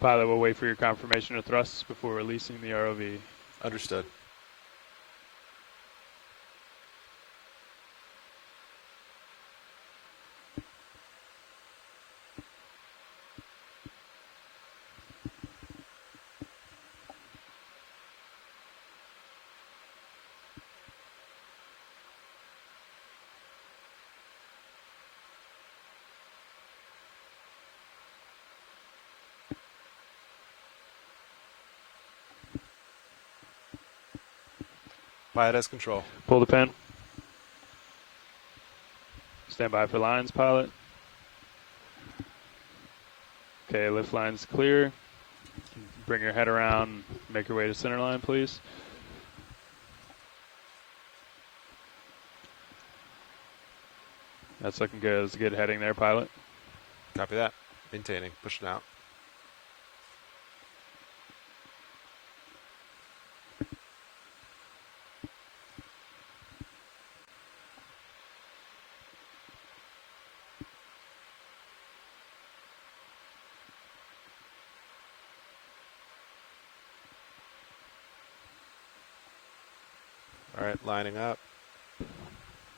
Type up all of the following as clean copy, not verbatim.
Pilot will wait for your confirmation of thrusts before releasing the ROV. Understood. Pilot has control. Pull the pin. Stand by for lines, pilot. Okay, lift line's clear. Bring your head around, make your way to center line, please. That's looking good. It's a good heading there, pilot. Copy that. Maintaining. Pushing out. All right, lining up.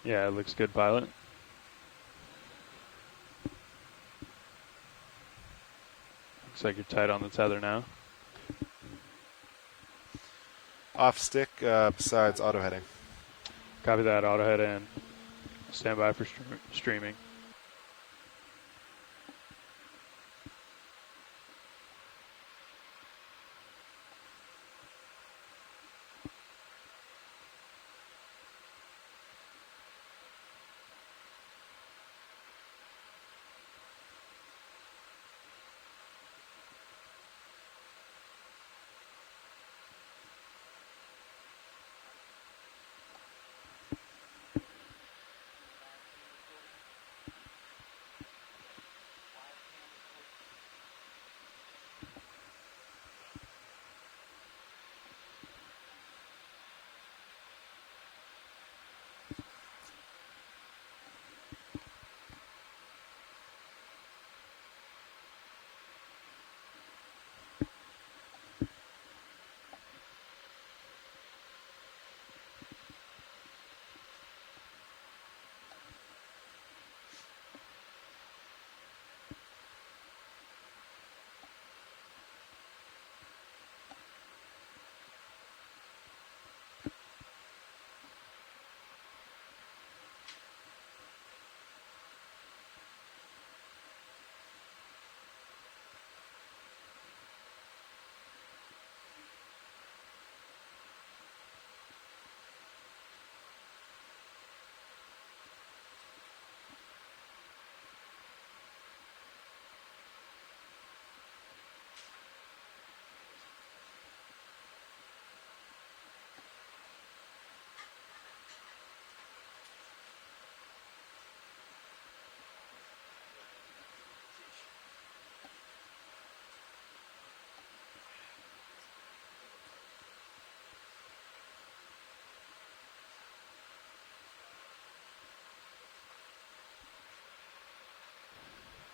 Yeah, it looks good, pilot. Looks like you're tight on the tether now. Off stick besides auto heading. Copy that, auto head in. Stand by for streaming.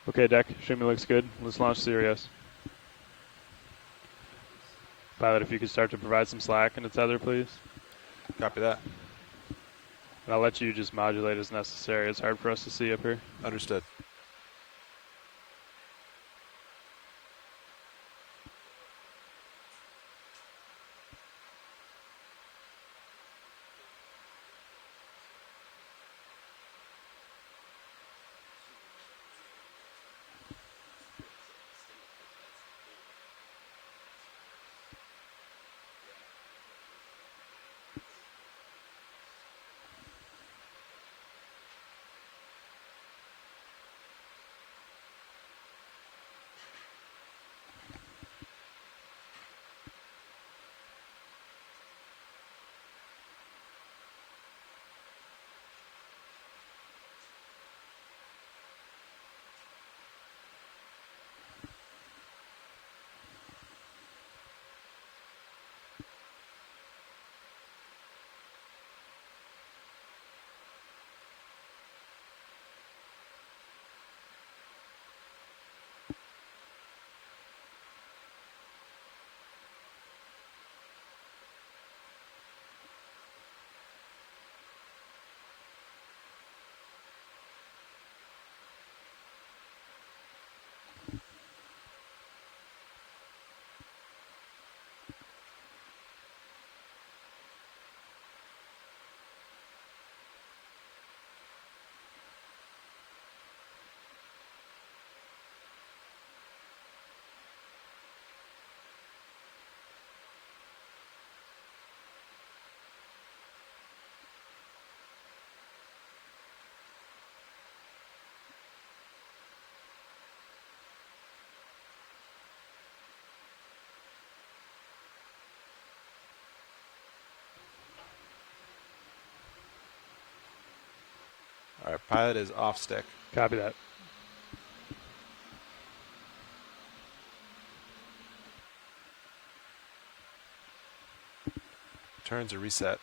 Okay, deck. Streaming looks good. Let's launch Sirius. Pilot, if you could start to provide some slack in the tether, please. Copy that. And I'll let you just modulate as necessary. It's hard for us to see up here. Understood. Pilot is off stick. Copy that. Turns are reset.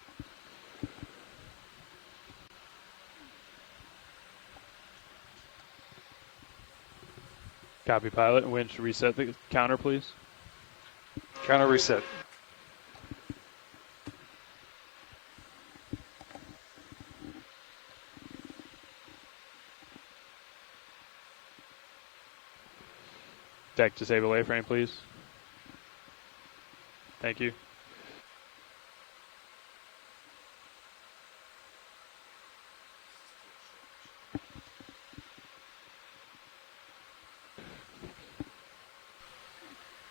Copy, pilot. Winch, reset the counter, please. Counter reset. Deck disable A-frame, please. Thank you.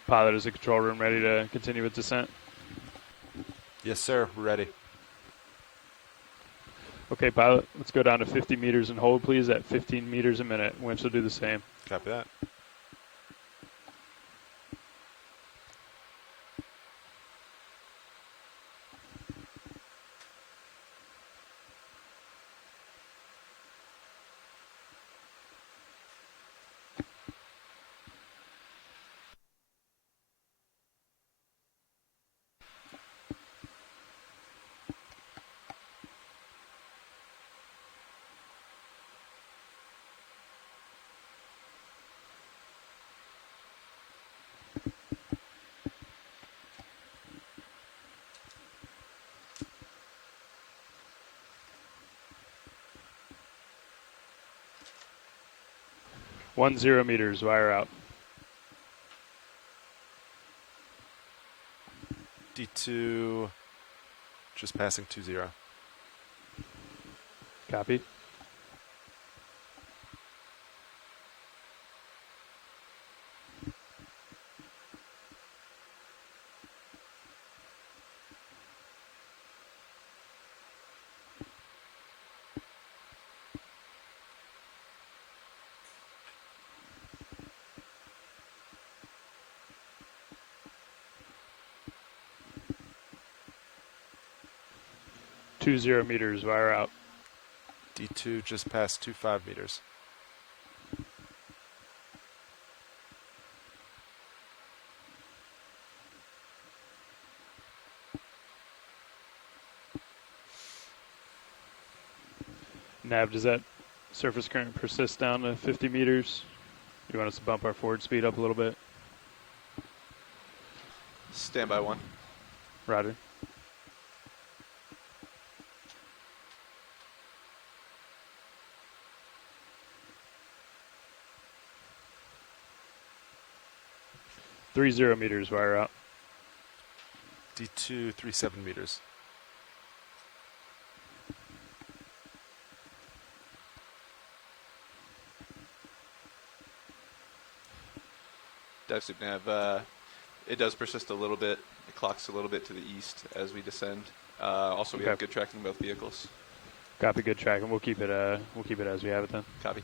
Pilot, is the control room ready to continue with descent? Yes, sir. We're ready. Okay, pilot, let's go down to 50 meters and hold, please, at 15 meters a minute. Winch will do the same. Copy that. One 0 meters, wire out. D2 just passing 2-0. Copy. Two 0 meters, wire out. D2 just past 2.5 meters. Nav, does that surface current persist down to 50 meters? You want us to bump our forward speed up a little bit? Standby 1. Roger. Three 0 meters, wire out. D2 3.7 meters. Dive soup nav. It does persist a little bit. It clocks a little bit to the east as we descend. Also, we have good tracking both vehicles. Copy, good tracking. We'll keep it as we have it then. Copy.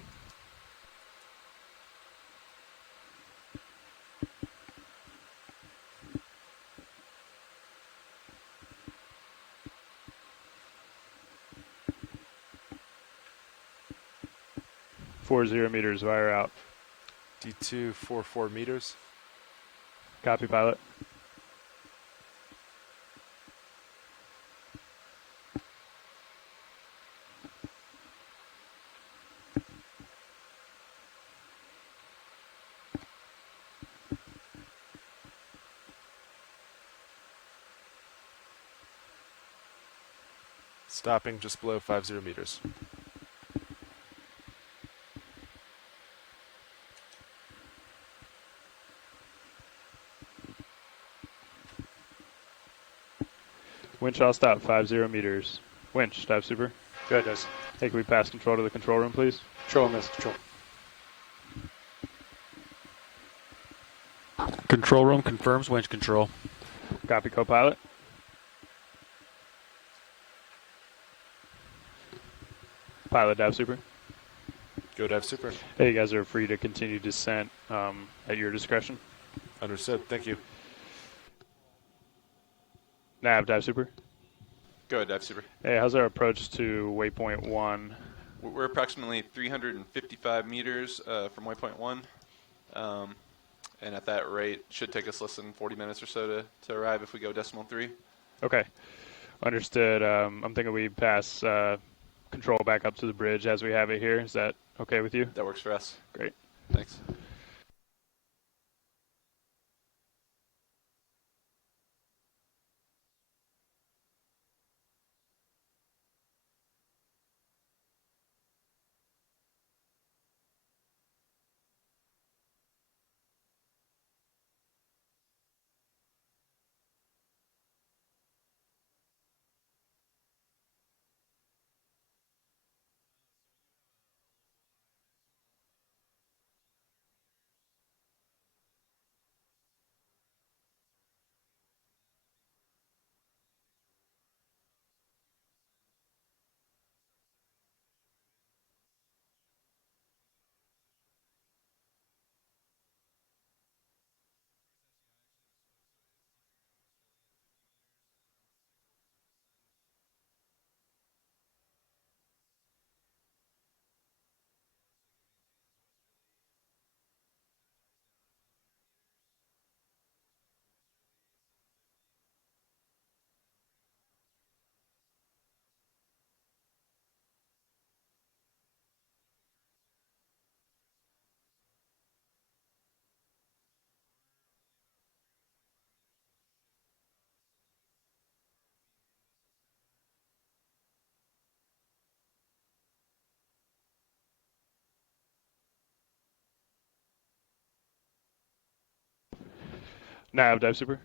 Four 0 meters, wire out. D2 4.4 meters. Copy, pilot. Stopping just below 50 meters. Winch, I'll stop 50 meters. Winch, dive super. Go ahead, guys. Hey, can we pass control to the control room, please? Control, miss. Control. Control room confirms winch control. Copy, co-pilot. Pilot, dive super. Go dive super. Hey, you guys are free to continue descent at your discretion. Understood. Thank you. Nav, dive super. Go ahead, dive super. Hey, how's our approach to waypoint 1 We're approximately 355 meters from waypoint 1. And at that rate, should take us less than 40 minutes or so to arrive if we go decimal 3. Okay, understood. I'm thinking we pass control back up to the bridge as we have it here. Is that okay with you? That works for us. Great. Thanks. Nav, dive super.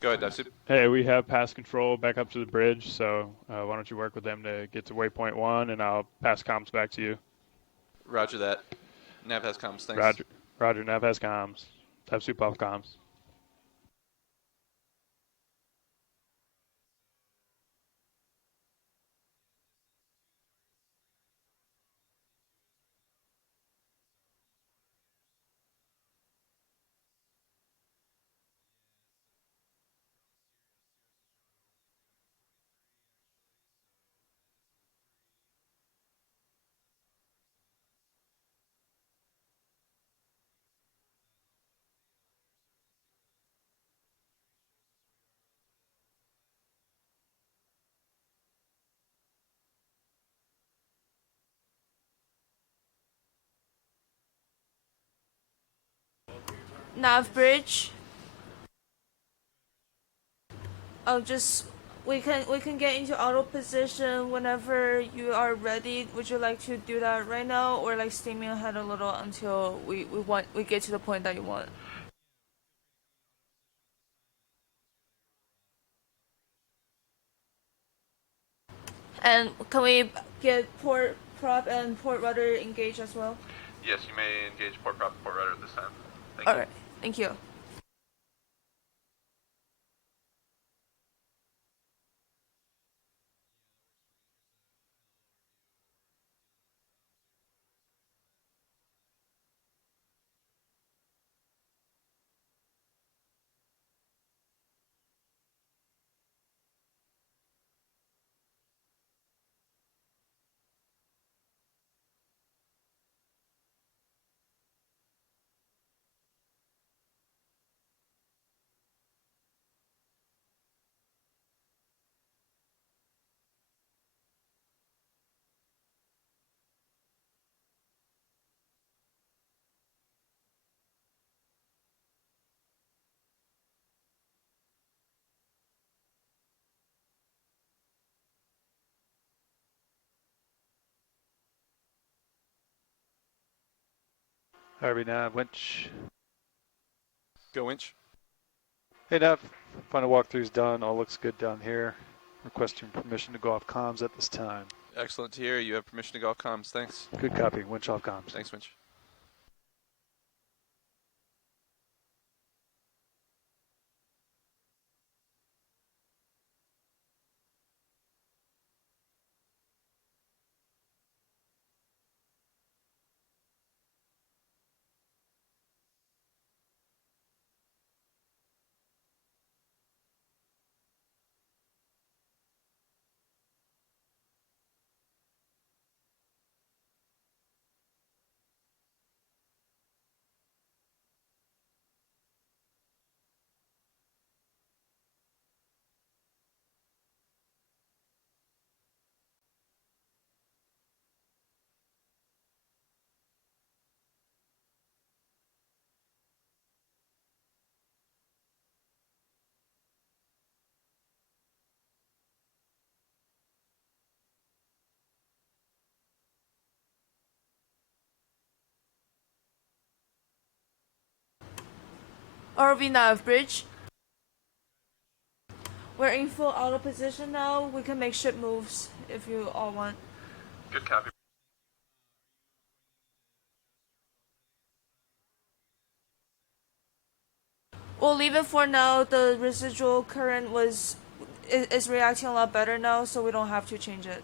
Go ahead, Dive Soup. Hey, we have pass control back up to the bridge, so why don't you work with them to get to waypoint 1, and I'll pass comms back to you. Roger that. Nav has comms. Thanks. Roger. Roger, Nav has comms. Dive soup off comms. Nav bridge. I'll just we can get into auto position whenever you are ready. Would you like to do that right now, or like steaming ahead a little until we get to the point that you want? And can we get port prop and port rudder engaged as well? Yes, you may engage port prop and port rudder at this time. All right, thank you. ROV Nav, winch. Go winch. Hey Nav, final walkthrough's done. All looks good down here. Requesting permission to go off comms at this time. Excellent to hear. You have permission to go off comms. Thanks. Good copy. Winch off comms. Thanks, winch. ROV nav bridge. We're in full auto position now. We can make ship moves if you all want. Good copy. We'll leave it for now. The residual current is reacting a lot better now, so we don't have to change it.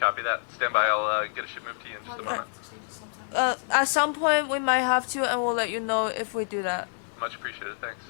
Copy that. Stand by. I'll get a ship move to you in just a moment. At some point we might have to, and we'll let you know if we do that. Much appreciated. Thanks.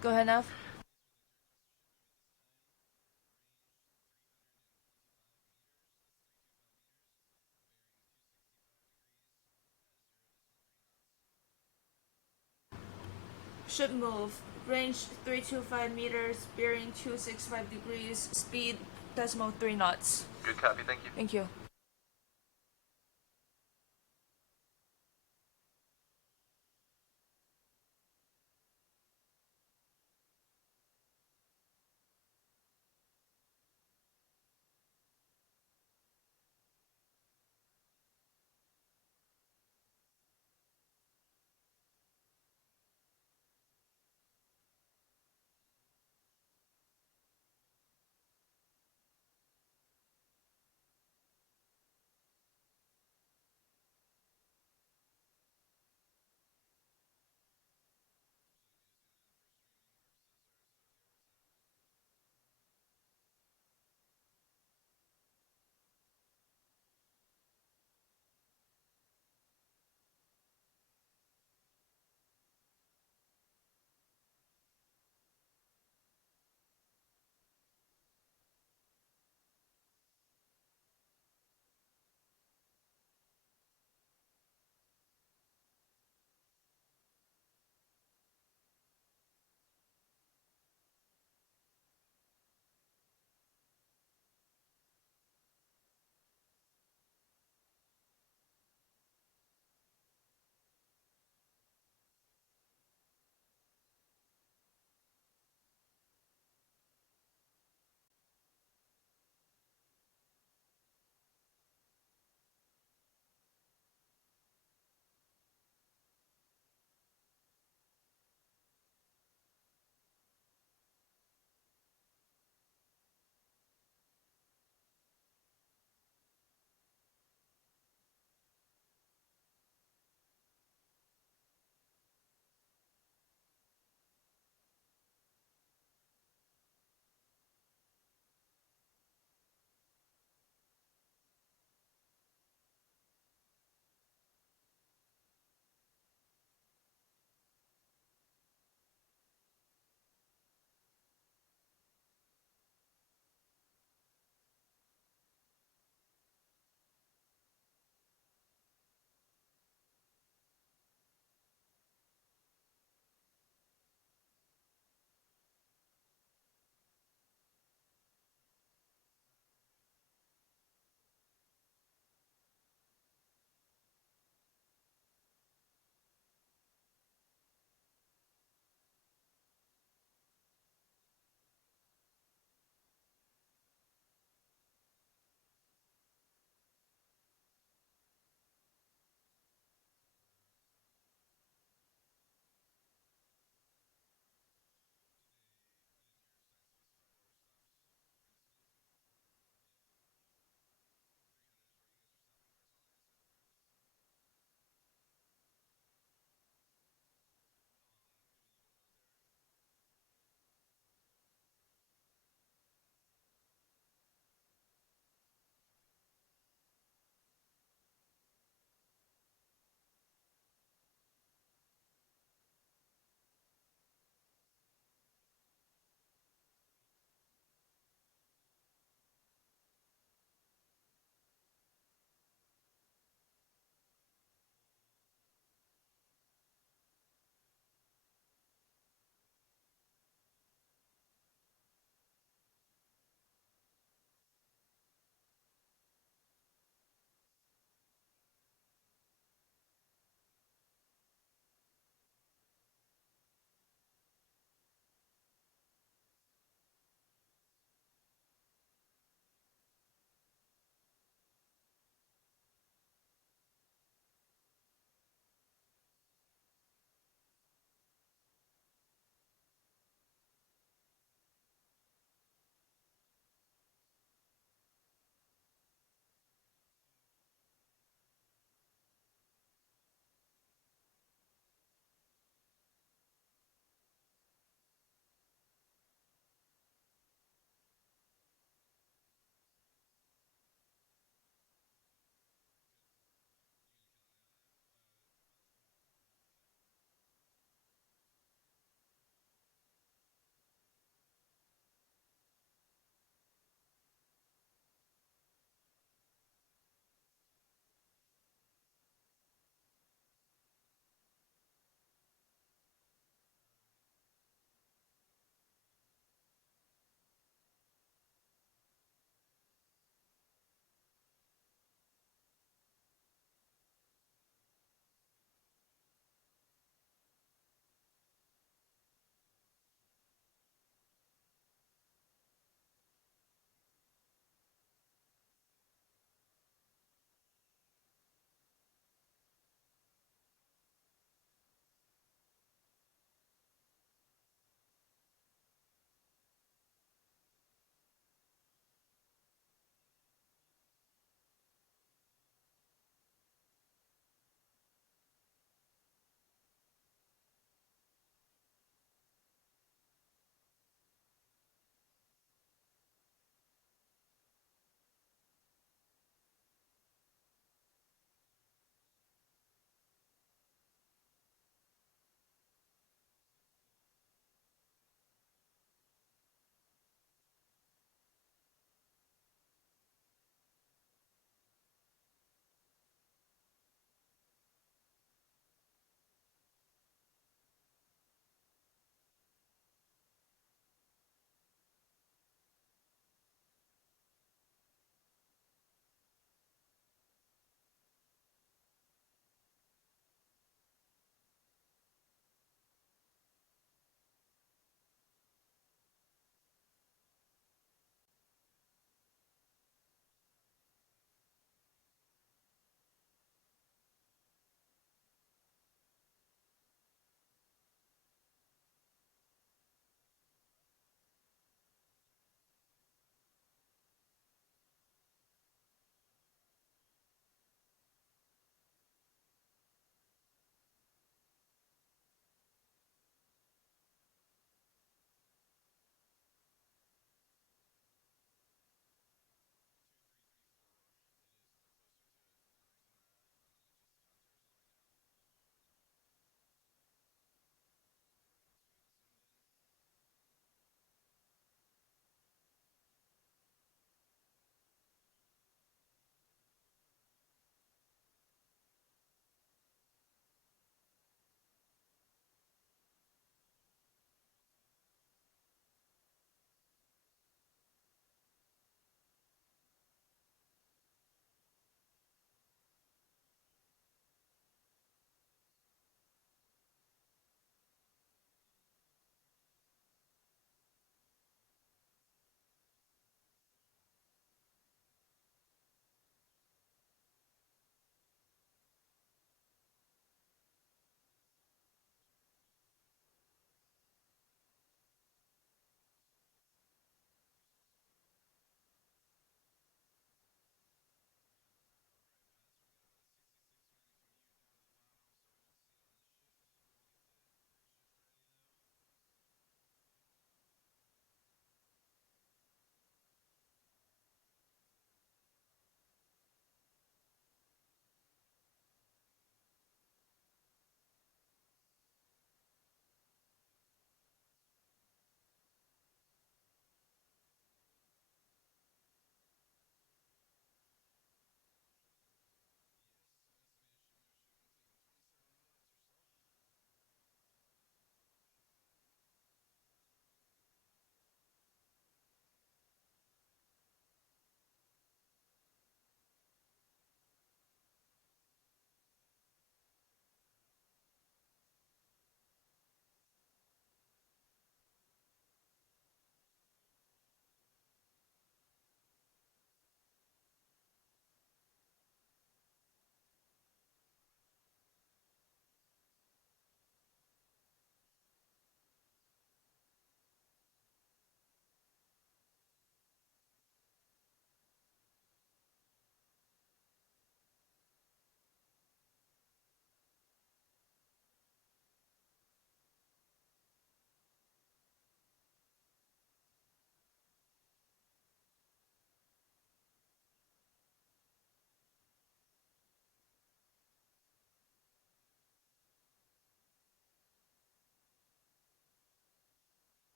Go ahead, Nav. Ship move. Range 325 meters, bearing 265 degrees, speed decimal 3 knots. Good copy. Thank you. Thank you.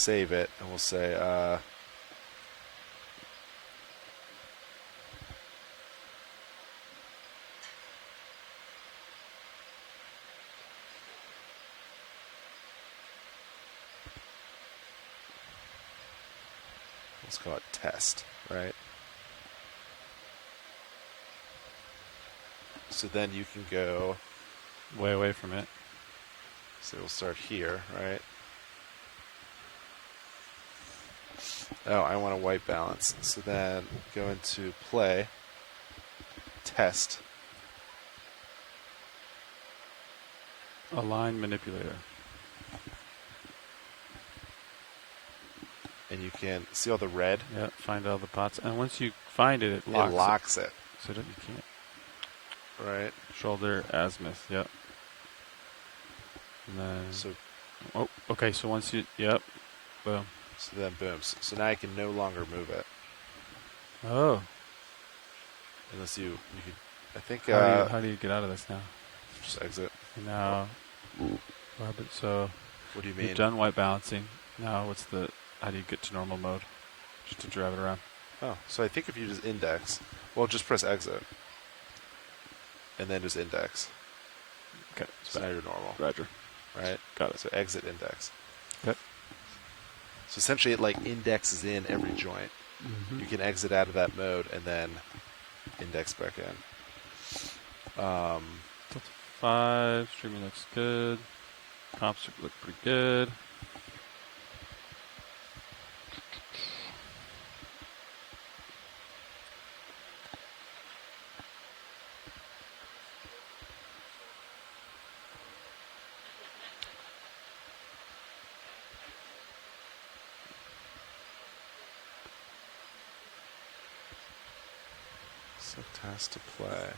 save it, and we'll say let's call it test, right? So then you can go, Way away from it. so we'll start here, right? Oh, I want a white balance. So then go into play, test, Align manipulator. and you can see all the red. Yeah, find all the pots. And once you find it, it locks It locks it, so that you can't. right? Shoulder azimuth, yep. And then, So oh, okay, so once you, yep, boom. so then boom. So now I can no longer move it Oh, unless you could. I think how do you get out of this now? just exit. And now, so What do you mean? you've done white balancing. Now how do you get to normal mode? Just to drive it around. Oh, so I think if you just index, well, just press exit, and then just index. Okay, So now you're normal, Roger. right? Got it. So exit index. Okay. So essentially, it like indexes in every joint. You can exit out of that mode and then index back in. 5, streaming looks good. Comps look pretty good. So task to play.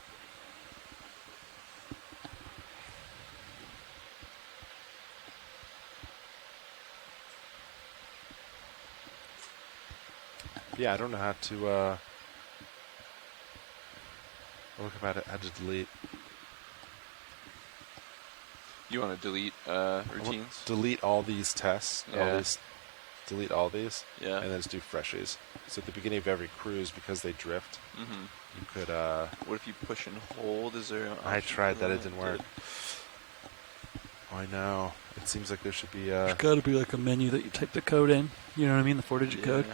Yeah, I don't know how to look about it, how to delete. You want to delete routines? Delete all these tests. Yeah. Delete all these, Yeah. and then just do freshies. So at the beginning of every cruise, because they drift, Mm-hmm. you could. What if you push and hold? Is there? An I option tried for that; it didn't work. Oh, I know. It seems like there should be. There's got to be like a menu that you type the code in. You know what I mean? The 4-digit code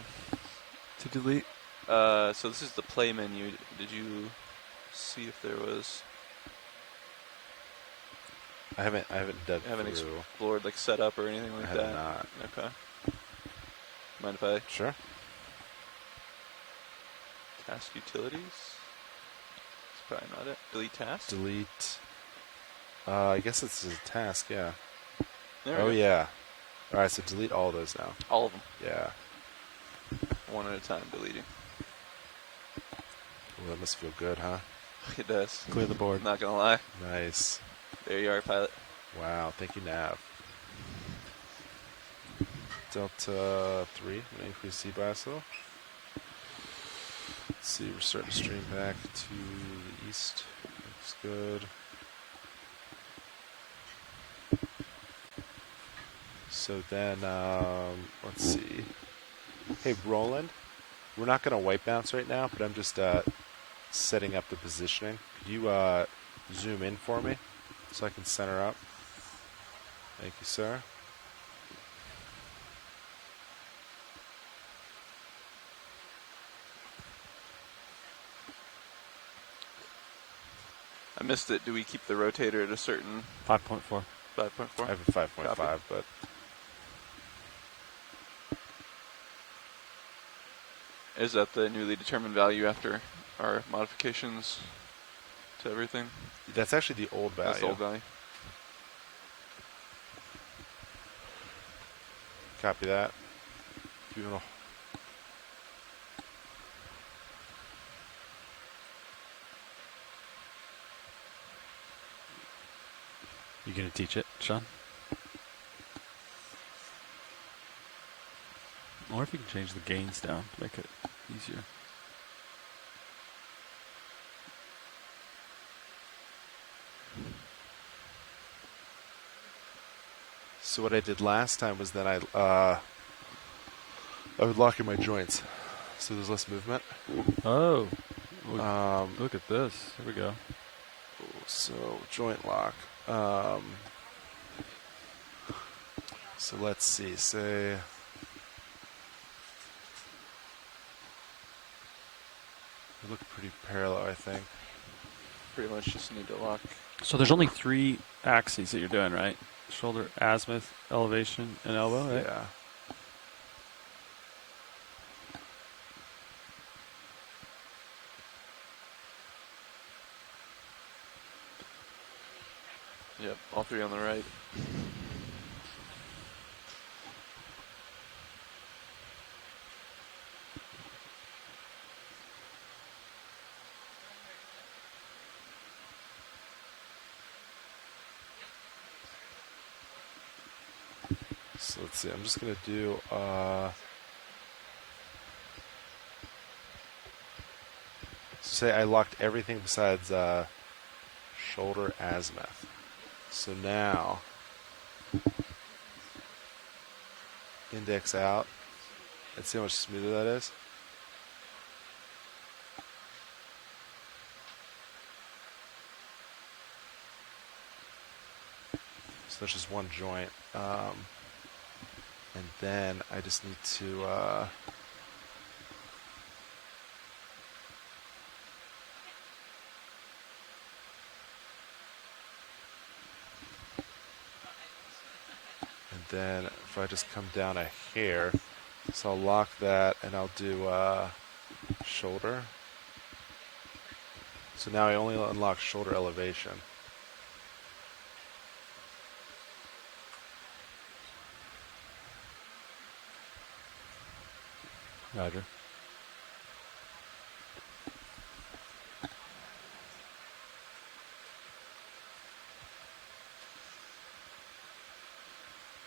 to delete. So this is the play menu. Did you see if there was? I haven't dug Haven't through. explored like setup or anything I like have that. not. Okay. Mind if I Sure. task utilities? That's probably not it. Delete task. Delete. I guess it's a task. Yeah. There we Oh go. yeah. All right. So delete all those now. All of them, Yeah. one at a time, deleting. Well, that must feel good, huh? It does. Clear the board. I'm not gonna lie. Nice. There you are, pilot. Wow. Thank you, Nav. Delta 3. I'm gonna increase C bias a little. Let's see. We're starting to stream back to the east. Looks good. So then, let's see. Hey, Roland, we're not going to white bounce right now, but I'm just setting up the positioning. Could you zoom in for me so I can center up? Thank you, sir. I missed it. Do we keep the rotator at a certain 5.4. 5.4? I have a 5.5, Copy. but Is that the newly determined value after our modifications to everything? that's actually the old value. That's the old value. Copy that. If you wanna- You gonna teach it, Sean? Or if you can change the gains down to make it easier. So what I did last time was that I I would lock in my joints, so there's less movement. Oh, look at this. Here we go. So joint lock. So let's see. Say they look pretty parallel, I think. Pretty much just need to lock. So there's only 3 axes that you're doing, right? Shoulder, azimuth, elevation, and elbow, right? Yeah. Yep, all 3 on the right. So let's see. I'm just gonna do. Say I locked everything besides shoulder azimuth. So now index out. And see how much smoother that is. So that's just one joint. And then I just need to and then if I just come down a hair, so I'll lock that and I'll do shoulder. So now I only unlock shoulder elevation. Roger.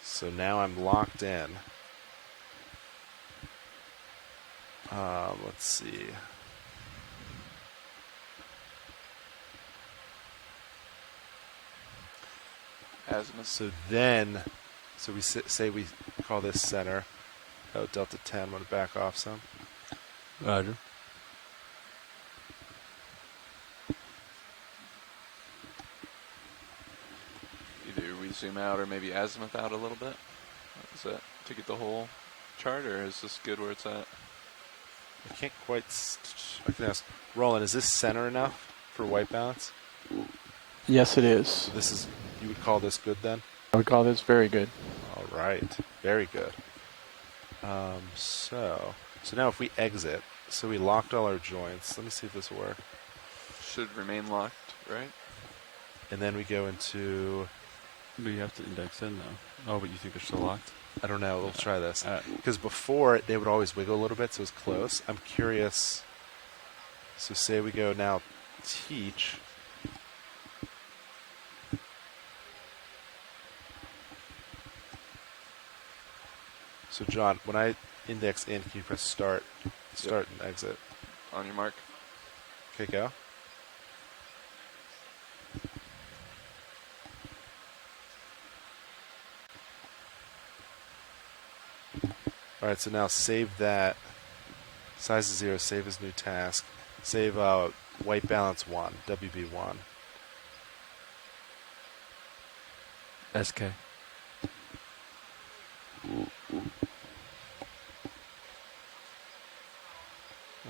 So now I'm locked in. Let's see. Azimuth. So then, so we say we call this center. Oh, delta 10. I'm going to back off some. Roger. Either we zoom out or maybe azimuth out a little bit. Is that to get the whole chart, or is this good where it's at? I can't quite. I can ask Roland. Is this center enough for white balance? Yes, it is. So this is. You would call this good then? I would call this very good. All right. Very good. So now if we exit, so we locked all our joints. Let me see if this will work. Should remain locked, right? And then we go into. But you have to index in though. Oh, but you think they're still locked? I don't know. We'll try this. Alright. Because before they would always wiggle a little bit, so it's close. I'm curious. So say we go now teach. So John, when I index in, can you press start and exit? On your mark. Okay, go. All right, so now save that. Size is 0. Save as new task. Save white balance 1. WB1. SK.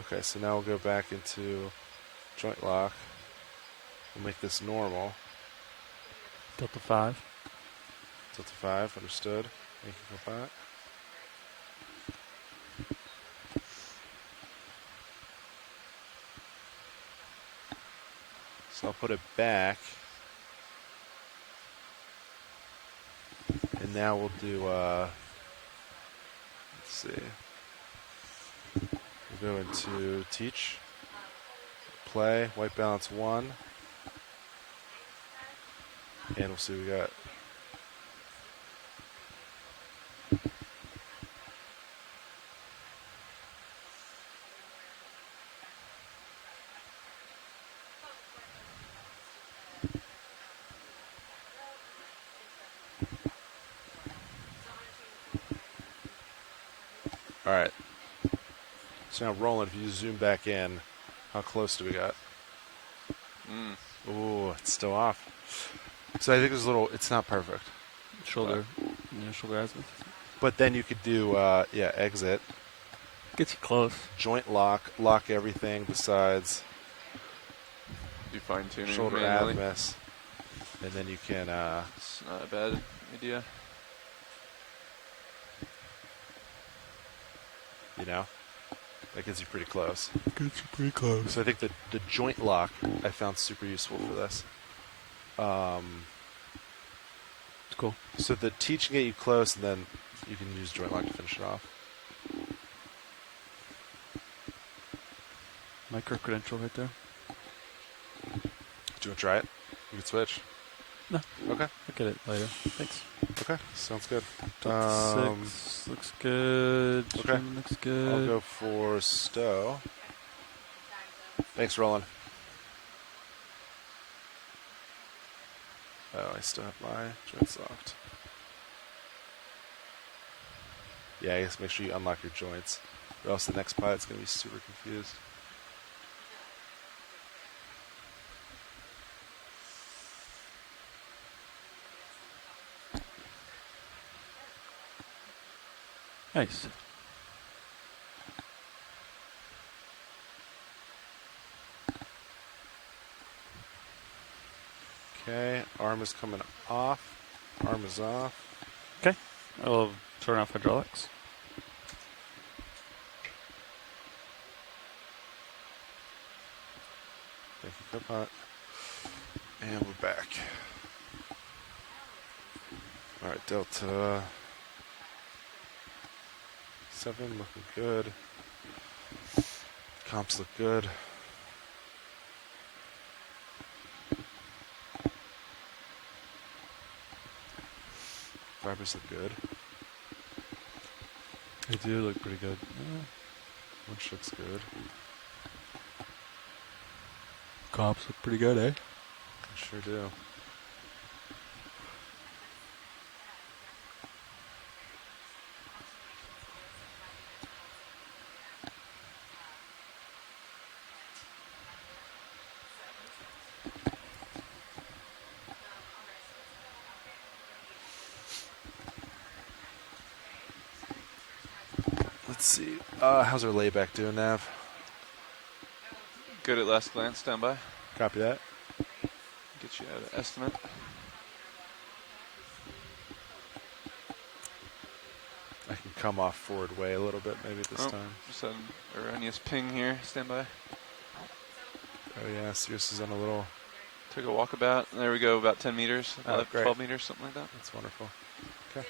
Okay, so now we'll go back into joint lock. We'll make this normal. Delta 5. Delta 5, understood. Thank you for that. So I'll put it back. And now we'll do, let's see. We'll go into teach, play, white balance 1. And we'll see what we got. All right. So now, Roland, if you zoom back in, how close do we got? Ooh, it's still off. So I think there's a little. It's not perfect. Shoulder. Yeah, shoulder azimuth. But then you could do, exit, Gets you close. joint lock everything besides Do fine tuning shoulder manually. azimuth, and then you can. It's not a bad idea. You know, that gets you pretty close. Gets you pretty close. So I think the joint lock I found super useful for this. It's cool. So the teaching get you close, and then you can use joint lock to finish it off. Micro credential right there. Do you want to try it? You can switch. No. Okay. I'll get it later. Thanks. Okay. Sounds good. 6 looks good. Okay. Stream looks good. I'll go for Stowe. Thanks, Roland. Oh, I still have my joints locked. Yeah, I guess make sure you unlock your joints, or else the next pilot's going to be super confused. Nice. Okay, arm is coming off. Arm is off. Okay. I'll turn off hydraulics. Thank you, co-pilot. And we're back. All right, Delta 7 looking good. Comps look good. Fibers look good. They do look pretty good. Winch looks good. Comps look pretty good, eh? I sure do. Let's see. How's our layback doing, Nav? Good at last glance. Stand by. Copy that. Get you out of estimate. I can come off forward way a little bit maybe this time. Just had an erroneous ping here. Stand by. Oh yeah, Sirius is on a little. Took a walkabout. There we go. About 10 meters. Oh, 11, great. 12 meters, something like that. That's wonderful. Okay.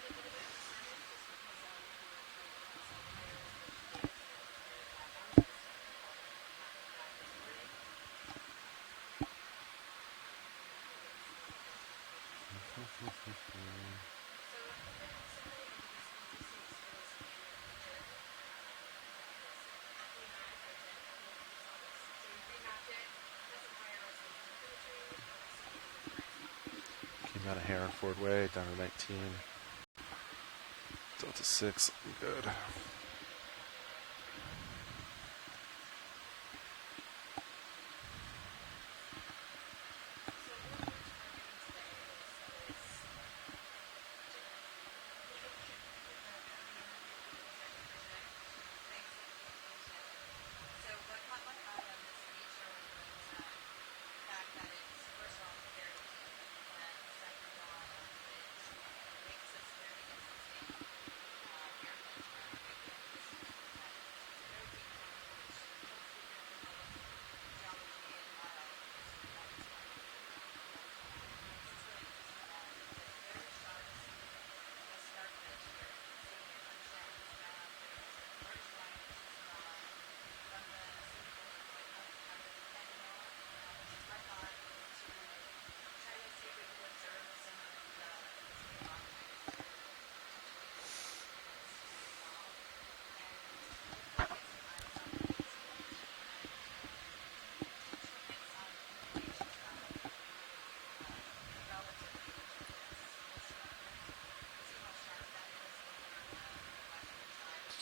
Came out of hair on Ford Way, down to 19. Delta 6, good.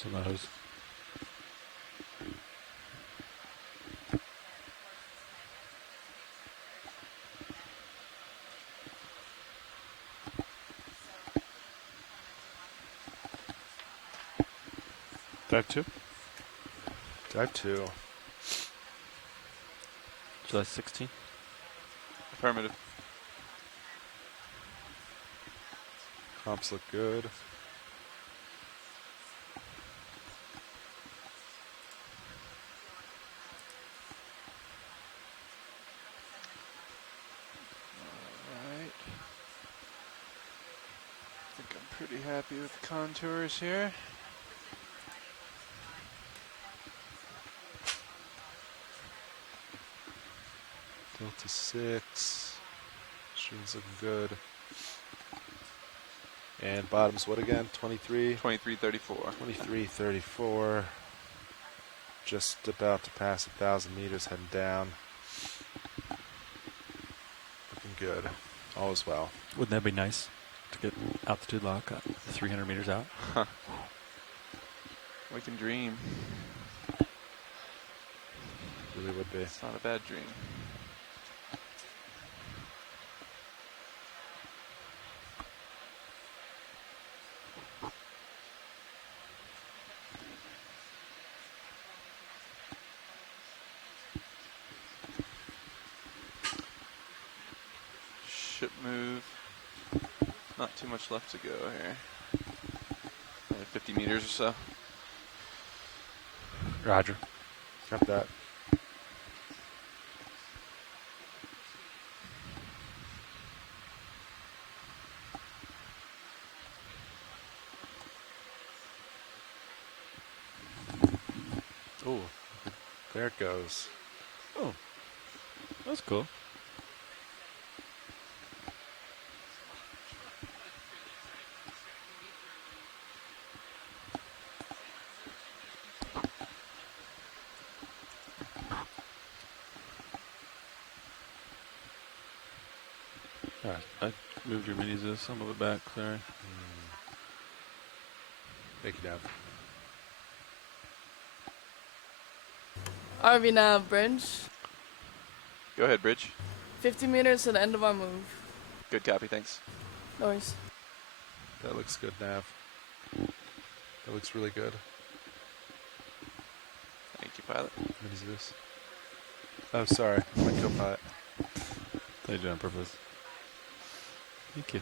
Some of those. Dive 2? Dive 2. July 16? Affirmative. Comps look good. Alright. I think I'm pretty happy with the contours here. Delta 6. Stream's looking good. And bottoms, what again? 23? 2334. 2334. Just about to pass 1,000 meters, heading down. Looking good. All is well. Wouldn't that be nice to get altitude lock at 300 meters out? We can dream. Really would be. It's not a bad dream. Ship move. Not too much left to go here. Only 50 meters or so. Roger. Got that. Oh, there it goes. Oh, that's cool. Alright, I moved your minis this. I'll move it back. Sorry. Thank you, Dad. RV nav bridge. Go ahead, Bridge. 50 meters to the end of our move. Good copy, thanks. No worries. That looks good, Nav. That looks really good. Thank you, pilot. What is this? Oh, sorry. My co-pilot. They do it on purpose. Thank you.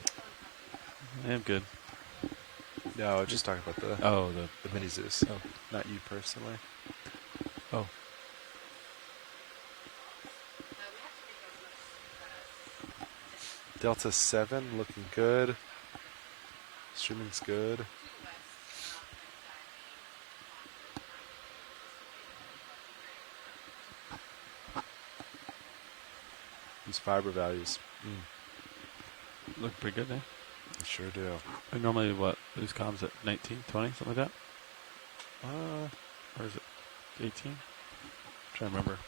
I am good. No, I was just talking about the Oh, the mini Zeus. Oh. Not you personally. Oh. Delta 7 looking good. Streaming's good. These fiber values. Look pretty good, eh? I sure do. I normally, lose comms at 19, 20, something like that? Or is it 18? Trying to remember.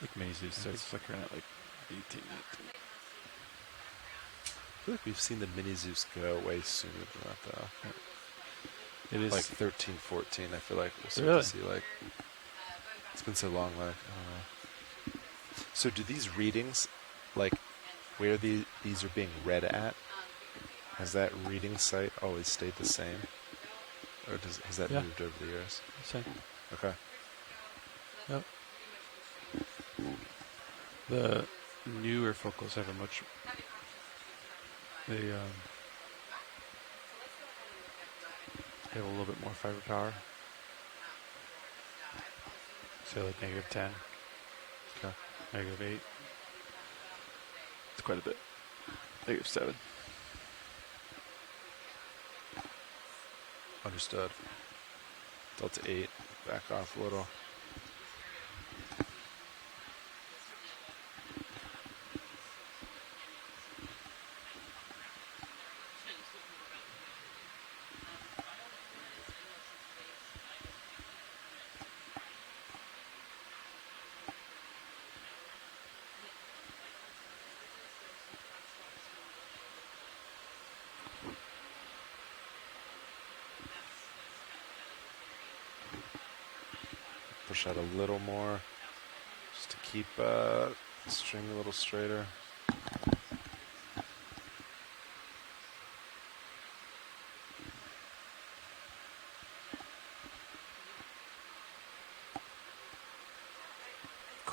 Like Maisy starts flickering at like 18, 19. I feel like we've seen the mini Zeus go way sooner than that, though. It is Like 13, 14, I feel like we'll start Really? to see, like, it's been so long, like, I don't know. So do these readings, like, where these are being read at, has that reading site always stayed the same? Or has that Yeah. moved over the years? same. Okay. Yep. The newer focals have a much. They have a little bit more fiber power. Say like -10. Okay. -8. It's quite a bit. -7. Understood. Delta 8, back off a little. Push out a little more, just to keep the string a little straighter.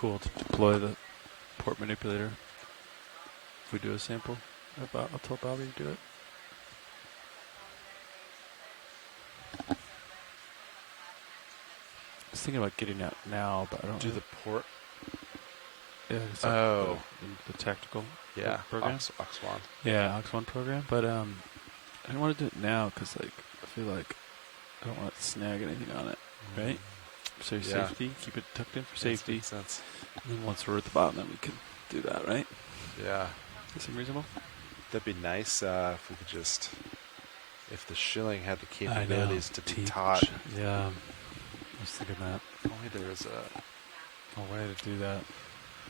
cool to deploy the port manipulator. If we do a sample, I'll tell Bobby to do it. I was thinking about getting out now, but I don't Do know. the port. Yeah, it's Oh. the tactical Yeah. program. Ox One. Yeah, Ox One program, but I don't want to do it now because like I feel like I don't want to snag anything on it, right? So Yeah. safety, keep it tucked in for Makes safety. sense. And then once we're at the bottom, then we can do that, right? Yeah. That seem reasonable? That'd be nice if we could just, if the shilling had the capabilities to be taught. Yeah, I was thinking that. If only there was a way to do that.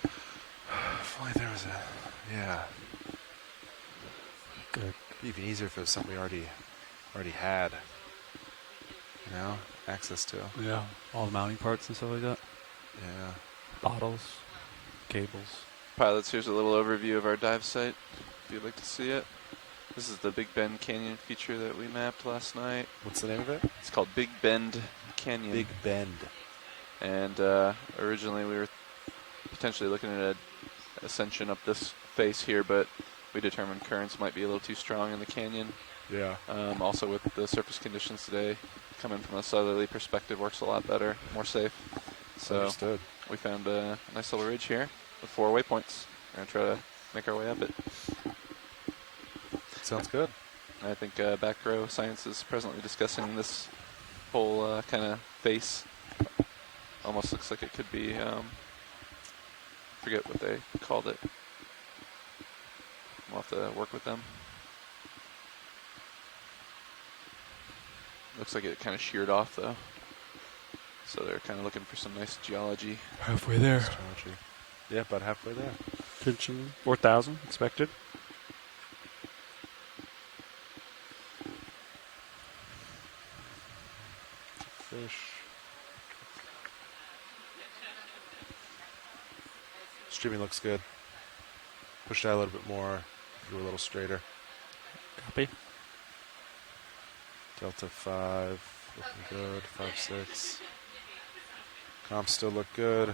If only there was a, yeah. Good. It'd be even easier if it was something we already had. You know, access to. Yeah. All the mounting parts and stuff like that. Yeah. Bottles, cables. Pilots, here's a little overview of our dive site, if you'd like to see it. This is the Big Bend Canyon feature that we mapped last night. What's the name of it? It's called Big Bend Canyon. Big Bend. And originally we were potentially looking at an ascension up this face here, but we determined currents might be a little too strong in the canyon. Yeah. Also with the surface conditions today, coming from a southerly perspective works a lot better, more safe. So Understood. we found a nice little ridge here with 4 waypoints. We're going to try to make our way up it. Sounds good. I think Back Row Science is presently discussing this whole kind of face. Almost looks like it could be, forget what they called it. We'll have to work with them. Looks like it kind of sheared off though. So they're kind of looking for some nice geology. Halfway there. Astrology. Yeah, about halfway there. Tension 4,000 expected. Fish. Streaming looks good. Push that a little bit more. Go a little straighter. Copy. Delta 5, looking good. 5-6. Comps still look good.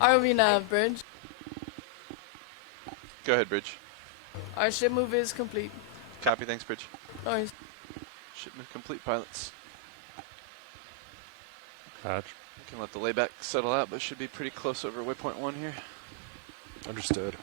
ROV nav bridge. Go ahead, Bridge. Our ship move is complete. Copy, thanks, Bridge. Noise. Shipment complete, pilots. Patch. We can let the layback settle out, but should be pretty close over waypoint 1 here. Understood.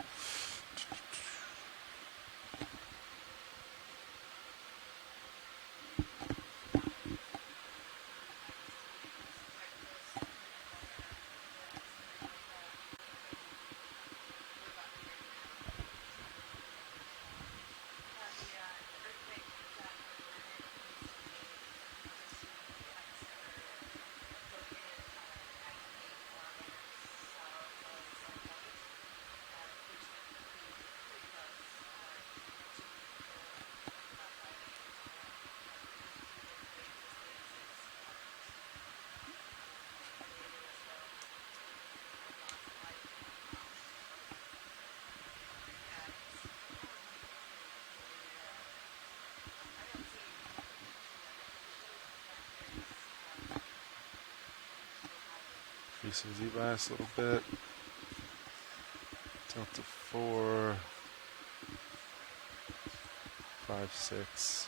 Increasing Z-bias a little bit. Delta 4. 5-6.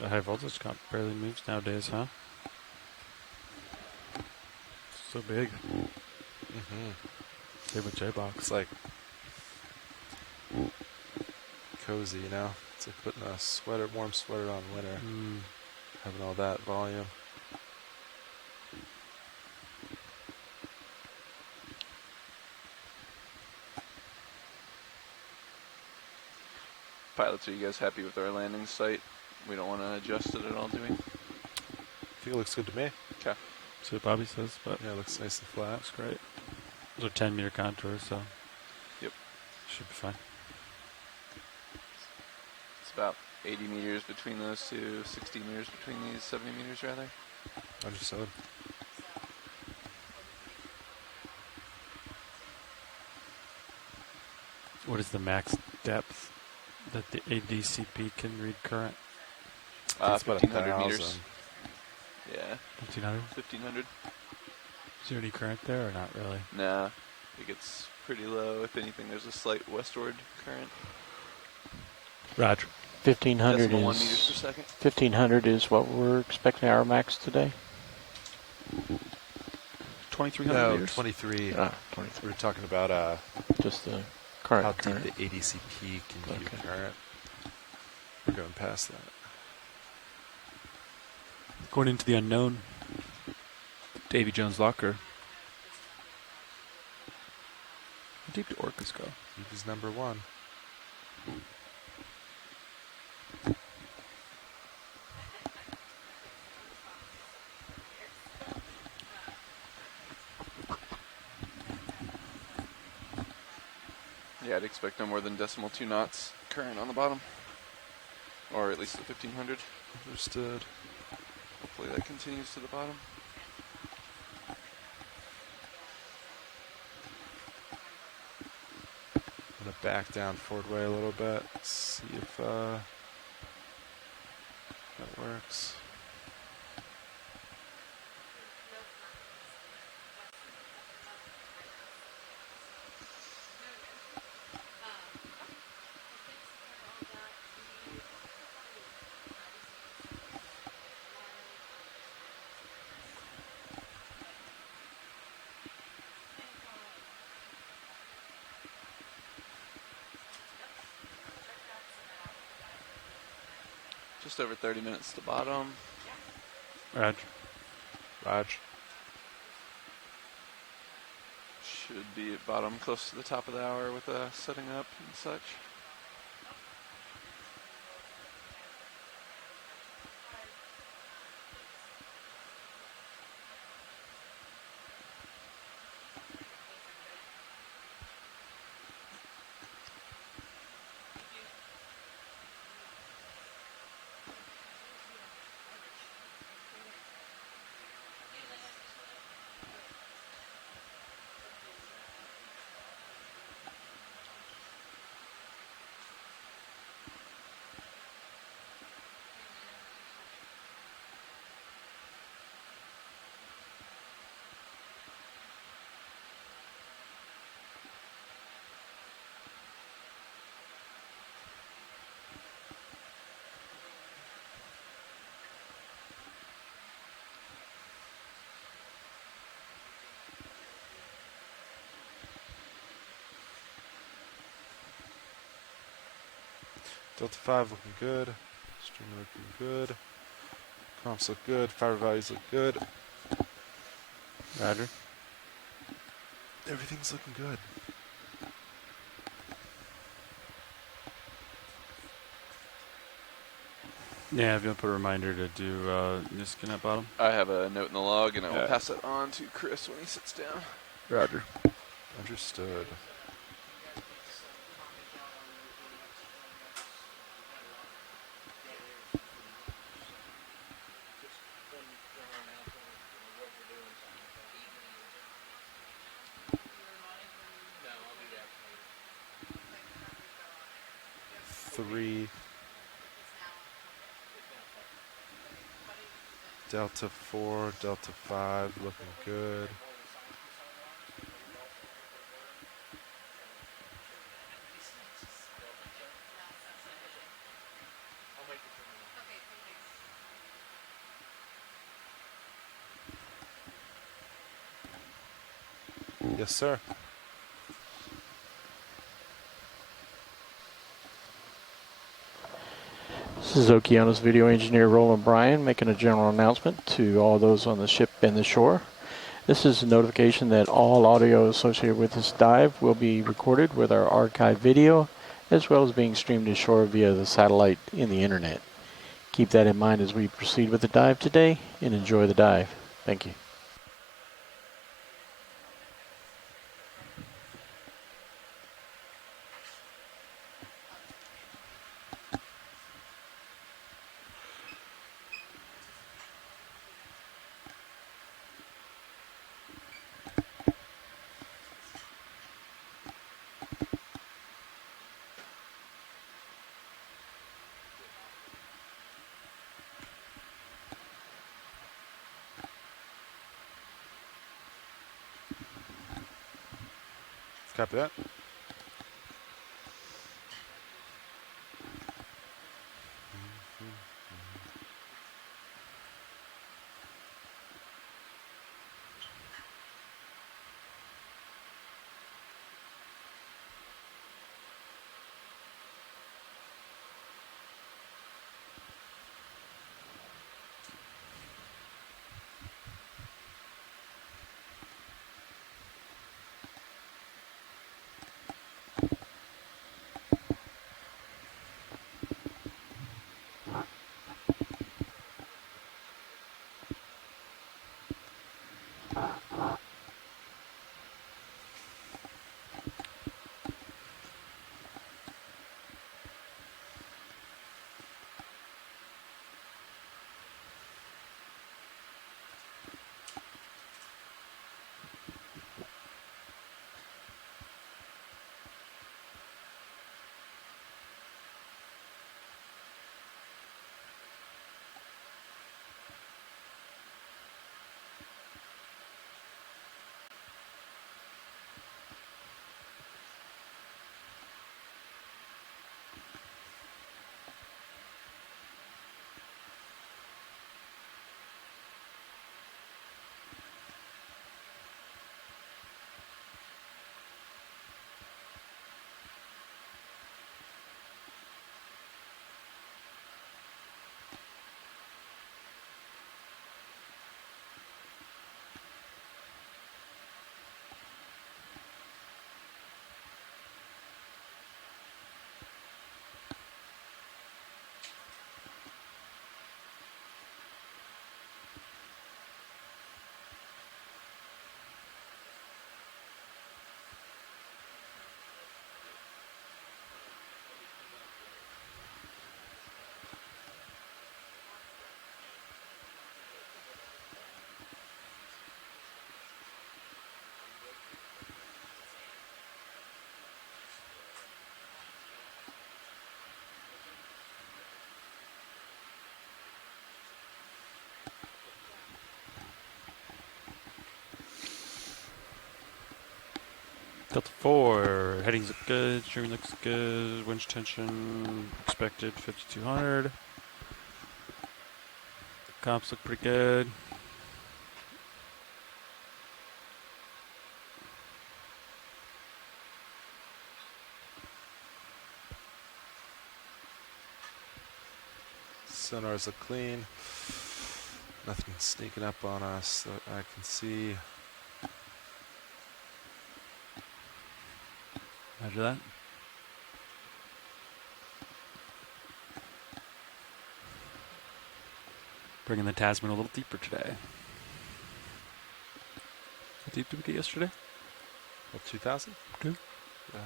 The high voltage comp barely moves nowadays, huh? So big. Mm-hmm. Same with J-Box. It's like cozy, you know? It's like putting a sweater, warm sweater on winter, having all that volume. Pilots, are you guys happy with our landing site? We don't want to adjust it at all, do we? I think it looks good to me. Okay. So Bobby says, but Yeah, it looks nice and flat. that's great. Those are 10-meter contours, so Yep. should be fine. It's about 80 meters between those two, 60 meters between these, 70 meters rather. Understood. What is the max depth that the ADCP can read current? It's about 1,500 1,000. meters. Yeah, 1500? 1,500. Is there any current there or not really? Nah, it gets pretty low. If anything, there's a slight westward current. Roger. 1500 Decimal 1 meters per is second. 1500 is what we're expecting our max today. 2300 No, meters? 23. 23. We're talking about Just the current. how deep current. the ADCP can view Okay. current. We're going past that. Going into the unknown. Davy Jones locker. How deep do orcas go? Deep is number 1. Yeah, I'd expect no more than decimal 2 knots current on the bottom. Or at least at 1,500. Understood. Hopefully that continues to the bottom. I'm going to back down forward way a little bit. See if that works. Just over 30 minutes to bottom. Roger. Raj. Should be at bottom close to the top of the hour with setting up and such. Delta 5 looking good. Streamer looking good. Comps look good. Fiber values look good. Roger. Everything's looking good. Yeah, if you want to put a reminder to do Niskin at bottom. I have a note in the log, and I will Yeah. pass it on to Chris when he sits down. Roger. Understood. Three. Delta 4, Delta 5 looking good. Yes, sir. This is Okeanos video engineer Roland Bryan making a general announcement to all those on the ship and the shore. This is a notification that all audio associated with this dive will be recorded with our archive video, as well as being streamed to shore via the satellite in the internet. Keep that in mind as we proceed with the dive today, and enjoy the dive. Thank you. Copy that. Delta 4, headings look good, streaming looks good, winch tension expected 5200. Comps look pretty good. Sonars look clean. Nothing sneaking up on us that I can see. Measure that. Bringing the Tasman a little deeper today. How deep did we get yesterday? Well, 2,000? 2. Yeah.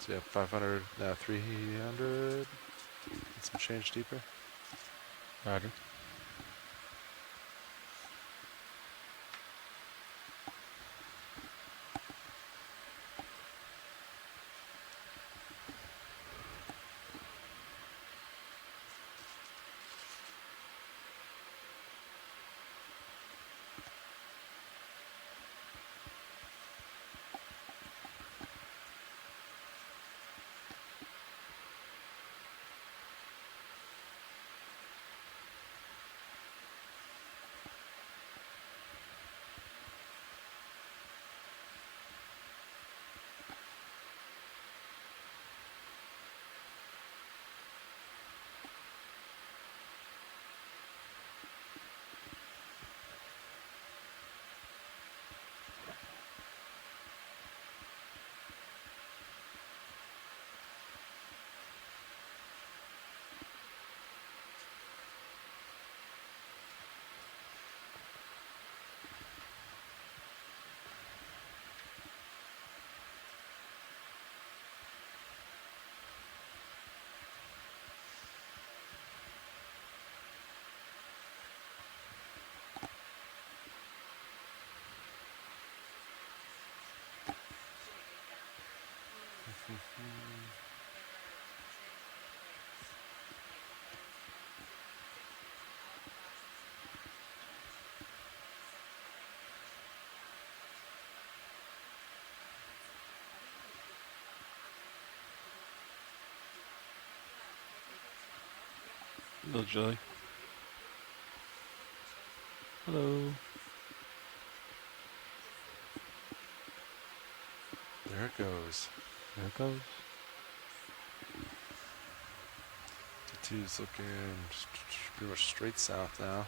So yeah, 500, 300. Get some change deeper. Roger. Little Joey. Hello. There it goes. There it goes. T2's looking pretty much straight south now.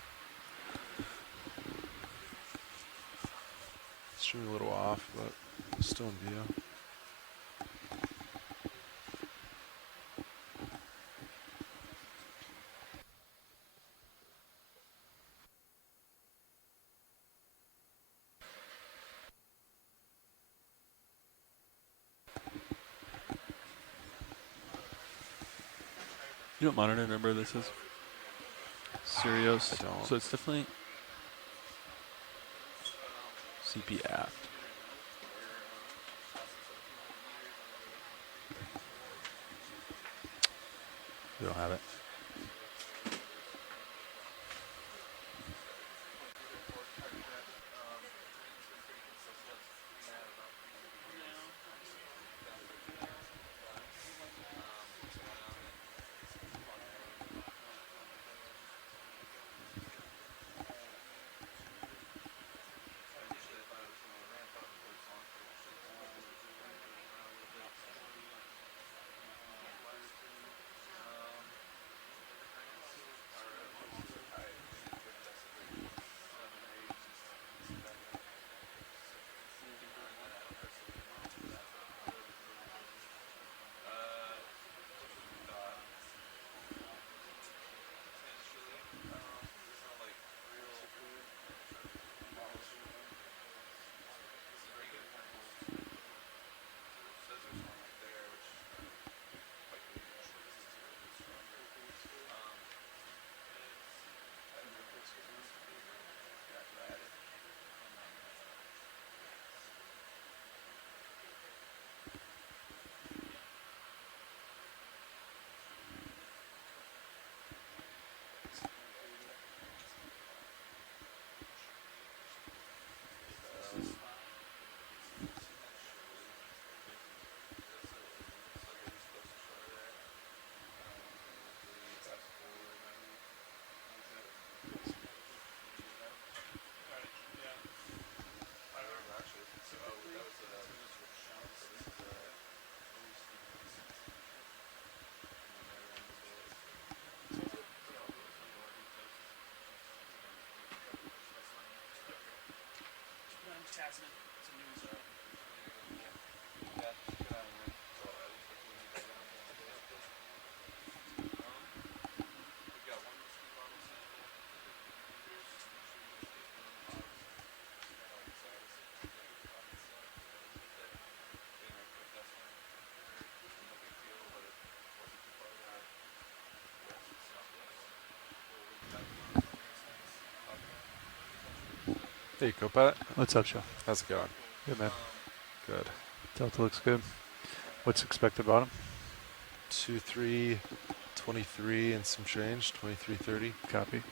Shooting a little off, but still in view. You know what monitor number this is? Sirius. I don't. So it's definitely CP aft. We don't have it. Hey, Copilot. What's up, Joe? How's it going? Good, man. Good. Delta looks good. What's expected bottom? 2323 and some change. 2330. Copy.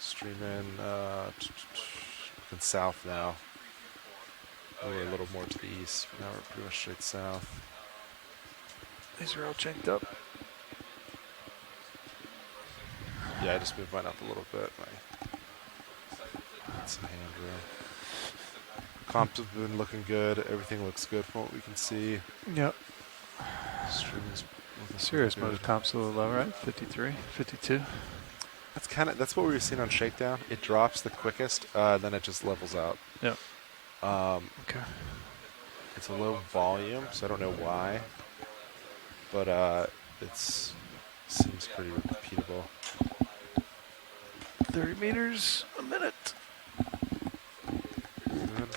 Stream in. Looking south now. We're a little more to the east. Now we're pretty much straight south. These are all chanked up. Yeah, I just moved mine up a little bit. Some hand room. Comps have been looking good. Everything looks good from what we can see. Yep. Stream's looking Serious pretty mode good. comps a little low, right? 53, 52. That's what we were seeing on Shakedown. It drops the quickest, then it just levels out. Yep. Okay. It's a low volume, so I don't know why, but it seems pretty repeatable. 30 meters a minute. Good.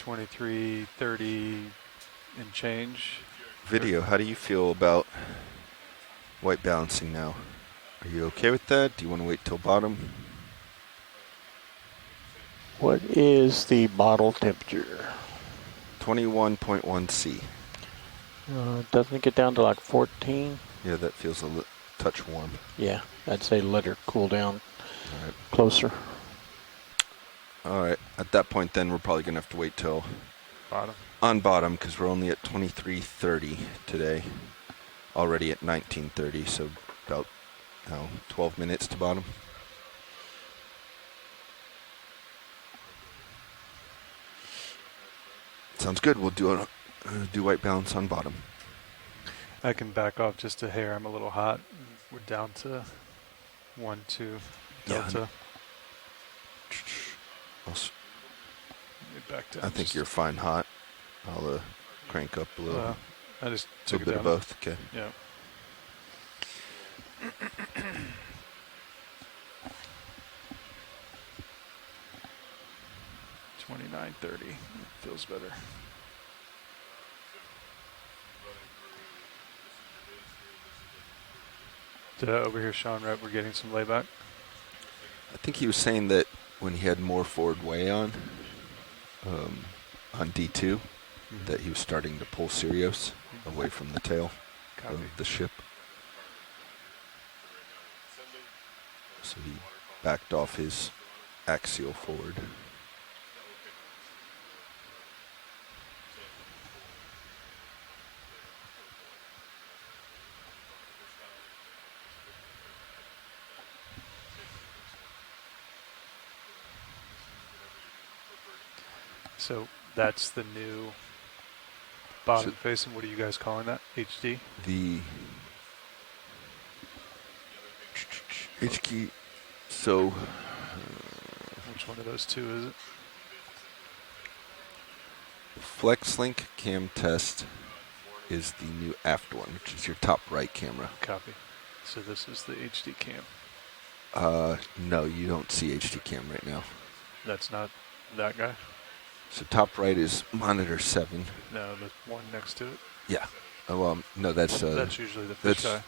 2330 and change. Video, how do you feel about white balancing now? Are you okay with that? Do you want to wait till bottom? What is the bottle temperature? 21.1 C. Doesn't it get down to like 14? Yeah, that feels a touch warm. Yeah, I'd say let her cool down All right. closer. All right. At that point, then we're probably gonna have to wait till Bottom. on bottom because we're only at 23:30 today. Already at 19:30, so about 12 minutes to bottom. Sounds good. We'll do white balance on bottom. I can back off just a hair. I'm a little hot. We're down to 1-2 delta. Back down. I think you're fine hot. I'll crank up a little. I just A took little it bit down. of both. Okay. Yeah. $29.30 feels better. Did I overhear Sean right? We're getting some layback. I think he was saying that when he had more forward way on D2, that he was starting to pull Sirius away from the tail Copy. of the ship. So he backed off his axial forward. So that's the new bottom facing. What are you guys calling that? HD? The HQ, so Which one of those two is it? FlexLink cam test is the new aft one, which is your top right camera. Copy. So this is the HD cam. No, you don't see HD cam right now. That's not that guy? So top right is monitor 7. No, the one next to it. Yeah. No, that's Usually the fish guy.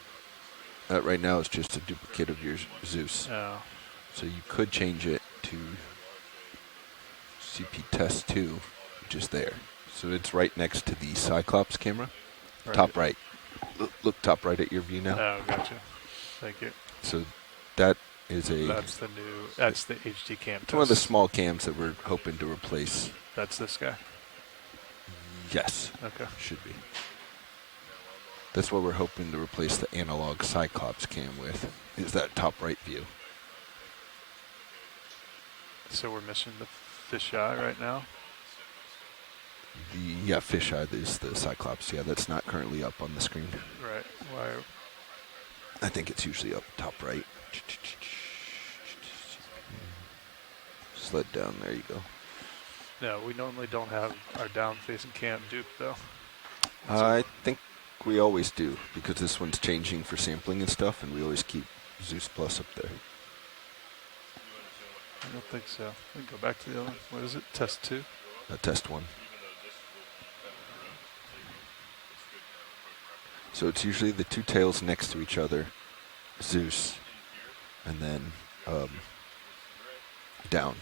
That right now is just a duplicate of your Zeus. Oh. So you could change it to CP test 2, which is there. So it's right next to the Cyclops camera. Right. Top right. Look top right at your view now. Oh, gotcha. Thank you. So that is That's the new. That's the HD cam. it's one of the small cams that we're hoping to replace. That's this guy. Yes. Okay. Should be. That's what we're hoping to replace the analog Cyclops cam with, is that top right view. So we're missing the fisheye right now. The fisheye is the Cyclops. Yeah, that's not currently up on the screen. Right. Why? I think it's usually up top right. Slid down. There you go. No, we normally don't have our down-facing cam duped though. I think we always do, because this one's changing for sampling and stuff, and we always keep Zeus Plus up there. I don't think so. We can go back to the other one. What is it? Test 2? Test 1. So it's usually the two tails next to each other, Zeus, and then down,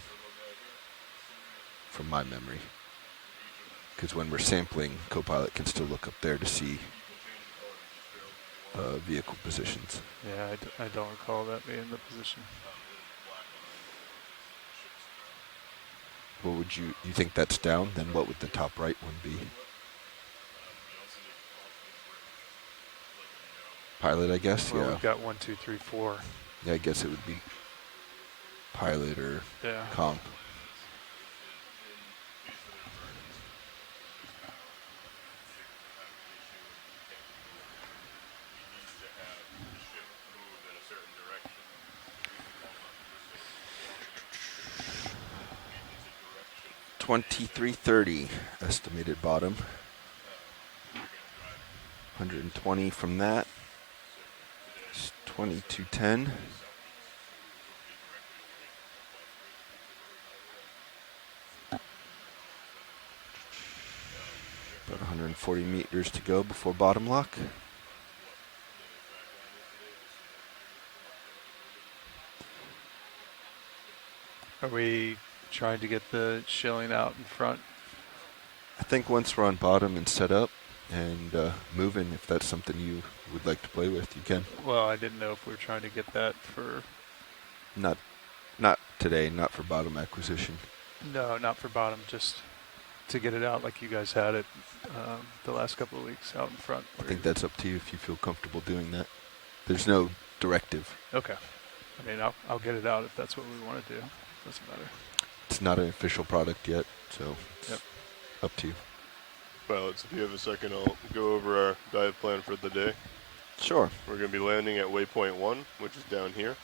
from my memory. Because when we're sampling, Copilot can still look up there to see vehicle positions. Yeah, I don't recall that being the position. What would you think that's down? Then what would the top right one be? Pilot, I guess. Well, yeah. we've got 1, 2, 3, 4. Yeah, I guess it would be pilot or Yeah. comp. $23.30 estimated bottom. 120 from that. It's 22.10. 240 meters to go before bottom lock. Are we trying to get the shilling out in front? I think once we're on bottom and set up and moving, if that's something you would like to play with, you can. Well, I didn't know if we were trying to get that for... Not today, not for bottom acquisition. No, not for bottom, just to get it out like you guys had it the last couple of weeks out in front. I think that's up to you if you feel comfortable doing that. There's no directive. Okay. I mean, I'll get it out if that's what we want to do. Doesn't matter. It's not an official product yet, so Yep. up to you. Pilots, if you have a second, I'll go over our dive plan for the day. Sure. We're going to be landing at waypoint 1, which is down here,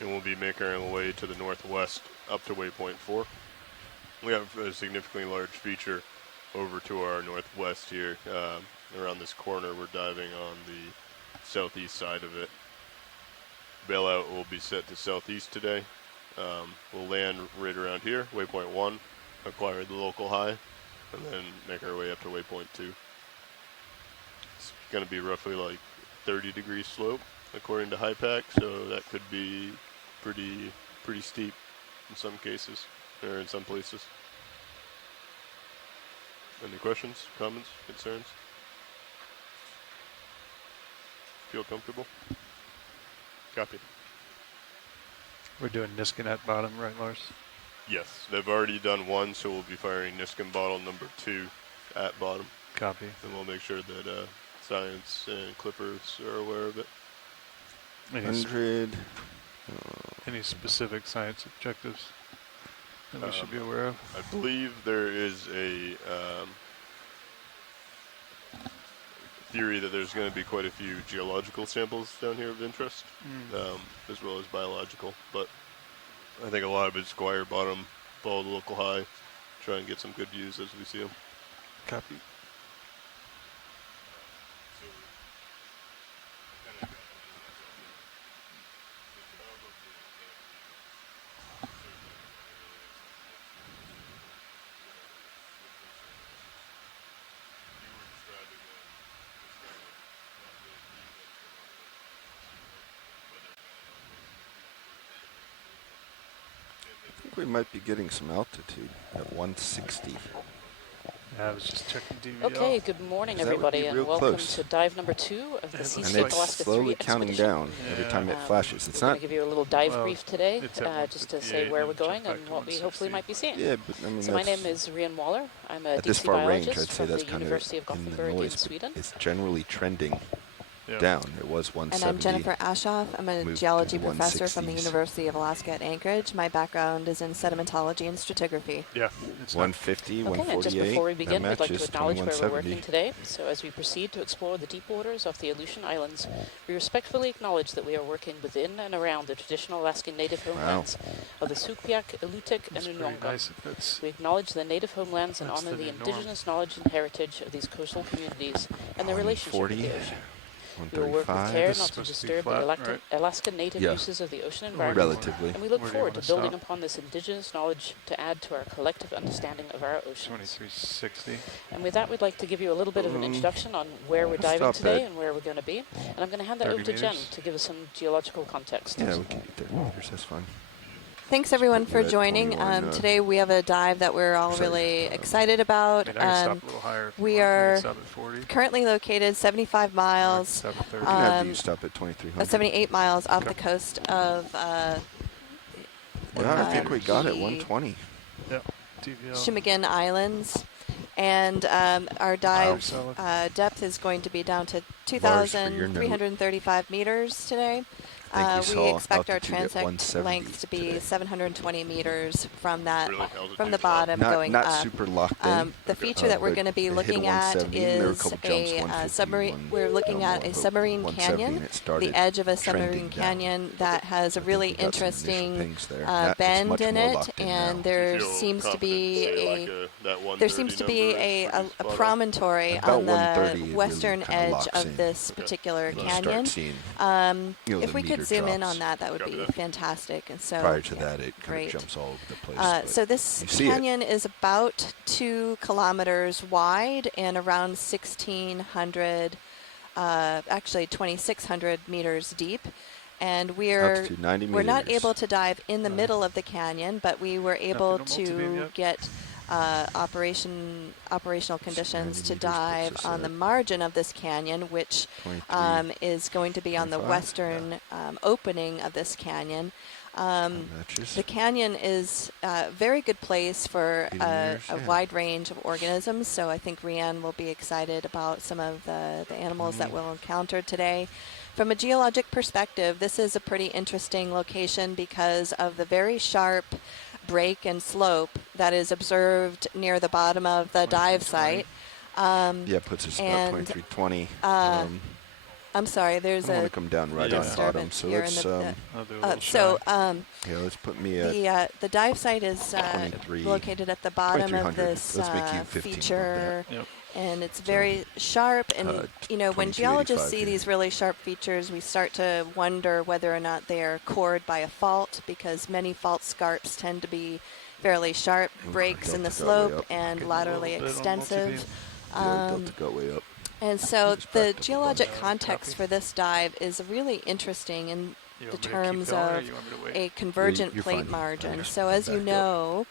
and we'll be making our way to the northwest up to waypoint 4. We have a significantly large feature over to our northwest here. Around this corner, we're diving on the southeast side of it. Bailout will be set to southeast today. We'll land right around here, waypoint 1, acquire the local high, and then make our way up to waypoint 2. It's going to be roughly like 30-degree slope according to HiPAC, so that could be pretty steep in some cases, or in some places. Any questions, comments, concerns? Feel comfortable? Copy. We're doing Niskin at bottom, right, Lars? Yes, they've already done 1, so we'll be firing Niskin bottle number 2 at bottom. Copy. And we'll make sure that Science and Clippers are aware of it. Any specific science objectives that we should be aware of? I believe there is a theory that there's going to be quite a few geological samples down here of interest, as well as biological. But I think a lot of it's Squire bottom, follow the local high, try and get some good views as we see them. Copy. I think we might be getting some altitude at 160. Yeah, I was just checking DVL. Okay, good morning, everybody, and welcome to dive number 2 of the And Seascape it's Alaska 3 slowly counting expedition. down every time it flashes. It's We're going not. to give you a little dive well, brief today, it's at just to say 158 where we're and going jump and back to what we hopefully 160. might be seeing. Yeah, but I mean, So my that's- name is Rian Waller. I'm a at this deep sea far range, biologist I'd say from that's the kind of University of in the Gothenburg in noise, but Sweden. it's generally trending Yeah. down. It was 170. And I'm Jennifer Ashoff. I'm a moved geology to professor from the 160s. University of Alaska at Anchorage. My background is in sedimentology and stratigraphy. Yeah. It's 150, Okay, and 148. just before we begin, that we'd like to matches acknowledge where we're 2170. working today. So as we proceed to explore the deep waters off the Aleutian Islands, we respectfully acknowledge that we are working within and around the traditional Alaskan native homelands of the Sugpiaq, Alutiiq, and It's pretty Unonga. nice if it's We acknowledge the native homelands and That's honor the the new norm. indigenous knowledge and heritage of these coastal communities and their relationship with 140, the ocean. We will work with 135. care This is not to supposed to be disturb flat, the right? Alaska native Yeah. uses of the ocean Where environment. do you want- Relatively. And we look Where do you forward wanna to building stop? upon this indigenous knowledge to add to our collective understanding of our oceans. 2360. And with that, we'd like to give you a little bit of an introduction on where we're diving stop today at and where we're going to be. And I'm going to hand that 30 over to Jen meters. to give us some geological context. Yeah, we can get 30 meters. That's fine. Thanks everyone Put for that joining. 21, Today we have a dive that we're all sorry, really excited about. I mean, I can stop a little higher. If we you want. I are can stop at 40. Currently located 75 miles, Stop at 30. We can have Um, you stop at 2300. 78 miles off Okay. the coast of Yeah, I think we got it. the 120. DVL. Shimmigan Islands. And our dive Solid. depth is going to be down to Lars, for your note. 2,335 meters today. I think we We saw expect our altitude at transect 170 length to be today. 720 meters from that, Really? from the Altitude? bottom going not up. super locked in. The feature that we're but going to be it hit a looking at 170, and there were a is couple jumps, a 150, submarine. We're looking at a submarine 170, canyon, and it started the edge of a trending submarine down. canyon that has a I really think we got some initial interesting pings there. That is bend much in more it, locked in and now. there Feel seems to confident be say a like that 130 there seems to be number a is pretty spot on? promontory About on the 130 it really western kinda edge locks of in. this particular You'll canyon. start seeing If the we could could zoom in drops. on that, that would Copy be that. fantastic. And so Prior to that, it kind great. of jumps all over the place. but So this you see it. canyon is about 2 kilometers wide and around 1,600, actually 2,600 meters deep. And Altitude 90 we're not meters. able to dive in the middle of the canyon, but we were able Nothing to multibeam to yet. get operational conditions 90 to meters puts dive us on the at margin of this canyon, which 23, is going to be on the 25? western opening of this canyon. matches. The canyon is a very good place for 80 a meters, yeah. wide range of organisms, so I think Rianne will be excited about some of the animals that we'll encounter today. From a geologic perspective, this is a pretty interesting location because of the very sharp break and slope that is observed near the bottom of the dive site. Yeah, it puts us about and, 2320. I'm sorry, I there's don't want a to come down right on the bottom, disturbance so here let's in the, I'll do a little so shy. yeah, let's put me at the dive site is 23 located at the bottom of 2300. this Let's make you 15 feature, Yep. and it's very sharp. And you know, when 2285 geologists see here. these really sharp features, we start to wonder whether or not they are cored by a fault, because many fault scarps tend to be fairly sharp breaks in the Delta got way slope up. and Getting a laterally little bit on extensive. yeah, Delta got way up. And so Just the backed up a geologic bunch. context Copy. for this dive is really interesting in You the want me to keep terms going, or of you want me to wait? a convergent you're plate fine. margin. Just So as you backed up. know,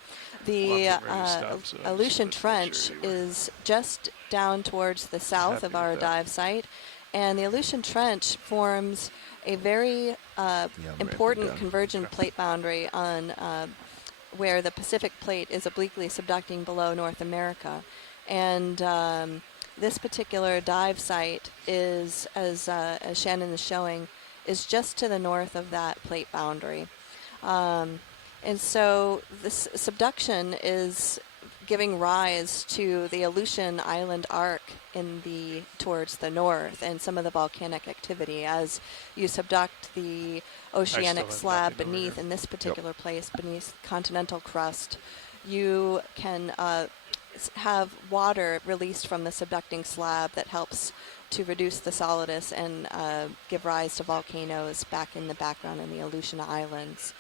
the Well, I'm getting ready to stop, so I just Aleutian wanted to make Trench sure you were is just down towards the south happy of with our that. dive site, and the Aleutian Trench forms a very Yeah, I'm ramping important down. convergent Okay. plate boundary on where the Pacific plate is obliquely subducting below North America. And this particular dive site is, as Shannon is showing, is just to the north of that plate boundary. And so this subduction is giving rise to the Aleutian Island arc towards the north, and some of the volcanic activity as you subduct the oceanic have slab nothing over beneath, here. in this particular place, beneath continental crust. You can have water released from the subducting slab that helps to reduce the solidus and give rise to volcanoes back in the background in the Aleutian Islands.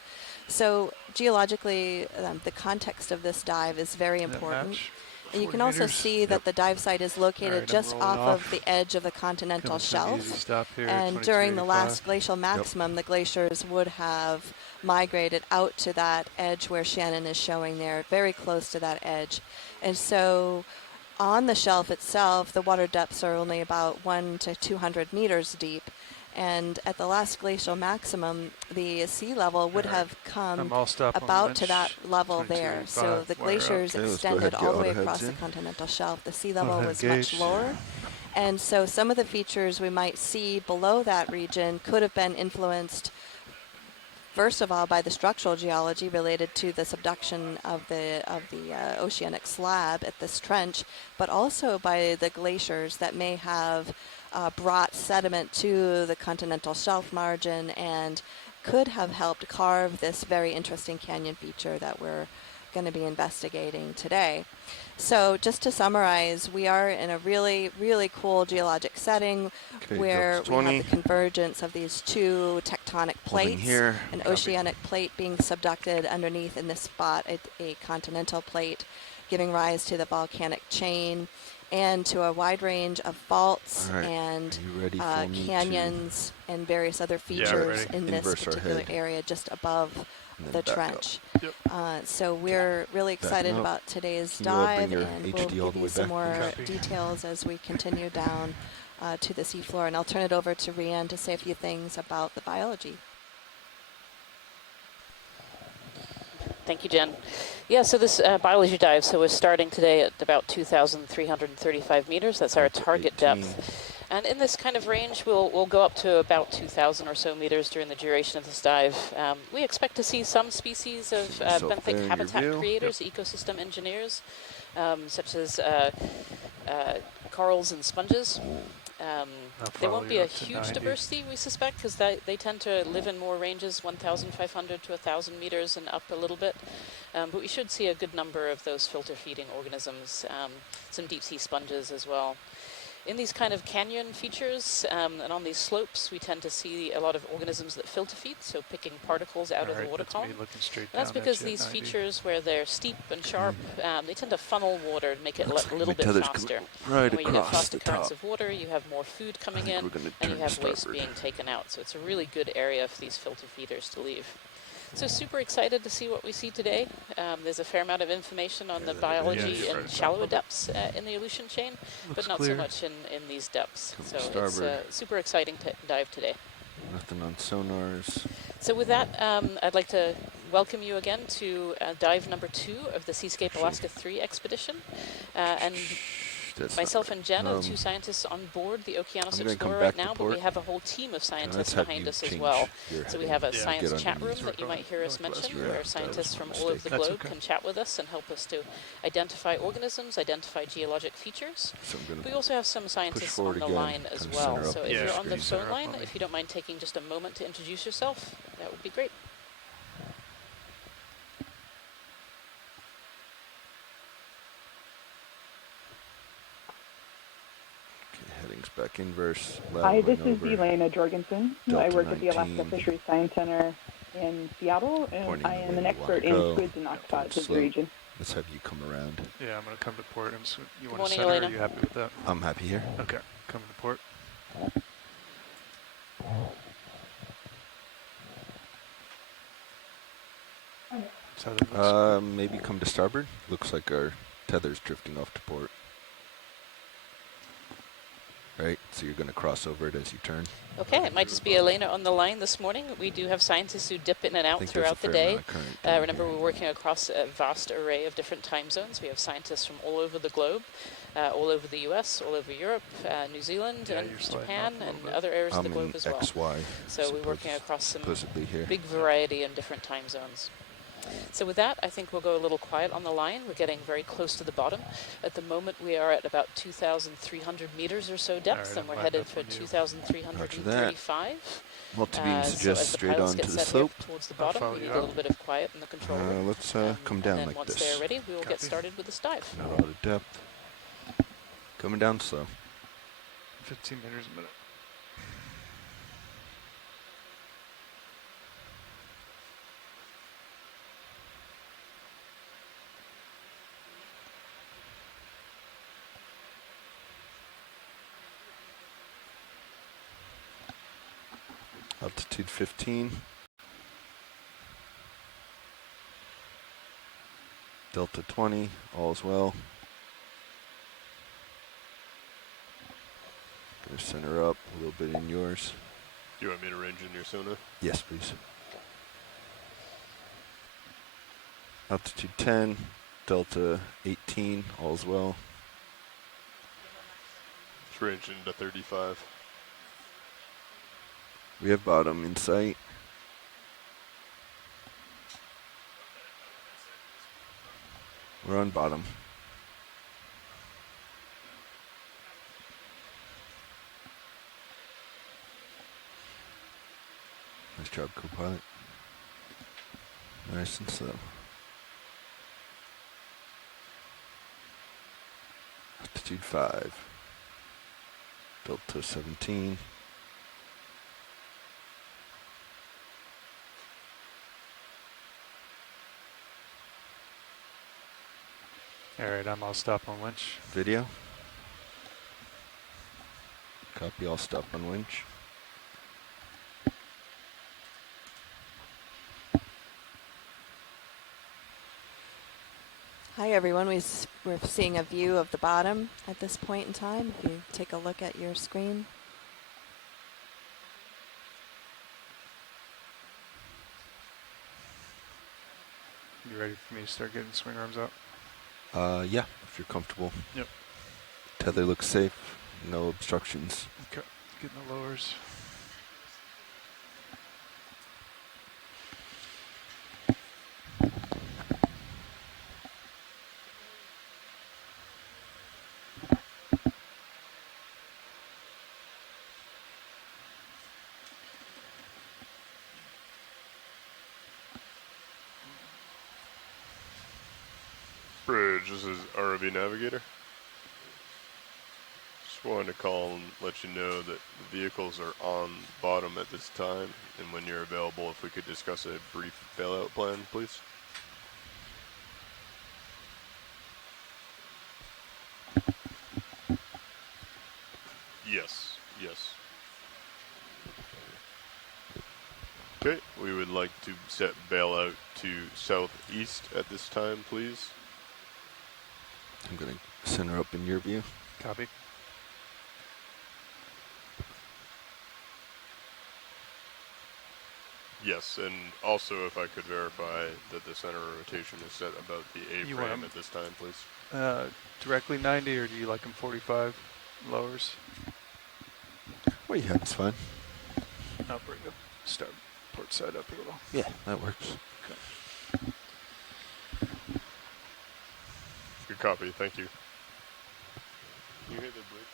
So geologically, the context of this dive is very Does that important. match? And you 40 can also meters? see that the dive site is located Alright, I'm just rolling off of off. the edge of the continental Coming to an easy shelf. stop here, And during the 2385. last glacial maximum, the glaciers would have migrated out to that edge where Shannon is showing there, very close to that edge. And so on the shelf itself, the water depths are only about 100 to 200 meters deep. And at the last glacial maximum, the sea level would Alright. have come I'm all stop on about to winch, that level there. 2285, So the wire up. glaciers Okay, let's go extended ahead, all the get way auto across heads the in. continental shelf. The sea level ahead, was much gauge. lower. And so some of the features we might see below that region could have been influenced, first of all, by the structural geology related to the subduction of the oceanic slab at this trench, but also by the glaciers that may have brought sediment to the continental shelf margin and could have helped carve this very interesting canyon feature that we're going to be investigating today. So just to summarize, we are in a really, really cool geologic setting Okay, where Delta we have 20. the convergence of these two tectonic Holding plates, here. an Copy. oceanic plate being subducted underneath in this spot, a continental plate giving rise to the volcanic chain and to a wide range of faults All right. and Are you ready for me to canyons and various other Yeah, features ready. in this Inverse our particular head. area just above And then the back up. trench. Yep. So we're really excited up. about today's Can you, dive, bring your and HD we'll all give the way you some back? more Copy. details as we continue down to the seafloor. And I'll turn it over to Rianne to say a few things about the biology. Thank you, Jen. Yeah, so this biology dive, so we're starting today at about 2,335 meters. That's our Up to target 18. depth. And in this kind of range, we'll go up to about 2,000 or so meters during the duration of this dive. We expect to see some species of Yourself there benthic in your habitat view. creators, ecosystem engineers, such as corals and sponges. There follow won't be you a up to huge 90. diversity, we suspect, because they tend to live in more ranges, 1,500 to 1,000 meters and up a little bit. But we should see a good number of those filter-feeding organisms, some deep-sea sponges as well. In these kind of canyon features and on these slopes, we tend to see a lot of organisms that filter feed, so picking particles out of the water that's column. me looking straight And that's down because at you at these 90. features, where they're steep and sharp, they tend to funnel water and make it a little bit Tether's faster. right And where you get across faster the currents top. of water, you have more food coming think in, we're gonna and you turn have waste starboard. being taken out. So it's a really good area for these filter feeders to leave. So super excited to see what we see today. There's a fair amount of information on the biology in shallower depths in the Aleutian chain, but not so much in these depths. Come So starboard. it's a super exciting dive today. Nothing on sonars. So with that, I'd like to welcome you again to dive number 2 of the Seascape Alaska 3 expedition. And That's myself not and Jen are the 2 right. scientists on board the Okeanos I'm gonna come Explorer back right to now, but we port. have a whole team of scientists Let's have behind you us as change well. your So we heading. have a Yeah. science Get chat room underneath. that you might hear us mention, Yeah, where that scientists was from my all over the mistake. globe can chat with us and help us to identify organisms, identify geologic features. So I'm gonna We also have some scientists on forward the again, line as kinda well. center up So the if you're on the screen. phone line, if you don't mind taking just a moment to introduce yourself, that would be great. Headings back inverse. Hi, this lateral is over. Elena Jorgensen. I Delta work at the Alaska 19. Fisheries Science Center in Seattle, and Pointing I the am way an we expert wanna in go. squids and oxalids of the Slope. region. Let's have you come around. Yeah, I'm going to come to port. You want morning, to center? Elena. Are you happy with that? I'm happy here. Okay, coming to port. Tether looks Maybe come to starboard. Looks like our tether's drifting off to port. Right, so you're going to cross over it as you turn. Okay, it might just be Elena on the line this morning. We do have scientists who dip in and out think there's a throughout the fair day. amount of current down Remember, we're working across a vast array of different time zones. We have scientists from all over the globe, all over the US, all over Europe, New Zealand, Yeah, and you're sliding Japan, off a little and bit. other areas of I'm the globe in as well. XY. So we're working across some supposedly here. big variety in different time zones. So with that, I think we'll go a little quiet on the line. We're getting very close to the bottom. At the moment, we are at about 2,300 meters or so depth, and we're headed for 2,335. Multi-beam So suggests as the straight pilots on get to the set slope. here towards the bottom, we need a little bit of quiet in the control room. Let's come down and then like once this. they're ready, we will get started with this dive. Not a lot of depth. Coming down slow. 15 meters a minute. Altitude 15. Delta 20, all's well. Gonna center up a little bit in yours. Do you want me to range in your sonar? Yes, please. Altitude 10, Delta 18, all's well. Let's range into 35. We have bottom in sight. We're on bottom. Nice job, co-pilot. Nice and slow. Altitude 5. Delta 17. All right, I'm all stop on winch. Video. Copy, all stop on winch. Hi everyone, we're seeing a view of the bottom at this point in time. If you take a look at your screen. You ready for me to start getting swing arms out? Yeah, if you're comfortable. Yep. Tether looks safe, no obstructions. Okay, getting the lowers. Bridge, this is ROV Navigator. Just Just wanted to call and let you know that the vehicles are on bottom at this time, and when you're available, if we could discuss a brief bailout plan, please. Yes, yes. Okay, we would like to set bailout to southeast at this time, please. I'm going to center up in your view. Copy. Yes, and also if I could verify that the center of rotation is set about the You want A-frame 'em- at this time, please. Directly 90, or do you like them 45 lowers? What you have is fine. I'll bring the starport side up a little. Yeah, that works. Good copy, thank you. Can you hit the bridge?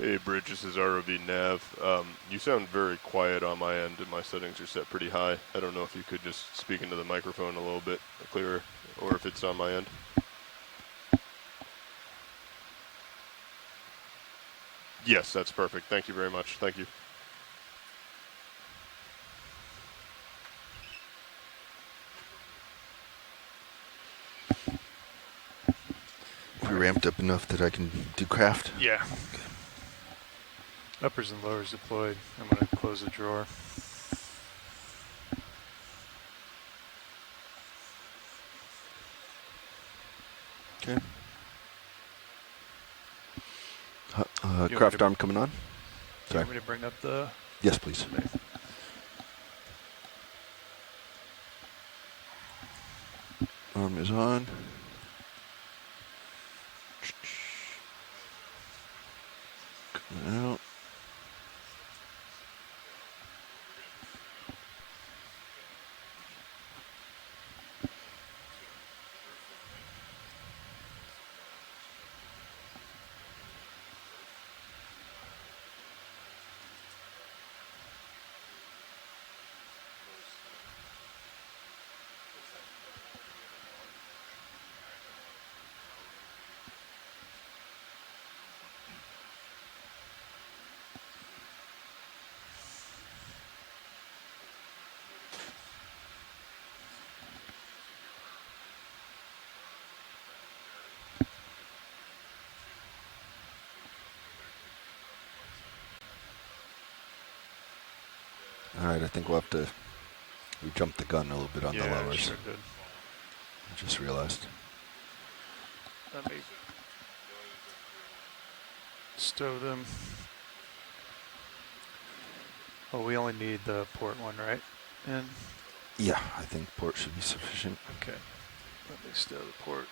Hey Bridge, this is ROV Nav. You sound very quiet on my end, and my settings are set pretty high. I don't know if you could just speak into the microphone a little bit clearer, or if it's on my end. Yes, that's perfect. Thank you very much. Thank you. We ramped up enough that I can do craft. Yeah. Uppers and lowers deployed. I'm going to close the drawer. Okay. want me Craft to- arm coming on. Do you Sorry. want me to bring up the... Yes, please. Arm is on. Coming out. All right, I think we'll have to. We jumped the gun a little bit on the lowers. Sure did. I just realized. Let me stow them. Oh, we only need the port one, right? And Yeah, I think port should be sufficient. okay, let me stow the port.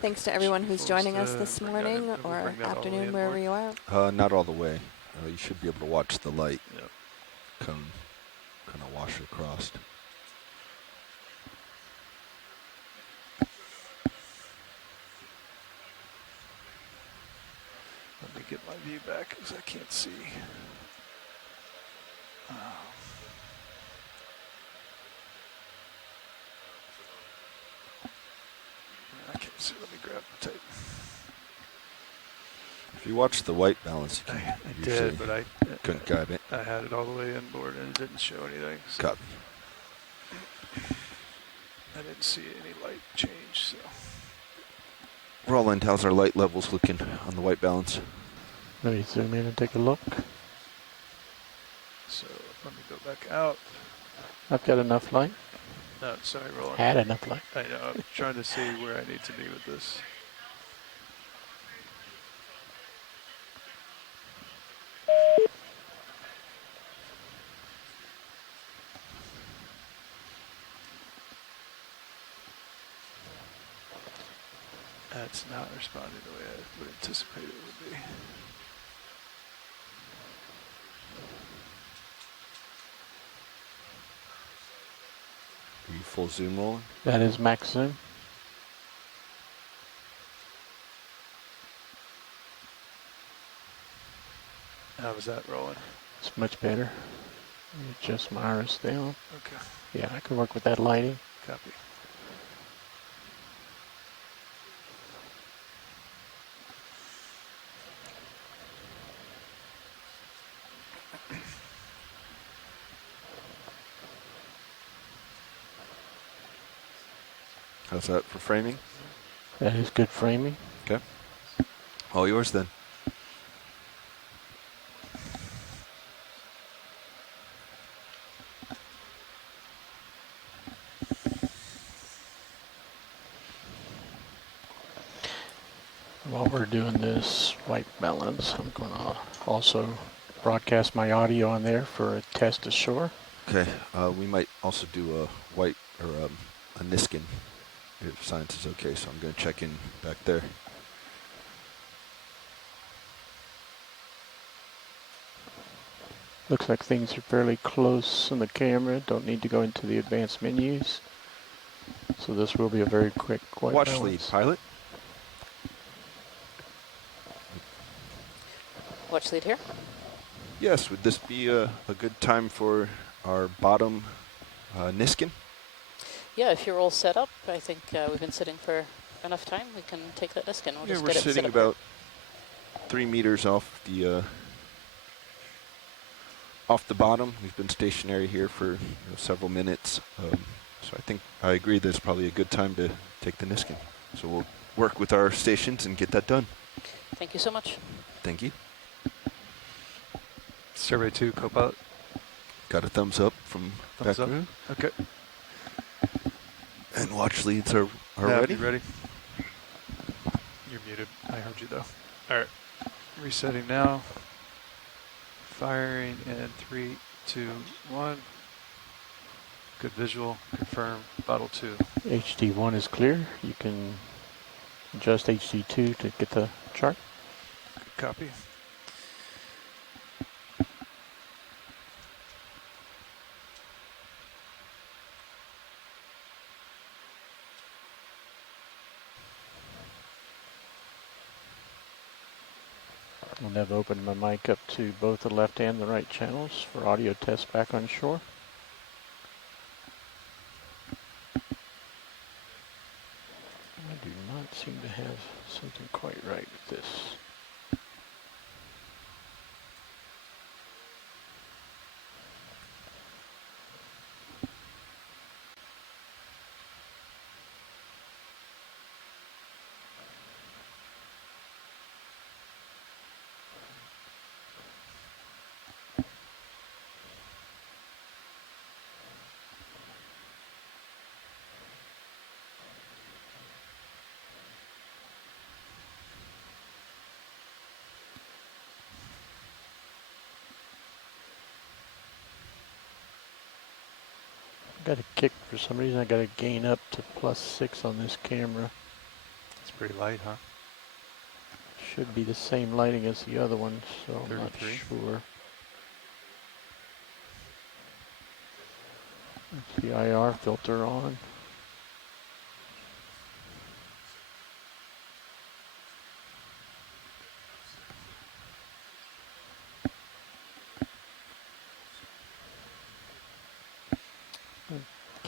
Thanks to everyone who's Supposed joining us to this bring that in- morning we'll or bring that all the way afternoon, in wherever board. you are. Not all the way. You should be able to watch the light Yep. come, kind of wash across. Let me get my view back because I can't see. I can't see. Let me grab the tape. If you watch the white balance, you can I usually did, but I couldn't guide it. I had it all the way inboard and it didn't show anything. So Copy. I didn't see any light change. So Roland, how's our light levels looking on the white balance? Let me zoom in and take a look. let me go back out. I've got enough light. No, sorry, Roland. Had enough light. I know. I'm trying to see where I need to be with this. That's not responding the way I would anticipate it would be. Are you full zoom, Roland? That is max zoom. How was that rolling? It's much better. Adjust my iris down. Okay. Yeah, I can work with that lighting. Copy. How's that for framing? That is good framing. Okay. All yours then. While we're doing this white balance, I'm going to also broadcast my audio on there for a test ashore. Okay. We might also do a white or a Niskin if science is okay. So I'm going to check in back there. Looks like things are fairly close on the camera. Don't need to go into the advanced menus. So this will be a very quick white Watch balance. lead, pilot. Watch lead here. Yes, would this be a good time for our bottom Niskin? Yeah, if you're all set up, I think we've been sitting for enough time. We can take that Niskin. We'll Yeah, just we're get it set sitting up about 3 meters off the bottom. We've been stationary here for several minutes. So I agree that it's probably a good time to take the Niskin. So we'll work with our stations and get that done. Thank you so much. Thank you. Survey 2, Copilot. Got a thumbs up from Thumbs back up. row. Okay. And watch leads are Nav, ready. you ready? You're muted. I heard you though. All right. Resetting now. Firing in 3, 2, 1. Good visual. Confirm. Bottle 2. HD1 is clear. You can adjust HD2 to get the chart. Good copy. I'll now open my mic up to both the left and the right channels for audio tests back on shore. I do not seem to have something quite right with this. Got a kick for some reason. I got to gain up to +6 on this camera. It's pretty light, huh? Should be the same lighting as the other one, so I'm not 33. sure. Let's the IR filter on.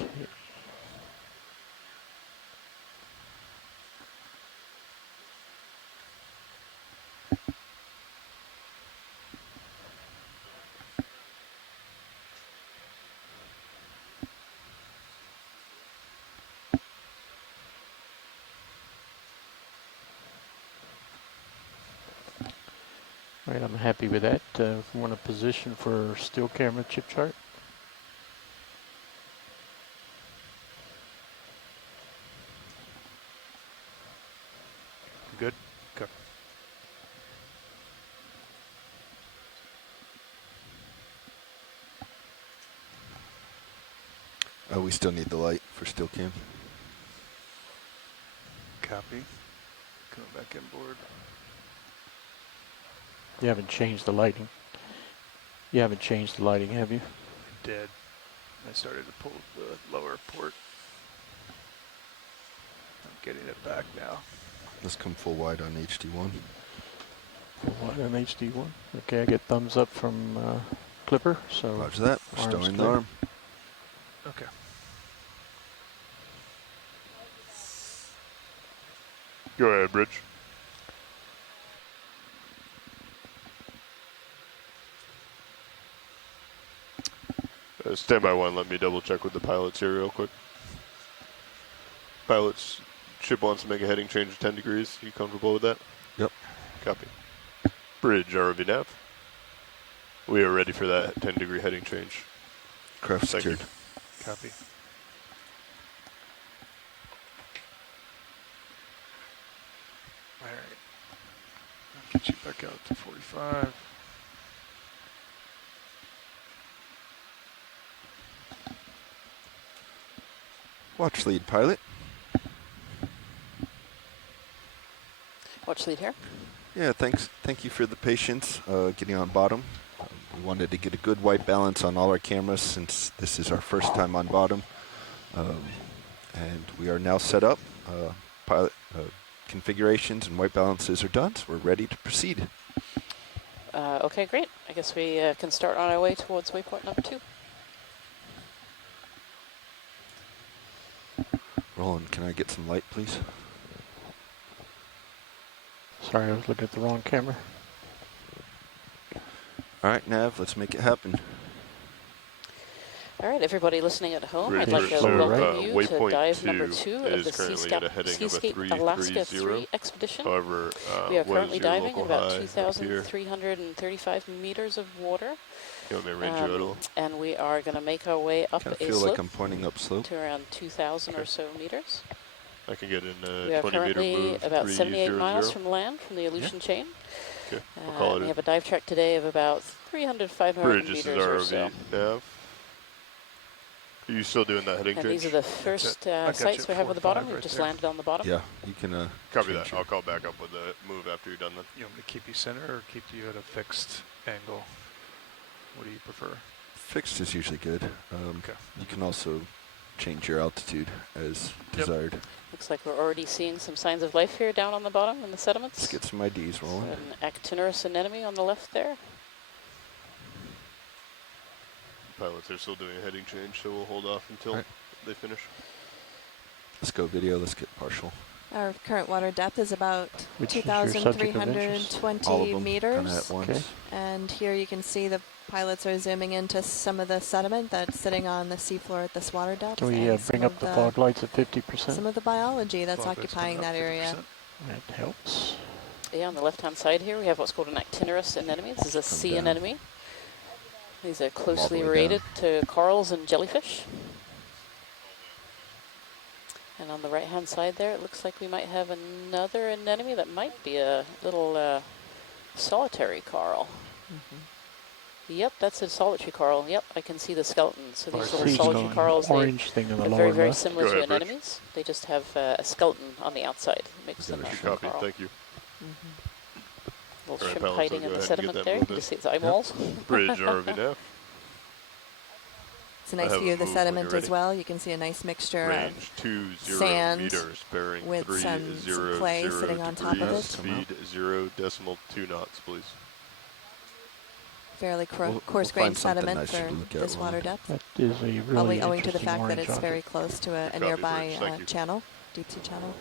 Okay. All right, I'm happy with that. If we want a position for still camera chip chart. Good? Okay. We still need the light for still cam. Copy. Coming back inboard. You haven't changed the lighting. You haven't changed the lighting, have you? I did. I started to pull the lower port. I'm getting it back now. Let's come full wide on HD1. An HD1. Okay, I get thumbs up from Clipper. So Roger that. arms Restoring the clear. arm. Okay. Go ahead, Bridge. Standby 1, let me double check with the pilots here real quick. Pilots, ship wants to make a heading change of 10 degrees. You comfortable with that? Yep. Copy. Bridge, ROV nav. We are ready for that 10-degree heading change. Craft Thank secured. you. Copy. All right. I'll get you back out to 45. Watch lead, pilot. Watch lead here. Yeah, thanks. Thank you for the patience getting on bottom. We wanted to get a good white balance on all our cameras since this is our first time on bottom. And we are now set up. Pilot configurations and white balances are done, so we're ready to proceed. Okay, great. I guess we can start on our way towards waypoint number 2. Roland, can I get some light, please? Sorry, I was looking at the wrong camera. All right, Nav, let's make it happen. All right, everybody listening at home, Bridge, I'd like to so, welcome you to waypoint dive 2 number 2 of is the currently at a heading of a Seascape 330. Alaska 3 expedition. However, We are what currently is your diving in local about high up here? 2,335 meters of water. You want me to range you out a little? And we are going to make our way up Kind a of feel slope like I'm pointing up slope. to around 2,000 or so meters. I can get in We are 20-meter currently move about 78 300. miles from land, from the Aleutian chain. Okay, I'll call it we in. have a dive track today of about 300, 500 Bridge, this is meters or ROV so. nav. Are you still doing that heading And change? these are the first sites we have at the bottom. We've just landed on the bottom. Yeah, you can. Copy that. I'll call back up with the move after you're done then. You want me to keep you center or keep you at a fixed angle? What do you prefer? Fixed is usually good. Okay. You can also change your altitude as desired. Looks like we're already seeing some signs of life here down on the bottom in the sediments. Let's get some IDs rolling. An actinorous anemone on the left there. Pilots are still doing a heading change, so we'll hold off until they finish. Let's go video. Let's get partial. Our current water depth is about Which is your subject of interest? All of 2,320 them, meters. kind of at once. Okay. And here you can see the pilots are zooming into some of the sediment that's sitting on the seafloor at this water depth. Can we and bring some up of the fog lights at 50%? Some of the biology that's Fog light's occupying coming that up area. 50%. That helps. Yeah, on the left-hand side here, we have what's called an actinorous anemone. This is a sea down. anemone. These are closely way related to corals and jellyfish. And on the right-hand side there, it looks like we might have another anemone that might be a little solitary coral. Yep, that's a solitary coral. Yep, I can see the skeleton. So these little See solitary the corals, orange thing on the they're lower very, very left. similar Go to ahead, Bridge. anemones. They just have a skeleton on the outside. It makes them a Copy. coral. Thank you. Little All right, shrimp pilots, hiding I'll in go the ahead and get sediment that there. You moving. can just see its eyeballs. Bridge, ROV nav. It's a nice have view a of the move when sediment you're as ready. well. You can see a nice mixture Range of 20 sand meters, bearing with some 300 clay sitting on top of degrees, it. speed 0.2 knots, please. fairly We'll coarse-grained find something sediment nicer for to look at, this water Roland. depth. That is a really Owing to the interesting fact that orange it's on very it. close to a Copy, nearby Bridge. Thank you. channel, deep sea channel.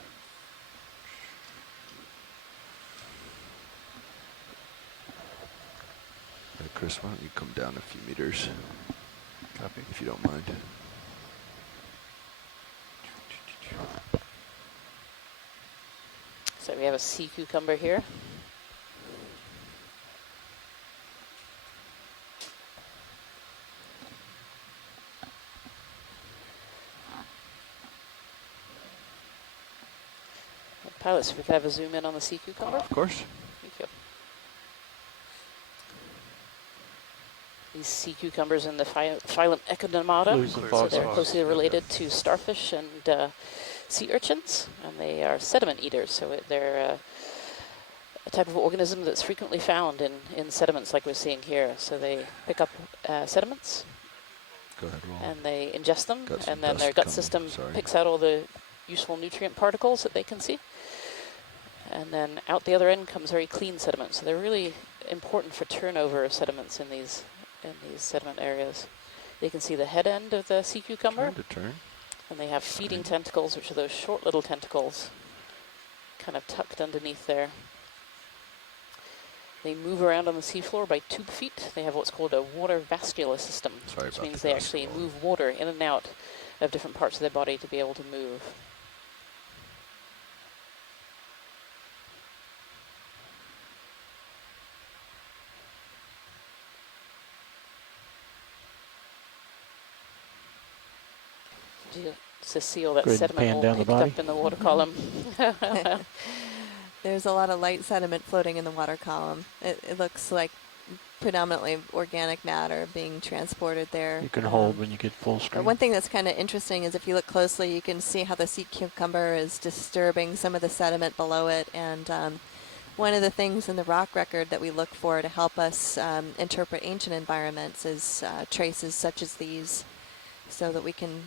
Chris, why don't you come down a few meters? Copy. If you don't mind. So we have a sea cucumber here. Pilots, if we could have a zoom in on the sea cucumber. Of course. Thank you. These sea cucumbers in the phylum Echinodermata, Lose the so fog they're lights. closely related to starfish and sea urchins, and they are sediment eaters, so they're a type of organism that's frequently found in sediments like we're seeing here. So they pick up sediments, Go ahead, roll. and they ingest them, Got some and then their dust gut coming, system sorry. picks out all the useful nutrient particles that they can see. And then out the other end comes very clean sediment. So they're really important for turnover of sediments in these sediment areas. You can see the head end of the sea cucumber. And they have feeding tentacles, which are those short little tentacles kind of tucked underneath there. They move around on the seafloor by tube feet. They have what's called a water vascular system, which means they actually move water in and out of different parts of their body to be able to move. To see all that sediment all picked up in the water column. There's a lot of light sediment floating in the water column. It looks like predominantly organic matter being transported there. You can hold when you get full screen. One thing that's kind of interesting is if you look closely, you can see how the sea cucumber is disturbing some of the sediment below it. And one of the things in the rock record that we look for to help us interpret ancient environments is traces such as these, so that we can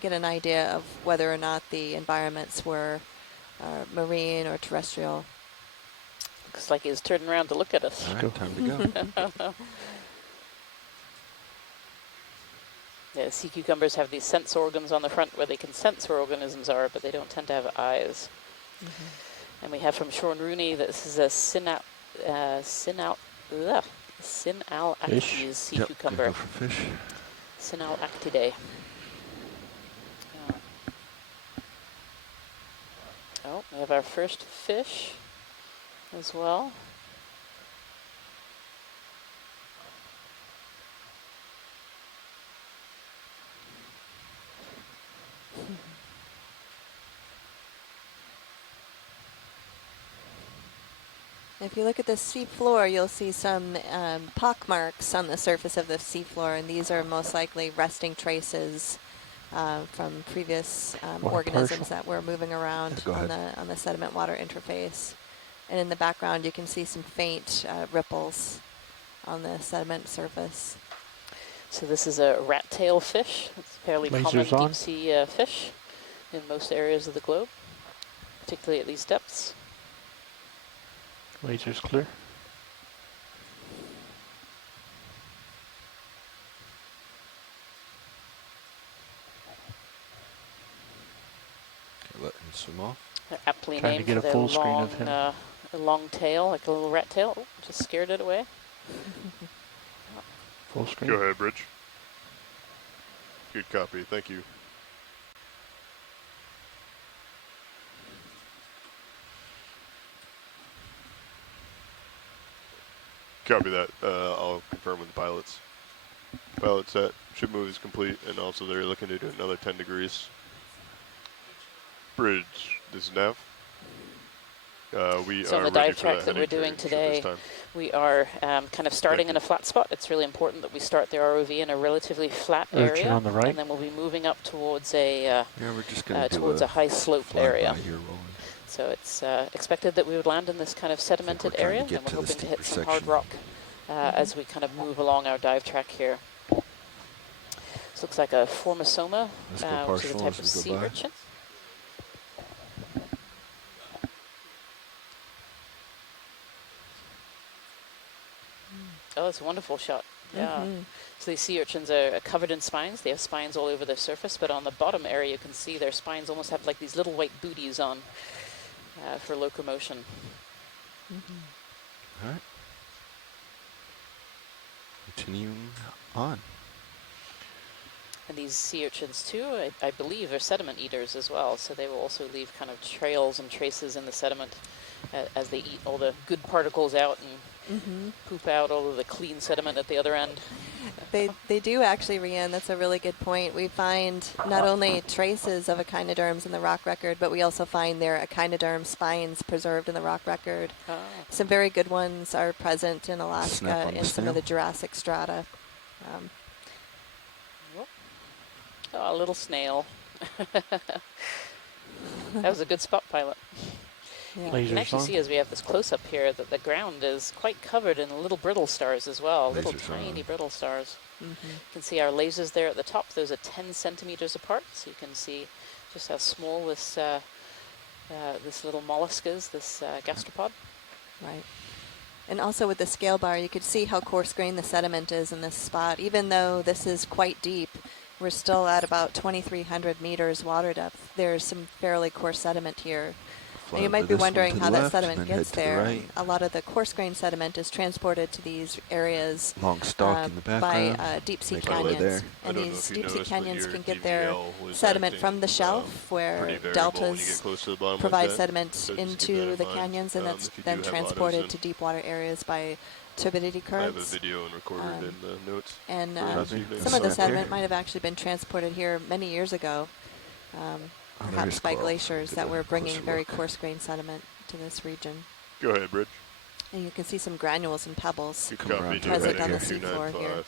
get an idea of whether or not the environments were marine or terrestrial. Looks like he's turning around to look at us. All right, time to go. Yeah, sea cucumbers have these sense organs on the front where they can sense where organisms are, but they don't tend to have eyes. And we have from Sean Rooney that this is a Synalactides sea cucumber. Synalactidae. Oh, we have our first fish as well. If you look at the sea floor, you'll see some pock marks on the surface of the sea floor, and these are most likely resting traces from previous organisms that were moving around on the sediment water interface. And in the background, you can see some faint ripples on the sediment surface. So this is a rat tail fish. It's a fairly common deep sea fish in most areas of the globe, particularly at these depths. Laser's clear. Let him swim off. They're aptly named for their long tail, like a little rat tail. Oh, just scared it away. Full screen. Go ahead, Bridge. Good copy. Thank you. Copy that. I'll confirm with the pilots. Pilot set. Ship move is complete, and also they're looking to do another 10 degrees. Bridge. This is Nav. We so are on the dive track that we're doing today, we are kind of starting in a flat spot. It's really important that we start the ROV in a relatively flat area, on the right. And then we'll be moving up towards a we're just gonna towards a high sloped area. Here, so it's expected that we would land in this kind of sedimented area, and we're hoping to hit some hard rock as we kind of move along our dive track here. This looks like a Formosoma, which is a type of sea urchin. Oh, it's a wonderful shot. Yeah. So these sea urchins are covered in spines. They have spines all over their surface, but on the bottom area you can see their spines almost have like these little white booties on for locomotion. All right. Continuing on. And these sea urchins too, I believe, are sediment eaters as well. So they will also leave kind of trails and traces in the sediment as they eat all the good particles out and poop out all of the clean sediment at the other end. They do actually, Rianne. That's a really good point. We find not only traces of echinoderms in the rock record, but we also find their echinoderm spines preserved in the rock record. Some very good ones are present in Alaska in some of the Jurassic strata. Oh, a little snail. That was a good spot, pilot. Yeah. You can actually see as we have this close-up here that the ground is quite covered in little brittle stars as well, little tiny brittle stars. You can see our lasers there at the top. Those are 10 centimeters apart, so you can see just how small this this little molluscas, this gastropod. Right. And also with the scale bar, you could see how coarse-grained the sediment is in this spot. Even though this is quite deep, we're still at about 2,300 meters water depth. There's some fairly coarse sediment here. Now you might be wondering how that sediment gets there. Right. A lot of the coarse-grained sediment is transported to these areas Long stalk in the background. by deep-sea Right over there. canyons. I And don't know these if you deep-sea noticed, but canyons your can get their DVL was sediment acting, from the shelf, where pretty variable when you deltas get close to the bottom provide like that. sediment So just keep into that in the mind, canyons, and that's if you then do have transported autos to deep water areas by turbidity I have a currents. video and recorded in the notes. And for this evening. some of the Snap sediment here. might have actually been transported here many years ago, Oh, there perhaps is by coral. glaciers Get that a were bringing closer very look. coarse-grained sediment to this region. Go ahead, Bridge. And you can see some granules and pebbles Good Come copy. around New to present heading on the here, seafloor here. 295.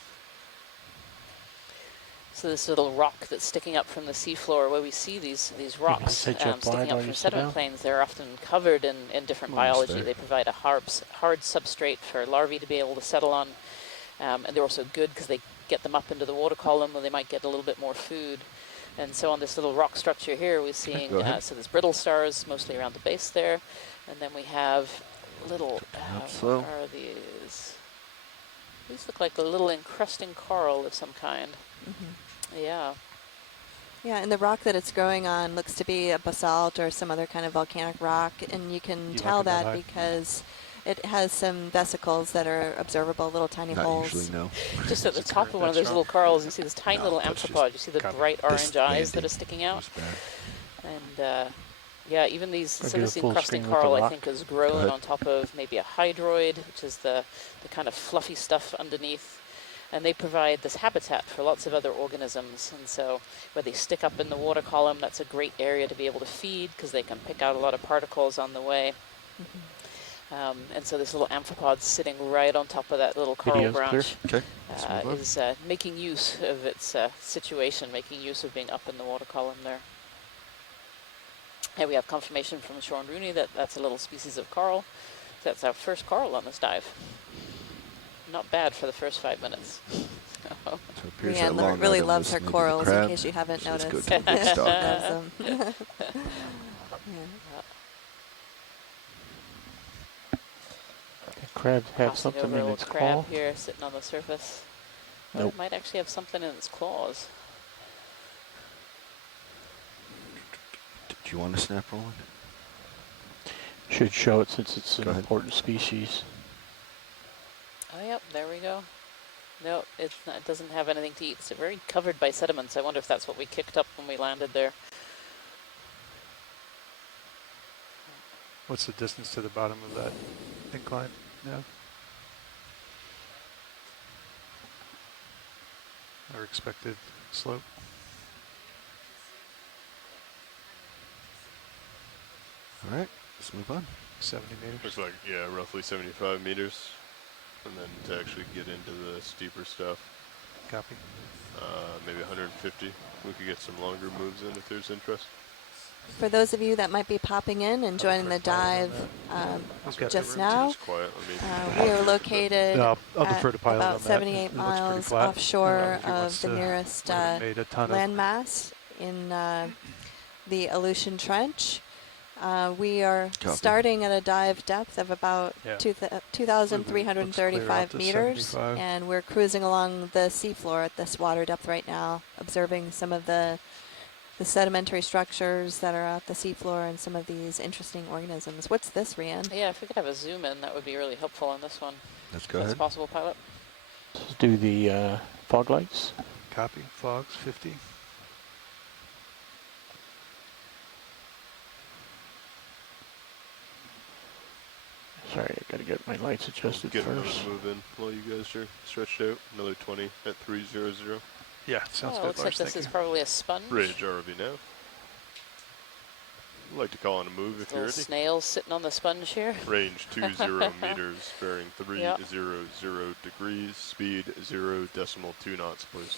So this little rock that's sticking up from the seafloor, where we see these rocks set you up sticking wide up while from you sit sediment down? plains, they're often covered in different Almost biology. there. They provide a hard substrate for larvae to be able to settle on. And they're also good because they get them up into the water column where they might get a little bit more food. And so on this little rock structure here, we're seeing, go ahead. so there's brittle stars mostly around the base there. And then we have little, Up slow. what are these? These look like a little encrusting coral of some kind. Yeah. Yeah, and the rock that it's growing on looks to be a basalt or some other kind of volcanic rock, and you can You tell like it that that high? because it has some vesicles that are observable, little tiny Not holes. usually, no. Just at the Is the top of current one of that those little corals, you see this tiny No, little that's just amphipod. You see the copy. bright orange This eyes that landing are sticking out. was bad. And yeah, even these, Or so do a this full encrusting screen with the coral, I rock. think, is Go grown ahead. on top of maybe a hydroid, which is the kind of fluffy stuff underneath. And they provide this habitat for lots of other organisms. And so where they stick up in the water column, that's a great area to be able to feed because they can pick out a lot of particles on the way. And so this little amphipod sitting right on top of that little coral Video's clear. branch Okay. Let's move on. is making use of its situation, making use of being up in the water column there. And we have confirmation from Sean Rooney that that's a little species of coral. So that's our first coral on this dive. Not bad for the first 5 minutes. So it appears Brienne that long really item loves was her maybe the corals, in crab. case you haven't So let's go noticed. to the big She stalk. loves them. Crabs have Passing something over a in little its crab claw. here sitting on the surface. Oh, Nope. it might actually have something in its claws. Do you want to snap, Roland? Should show it since it's an Go ahead. important species. Oh, yep, there we go. No, it's not, it doesn't have anything to eat. It's very covered by sediments. I wonder if that's what we kicked up when we landed there. What's the distance to the bottom of that incline? Yeah. Our expected slope. All right. Let's move on. 70 meters. Looks like, yeah, roughly 75 meters. And then to actually get into the steeper stuff, Copy. maybe 150. We could get some longer moves in if there's interest. For those of you that might be popping in and joining the dive Who's got just the now, It's quiet. we are located No, I'll at defer to pilot on about that. 78 It looks pretty miles flat. offshore If he wants of the to- nearest we haven't made a ton of- landmass in the Aleutian Trench. We are Copy. starting at a dive depth of about Yeah. 2,335 to meters, 75. and we're cruising along the seafloor at this water depth right now, observing some of the sedimentary structures that are at the seafloor and some of these interesting organisms. What's this, Rian? Yeah, if we could have a zoom in, that would be really helpful on this one. Let's If go that's ahead. possible, pilot. Let's do the fog lights. Copy. Fogs, 50. Sorry, I gotta get my lights adjusted Get another first. move in while you guys are stretched out. Another 20 at 300. Yeah, sounds Oh, good. looks like Lars, this thank is you. probably a sponge. Bridge ROV now. I'd like to call on a move if you're Little ready. snails sitting on the sponge here. Range 20 meters, bearing 300 degrees, speed 0.2 knots, please.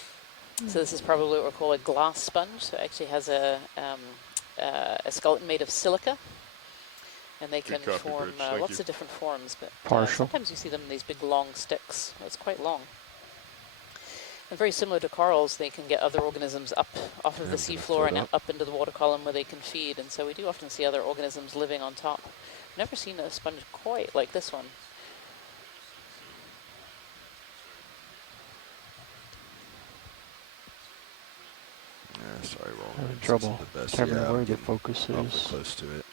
So this is probably what we call a glass sponge. So it actually has a skeleton made of silica. And they can Good copy, form Bridge. Thank lots you. of different forms, but Partial. sometimes you see them in these big long sticks. It's quite long. And very similar to corals, they can get other organisms up off of the seafloor and up into the water column where they can feed. And so we do often see other organisms living on top. Never seen a sponge quite like this one. Yeah, sorry, Roland. Having This trouble isn't the best. determining Yeah, where I'm the getting focus awfully is. close to it.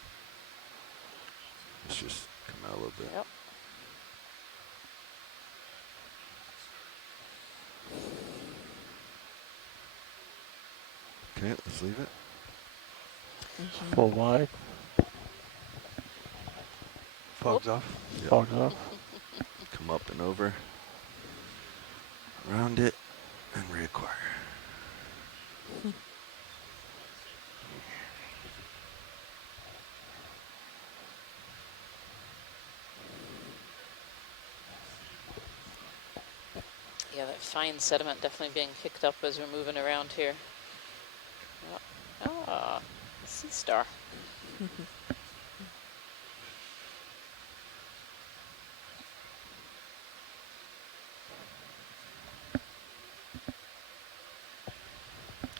Let's just come out a little bit. Yep. Okay, let's leave it. Full wide. Fog's off. Yep. Fog's off. Come up and over. Round it and reacquire. Yeah, that fine sediment definitely being kicked up as we're moving around here. Ah, sea star.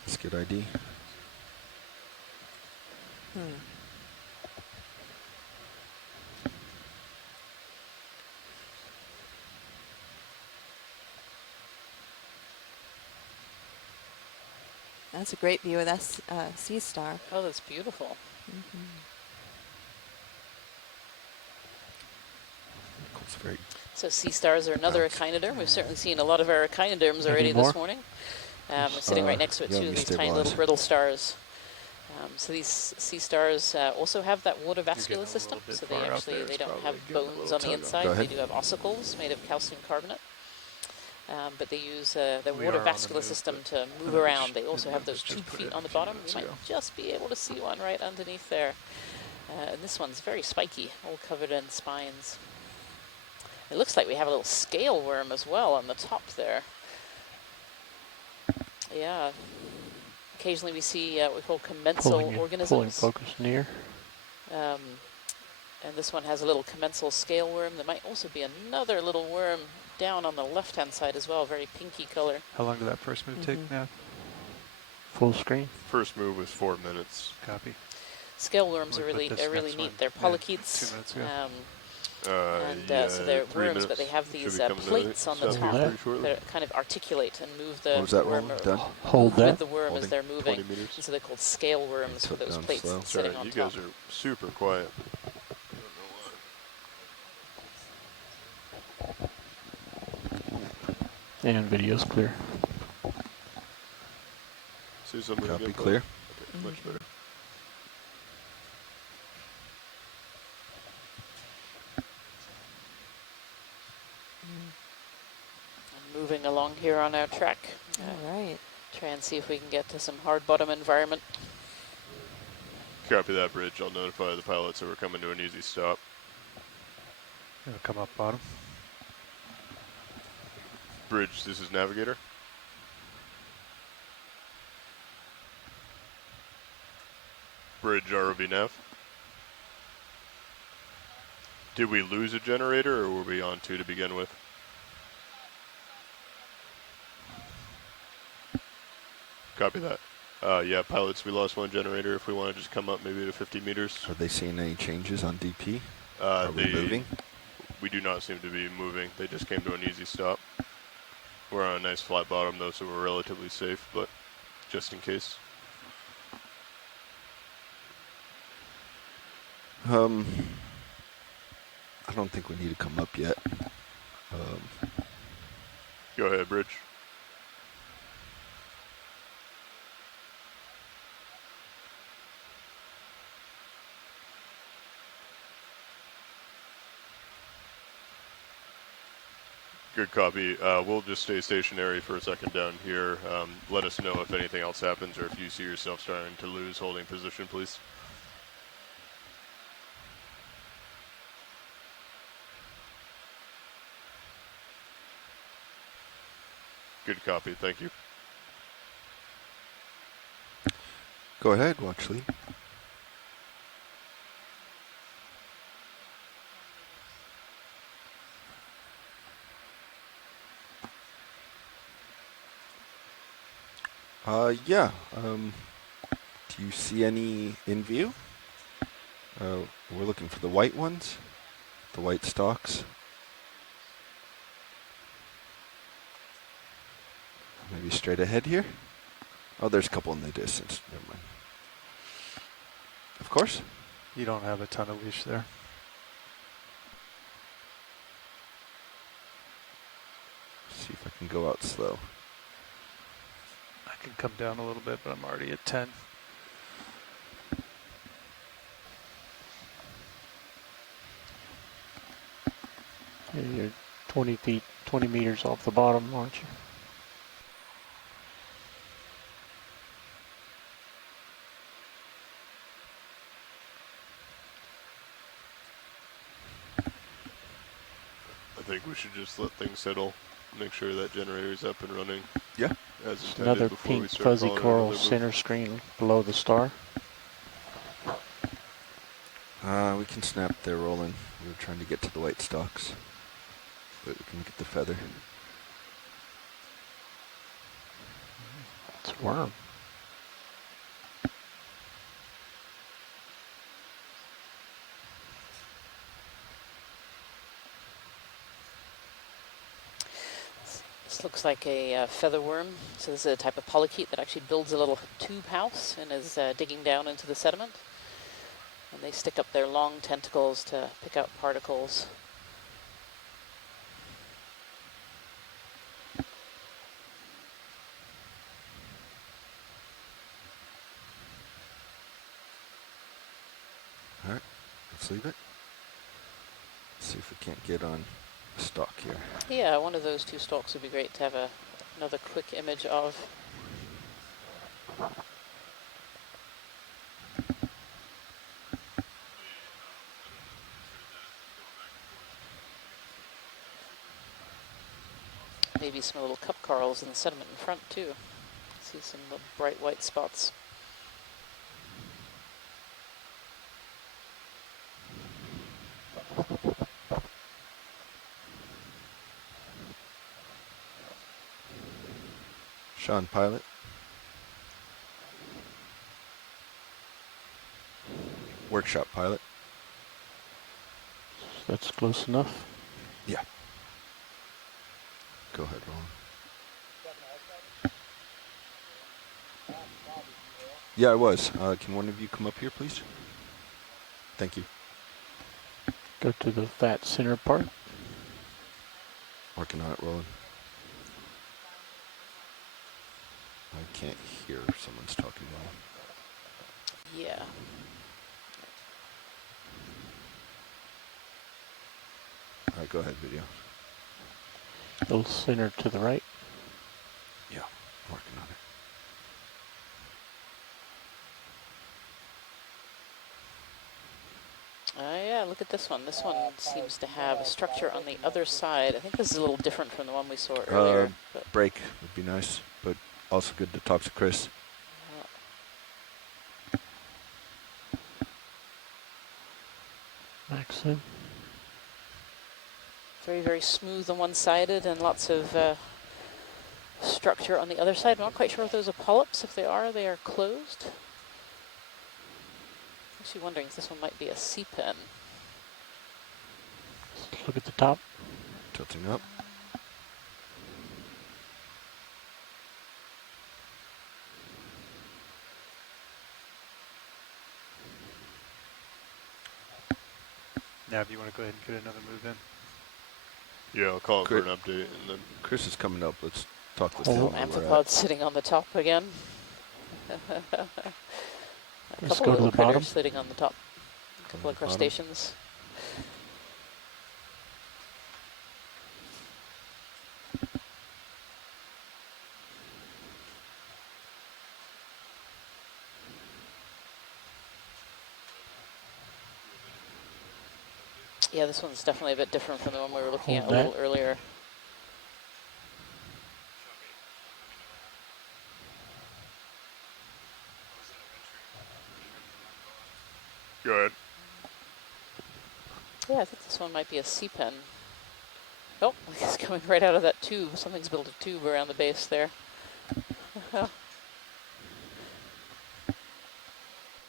Let's get ID. That's a great view of that sea star. Oh, that's beautiful. It's very So sea stars are another echinoderm. We've certainly seen a lot of our echinoderms already this morning. We're sitting right next to it yeah, too, we these tiny stabilize. little brittle stars. So these sea stars also have that water vascular system. So they actually they don't have bones on the inside. They do have ossicles made of calcium carbonate. But they use their water vascular system to move around. They also have those tube feet on the bottom. You might just be able to see one right underneath there. And this one's very spiky, all covered in spines. It looks like we have a little scale worm as well on the top there. Yeah. Occasionally we see what we call commensal organisms. Pulling focus near. And this one has a little commensal scale worm. There might also be another little worm down on the left-hand side as well, very pinky color. How long did that first move take now? Full screen. First move was 4 minutes. Copy. Scale worms We are put really this really next neat. one, They're yeah, polychaetes. 2 minutes ago. So they're 3 worms, but they minutes. have Should these be coming to plates on the stop top here pretty shortly. that kind of articulate and move the What was that, worm Roland? Done? Hold with that. the worm as Holding they're moving. 20 meters. And so they're called scale worms with Took those down plates slow. sitting Sorry, on you top. guys are super quiet. And video's clear. See something Copy, again, clear. Okay, much better. Moving along here on our track. All right. Try and see if we can get to some hard bottom environment. Copy that, Bridge. I'll notify the pilots that we're coming to an easy stop. It'll come up bottom. Bridge, this is Navigator. Bridge, ROV Nav. Did we lose a generator, or were we on 2 to begin with? Copy that. Yeah, pilots, we lost 1 generator. If we want to just come up maybe to 50 meters. Are they seeing any changes on DP? Are we moving? We do not seem to be moving. They just came to an easy stop. We're on a nice flat bottom though, so we're relatively safe, but just in case. I don't think we need to come up yet. Go ahead, Bridge. Good copy. We'll just stay stationary for a second down here. Let us know if anything else happens or if you see yourself starting to lose holding position, please. Good copy. Thank you. Go ahead, Watchley. Yeah. Do you see any in view? We're looking for the white ones, the white stalks. Maybe straight ahead here? Oh, there's a couple in the distance. Never mind. Of course. You don't have a ton of leash there. See if I can go out slow. I can come down a little bit, but I'm already at 10. Yeah, you're 20 feet, 20 meters off the bottom, aren't you? I think we should just let things settle. Make sure that generator's up and running. Yeah. As intended Another before we pink start fuzzy calling coral another move. center screen below the star. We can snap there, Roland. We were trying to get to the white stalks. But we can get the feather. It's a worm. This looks like a feather worm. So this is a type of polychaete that actually builds a little tube house and is digging down into the sediment. And they stick up their long tentacles to pick out particles. All right, let's leave it. See if we can't get on a stalk here. Yeah, one of those two stalks would be great to have another quick image of. Maybe some little cup corals in the sediment in front too. See some bright white spots. Sean, pilot. Workshop, pilot. That's close enough. Yeah. Go ahead, Roland. Yeah, I was. Can one of you come up here, please? Thank you. Go to the fat center part. Working on it, Roland. I can't hear if someone's talking well. Yeah. All right, go ahead, video. A little center to the right. Yeah, working on it. Yeah, look at this one. This one seems to have a structure on the other side. I think this is a little different from the one we saw earlier. Break would be nice, but also good to talk to Chris. Max in. Very, very smooth and one-sided and lots of structure on the other side. I'm not quite sure if those are polyps. If they are closed. Actually wondering if this one might be a sea pen. Look at the top. Tilting up. Now, if you want to go ahead and get another move in. Yeah, I'll call it for an update, and then Chris is coming up. Let's talk with Oh, him. amphipod sitting on the top again. A Let's couple go to little the bottom. critters sitting on the top. A couple of crustaceans. Yeah, this one's definitely a bit different from the one we were looking at a little earlier. go ahead. Yeah, I think this one might be a sea pen. Oh, it's coming right out of that tube. Something's built a tube around the base there.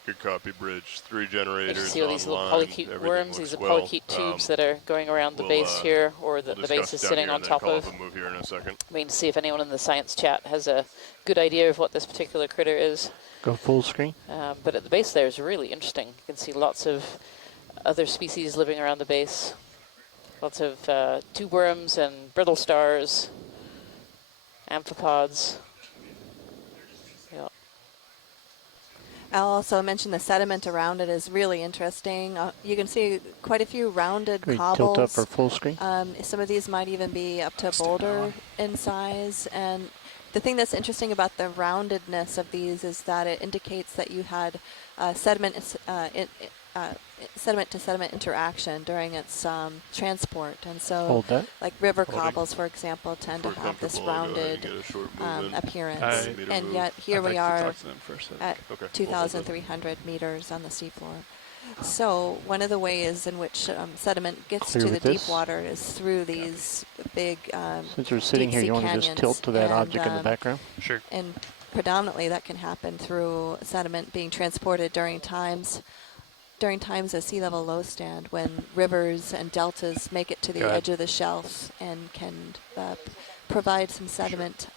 Good copy, Bridge. 3 You generators can see all these little online. polycute Everything worms. These looks are well. polycute tubes that are going around the base here, or that We'll the base discuss is down sitting here on and then top call of. up a move here in a second. Waiting to see if anyone in the science chat has a good idea of what this particular critter is. Go full screen. But at the base there is really interesting. You can see lots of other species living around the base. Lots of tube worms and brittle stars, amphipods. Yeah. I'll also mention the sediment around it is really interesting. You can see quite a few rounded Can we cobbles. tilt up for full screen? Some of these might even be up to a boulder in size. And the thing that's interesting about the roundedness of these is that it indicates that you had sediment-to-sediment interaction during its transport. And so, like river cobbles, for example, tend to have this rounded appearance. And yet here we are at 2,300 meters on the seafloor. So one of the ways in which sediment gets to the deep water is through these big Since we're sitting here, you want to just tilt to that object in the background? Sure. And predominantly that can happen through sediment being transported during times of sea level low stand, when rivers and deltas make it to the edge of the shelf and can provide some sediment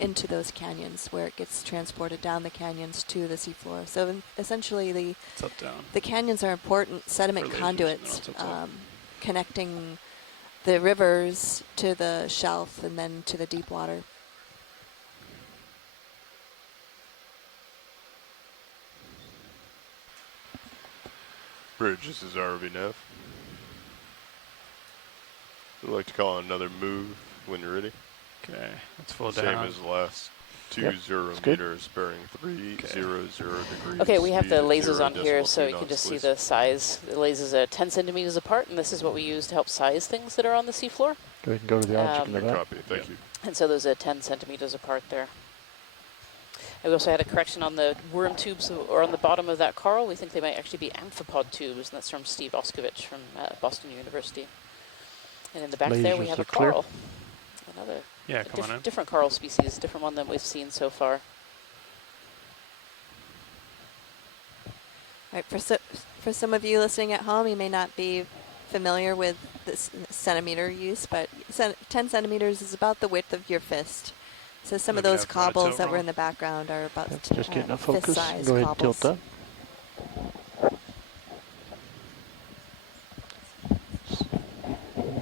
into those canyons, where it gets transported down the canyons to the seafloor. So essentially the canyons are important sediment conduits, connecting the rivers to the shelf and then to the deep water. Bridge, this is ROV Nav. I'd like to call on another move when you're ready. Okay, let's full Same down. as the last 20 meters, bearing 300 degrees. Okay, we have the speed, lasers 0 on here, so you knots, can just see please. the size. The lasers are 10 centimeters apart, and this is what we use to help size things that are on the seafloor. Go ahead and go to the object in the back. Copy, thank you. And so those are 10 centimeters apart there. And we also had a correction on the worm tubes, or on the bottom of that coral. We think they might actually be amphipod tubes, and that's from Steve Oskovich from Boston University. And in the back there we have a coral. Another different coral species, different one than we've seen so far. Right, for some of you listening at home, you may not be familiar with this centimeter use, but 10 centimeters is about the width of your fist. So some of those cobbles that were in the background are about just getting a focus. fist-sized Go ahead and cobbles. tilt up.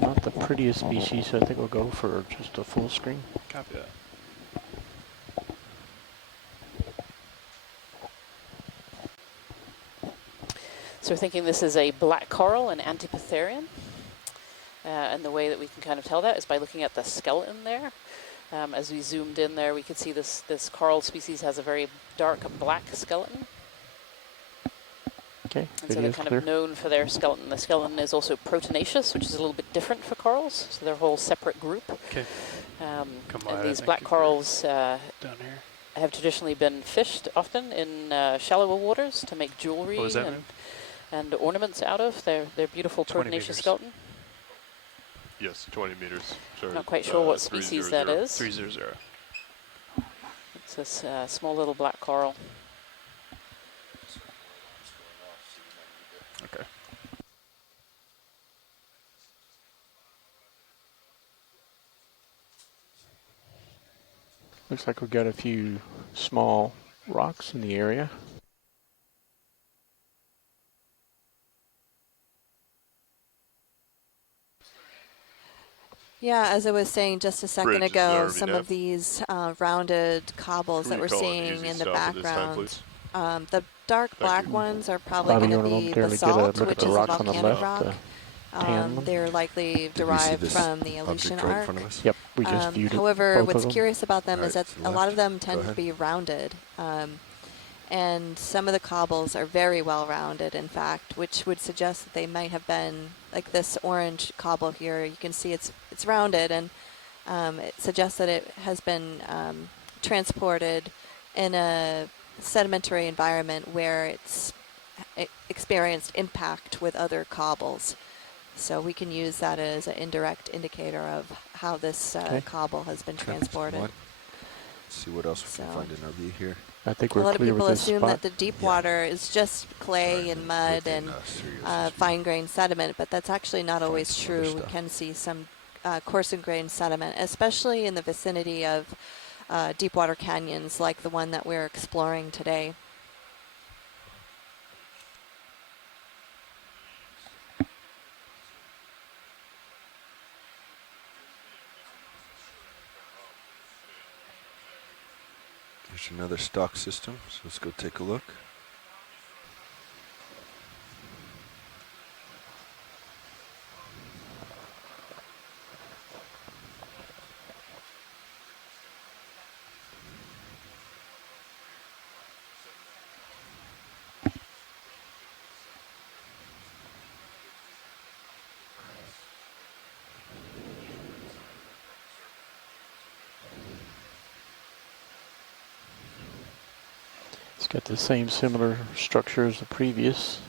Not the prettiest species, so I think we'll go for just a full screen. Copy that. So we're thinking this is a black coral, an Antipitherium. And the way that we can kind of tell that is by looking at the skeleton there. As we zoomed in there, we could see this coral species has a very dark black skeleton. Okay, and so they're kind of known for their skeleton. The skeleton is also proteinaceous, which is a little bit different for corals. So they're a whole separate group. Okay. And these black corals down here have traditionally been fished often in shallower waters to make jewelry and ornaments out of. They're beautiful proteinaceous skeleton. Yes, 20 meters. Sorry, Not quite sure what species that is. 300. It's this small little black coral. Okay. Looks like we've got a few small rocks in the area. Yeah, as I was saying just a second ago, some of these rounded cobbles that we're seeing in the background, the dark black ones are probably going to be basalt, which is a volcanic rock. They're likely derived from the Aleutian Arc. Yep, we just viewed it. However, what's curious about them is that a lot of them tend to be rounded. And some of the cobbles are very well rounded, in fact, which would suggest that they might have been, like this orange cobble here, you can see it's rounded, and it suggests that it has been transported in a sedimentary environment where it's experienced impact with other cobbles. So we can use that as an indirect indicator of how this cobble has been transported. Let's see what else we can find in our view here. I think A we're lot of clear people with this assume spot. that the deep water is just clay and mud within, and serious fine-grained sediment, but that's actually not always some other true. We stuff. can see some coarse and grained sediment, especially in the vicinity of deep water canyons like the one that we're exploring today. There's another stock system, so let's go take a look. It's got the same similar structure as the previous.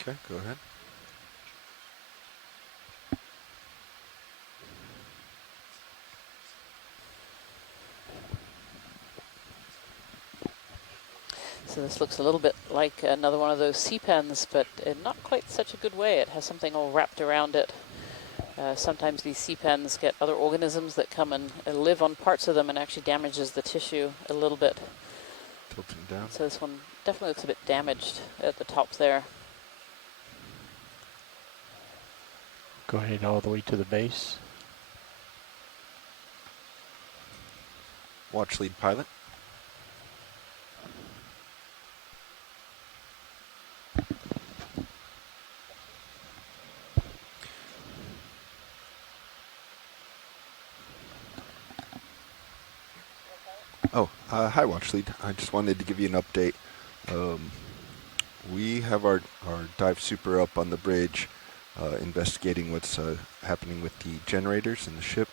Okay, go ahead. So this looks a little bit like another one of those sea pens, but in not quite such a good way. It has something all wrapped around it. Sometimes these sea pens get other organisms that come and live on parts of them and actually damages the tissue a little bit. Tilting down. So this one definitely looks a bit damaged at the top there. Go ahead all the way to the base. Watch lead pilot. Oh, hi Watch Lead. I just wanted to give you an update. We have our dive super up on the bridge, investigating what's happening with the generators in the ship.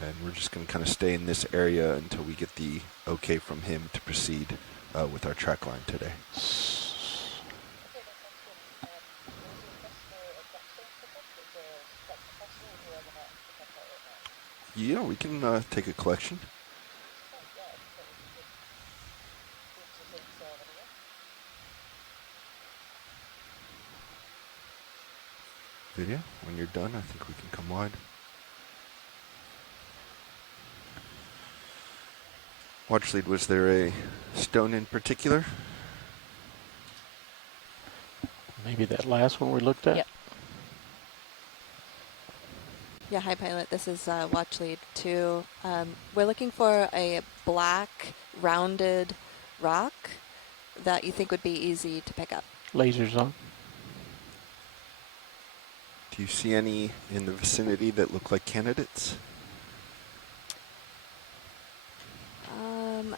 And we're just going to kind of stay in this area until we get the okay from him to proceed with our track line today. Yeah, we can take a collection. Video, when you're done, I think we can come wide. Watch Lead, was there a stone in particular? Maybe that last one we looked at? Yep. Yeah, hi pilot, this is Watch Lead 2. We're looking for a black rounded rock that you think would be easy to pick up. Lasers on. Do you see any in the vicinity that look like candidates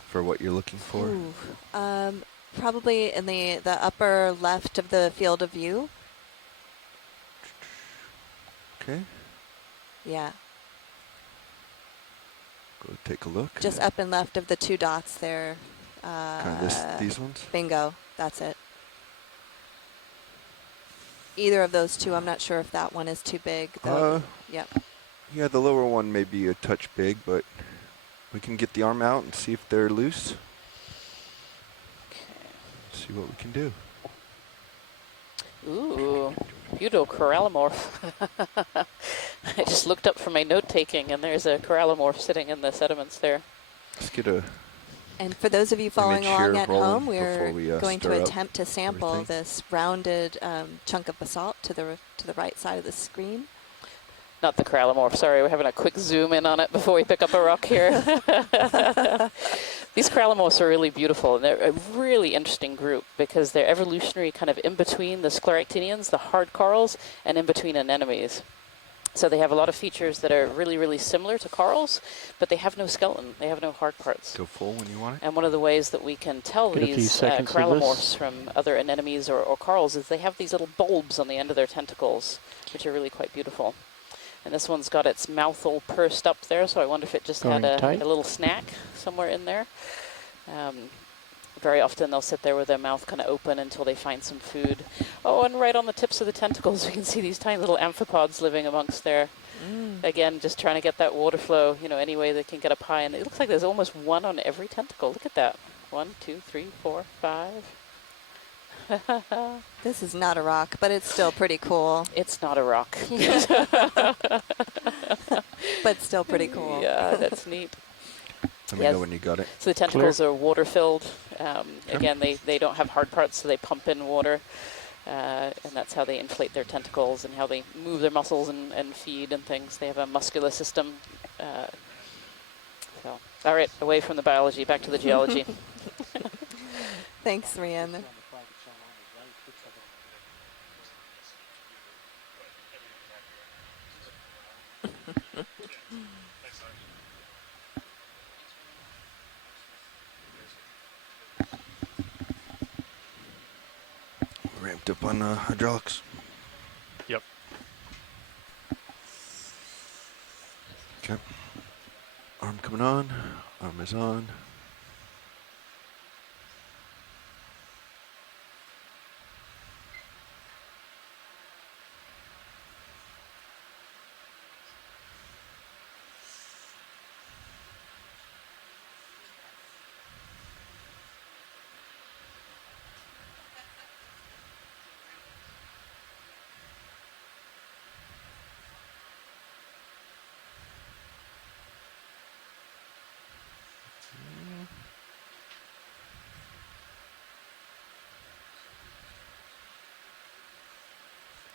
for what you're looking for? Probably in the upper left of the field of view. Okay, Yeah, go take a look. just up and left of the two dots there. Kind of these ones? Bingo, that's it. Either of those two, I'm not sure if that one is too big. Though. Yep. Yeah, the lower one may be a touch big, but we can get the arm out and see if they're loose. See what we can do. Ooh, beautiful corallimorph. I just looked up for my note-taking, and there's a corallimorph sitting in the sediments there. Let's get a... And for those of you following along at home, we're we, going to stir up attempt to sample everything. this rounded chunk of basalt to the right side of the screen. Not the corallimorph, sorry, we're having a quick zoom in on it before we pick up a rock here. These corallimorphs are really beautiful, and they're a really interesting group because they're evolutionary kind of in between the scleractinians, the hard corals, and in between anemones. So they have a lot of features that are really, really similar to corals, but they have no skeleton, they have no hard parts. Go full when you want it. And one of the ways that we can tell Get a few these seconds of corallimorphs this. from other anemones or corals is they have these little bulbs on the end of their tentacles, which are really quite beautiful. And this one's got its mouth all pursed up there, so I wonder if it just had Going tight. a little snack somewhere in there. very often they'll sit there with their mouth kind of open until they find some food. Oh, and right on the tips of the tentacles, you can see these tiny little amphipods living amongst there. Again, just trying to get that water flow, you know, any way they can get up high. And it looks like there's almost one on every tentacle. Look at that. 1, 2, 3, 4, 5. This is not a rock, but it's still pretty cool. It's not a rock. But still pretty cool. Yeah, that's neat. Let me know when you got it. So the tentacles are water-filled. Again, they don't have hard parts, so they pump in water. And that's how they inflate their tentacles and how they move their muscles and feed and things. They have a muscular system. So, all right, away from the biology, back to the geology. Thanks, Rianne. Ramped up on hydraulics. Yep. Okay. Arm coming on. Arm is on.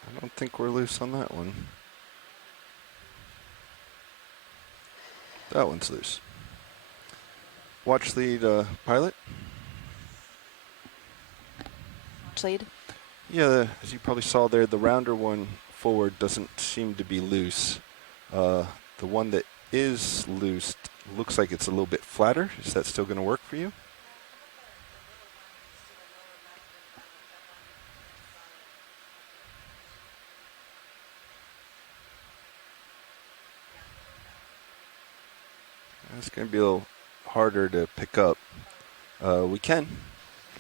I don't think we're loose on that one. That one's loose. Watch lead pilot. Watch lead. Yeah, as you probably saw there, the rounder one forward doesn't seem to be loose. The one that is loose looks like it's a little bit flatter. Is that still going to work for you? It's going to be a little harder to pick up. We can.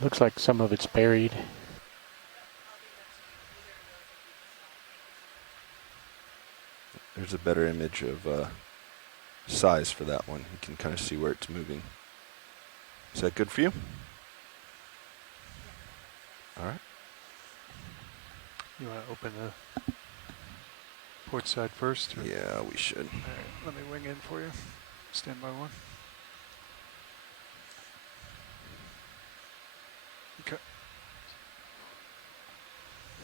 Looks like some of it's buried. There's a better image of size for that one. You can kind of see where it's moving. Is that good for you? All right. You want to open the port side first? Or? Yeah, we should. All right, let me wing in for you. Stand by one. Okay.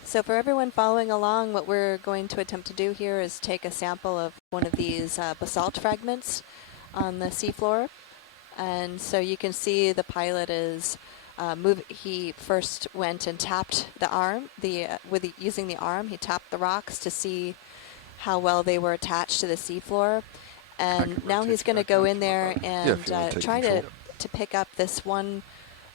So for everyone following along, what we're going to attempt to do here is take a sample of one of these basalt fragments on the seafloor. And so you can see the pilot is he first went and tapped the arm, using the arm, he tapped the rocks to see how well they were attached to the seafloor. And now he's going to go in there and try to pick up this one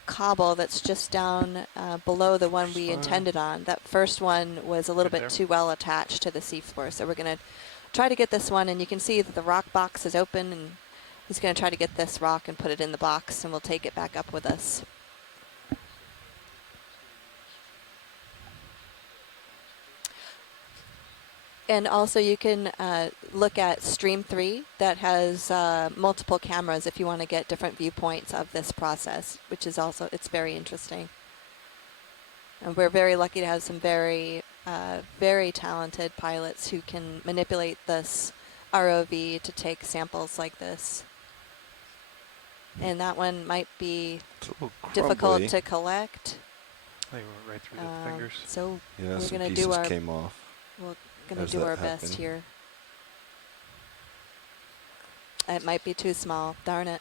cobble that's just down below the one we intended on. That first one was a little bit too well attached to the seafloor. So we're going to try to get this one, and you can see that the rock box is open, and he's going to try to get this rock and put it in the box, and we'll take it back up with us. And also you can look at Stream 3 that has multiple cameras if you want to get different viewpoints of this process, which is also, it's very interesting. And we're very lucky to have some very, very talented pilots who can manipulate this ROV to take samples like this. And that one might be difficult to collect. They went right through the fingers. So yeah, we're going to do our came off. We're going to do our best here. It might be too small. Darn it.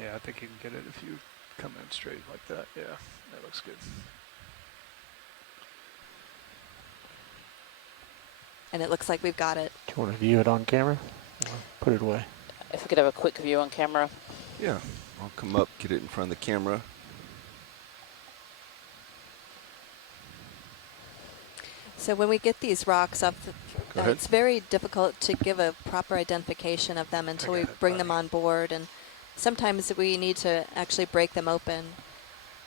Yeah, I think you can get it if you come in straight like that. Yeah, that looks good. And it looks like we've got it. Do you want to view it on camera? Or put it away. If we could have a quick view on camera. Yeah, I'll come up, get it in front of the camera. So when we get these rocks up, it's very difficult to give a proper identification of them until we bring them on board, and sometimes we need to actually break them open.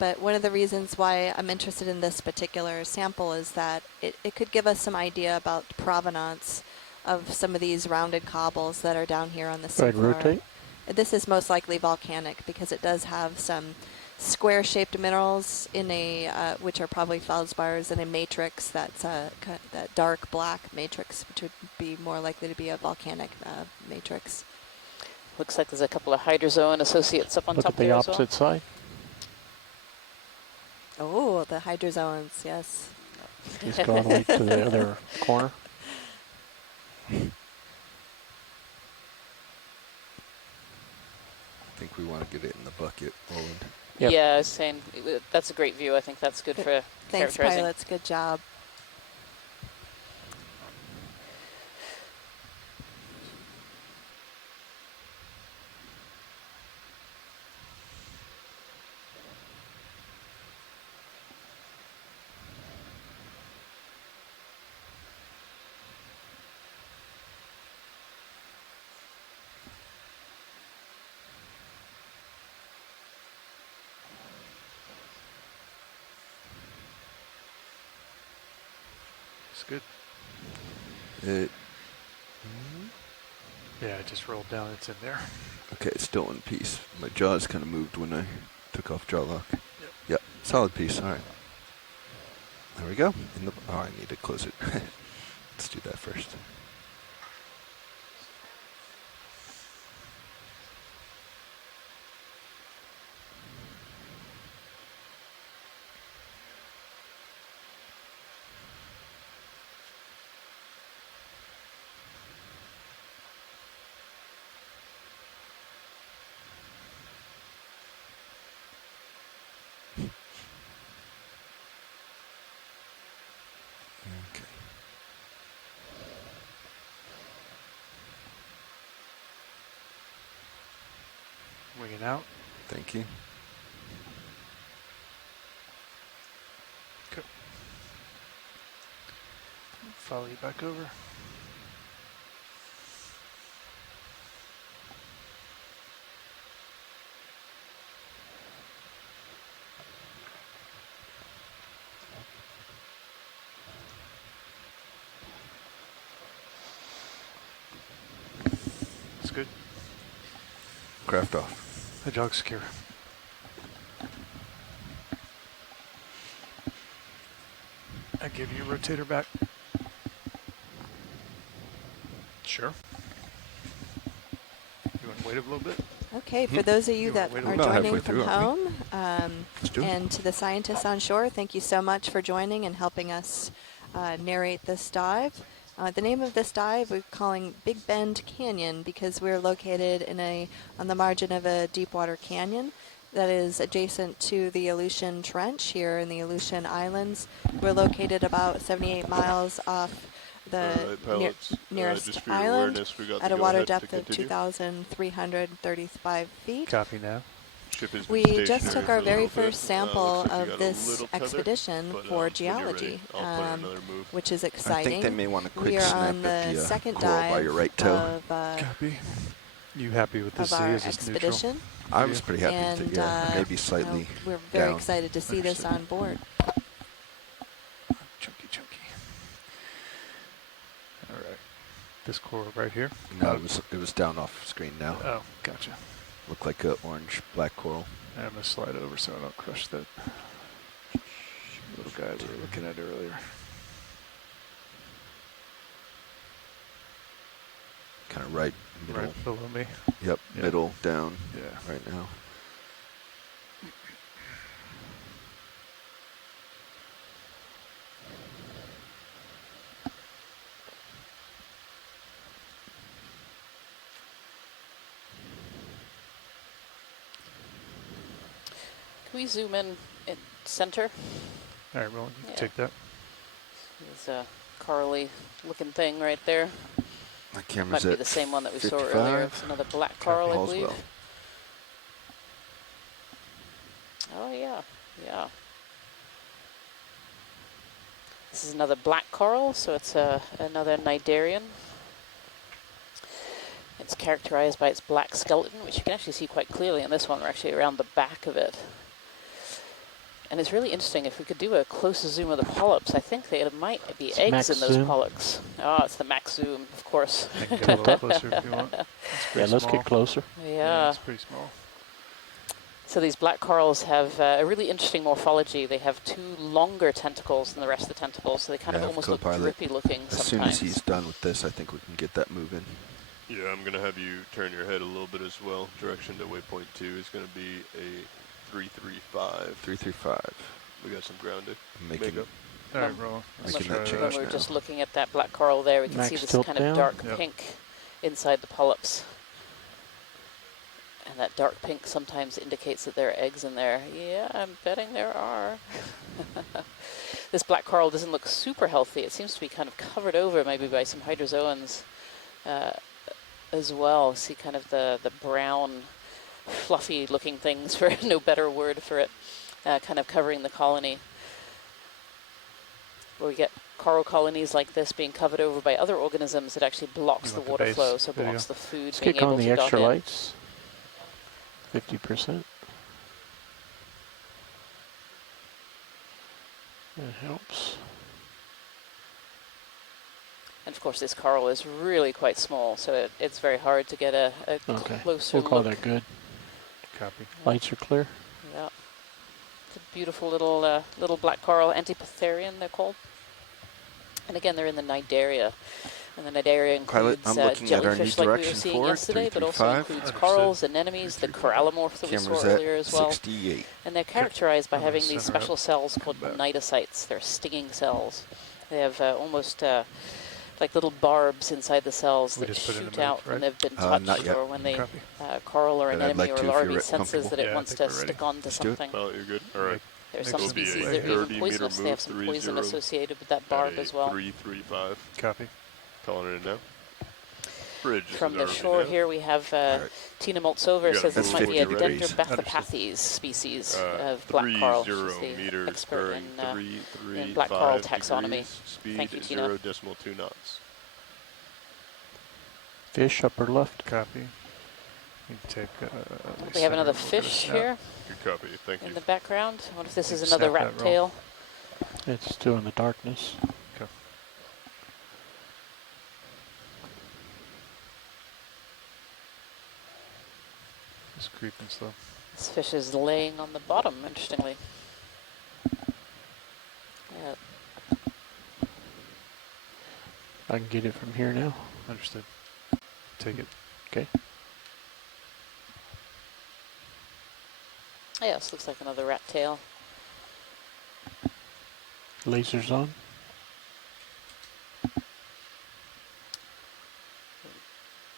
But one of the reasons why I'm interested in this particular sample is that it could give us some idea about provenance of some of these rounded cobbles that are down here on the seafloor. Rotate. This is most likely volcanic because it does have some square-shaped minerals in a, which are probably feldspars in a matrix that's that dark black matrix, which would be more likely to be a volcanic matrix. Looks like there's a couple of hydrozoan associates up on Look top at the there as well. opposite side. Oh, the hydrozoans, yes. He's going right to the other corner. I think we want to get it in the bucket, Roland. Yep. Yeah, I was saying that's a great view. I think that's good for Thanks, characterizing. pilots. Good job. It's good. Yeah, it just rolled down. It's in there. Okay, it's still in piece. My jaws kind of moved when I took off jaw lock. Yep, solid piece. All right. There we go. Oh, I need to close it. Let's do that first. Winging out. Thank you. Good. Follow you back over. It's good. Craft off. The jog's secure. I give you a rotator back. Sure. You want to wait a little bit? Okay, for those of you that are joining from home, do it. and to the scientists on shore, thank you so much for joining and helping us narrate this dive. The name of this dive we're calling Big Bend Canyon because we're located on the margin of a deep water canyon that is adjacent to the Aleutian Trench here in the Aleutian Islands. We're located about 78 miles off the nearest island at a water depth of 2,335 feet. Copy now. We just took our very first sample of this expedition for geology, which is exciting. I think they may want to quick we are snap on the at the second coral dive by your right toe. Copy. You happy with this of sea? our Is this expedition? neutral? I was pretty happy And with it, yeah. Maybe slightly we're very down. excited to see this on board. Chunky. All right. This coral right here? No, it was down off screen now. Oh, gotcha. Looked like a orange-black coral. I'm going to slide over so I don't crush that little guy we were looking at earlier. Kind of right middle. Right below me? Yep, middle down right now. Can we zoom in center? All right, well, you can take that. There's a corally looking thing right there. My camera's Might be at the same one that we 55. saw earlier. It's another black coral, I believe. Well. Oh, yeah. This is another black coral, so it's another cnidarian. It's characterized by its black skeleton, which you can actually see quite clearly in this one. We're actually around the back of it. And it's really interesting. If we could do a closer zoom of the polyps, I think there might be It's eggs max in those zoom. polyps. Oh, it's the max zoom, of course. I can get a little closer if you want. It's Yeah, pretty let's small. get closer. Yeah. It's pretty small. So these black corals have a really interesting morphology. They have 2 longer tentacles than the rest of the tentacles, so they kind of almost look Copilot. drippy looking As sometimes. soon as he's done with this, I think we can get that moving. Yeah, I'm going to have you turn your head a little bit as well. Direction to waypoint 2 is going to be a 335. 335. We got some grounded. Making, makeup. All right, bro. making that When change we're now. just looking at that black coral there, we can Max see this tilt kind down. of dark Yep. pink inside the polyps. And that dark pink sometimes indicates that there are eggs in there. Yeah, I'm betting there are. This black coral doesn't look super healthy. It seems to be kind of covered over maybe by some hydrozoans as well. See kind of the brown, fluffy looking things, for no better word for it, kind of covering the colony. Where we get coral colonies like this being covered over by other organisms, it actually blocks the want the water base flow, so video? blocks the food Let's being get able on the to dot extra in. lights. 50%. That helps. And of course, this coral is really quite small, so it's very hard to get a Okay, closer we'll call look. that good. Copy. Lights are clear. Yeah, it's a beautiful little little black coral, Antipitherian they're called. And again, they're in the Cnidaria. And the Cnidaria Pilot, includes I'm looking at our new jellyfish like we were direction seeing 4, yesterday, but also 335. includes Understood. corals, anemones, the corallimorph that we saw Camera's earlier at as well. 68. And they're characterized by I'm gonna having these center special up. cells called Come back. cnidocytes. They're stinging cells. They have almost like little barbs inside the cells We that just put in a shoot move, out when right? they've been Not touched yet. or when the Copy. coral or And anemone I'd like or to if you're larvae senses comfortable. that it Yeah, I wants think to we're ready. stick onto Let's do it. something. Oh, you're good. All right. There's This some will be species a that are 30 even poisonous. They meter have some move, poison 30 associated with that at barb a as well. 335. Copy. Calling it in now. Bridge. From is the already shore now. here we have right. Tina Moltsover You says gotta this move might be a 50 degrees. Dendrobathopathes species of black 30 coral. She's the meters expert bearing in black coral 335 taxonomy. degrees. Speed Thank you, Tina. 0.2 knots. Fish upper left. Copy. You can take. We have another center, we'll do a fish snap. here Good copy. Thank in you. the background. I wonder if this is Snap another that rat roll. tail. It's still in the darkness. Okay. Just creeping slow. This fish is laying on the bottom, interestingly. Yeah, I can get it from here now. Understood. Take it. Okay. yeah, this looks like another rat tail. Lasers on.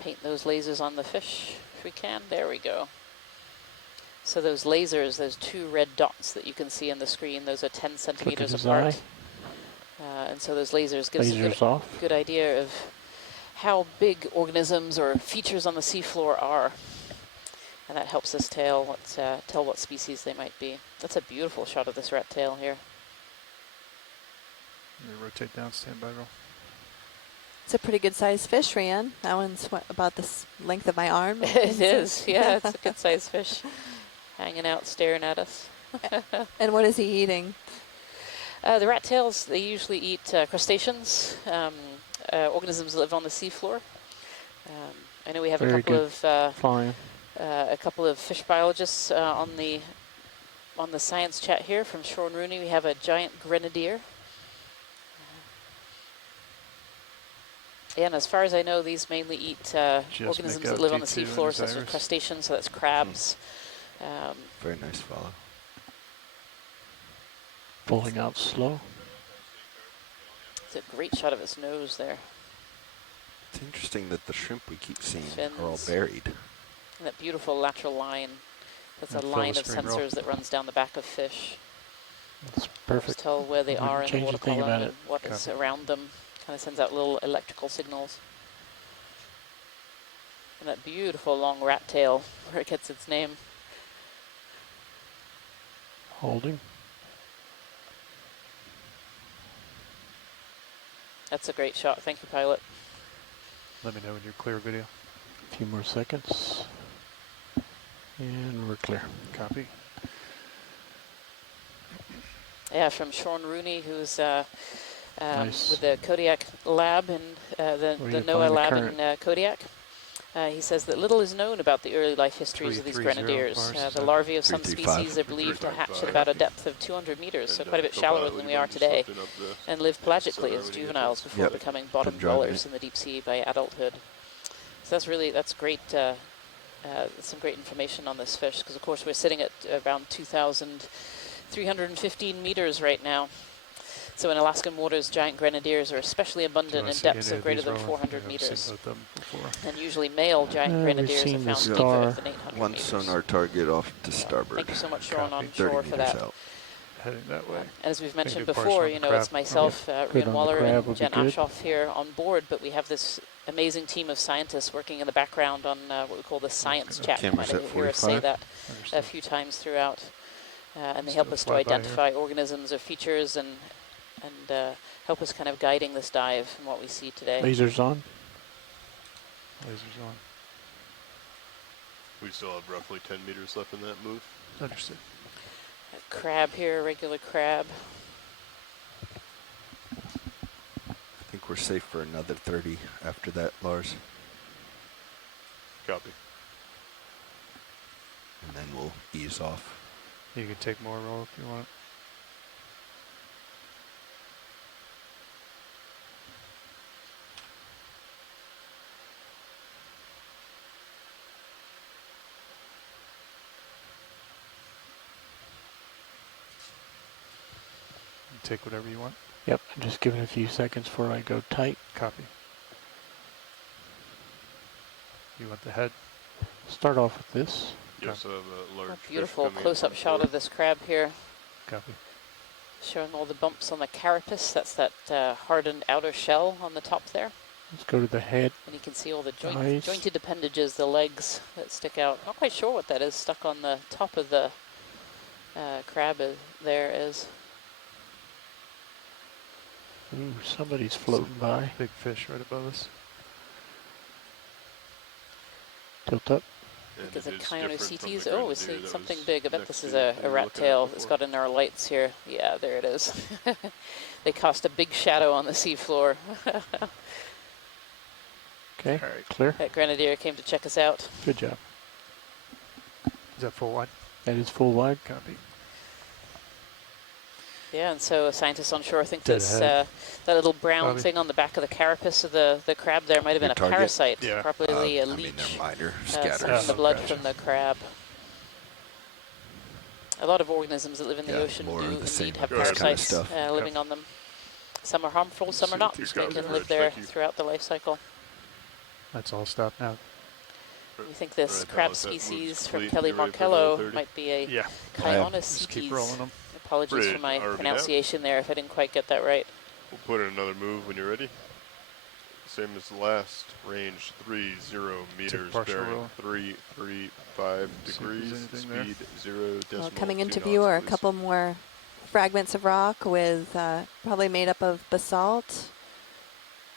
Paint those lasers on the fish if we can. There we go. So those lasers, those 2 red dots that you can see on the screen, those are 10 Look at centimeters his apart. eye. And so those lasers give us a Lasers off. good idea of how big organisms or features on the seafloor are. And that helps us tell what species they might be. That's a beautiful shot of this rat tail here. I'm gonna rotate down, stand by roll. It's a pretty good sized fish, Rianne. That one's about this length of my arm. It is, yeah, it's a good sized fish. Hanging out, staring at us. And what is he eating? The rat tails, they usually eat crustaceans, organisms that live on the seafloor. I know we have Very good flying. a couple of fish biologists on the science chat here from Sean Rooney. We have a giant grenadier. And as far as I know, these mainly eat organisms make out that live on the T2 in seafloor, his such as iris. crustaceans, so that's crabs. Very nice follow. Pulling out slow. It's a great shot of its nose there. It's interesting that the shrimp we keep seeing are all Fins. buried. And that beautiful lateral line. That's a Fill the line of screen roll. sensors that runs down the back of fish. That's Helps perfect. tell where they Wouldn't are in the change water a thing column about and it. what is Copy. around them. Kind of sends out little electrical signals. And that beautiful long rat tail where it gets its name. Holding. That's a great shot. Thank you, pilot. Let me know when you're clear, video. A few more seconds. And we're clear. Copy. Yeah, from Sean Rooney, who's Nice. with the Kodiak lab and the Where you NOAA find the lab current? in Kodiak. He says that little is known about the early life histories of these 330 grenadiers. bars, The so larvae of some 335. species are believed to hatch at 335. about a depth of 200 meters, so And, quite a bit co-pilot, shallower would than you we are mind just today, lifting up the and live pelagically sonar as when you get juveniles there? before Yep. becoming bottom Come driving dwellers it. in the deep sea by adulthood. So that's great. Some great information on this fish, because of course we're sitting at around 2,315 meters right now. So in Alaskan waters, giant grenadiers are especially abundant in depths of greater than 400 meters. And usually male giant We've grenadiers are seen the found deeper star. than 800 One meters. sonar target off to starboard. Thank you so much, Sean, on 30 shore for meters that. out. Heading that way. And as we've mentioned good partial before, on you the know, it's crab. myself, Good Rian on the Waller, crab and would be Jen good. Ashoff here on board, but we have this amazing team of scientists working in the background on what we call the science chat. You Cameras might at hear us say 45. that a Understood. few times throughout. And they Just help gonna us to fly by here. identify organisms or features and help us kind of guiding this dive from what we see today. Lasers on. Lasers on. We still have roughly 10 meters left in that move. Understood. A crab here, a regular crab. I think we're safe for another 30 after that, Lars. Copy. And then we'll ease off. You can take more roll if you want. You take whatever you want. Yep, I'm just giving a few seconds before I go tight. Copy. You want the head? Start off with this. You also have a large A fish beautiful coming in close-up from shot port. of this crab here, Copy. showing all the bumps on the carapace. That's that hardened outer shell on the top there. Let's go to the head. And you can see all the Eyes. jointed appendages, the legs that stick out. Not quite sure what that is stuck on the top of the crab there is. Ooh, somebody's floating by. Big fish right above us. Tilt up. And Is it it is different from the Kionocetes? Oh, we grenadier see that something was big. I bet next this to is you a that you were rat looking at tail. It's before. got in our lights here. Yeah, there it is. They cast a big shadow on the seafloor. Okay, All right. clear. That grenadier came to check us out. Good job. Is that full wide? That is full wide. Copy. Yeah, and so scientists on shore think Dead this ahead. that little brown Bobby. thing on the back of the carapace of the crab there might have been Your a target? parasite, Yeah. probably a I mean, leech, they're minor sucking scatters. the blood Gotcha. from the crab. A lot of organisms that live in the Yeah, ocean more do of the same indeed have kind of parasites stuff. living on them. Some are harmful, some See are not. what these They guys can are. live there Thank you. throughout the life cycle. That's all stopped now. We think this Right, crab balance that moves species from complete. Kelly You ready for Monkello 30? might be a Yeah. Kionocetes. Just keep rolling them. Apologies Brilliant. for my ROV pronunciation there if I didn't quite get that right. We'll put in another move when you're ready. Same as the last. Range 30 meters. partial Bearing roll. 335 See if there's degrees. anything there. Speed 0 decimal. Well, coming 2 into knots, view are a please. couple more fragments of rock with probably made up of basalt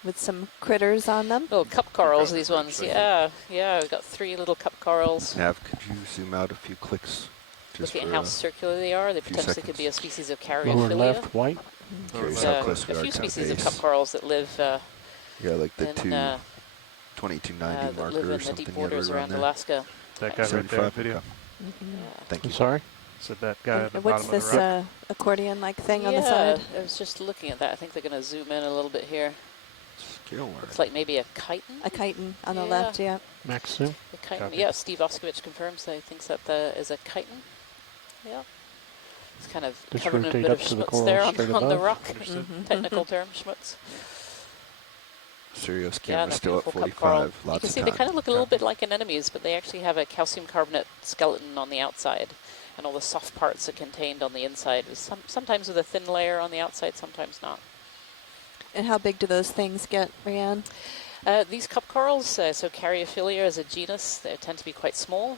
with some critters on them. Little cup corals, copy, these French, ones. thank you. Yeah, we've got 3 little cup corals. Nav, could you zoom out a few clicks? Just Looking at for, how circular they are, they few potentially could be a seconds. species of Lower Cariophilia. left, white. curious There's, how close we a are few to our species of base. cup corals that live Yeah, like the in, two uh, 2290 that marker live or in the something deep you had waters right around there. Alaska. That guy right there in 75? video. Okay. Yeah. Thank I'm you. sorry. So that guy at the And what's bottom of this the rock. accordion-like thing on the Yeah, side? I was just looking at that. I think they're going to zoom in a little bit here. Scale wire. Looks like maybe a chitin. A chitin on the Yeah. left, yeah. Max zoom. A chitin. Copy. Yeah, Steve Oskowicz confirms that he thinks that is a chitin. Yeah. It's kind of Just covered in a rotate bit up of to the schmutz coral there straight on the above. rock. Understood. Technical term, schmutz. Sirius Yeah, camera and a still at beautiful cup coral. 45. You Lots can of see time. they kind of look a little bit like anemones, but they actually have a calcium carbonate skeleton on the outside, and all the soft parts are contained on the inside. Sometimes with a thin layer on the outside, sometimes not. And how big do those things get, Rianne? These cup corals, so Cariophilia as a genus, they tend to be quite small.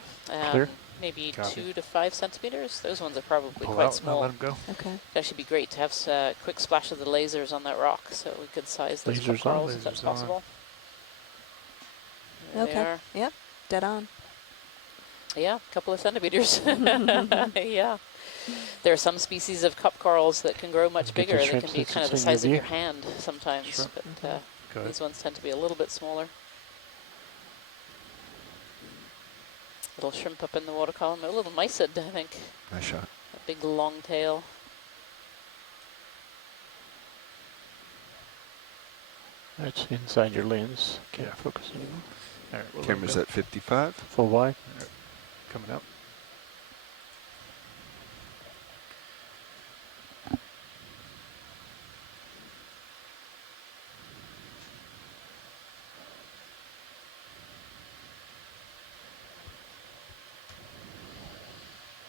Clear. maybe Copy. 2 to 5 centimeters. Those ones are probably Pull quite out, not small. let them go. Okay. It'd actually be great to have a quick splash of the lasers on that rock, so we could size those Lasers cup on. corals if that's Lasers on. possible. There they Okay. are. Yep. Dead on. Yeah, a couple of centimeters. Yeah. There are some species of cup corals that can grow much Get the bigger. They shrimp can be since kind of it's the in your size of your view. hand sometimes, Shrimp. but Go ahead. these ones tend to be a little bit smaller. Little shrimp up in the water column. A little mysid, I think. Nice shot. A big long tail. That's inside your lens. Can't Yeah. focus anymore. All right, we'll let 'em Camera's go. at 55. Full wide. Coming up.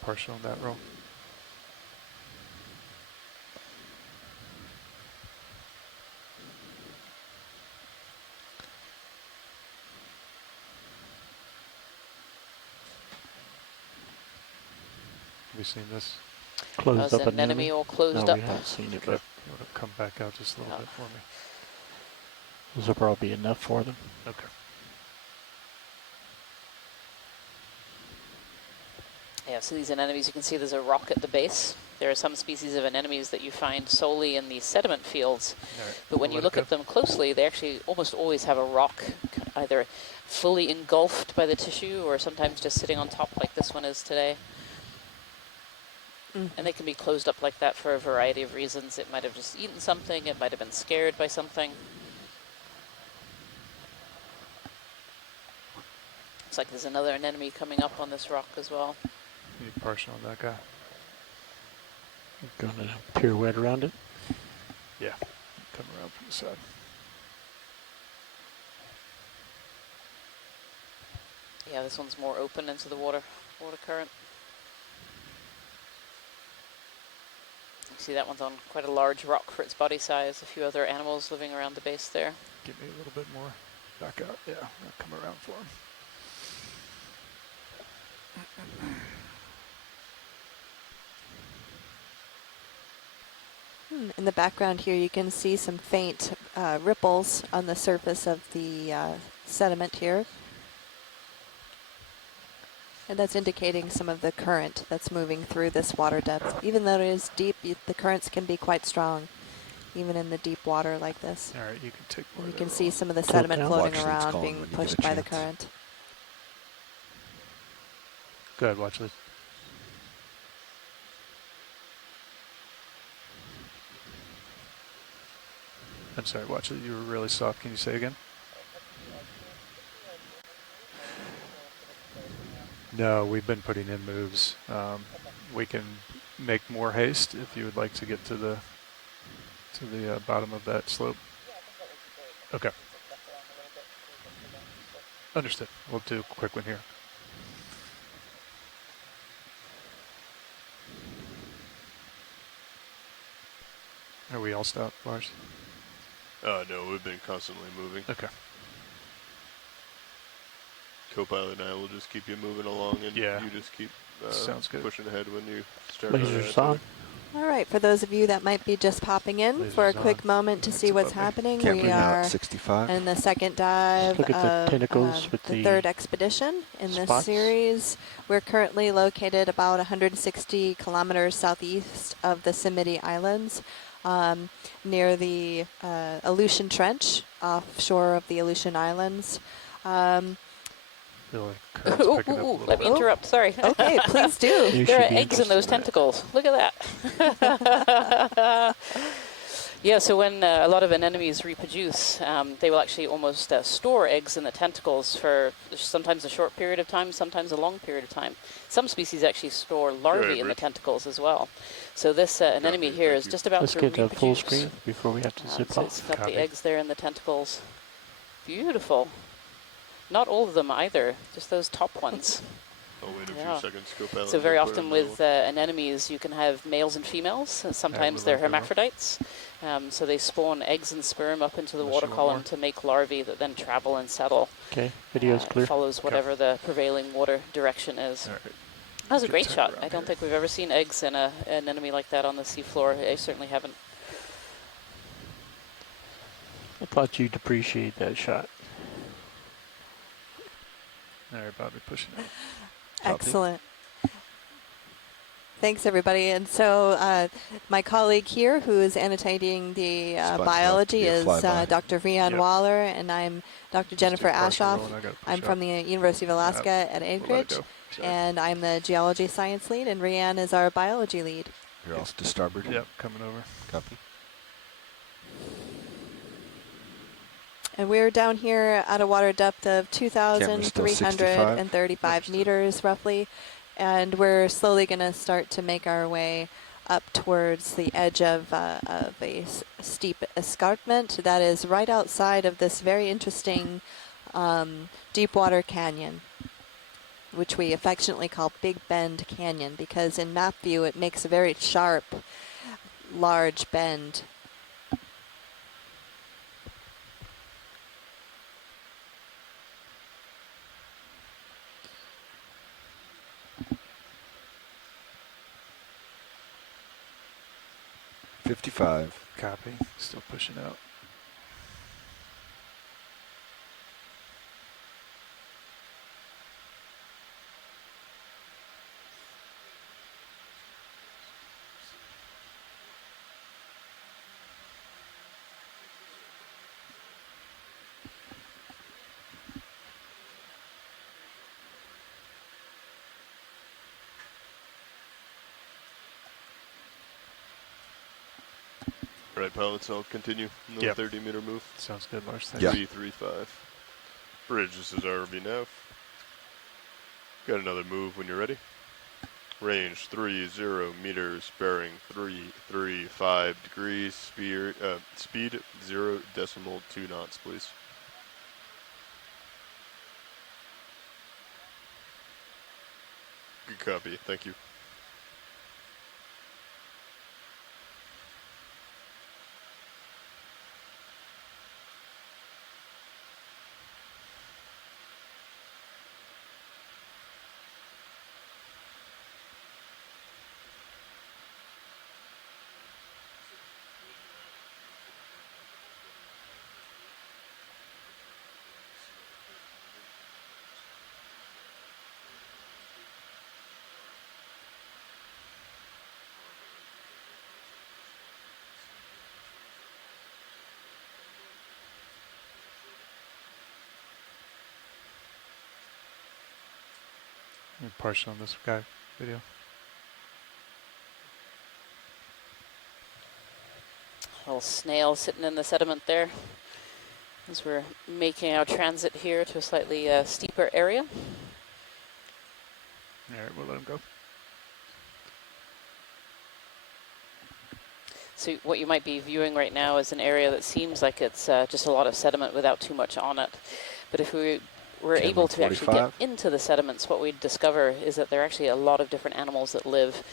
Partial on that roll. Have you seen this? Closed How's up an enemy all closed no, up? we haven't seen it, Okay. but You want to come back out just a little Oh. bit for me? this will probably be enough for them. Okay. Yeah, so these anemones, you can see there's a rock at the base. There are some species of anemones that you find solely in the sediment fields, All right. but when we'll you let look it at them closely, they actually almost always have a rock either fully engulfed by the tissue or sometimes just sitting on top like this one is today. And they can be closed up like that for a variety of reasons. It might have just eaten something, it might have been scared by something. Looks like there's another anemone coming up on this rock as well. Need partial on that guy. Going to pirouette around it. Yeah. Come around from the side. Yeah, this one's more open into the water current. You see that one's on quite a large rock for its body size. A few other animals living around the base there. Give me a little bit more. Back out. Yeah. I'll come around for him. In the background here, you can see some faint ripples on the surface of the sediment here. And that's indicating some of the current that's moving through this water depth. Even though it is deep, the currents can be quite strong, even in the deep water like this. All right, you can take more. And you of can that see roll. some of the Tilt sediment down. floating Watch these around, calm being when you get pushed a by the chance. current. Go ahead, watch this. I'm sorry, watch it. You were really soft. Can you say again? No, we've been putting in moves. We can make more haste if you would like to get to the bottom of that slope. Okay. Understood. We'll do a quick one here. Are we all stopped, Lars? No, we've been constantly moving. Okay. Copilot and I will just keep you moving along, and Yeah. you just keep Sounds good. pushing ahead when you start. Lasers on. All right, for those of you that might be just popping in for a Lasers quick on. moment to see It's what's above me. happening, Camera we now are at 65. in the second dive Look at the of tentacles with the the third expedition in this spots. series. We're currently located about 160 kilometers southeast of the Simiti Islands, near the Aleutian Trench, offshore of the Aleutian Islands. Feel like current's Ooh, picking up a ooh, little let me bit. interrupt, sorry. Okay, please do. You There should are be eggs in those interested tentacles. Look at that. Yeah, so when a lot of anemones reproduce, they will actually almost store eggs in the tentacles for sometimes a short period of time, sometimes a long period of time. Some species actually store larvae in the Rich. tentacles as well. So this anemone Copy, here thank is you. just about Let's to get a reproduce. full screen before we have to zip So it's off. got Copy. the eggs there in the tentacles. Beautiful. Not all of them either, just those top ones. I'll wait a Yeah. few seconds. Copilot. So very will put often in with the anemones, you can have males and females. And sometimes move they're like that, Rob. hermaphrodites. So they spawn eggs and sperm up into the Unless water you want column more. to make larvae that then travel and settle. Okay, video's clear. Follows whatever the prevailing water direction is. All right. That was a Get great turned shot. around I don't here. think we've ever seen eggs in an enemy like that on the seafloor. I certainly haven't. I thought you'd appreciate that shot. All right, Bobby, pushing out. Excellent. Thanks, everybody. And so my colleague here, who is annotating the biology, is Dr. Rian Waller, and I'm Dr. Jennifer Ashoff. I'm from the University of Alaska at Anchorage, and I'm the geology science lead, and Rian is our biology lead. You're off to starboard. Yep, coming over. Copy. And we're down here at a water depth of 2,335 meters, roughly. And we're slowly going to start to make our way up towards the edge of a steep escarpment that is right outside of this very interesting deep water canyon, which we affectionately call Big Bend Canyon, because in map view it makes a very sharp, large bend. Copy. Still pushing out. All right, pilots, I'll continue. Another 30-meter move. Sounds good, Lars. Yeah. 335. Bridge, this is ROV nav. Got another move when you're ready. Range 30 meters, bearing 335 degrees, speed 0.2 knots, please. Good copy, thank you. I'm partial on this guy video. Little snail sitting in the sediment there as we're making our transit here to a slightly steeper area. All right, we'll let him go. So what you might be viewing right now is an area that seems like it's just a lot of sediment without too much on it. But if we were able to actually get into the sediments, what we'd discover is that there are actually a lot of different animals that live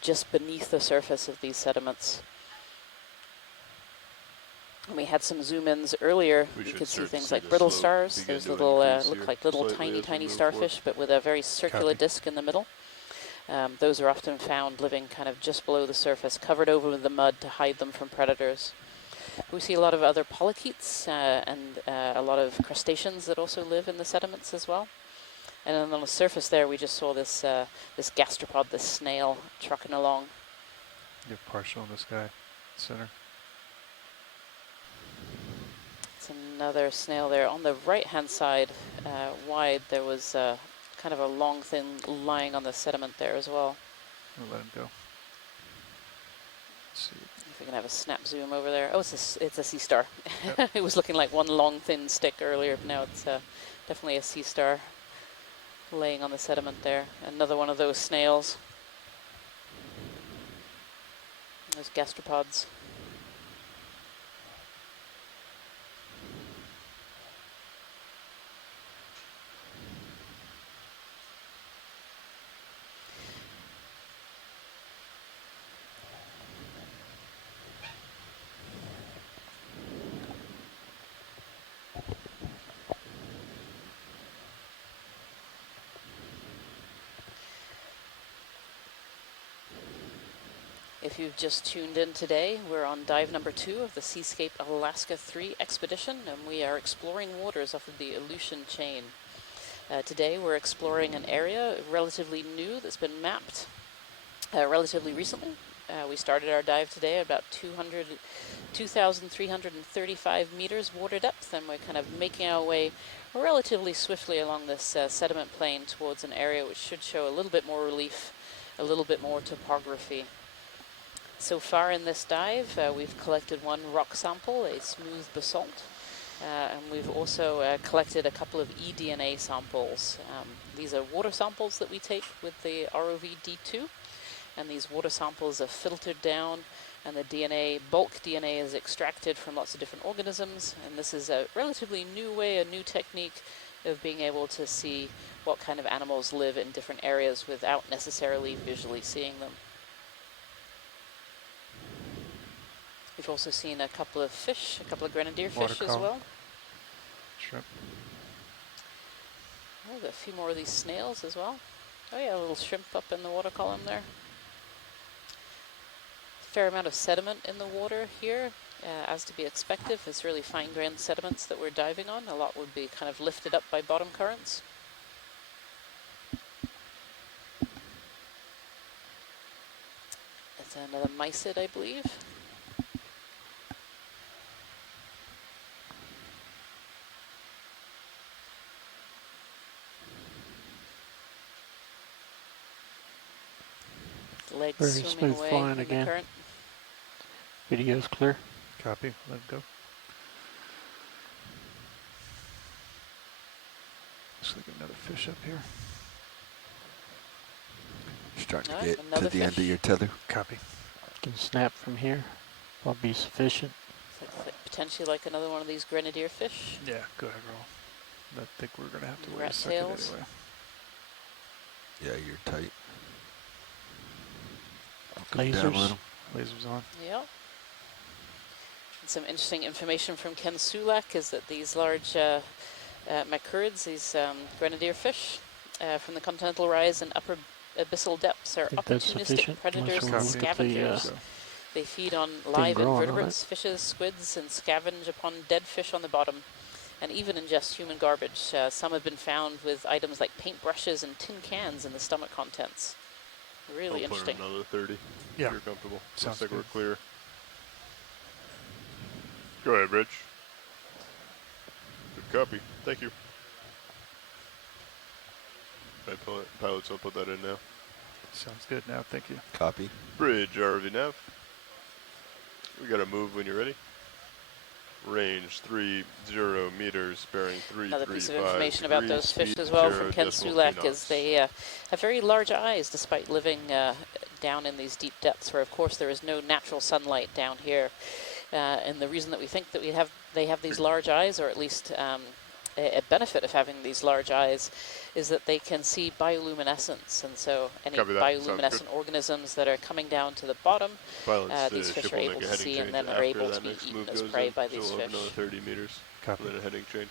just beneath the surface of these sediments. And we had some zoom-ins earlier. You could see things like brittle stars. There's little, look like little tiny starfish, but with a very circular disc in the middle. Those are often found living kind of just below the surface, covered over with the mud to hide them from predators. We see a lot of other polychaetes and a lot of crustaceans that also live in the sediments as well. And then on the surface there, we just saw this this gastropod, this snail, trucking along. You're partial on this guy, center. It's another snail there. On the right-hand side, wide, there was kind of a long thing lying on the sediment there as well. We'll let him go. Let's see. If we can have a snap zoom over there. Oh, it's a sea star. Yep. It was looking like one long thin stick earlier, but now it's definitely a sea star laying on the sediment there. Another one of those snails. Those gastropods. If you've just tuned in today, we're on dive number 2 of the Seascape Alaska 3 expedition, and we are exploring waters off of the Aleutian chain. Today we're exploring an area relatively new that's been mapped relatively recently. We started our dive today at about 2,335 meters water depth, and we're kind of making our way relatively swiftly along this sediment plain towards an area which should show a little bit more relief, a little bit more topography. So far in this dive, we've collected one rock sample, a smooth basalt, and we've also collected a couple of eDNA samples. These are water samples that we take with the ROV D2, and these water samples are filtered down, and the DNA, bulk DNA, is extracted from lots of different organisms, and this is a relatively new way, a new technique of being able to see what kind of animals live in different areas without necessarily visually seeing them. We've also seen a couple of fish, a couple of grenadier fish as well. Shrimp. Oh, a few more of these snails as well. Oh yeah, a little shrimp up in the water column there. Fair amount of sediment in the water here, as to be expected. It's really fine-grained sediments that we're diving on. A lot would be kind of lifted up by bottom currents. It's another mysid, I believe. Legs Very swimming smooth away flying in the again. current. Video's clear. Copy. Let it go. Looks like another fish up here. Starting All to right, get to another the end of fish. your tether. Copy. Can snap from here. That'll be sufficient. So potentially like another one of these grenadier fish. Yeah, go ahead, roll. I think we're going to have to wait Rat a second tails. anyway. Yeah, you're tight. Come down a Lasers. little. Lasers on. Yeah. And some interesting information from Ken Sulak is that these large macurids, these grenadier fish from the continental rise and upper abyssal depths, are Think that's opportunistic sufficient, predators and unless we'll look at the, scavengers. They feed on live growing on invertebrates, fishes, squids, and scavenge upon dead fish on the bottom, and even ingest human garbage. Some have been found with items like paintbrushes and tin cans in the stomach contents. Really I'll put interesting. another 30. Yeah. If you're comfortable. Sounds Looks like good. we're clear. Go ahead, Rich. Good copy. Thank you. Right, pilots, I'll put that in now. Sounds good now. Thank you. Copy. Bridge, ROV nav. We got to move when you're ready. Range 30 meters, bearing 335. Another piece of information about those fish as well from Ken Sulak is they have very large eyes despite living down in these deep depths where of course there is no natural sunlight down here. And the reason that we think that they have these large eyes, or at least a benefit of having these large eyes, is that they can see bioluminescence, and so any bioluminescent organisms that are coming down to the bottom, these fish are able to see and then are able to be eaten as prey by these fish. Another 30 meters. Copy. And then a heading change.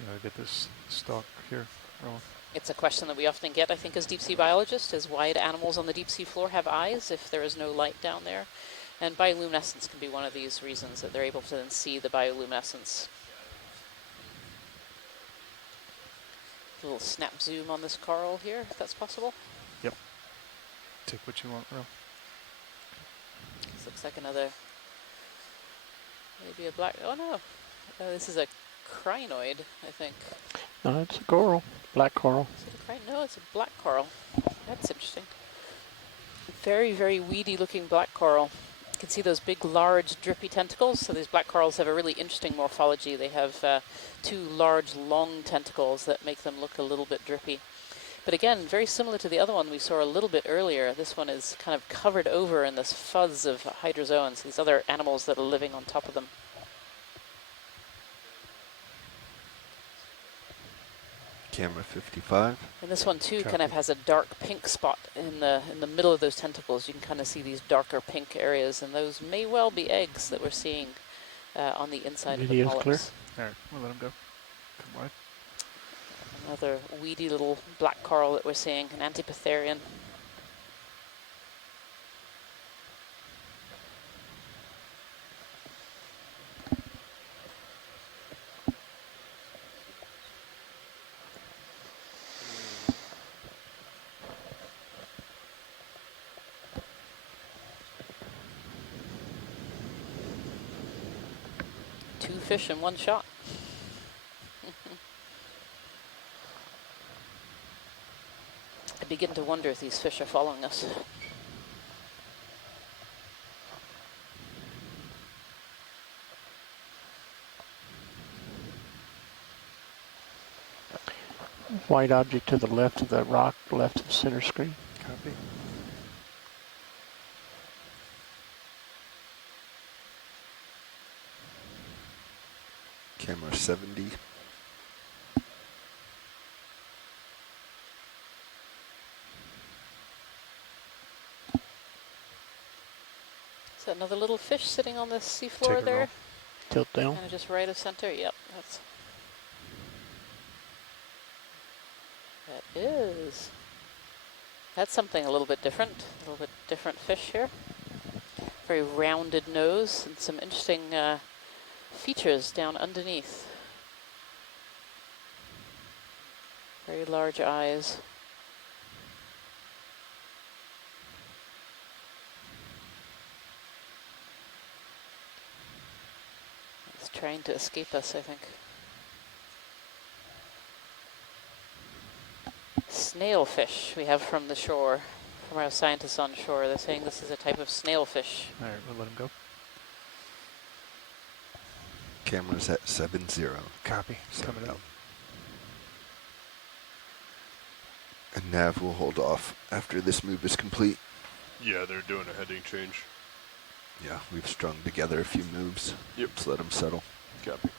You know, get this stalk here rolling. It's a question that we often get, I think, as deep sea biologists, is why do animals on the deep sea floor have eyes if there is no light down there? And bioluminescence can be one of these reasons, that they're able to then see the bioluminescence. A little snap zoom on this coral here, if that's possible. Yep. Take what you want, Ro. This looks like another, maybe a black, oh no. This is a crinoid, I think. No, it's a coral. Black coral. Is it a no, it's a black coral. That's interesting. Very, very weedy looking black coral. You can see those big, large, drippy tentacles. So these black corals have a really interesting morphology. They have two large, long tentacles that make them look a little bit drippy. But again, very similar to the other one we saw a little bit earlier. This one is kind of covered over in this fuzz of hydrozoans, these other animals that are living on top of them. Camera 55. And this one too kind of has a dark pink spot in the middle of those tentacles. You can kind of see these darker pink areas, and those may well be eggs that we're seeing on the inside of the Video's polyps. clear. All right, we'll let him go. Come wide. Another weedy little black coral that we're seeing, an Antipitherian. 2 fish in 1 shot. I begin to wonder if these fish are following us. White object to the left of that rock, left of center screen. Copy. Camera 70. Is that another little fish sitting on the seafloor Take a there? roll. Tilt down. Kind of just right of center. Yep, that's something a little bit different. A little bit different fish here. Very rounded nose and some interesting features down underneath. Very large eyes. It's trying to escape us, I think. Snailfish we have from the shore, from our scientists on shore. They're saying this is a type of snailfish. All right, we'll let him go. Camera's at 70. Copy. Coming out. And nav will hold off after this move is complete. Yeah, they're doing a heading change. Yeah, we've strung together a few moves. Yep. Let's let them settle. Copy.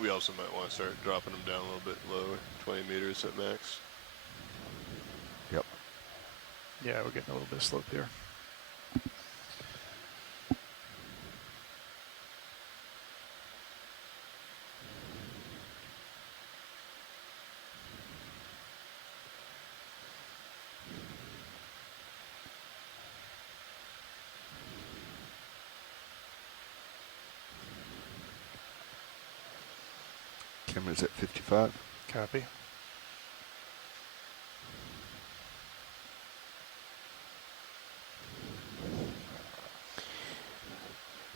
We also might want to start dropping them down a little bit lower, 20 meters at max. Yep. Yeah, we're getting a little bit of slope here. Camera's at 55. Copy.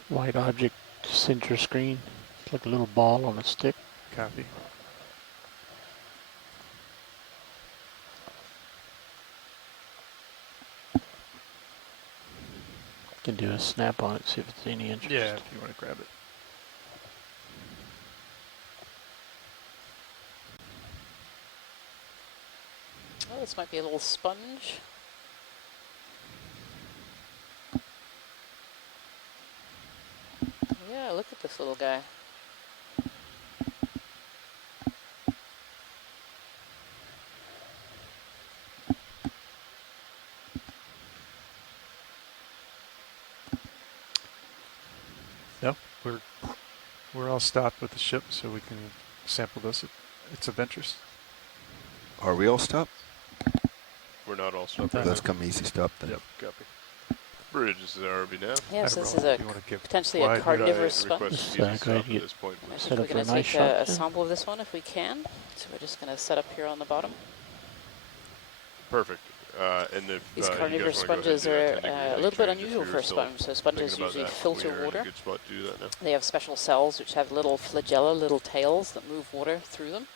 White object center screen. It's like a little ball on a stick. Copy. Can do a snap on it, see if it's any interest. Yeah, if you want to grab it. Oh, this might be a little sponge. Yeah, look at this little guy. No, we're all stopped with the ship, so we can sample this. It's of interest. Are we all stopped? We're not all stopped. Let's come easy stop then. Yep, copy. Bridge is the ROV nav. Yes, I'd this roll is a if you wanna give potentially a wide. carnivorous Could I sponge. request Just, easy go stop ahead at and this point, I please? set think up we're for going a to nice take shot a then. sample of this one if we can. So we're just going to set up here on the bottom. Perfect. And if These you guys carnivorous wanna go ahead and sponges do that are 10 degree a heading little bit change, if unusual you're for a still sponge. So sponges thinking about usually that, filter we are in water. a good spot to do that now. They have special cells which have little flagella, little tails that move water through them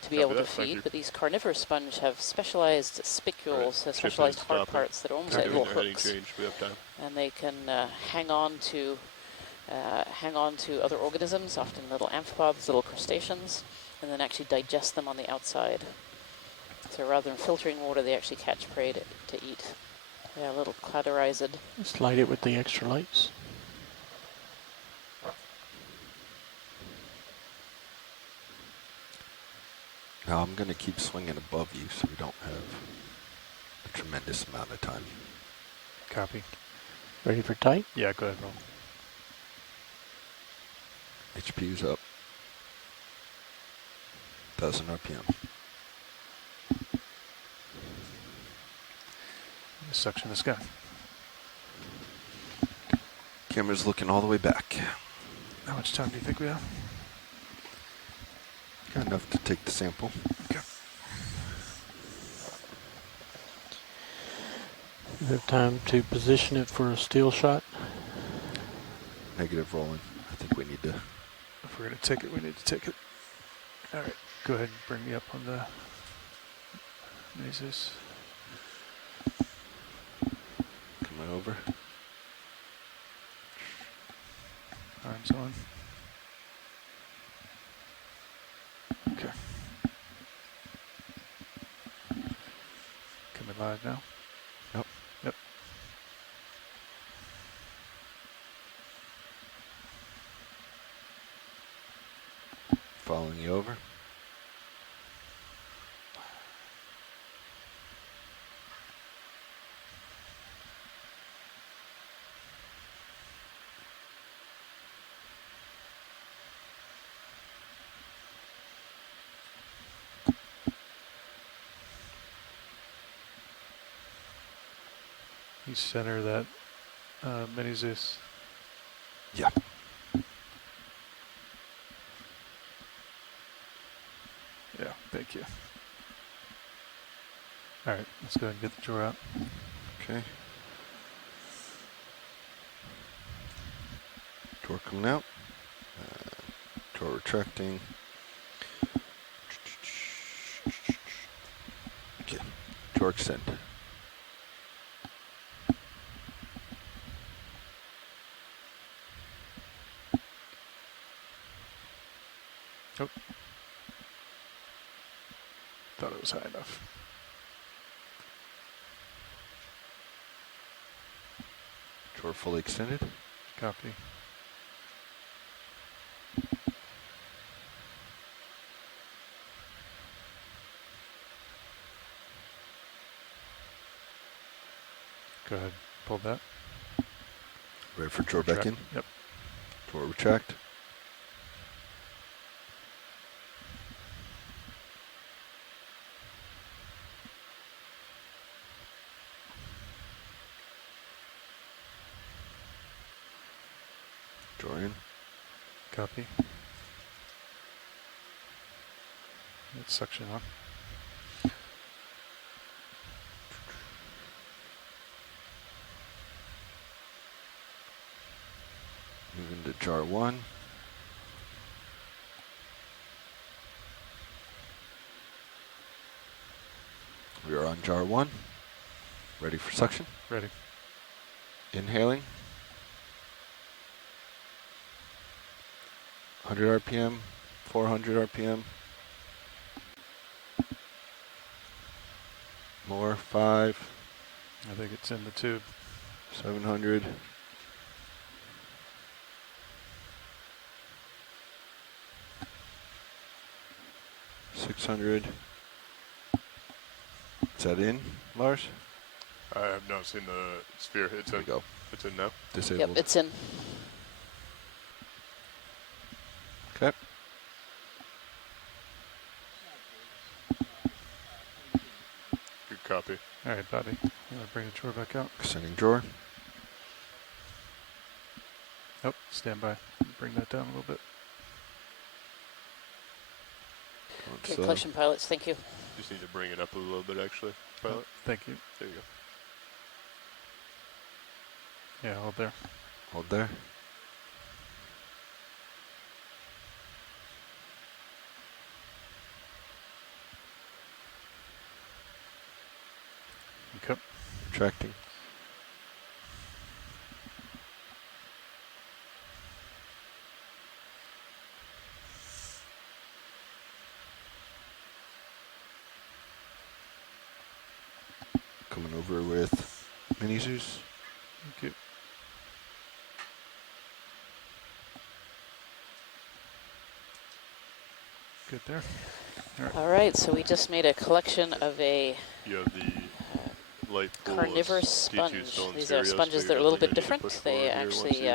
to be Copy able to that, thank feed. you. But these carnivorous sponge have specialized spicules, Right. so Ship specialized is hard stopping. parts that are almost They're like doing little their heading hooks. change. We have time. And they can hang on to other organisms, often little amphipods, little crustaceans, and then actually digest them on the outside. So rather than filtering water, they actually catch prey to eat. Yeah, a little cauterized. Just light it with the extra lights. Now I'm going to keep swinging above you so we don't have a tremendous amount of time. Copy. Ready for tight? Yeah, go ahead, roll. HPU's up. 1000 RPM. Suction this guy. Camera's looking all the way back. How much time do you think we have? Got enough to take the sample. Okay. You have time to position it for a steel shot. Negative rolling. I think we need to If we're going to take it, we need to take it. All right, go ahead and bring me up on the mazes. Coming over. Arms on. Okay. Coming live now? Yep. Yep. Following you over. You center that mini Zeus. Yeah. Yeah, thank you. All right, let's go ahead and get the drawer out. Okay. Drawer coming out. Drawer retracting. Okay. Drawer extend. Oh. Thought it was high enough. Drawer fully extended. Copy. Go ahead, pull that. Ready for drawer back in? Yep. Drawer retract. Drawer in. Copy. Let's suction on. Move into jar 1. We are on jar 1. Ready for suction? Ready. Inhaling. 100 RPM, 400 RPM. More, 5. I think it's in the tube. 700. 600. Is that in, Lars? I have not seen the sphere. It's There in. we go. It's in now. Disabled. Yep, it's in. Okay. Good copy. All right, Bobby. You want to bring the drawer back out? Extending drawer. Oh, stand by. Bring that down a little bit. Okay, collection pilots, thank you. Just need to bring it up a little bit, actually, pilot. Oh, thank you. There you go. Yeah, hold there. Hold there. Okay. Retracting. Coming over with mini Zeus. Thank you. Good there. All right, so we just made a collection of a You have the light pool carnivorous sponge. These are sponges that are a little bit different. They actually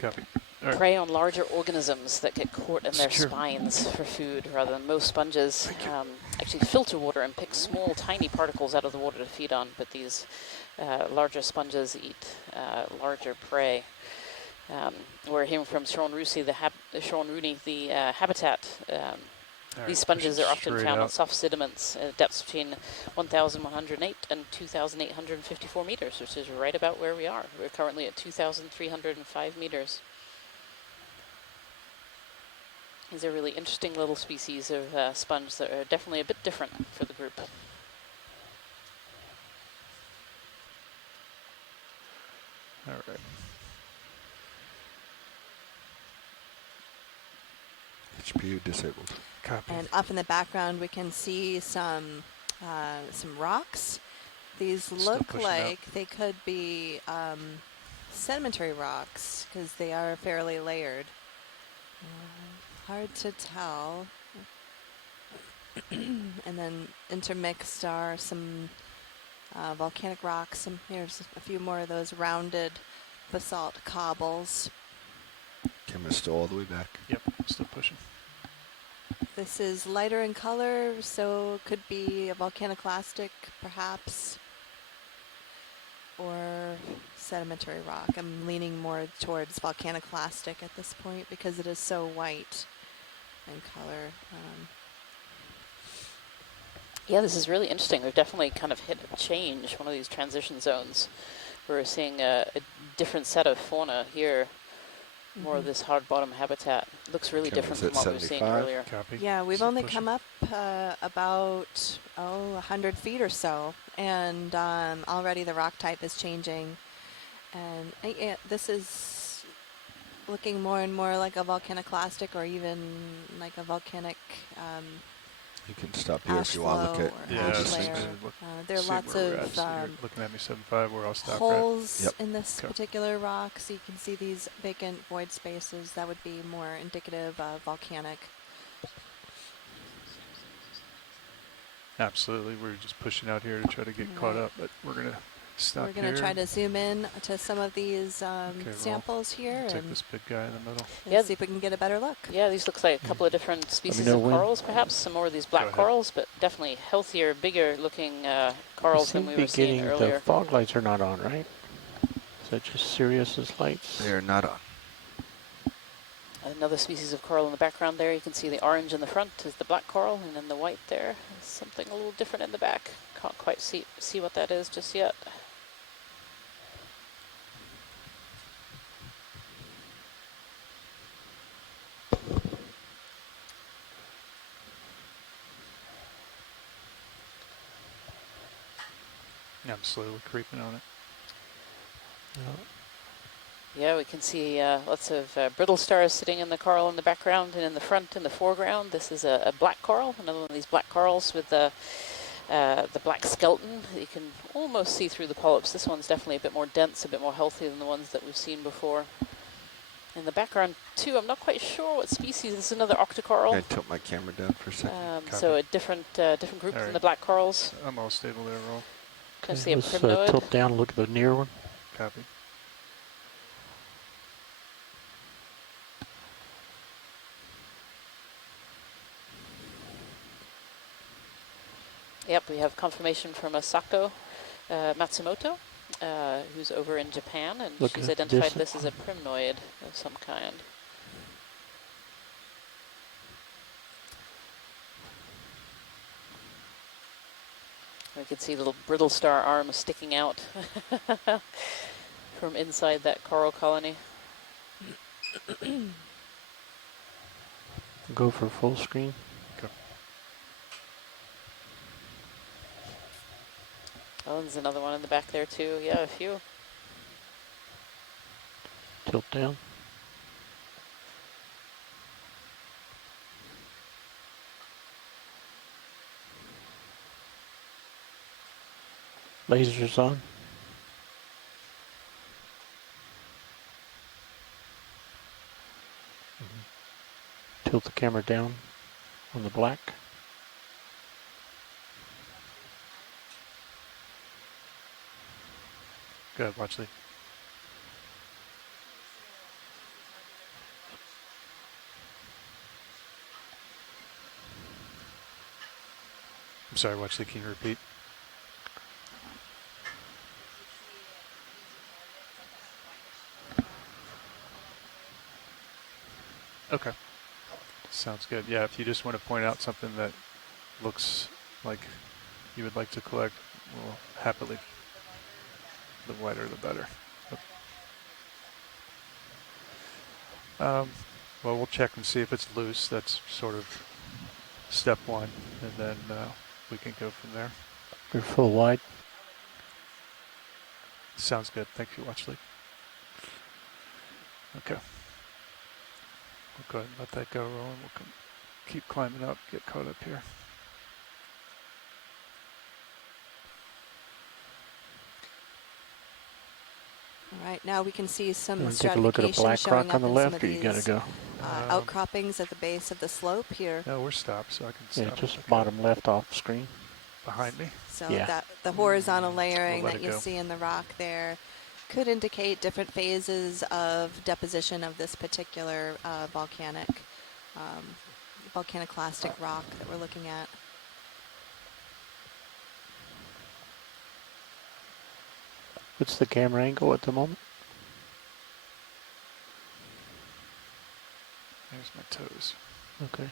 Copy. All right. prey on larger organisms that get caught in their spines for food rather than most sponges actually filter water and pick small tiny particles out of the water to feed on, but these larger sponges eat larger prey. We're hearing from Sharon Rooney, the habitat. These sponges are often found on soft sediments at depths between 1,108 and 2,854 meters, which is right about where we are. We're currently at 2,305 meters. These are really interesting little species of sponge that are definitely a bit different for the group. All right. HPU disabled. Copy. And up in the background, we can see some rocks. These Still look pushing up. like they could be sedimentary rocks because they are fairly layered. Hard to tell. And then intermixed are some volcanic rocks. Here's a few more of those rounded basalt cobbles. Camera's still all the way back. Yep, still pushing. This is lighter in color, so it could be a volcaniclastic, perhaps, or sedimentary rock. I'm leaning more towards volcaniclastic at this point because it is so white in color. Yeah, this is really interesting. We've definitely kind of hit a change, one of these transition zones. We're seeing a different set of fauna here. More of this hard bottom habitat. Looks really different from what we were seeing earlier. Copy. Yeah, we've Still only pushing. come up about 100 feet or so, and already the rock type is changing. And this is looking more and more like a volcaniclastic, or even like a volcanic You can stop here if ash you want to look flow at. or Yeah, ash just layer. There are see lots where we're of at. So you're looking at me 7.5 where I'll stop. holes Yep. in this Okay. particular rock, so you can see these vacant void spaces. That would be more indicative of volcanic. Absolutely. We're just pushing out here to try to get caught up, but we're going to stop We're going to here. try to zoom in to some of these roll. samples here Take and this big guy in the middle. see if we can get a better look. Yeah, these looks like a couple of different species know of when. corals, perhaps. Some more of these Go black ahead. corals, but definitely healthier, bigger looking corals than we were seeing The earlier. fog lights are not on, right? Is that just Sirius's lights? They're not on. Another species of coral in the background there. You can see the orange in the front is the black coral, and then the white there is something a little different in the back. Can't quite see what that is just yet. I'm slowly creeping on it. Yeah, we can see lots of brittle stars sitting in the coral in the background, and in the front, in the foreground, this is a black coral, another one of these black corals with the black skeleton. You can almost see through the polyps. This one's definitely a bit more dense, a bit more healthy than the ones that we've seen before. In the background, too, I'm not quite sure what species. This is another octocoral. Can I tilt my camera down for a second? So a different group All from the right. black corals. I'm all stable there, roll. Can I see a Let's primnoid? tilt down and look at the near one. Copy. Yep, we have confirmation from Asako Matsumoto, who's over in Japan, and Look she's at identified this. this as a primnoid of some kind. We can see little brittle star arms sticking out from inside that coral colony. Go for full screen. Oh, there's another one in the back there too. Yeah, a few. Tilt down. Lasers on. Tilt the camera down on the black. Go ahead, watch Lee. I'm sorry, watch Lee, can you repeat? Okay. Sounds good. Yeah, if you just want to point out something that looks like you would like to collect, we'll happily. The whiter, the better. Well, we'll check and see if it's loose. That's sort of step one, and then we can go from there. You're full wide. Sounds good. Thank you, Watchley. Okay. We'll go ahead and let that go rolling. We'll keep climbing up, get caught up here. All right, now we can see some You want to take a look at a stratification black showing rock up on the in some left, of or you gotta these go? outcroppings at the base of the slope here. No, we're stopped, so I can Yeah, stop. just Okay. bottom left off screen. Behind me. So Yeah. that the horizontal layering We'll let that it you go. see in the rock there could indicate different phases of deposition of this particular volcaniclastic rock that we're looking at. What's the camera angle at the moment? There's my toes. Okay.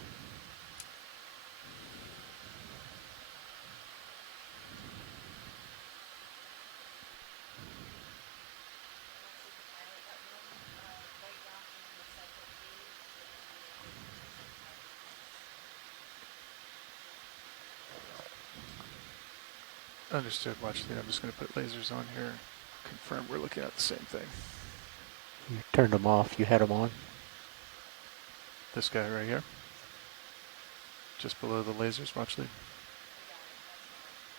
Understood, Watchley. I'm just going to put lasers on here. Confirm we're looking at the same thing. You turned them off. You had them on. This guy right here. Just below the lasers, Watchley.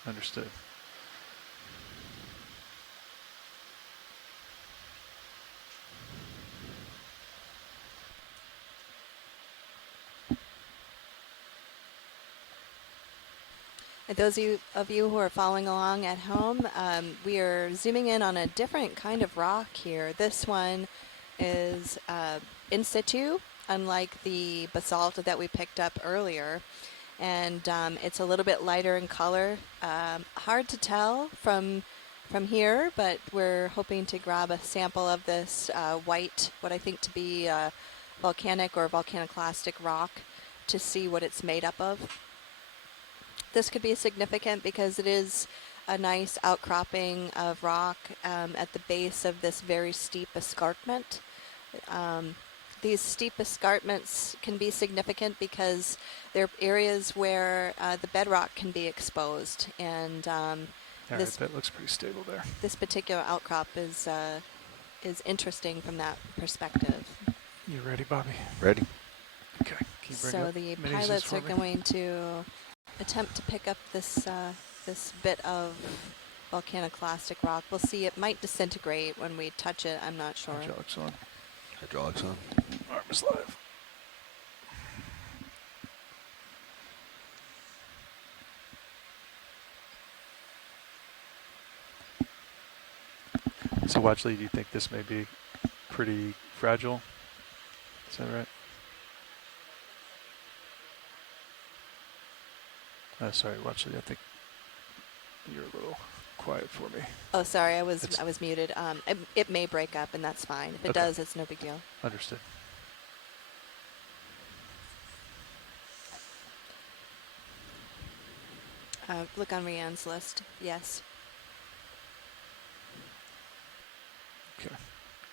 Understood. And those of you who are following along at home, we are zooming in on a different kind of rock here. This one is in situ, unlike the basalt that we picked up earlier. And it's a little bit lighter in color. Hard to tell from here, but we're hoping to grab a sample of this white, what I think to be volcanic or volcaniclastic rock, to see what it's made up of. This could be significant because it is a nice outcropping of rock at the base of this very steep escarpment. These steep escarpments can be significant because they're areas where the bedrock can be exposed, and All right, that looks pretty stable there. this particular outcrop is interesting from that perspective. You ready, Bobby? Ready. Okay. Can you bring So up the minis pilots for are me? going to attempt to pick up this this bit of volcaniclastic rock. We'll see. It might disintegrate when we touch it. I'm not sure. Hydraulics on. Hydraulics on. Arm is live. So, Watchley, do you think this may be pretty fragile? Is that right? Sorry, Watchley, I think you're a little quiet for me. Oh, sorry, I was muted. It may break up, and that's fine. If it does, it's no big deal. Understood. Look on Rianne's list. Yes. Okay.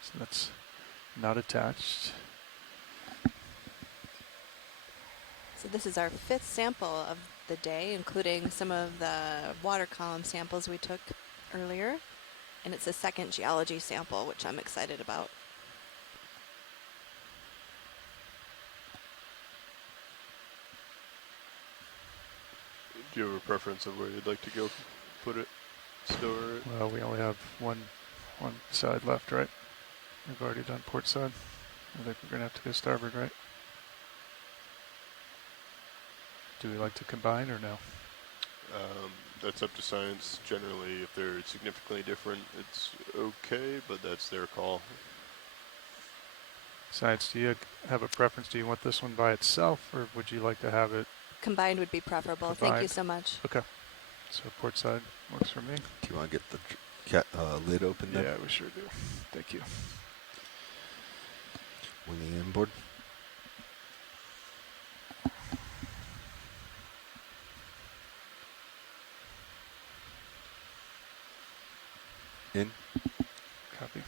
So that's not attached. So this is our 5th sample of the day, including some of the water column samples we took earlier. And it's a second geology sample, which I'm excited about. Do you have a preference of where you'd like to go put it, store it? Well, we only have one side left, right? We've already done port side. I think we're going to have to go starboard, right? Do we like to combine or no? That's up to science. Generally, if they're significantly different, it's okay, but that's their call. Science, do you have a preference? Do you want this one by itself, or would you like to have it Combined would be preferable. Thank you combined? so much. Okay. So port side works for me. Do you want to get the lid open then? Yeah, we sure do. Thank you. Winging inboard. In. Copy.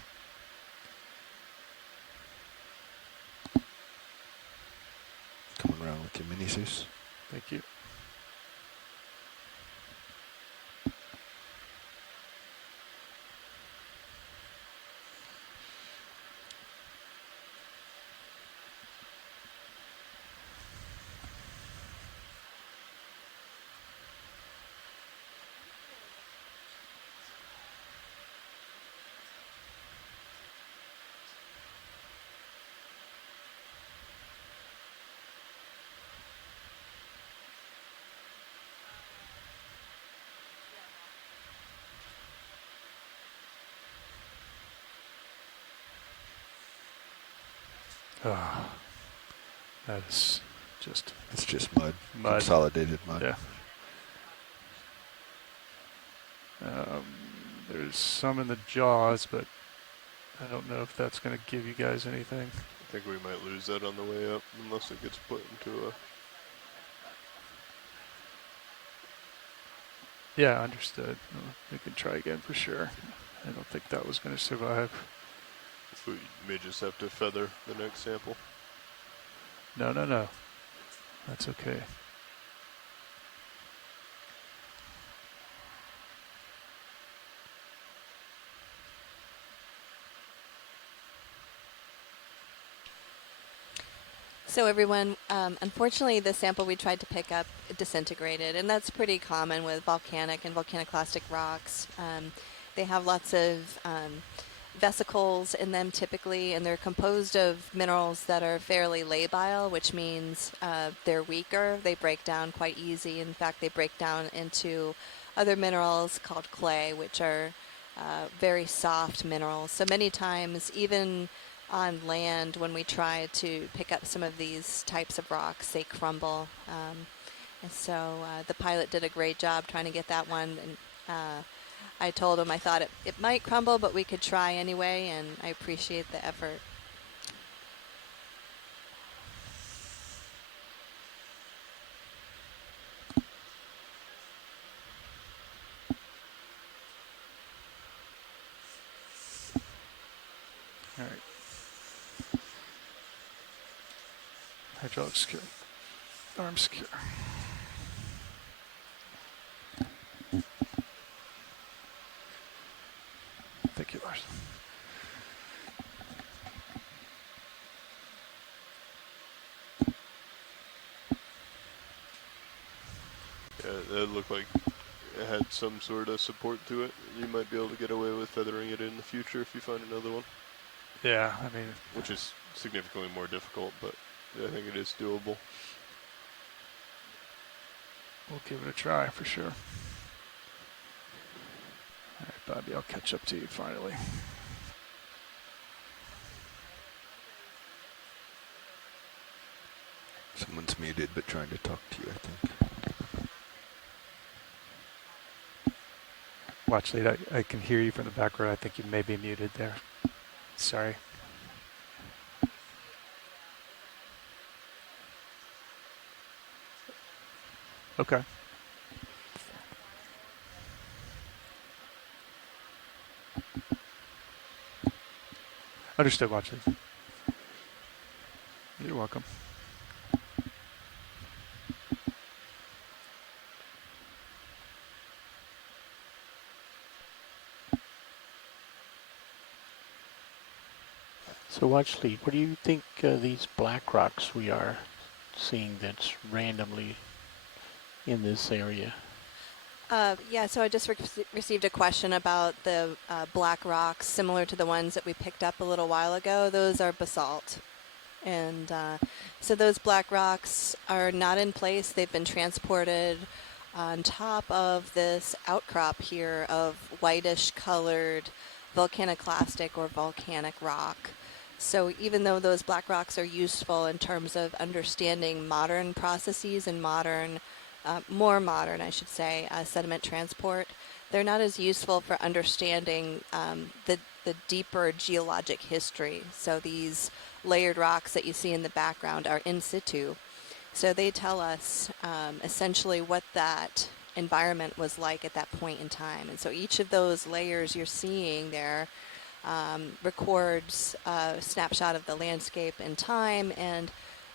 Jesus. Thank you. Ah, that is just It's just mud. mud. Consolidated mud. Yeah. There's some in the jaws, but I don't know if that's going to give you guys anything. I think we might lose that on the way up unless it gets put into a... Yeah, understood. We can try again for sure. I don't think that was going to survive. We may just have to feather the next sample. No, no, no. That's okay. So everyone, unfortunately, the sample we tried to pick up disintegrated, and that's pretty common with volcanic and volcaniclastic rocks. They have lots of vesicles in them typically, and they're composed of minerals that are fairly labile, which means they're weaker. They break down quite easy. In fact, they break down into other minerals called clay, which are very soft minerals. So many times, even on land, when we try to pick up some of these types of rocks, they crumble. And so the pilot did a great job trying to get that one. And I told him I thought it might crumble, but we could try anyway, and I appreciate the effort. All right. Hydraulic secure. Arm secure. Thank you, Lars. Yeah, it looked like it had some sort of support to it. You might be able to get away with feathering it in the future if you find another one. Yeah, I mean... Which is significantly more difficult, but I think it is doable. We'll give it a try for sure. All right, Bobby, I'll catch up to you finally. Someone's muted but trying to talk to you, I think. Watch, Lead, I can hear you from the background. I think you may be muted there. Sorry. Okay. Understood, Watch, Lead. You're welcome. So Watch Lead, what do you think these black rocks we are seeing that's randomly in this area? Yeah, so I just received a question about the black rocks similar to the ones that we picked up a little while ago. Those are basalt. And so those black rocks are not in place. They've been transported on top of this outcrop here of whitish colored volcaniclastic or volcanic rock. So even though those black rocks are useful in terms of understanding modern processes and more modern, I should say, sediment transport, they're not as useful for understanding the deeper geologic history. So these layered rocks that you see in the background are in situ. So they tell us essentially what that environment was like at that point in time. And so each of those layers you're seeing there records a snapshot of the landscape in time and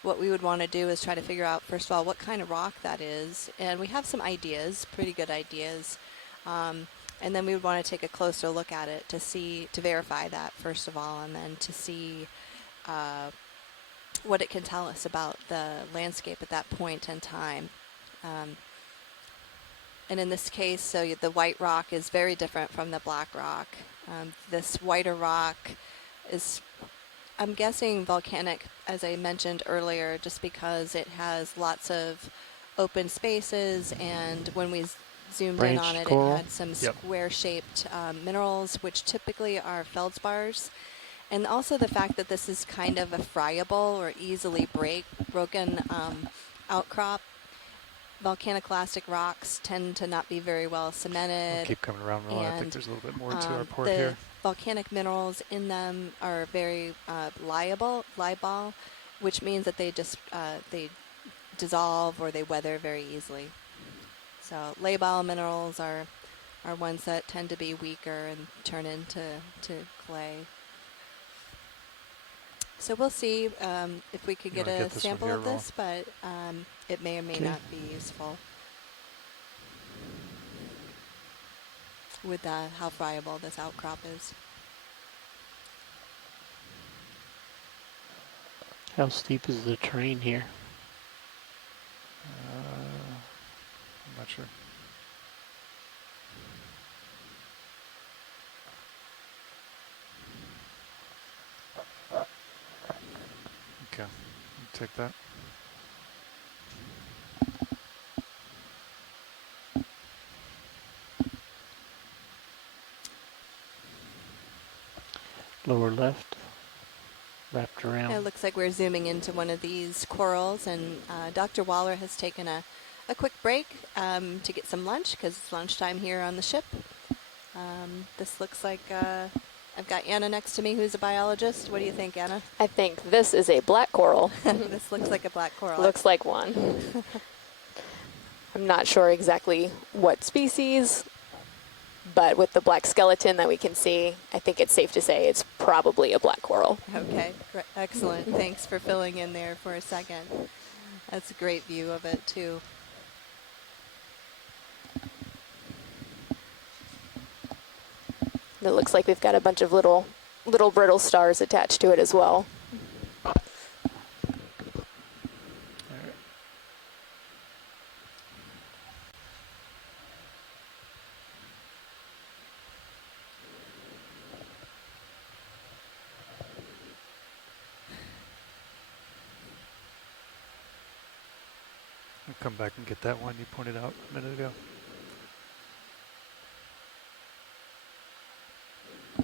what we would want to do is try to figure out, first of all, what kind of rock that is. And we have some ideas, pretty good ideas. And then we would want to take a closer look at it to verify that, first of all, and then to see what it can tell us about the landscape at that point in time. And in this case, so the white rock is very different from the black rock. This whiter rock is, I'm guessing, volcanic, as I mentioned earlier, just because it has lots of open spaces, and when we zoomed in on it, it had some square-shaped minerals, which typically are feldspars. And also the fact that this is kind of a friable or easily broken outcrop. Volcaniclastic rocks tend to not be very well cemented. We'll keep coming around, Ron. I think there's a little bit more to our port the here. Volcanic minerals in them are very liable, which means that they just they dissolve or they weather very easily. So labile minerals are ones that tend to be weaker and turn into clay. So we'll see if we could get a sample of this, but it may or may not be useful with how friable this outcrop is. How steep is the terrain here? I'm not sure. Okay, take that. Lower left, wrapped around. It looks like we're zooming into one of these corals, and Dr. Waller has taken a quick break to get some lunch because it's lunchtime here on the ship. This looks like I've got Anna next to me, who's a biologist. What do you think, Anna? I think this is a black coral. This looks like a black coral. Looks like one. I'm not sure exactly what species, but with the black skeleton that we can see, I think it's safe to say it's probably a black coral. Okay, excellent. Thanks for filling in there for a second. That's a great view of it, too. It looks like we've got a bunch of little brittle stars attached to it as well. I'll come back and get that one you pointed out a minute ago.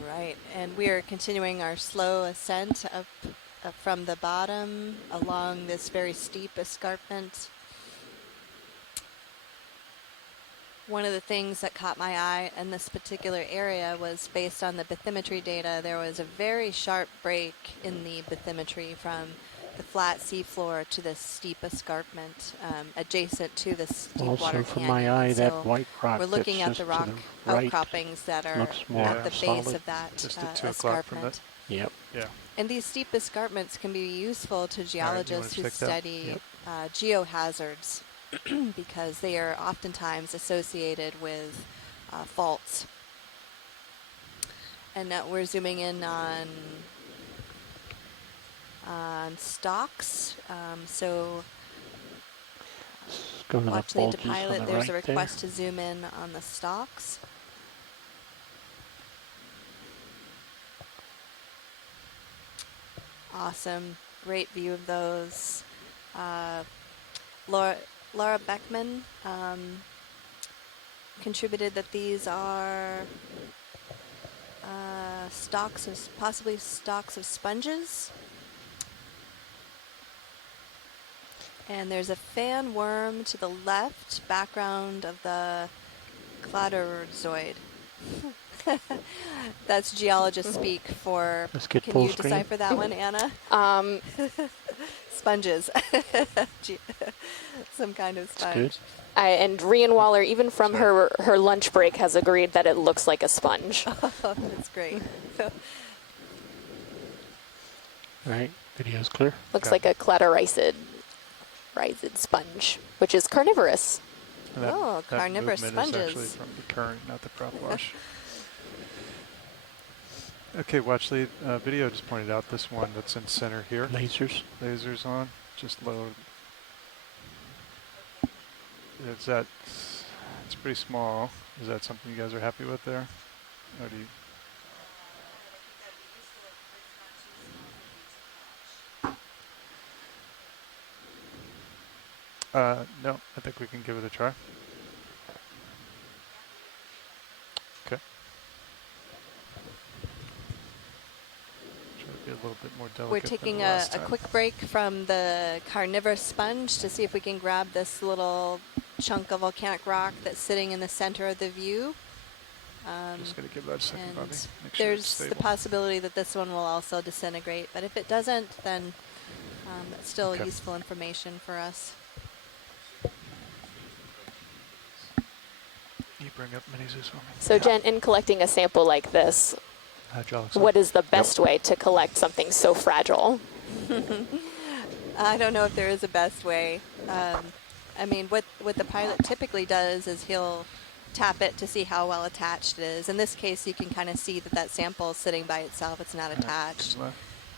Right, and we are continuing our slow ascent up from the bottom along this very steep escarpment. One of the things that caught my eye in this particular area was based on the bathymetry data. There was a very sharp break in the bathymetry from the flat seafloor to this steep escarpment adjacent to this deep water Also, from canyon. my eye, So that white rock we're looking at that's the just rock to the right outcroppings that are at the base solid. of that Just at 2 o'clock from escarpment. that. Yep. Yeah. And these steep escarpments can be useful to geologists who study geohazards because they are oftentimes associated with faults. And now we're zooming in on stalks. So watch lead to pilot. There's a request to zoom in on the stalks. Awesome. Great view of those. Laura Beckman contributed that these are possibly stalks of sponges. And there's a fan worm to the left, background of the cladozoid. That's geologist speak for, can you decipher that one, Anna? Sponges. Some kind of sponge. And Rian Waller, even from her lunch break, has agreed that it looks like a sponge. Oh, that's great. All right, video's clear. Looks like a cladorised sponge, which is carnivorous. And that, Oh, that carnivorous movement is actually sponges. from the current, not the prop wash. Okay, watch the video just pointed out this one that's in center here. Lasers. Lasers on, just load. Is that, it's pretty small. Is that something you guys are happy with there? Or do you? No, I think we can give it a try. Okay. Try to be a little bit more delicate. We're taking than the a last time. quick break from the carnivorous sponge to see if we can grab this little chunk of volcanic rock that's sitting in the center of the view. Just going to give that a second, and Bobby. Make sure it's there's stable. the possibility that this one will also disintegrate, but if it doesn't, then it's still Okay. useful information for us. You bring up minis for me. So Jen, in collecting a sample like this, Hydraulics. what is the best way to collect something so fragile? I don't know if there is a best way. I mean, what the pilot typically does is he'll tap it to see how well attached it is. In this case, you can kind of see that that sample is sitting by itself. It's not attached.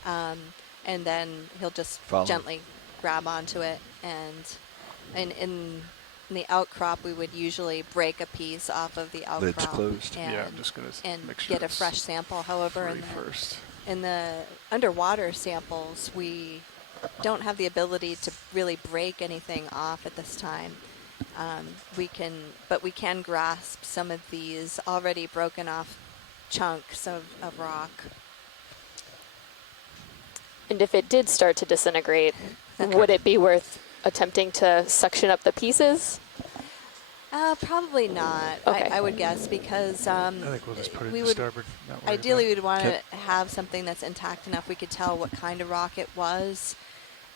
And then he'll just gently grab onto it. And in the outcrop, we would usually break a piece off of the outcrop. Lid's closed. And, Yeah, I'm just going to and make sure get a fresh sample. However, first. in the underwater samples, we don't have the ability to really break anything off at this time. We can grasp some of these already broken off chunks of rock. And if it did start to disintegrate, would it be worth attempting to suction up the pieces? Probably not. Okay. I would guess because I think we'll just put it we in would starboard. Not worry ideally about we'd want to have something that's intact enough we could tell what kind of rock it was,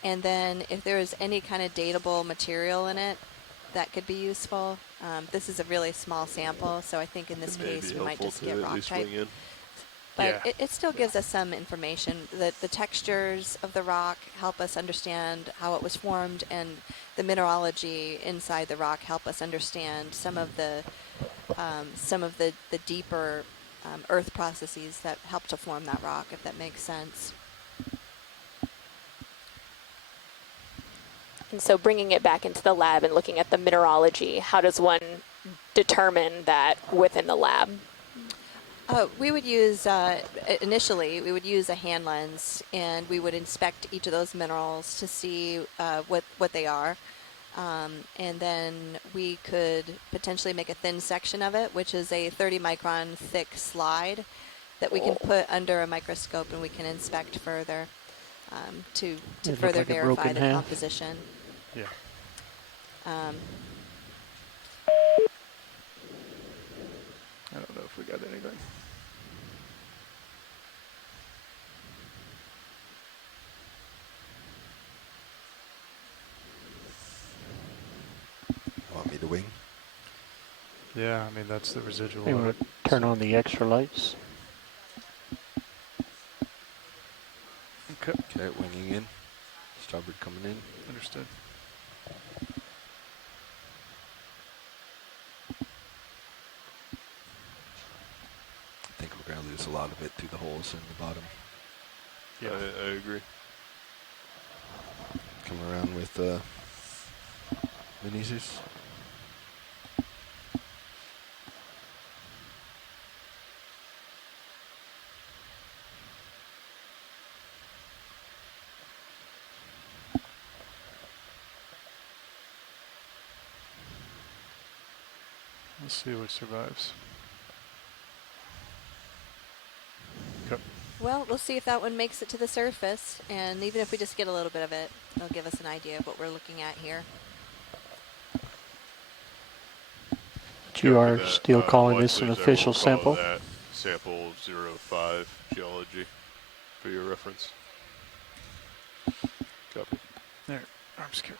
and then if there is any kind of datable material in it, that could be useful. This is a really small sample, so I think in this case we might just get rock type. But it still gives us some information. The textures of the rock help us understand how it was formed, and the mineralogy inside the rock help us understand some of the deeper earth processes that help to form that rock, if that makes sense. And so bringing it back into the lab and looking at the mineralogy, how does one determine that within the lab? We would use, initially, we would use a hand lens, and we would inspect each of those minerals to see what they are. And then we could potentially make a thin section of it, which is a 30-micron thick slide that we can put under a microscope, and we can inspect further to further verify the composition. Yeah. I don't know if we got anything. Want me to wing? Yeah, I mean, that's the residual You of want it. to turn on the extra lights? Okay. Okay, winging in. Starboard coming in. Understood. I think we're going to lose a lot of it through the holes in the bottom. Yeah, I agree. Come around with minis. Let's see what survives. Okay. Well, we'll see if that one makes it to the surface, and even if we just get a little bit of it, it'll give us an idea of what we're looking at here. But you are still calling watch this an these, official I will call sample? that sample 05 geology for your reference. Copy. There, arm secure.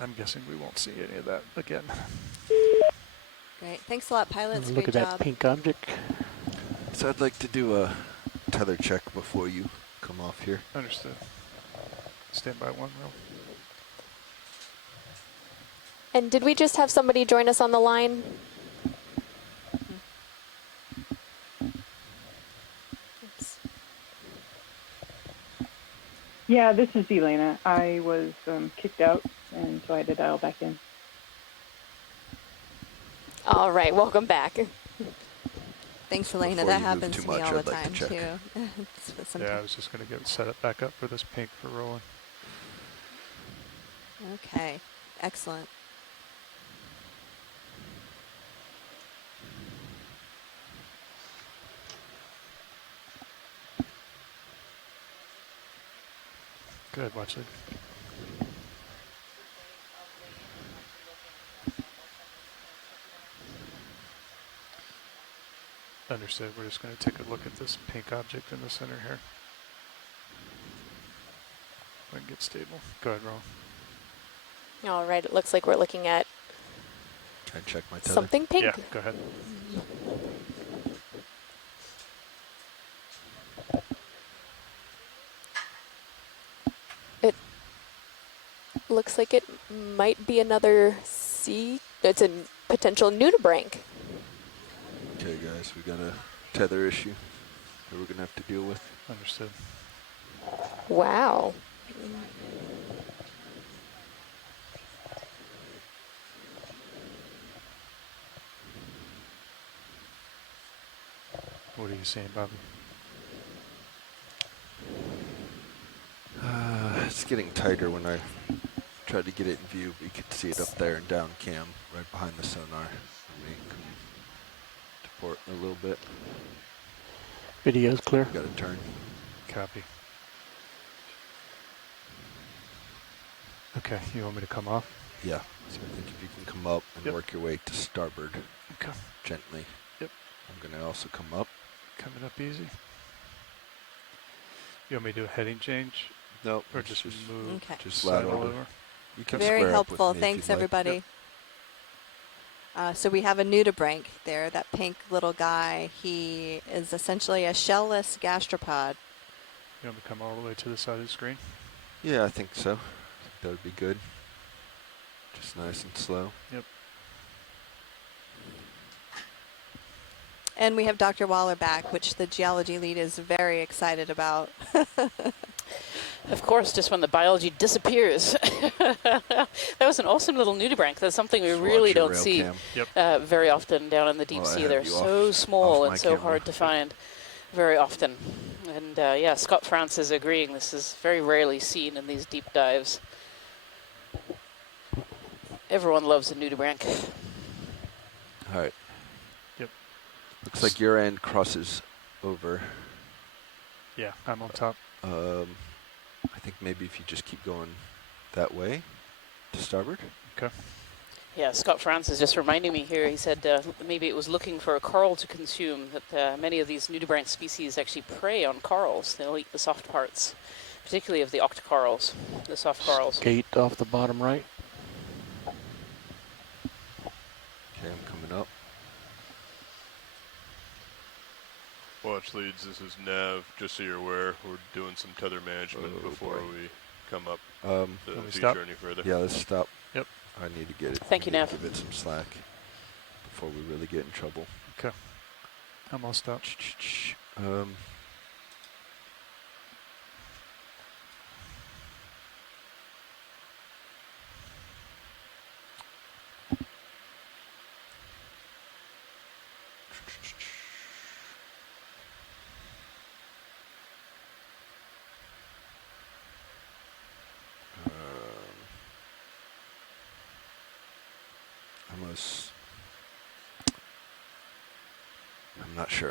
I'm guessing we won't see any of that again. Great. Thanks a lot, pilots. Look Great at job. that pink object. So I'd like to do a tether check before you come off here. Understood. Stand by 1 real. And did we just have somebody join us on the line? Oops. Yeah, this is Elena. I was kicked out, and so I had to dial back in. All right, welcome back. Thanks, Elena. Before That you move happens too to me much, all the I'd like to time, check. too. Yeah, I Sometimes. was just going to get set it back up for this pink for rolling. Okay. Excellent. Good, watch it. Understood. We're just going to take a look at this pink object in the center here. We can get stable. Go ahead, roll. All right, it looks like we're looking at Can I check my tether? something pink. Yeah, go ahead. It looks like it might be another sea. It's a potential nudibranch. Okay, guys, we got a tether issue that we're going to have to deal with. Understood. Wow. What are you saying, Bobby? It's getting tighter when I tried to get it in view, but you could see it up there and down cam, right behind the sonar. Let me come to port a little bit. Video's clear. Got to turn. Copy. Okay, you want me to come off? Yeah. So I think if you can come up and Yep. work your way to starboard Okay. gently. Yep. I'm going to also come up. Coming up easy. You want me to do a heading change? Nope. Or it's just move? Okay. Just slide lateral. over? You can Very square up with helpful. me if Thanks, you'd like. everybody. So we have a nudibranch there, that pink little guy. He is essentially a shellless gastropod. You want me to come all the way to the side of the screen? Yeah, I think so. I think that would be good. Just nice and slow. Yep. And we have Dr. Waller back, which the geology lead is very excited about. Of course, just when the biology disappears. That was an awesome little nudibranch. That's something we Just really watch your don't rail see cam. very often down in the deep Well, I sea. have They're you so off small my and so camera. hard to find very often. And yeah, Scott France is agreeing. This is very rarely seen in these deep dives. Everyone loves a nudibranch. All right. Yep. Looks like your end crosses over. Yeah, I'm on top. I think maybe if you just keep going that way to starboard. Okay. Yeah, Scott France is just reminding me here. He said maybe it was looking for a coral to consume, that many of these nudibranch species actually prey on corals. They'll eat the soft parts, particularly of the octocorals, the soft corals. Skate off the bottom right. Okay, I'm coming up. Watch leads, this is Nav. Just so you're aware, we're doing some tether management before boy. we come up the Can we feature stop? any further. Yeah, let's stop. Yep. I need to get it. Thank you, I need Nav. to give it some slack before we really get in trouble. Okay. I'm all stopped. I'm not sure.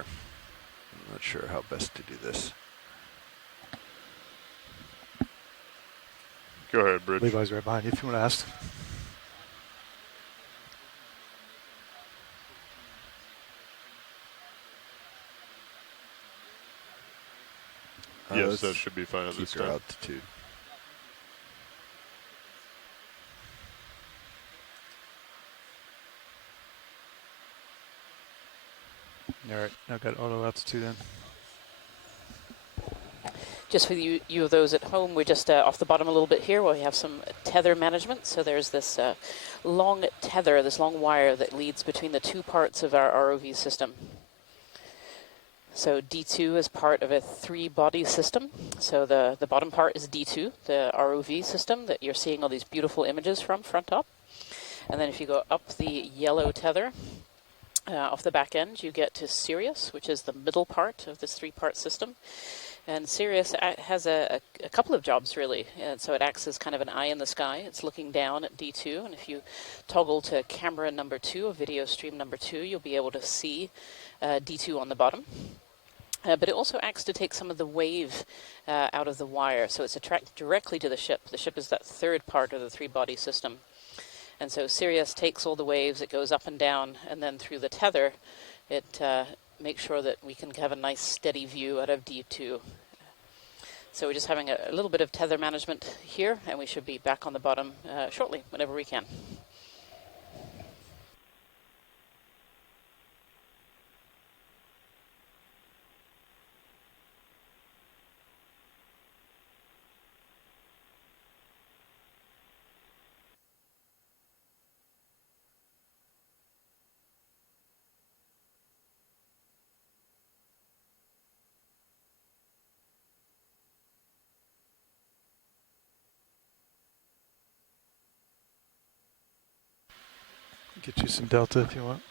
I'm not sure how best to do this. Go ahead, Bridge. Levi's right behind you if you want to ask. Yes, let's that should be fine at keep this your time. altitude. All right, I've got auto altitude in. Just for you of those at home, we're just off the bottom a little bit here where we have some tether management. So there's this long tether, this long wire that leads between the two parts of our ROV system. So D2 is part of a 3-body system. So the bottom part is D2, the ROV system that you're seeing all these beautiful images from front up. And then if you go up the yellow tether, off the back end, you get to Sirius, which is the middle part of this 3-part system. And Sirius has a couple of jobs, really. And so it acts as kind of an eye in the sky. It's looking down at D2. And if you toggle to camera number 2, or video stream number 2, you'll be able to see D2 on the bottom. But it also acts to take some of the wave out of the wire. So it's attracted directly to the ship. The ship is that 3rd part of the 3-body system. And so Sirius takes all the waves, it goes up and down, and then through the tether, it makes sure that we can have a nice steady view out of D2. So we're just having a little bit of tether management here, and we should be back on the bottom shortly, whenever we can. Get you some delta if you want.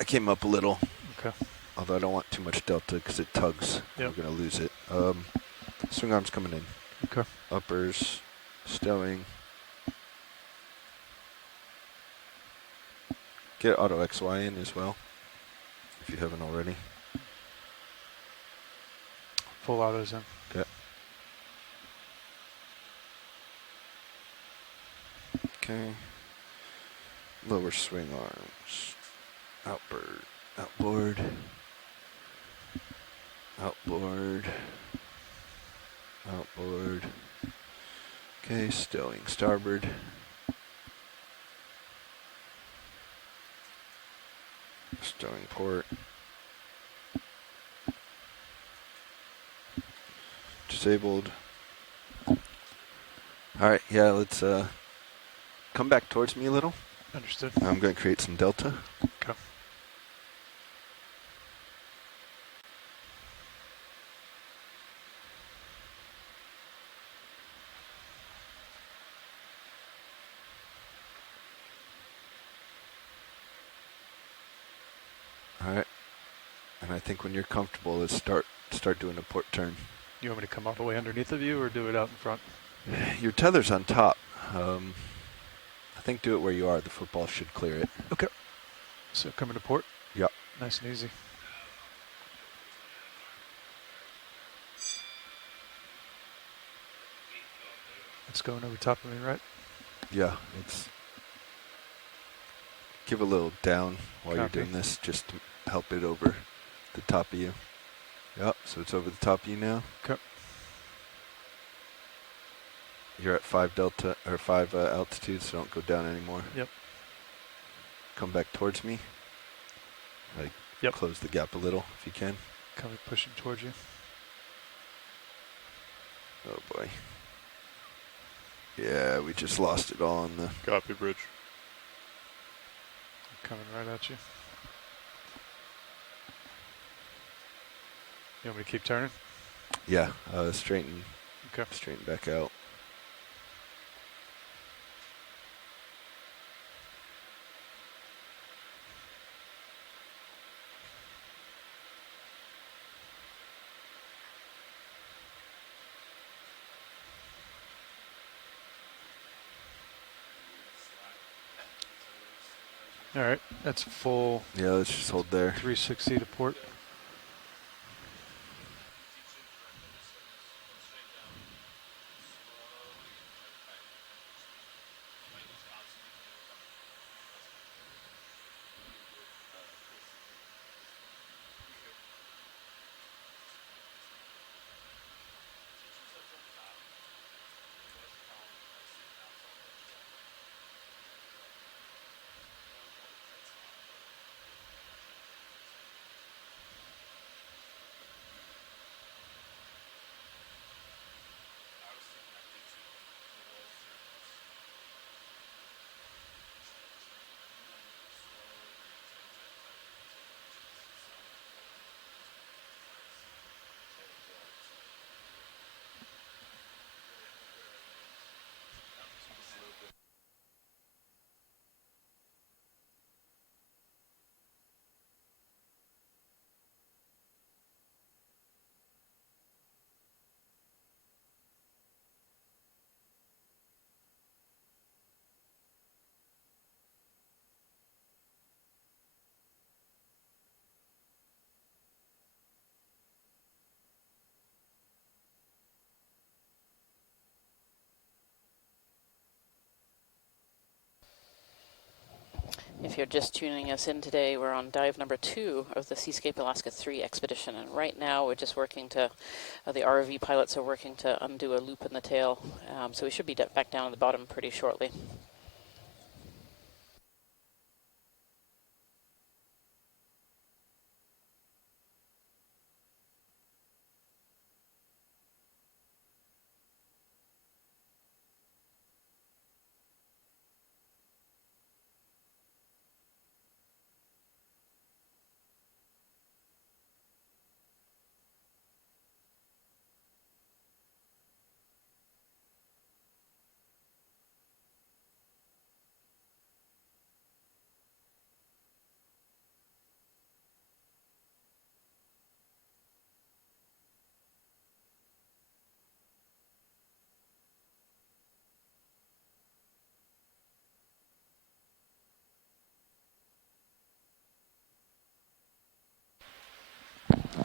I came up a little. Okay. Although I don't want too much delta because it tugs. Yep. We're going to lose it. Swing arms coming in. Okay. Uppers, stowing. Get auto XY in as well, if you haven't already. Full autos in. Okay. Okay. Lower swing arms. Outboard. Outboard. Outboard. Outboard. Okay, stowing starboard. Stowing port. Disabled. Alright, yeah, let's come back towards me a little. Understood. I'm going to create some delta. Okay. Alright. And I think when you're comfortable, let's start doing a port turn. You want me to come all the way underneath of you or do it out in front? Your tether's on top. I think do it where you are. The football should clear it. Okay. So coming to port? Yep. Nice and easy. It's going over top of me, right? Yeah, it's give a little down while Copy. you're doing this, just to help it over the top of you. Yep, so it's over the top of you now. Okay. You're at 5 delta or 5 altitude, so don't go down anymore. Yep. Come back towards me. Like Yep. close the gap a little if you can. Coming, pushing towards you. Oh boy. Yeah, we just lost it all on the Copy, bridge. Coming right at you. You want me to keep turning? yeah. Straighten. Okay. Straighten back out. All right. That's full Yeah, let's just hold there. 360 to port. If you're just tuning us in today, we're on dive number 2 of the Seascape Alaska 3 expedition, and right now we're just working to, the ROV pilots are working to undo a loop in the tail, so we should be back down at the bottom pretty shortly.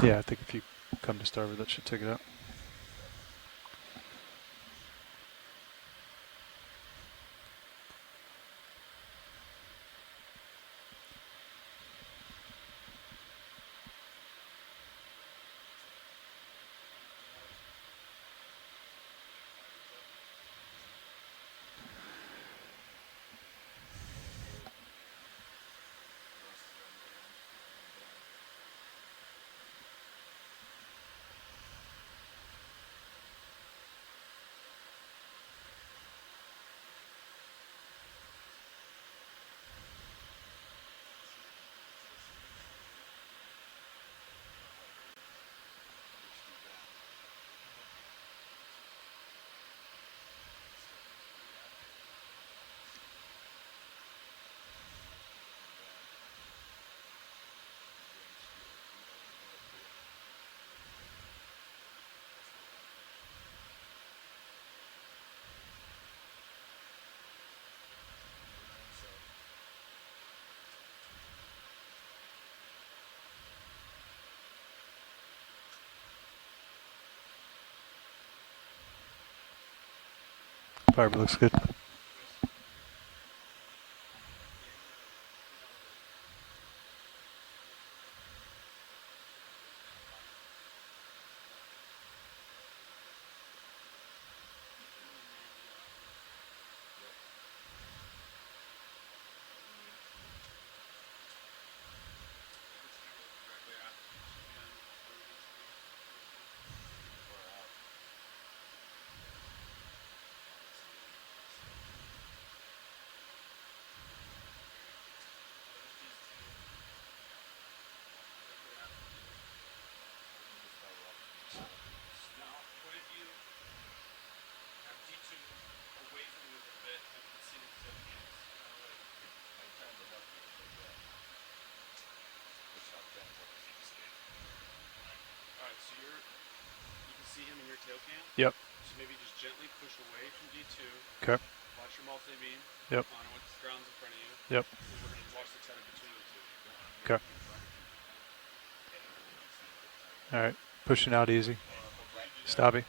Yeah, I think if you come to starboard, that should take it out. Fiber looks good. Yep. So maybe just gently push away from D2. Okay. Watch your multi-beam. Yep. On with the grounds in front of you. Yep. And we're going to watch the tether between the two. Okay. All right. Pushing out easy. Stoppy.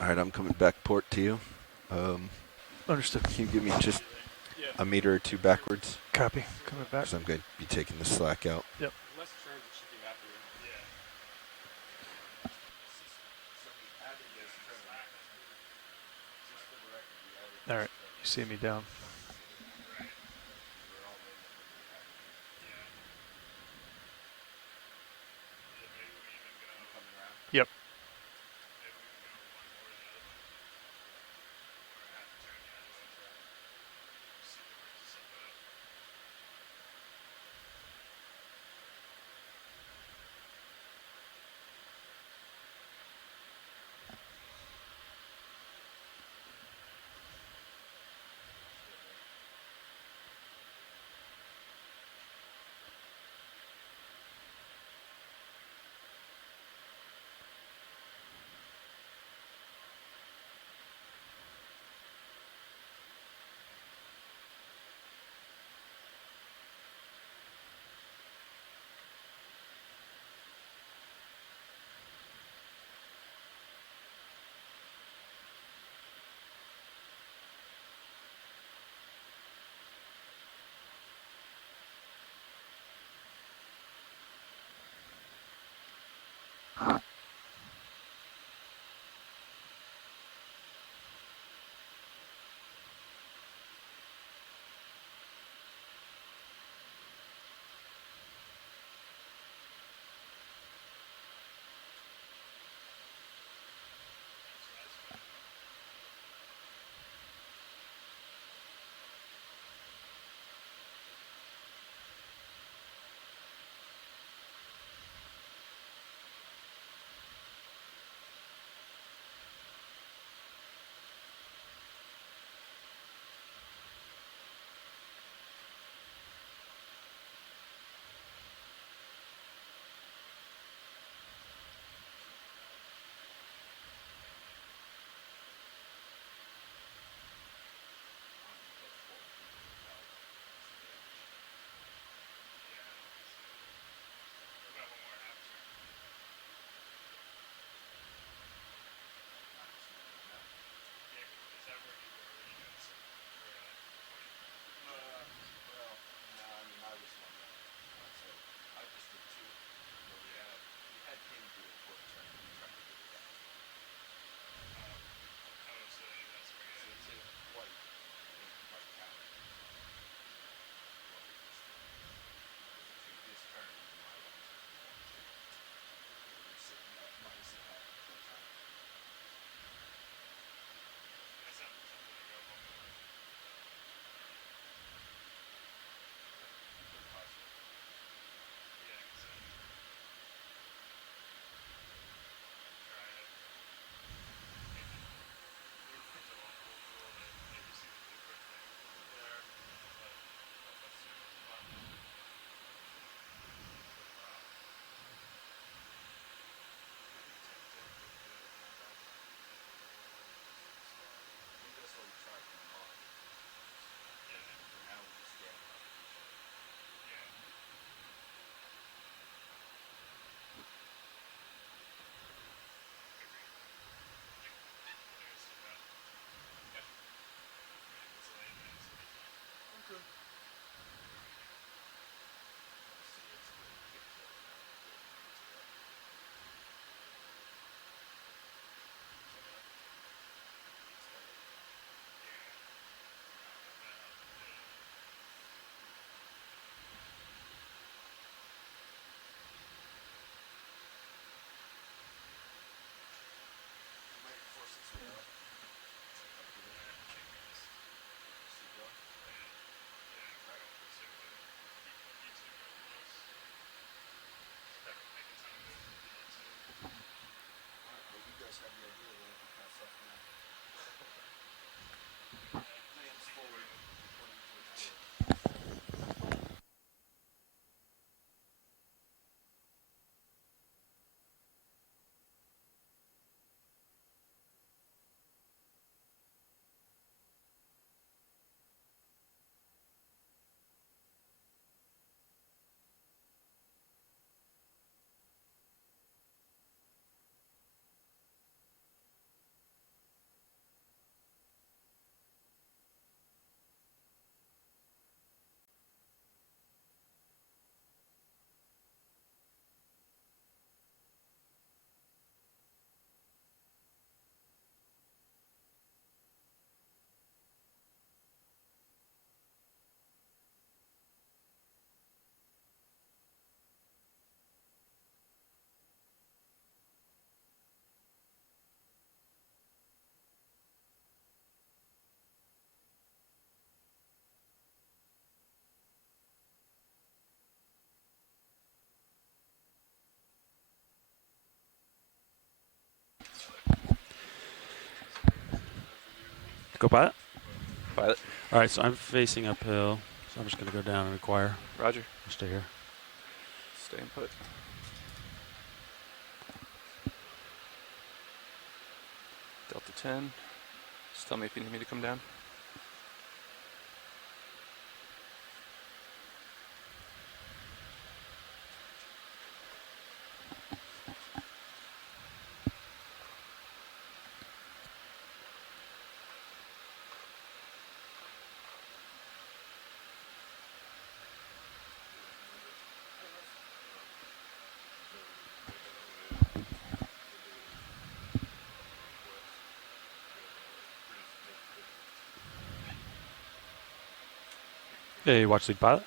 All right, I'm coming back port to you. Understood. Can you give me just a meter or two backwards? Copy. Coming back. Because I'm going to be taking the slack out. Yep. All right. You see me down. Yep. Go pilot. Pilot. All right, so I'm facing uphill, so I'm just going to go down and acquire. Roger. I'll stay here. Stay and put. Delta 10. Just tell me if you need me to come down. Hey, watch lead pilot.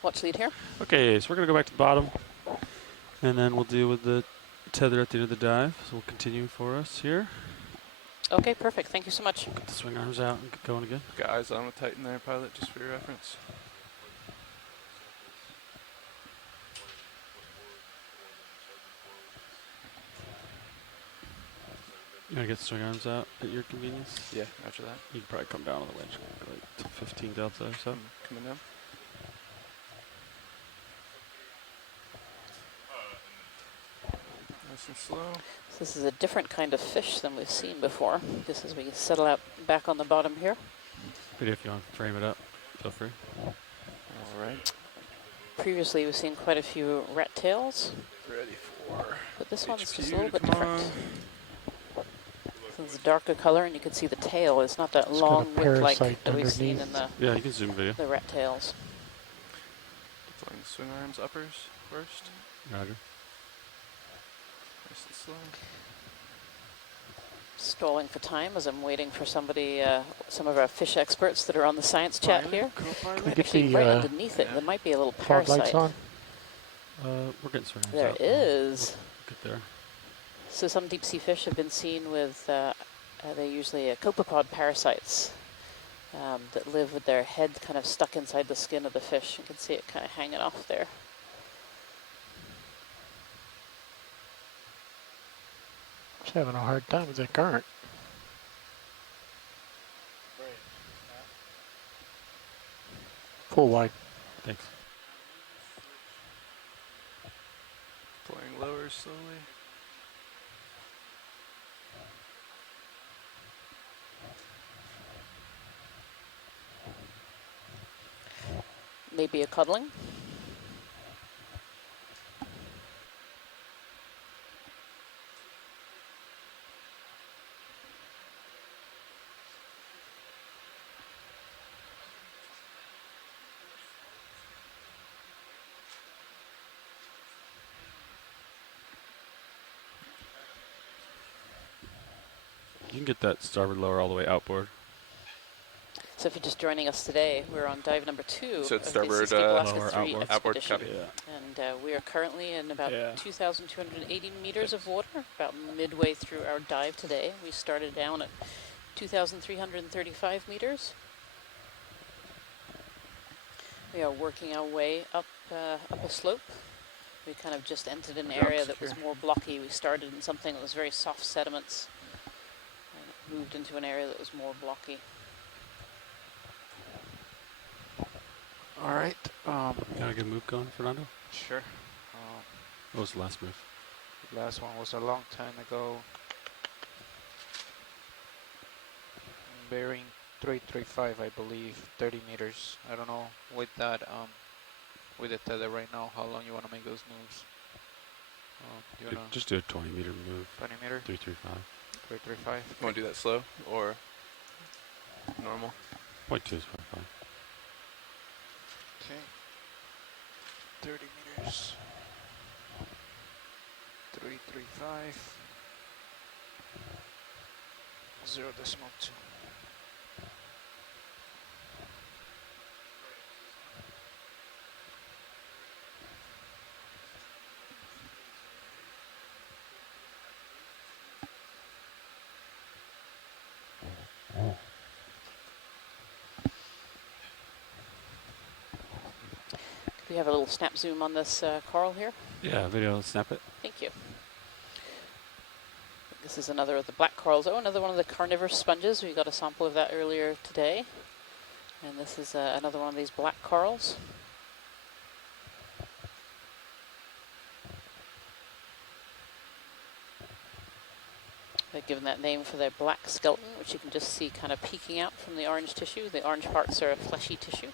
Watch lead here. Okay, so we're going to go back to the bottom, and then we'll deal with the tether at the end of the dive. So we'll continue for us here. Okay, perfect. Thank you so much. Get the swing arms out and get going again. Got eyes on with Titan there, pilot, just for your reference. You want to get the swing arms out at your convenience? Yeah, after that. You can probably come down on the winch, like to 15 delta or so. Coming down. Nice and slow. So this is a different kind of fish than we've seen before. Just as we settle out back on the bottom here. Video if you want to frame it up, feel free. All right. Previously, we've seen quite a few rat tails, Ready for but this one's HPU just a little to bit come different. on. This is a darker color, and you can see the tail. It's not that It's got a long whip-like parasite that we've seen underneath. in Yeah, you can zoom video. the rat tails. Deploying the swing arms uppers first. Roger. Nice and slow. Stalling for time as I'm waiting for somebody, some of our fish experts that are on the science chat here. Can we get Actually, the right underneath it, there might be a little fog lights parasite. on? We're getting swing arms There out. is. We'll get there. So some deep sea fish have been seen with, they're usually copepod parasites that live with their head kind of stuck inside the skin of the fish. You can see it kind of hanging off there. Just having a hard time with that current. Full wide. Thanks. Deploying lowers slowly. Maybe a cuddling. You can get that starboard lower all the way outboard. So if you're just joining us today, we're on dive number 2 So it's of the starboard, Escape Alaska lower, 3 outboard. Outboard, expedition. copy. Yeah. And we are currently in about Yeah. 2,280 meters of water, about midway through our dive today. We started down at 2,335 meters. We are working our way up up a slope. We kind of just entered an area that was more blocky. We started in something that was very soft sediments and moved into an area that was more blocky. All right. Got a good move going, Fernando? Sure. What was the last move? The last one was a long time ago. Bearing 335, I believe, 30 meters. I don't know with that, with the tether right now, how long you want to make those moves. You wanna Just do a 20 meter move. 20 meter? 335. 335. You want to do that slow or normal? 0.2 is probably fine. Okay. 30 meters. 335. 0.2. Could we have a little snap zoom on this coral here? Yeah, video, snap it. Thank you. This is another of the black corals. Oh, another one of the carnivorous sponges. We got a sample of that earlier today. And this is another one of these black corals. They're given that name for their black skeleton, which you can just see kind of peeking out from the orange tissue. The orange parts are a fleshy tissue.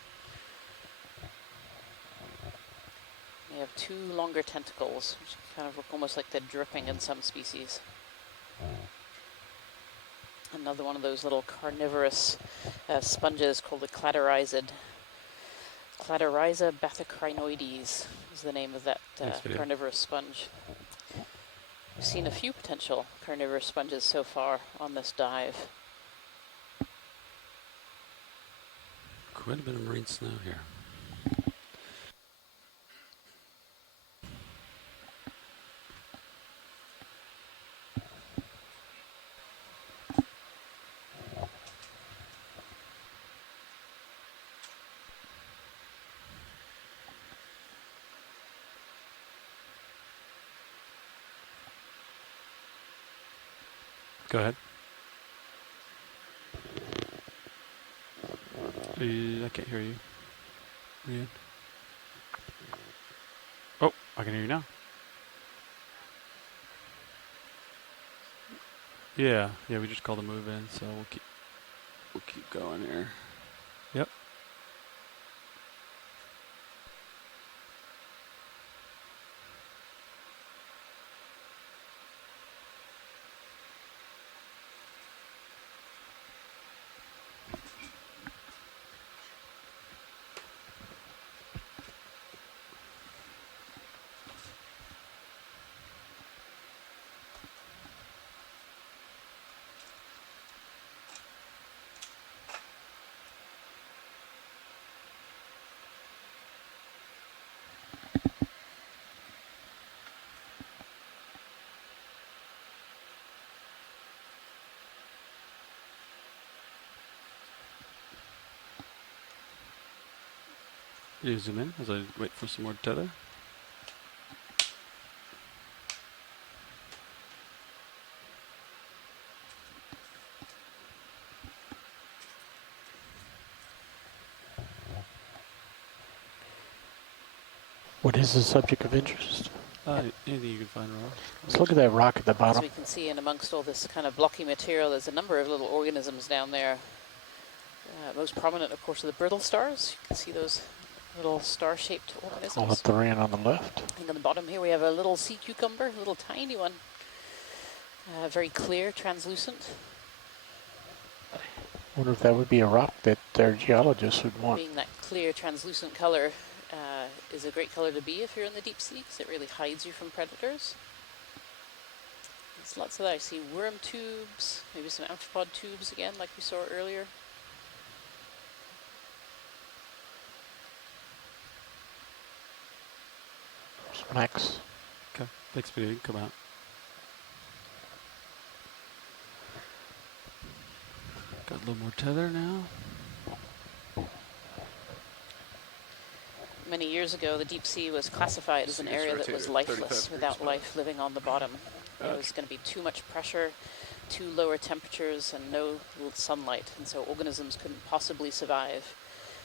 They have two longer tentacles, which kind of look almost like they're dripping in some species. Another one of those little carnivorous sponges called the Cladorizid. Cladorhiza bathycrinoides is the name of that carnivorous sponge. We've seen a few potential carnivorous sponges so far on this dive. Quite a bit of marine snow here. Go ahead. I can't hear you. Rian. Oh, I can hear you now. Yeah, we just called a move in, so we'll keep going here. Yep. You zoom in as I wait for some more tether. What is the subject of interest? Anything you can find, Rob. Let's look at that rock at the As bottom. we can see in amongst all this kind of blocky material, there's a number of little organisms down there. Most prominent, of course, are the brittle stars. You can see those little star-shaped organisms. All up the ran on the left. I think on the bottom here we have a little sea cucumber, a little tiny one. Very clear, translucent. Wonder if that would be a rock that their geologists would want. Being that clear, translucent color is a great color to be if you're in the deep sea, because it really hides you from predators. There's lots of that. I see worm tubes, maybe some amphipod tubes again, like we saw earlier. Max. Okay, thanks, Peter. You can come out. Got a little more tether now. Many years ago, the deep sea was classified as an area that was lifeless, without life living on the bottom. There was going to be too much pressure, too lower temperatures, and no sunlight, and so organisms couldn't possibly survive.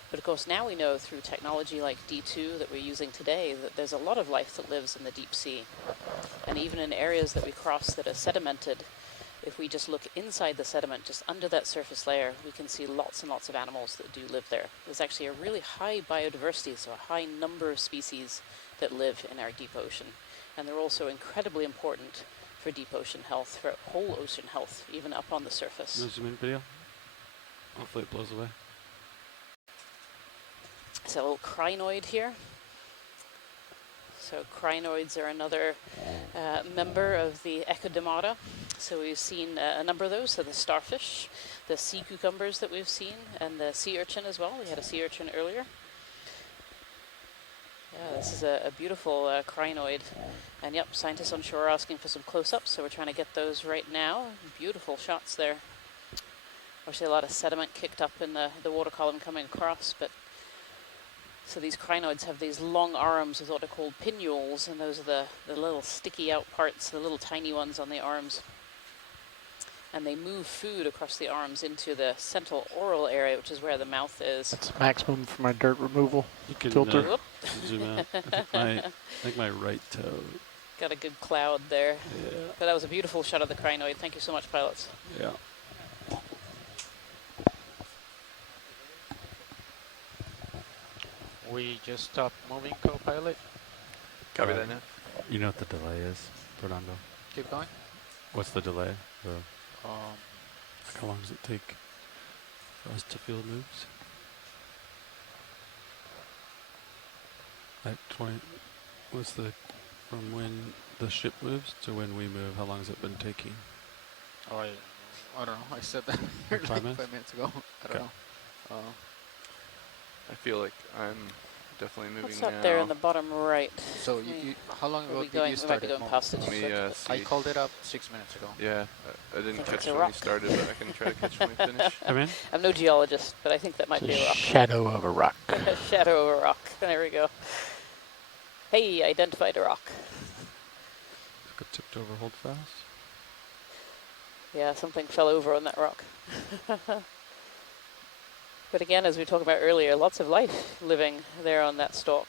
But of course, now we know through technology like D2 that we're using today that there's a lot of life that lives in the deep sea. And even in areas that we cross that are sedimented, if we just look inside the sediment, just under that surface layer, we can see lots and lots of animals that do live there. There's actually a really high biodiversity, so a high number of species that live in our deep ocean. And they're also incredibly important for deep ocean health, for whole ocean health, even up on the surface. No zoom in video. Hopefully it blows away. So a little crinoid here. So crinoids are another member of the Echidemata. So we've seen a number of those. So the starfish, the sea cucumbers that we've seen, and the sea urchin as well. We had a sea urchin earlier. Yeah, this is a beautiful crinoid. And yep, scientists on shore are asking for some close-ups, so we're trying to get those right now. Beautiful shots there. Obviously a lot of sediment kicked up in the water column coming across, but so these crinoids have these long arms with what are called pinnules, and those are the little sticky out parts, the little tiny ones on the arms. and they move food across the arms into the central oral area, which is where the mouth is. That's maximum for my dirt removal You can filter. Whoop. zoom out. I think my right toe. Got a good cloud there. Yeah. But that was a beautiful shot of the crinoid. Thank you so much, pilots. Yeah. We just stopped moving, co-pilot. Copy that now. You know what the delay is, Fernando? Keep going. What's the delay? Um, How long does it take for us to field moves? At 20. What's the from when the ship moves to when we move? How long has it been taking? oh, I don't know. I said that Like 5 like minutes? 5 minutes ago. I don't Okay. know. I feel like I'm definitely moving What's now. up there in the bottom right? So you how long Are ago we did going, you we might start be it going moving? past it. Let just me yet. I see. called it up 6 minutes ago. Yeah, I didn't Think catch it's a when we rock. started, but I can try to catch when we finish. Come in? I'm no geologist, but I think that might It's be a a rock. shadow of a rock. A shadow of a rock. There we go. Hey, identified a rock. Got tipped over, hold fast. Yeah, something fell over on that rock. But again, as we talked about earlier, lots of life living there on that stalk.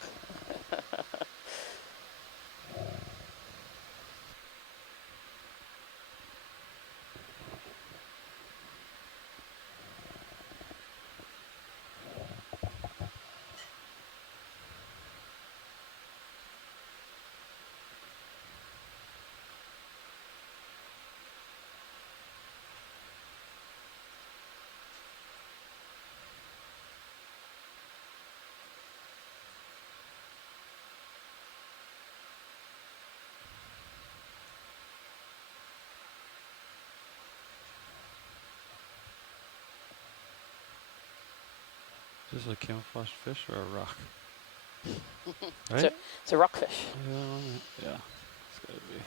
Is this a camouflage fish or a rock? It's a rockfish. Yeah. It's gotta be.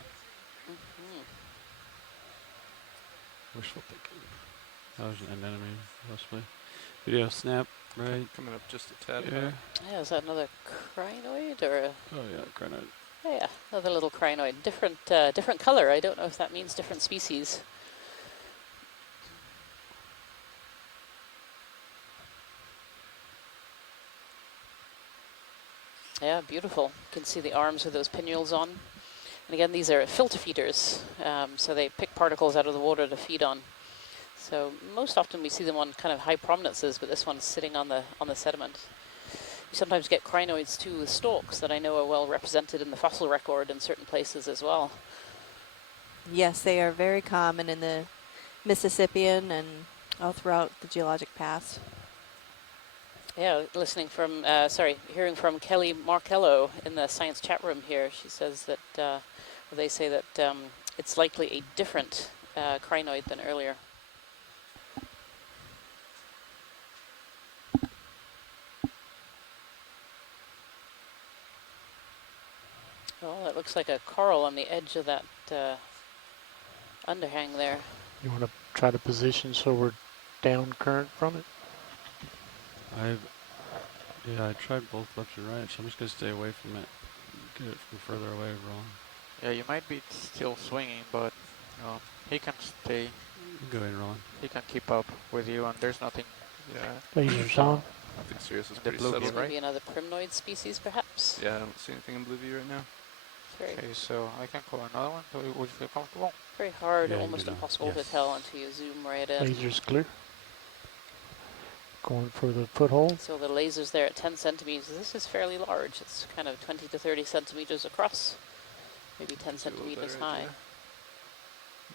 Wishful thinking. That was an anemone, possibly. Video snap, right? Coming up just a tad. Yeah. Yeah, is that another crinoid or a... Oh yeah, granite. Oh yeah, another little crinoid. Different color. I don't know if that means different species. Yeah, beautiful. You can see the arms with those pinnules on. And again, these are filter feeders, so they pick particles out of the water to feed on. So most often we see them on kind of high prominences, but this one's sitting on the sediment. You sometimes get crinoids too with stalks that I know are well represented in the fossil record in certain places as well. Yes, they are very common in the Mississippian and all throughout the geologic past. Yeah, hearing from Kelly Markello in the science chat room here. She says that they say that it's likely a different crinoid than earlier. Well, that looks like a coral on the edge of that underhang there. You want to try to position so we're down current from it? I tried both left and right, so I'm just gonna stay away from it. Get it from further away, wrong. Yeah, you might be still swinging, but he can stay. Go in, Roland. He can keep up with you, and there's nothing. Lasers on. I think Sirius is The pretty blue settled. view, right? Maybe another primnoid species, perhaps. Yeah, I don't see anything in blue view right now. Okay, so I can call another one. Would you feel comfortable? Very hard, Yeah, almost you know, impossible to yes. tell until you zoom right in. Lasers clear. Going for the foothold. So the laser's there at 10 centimeters. This is fairly large. It's kind of 20 to 30 centimeters across, maybe 10 See a little centimeters better high. idea.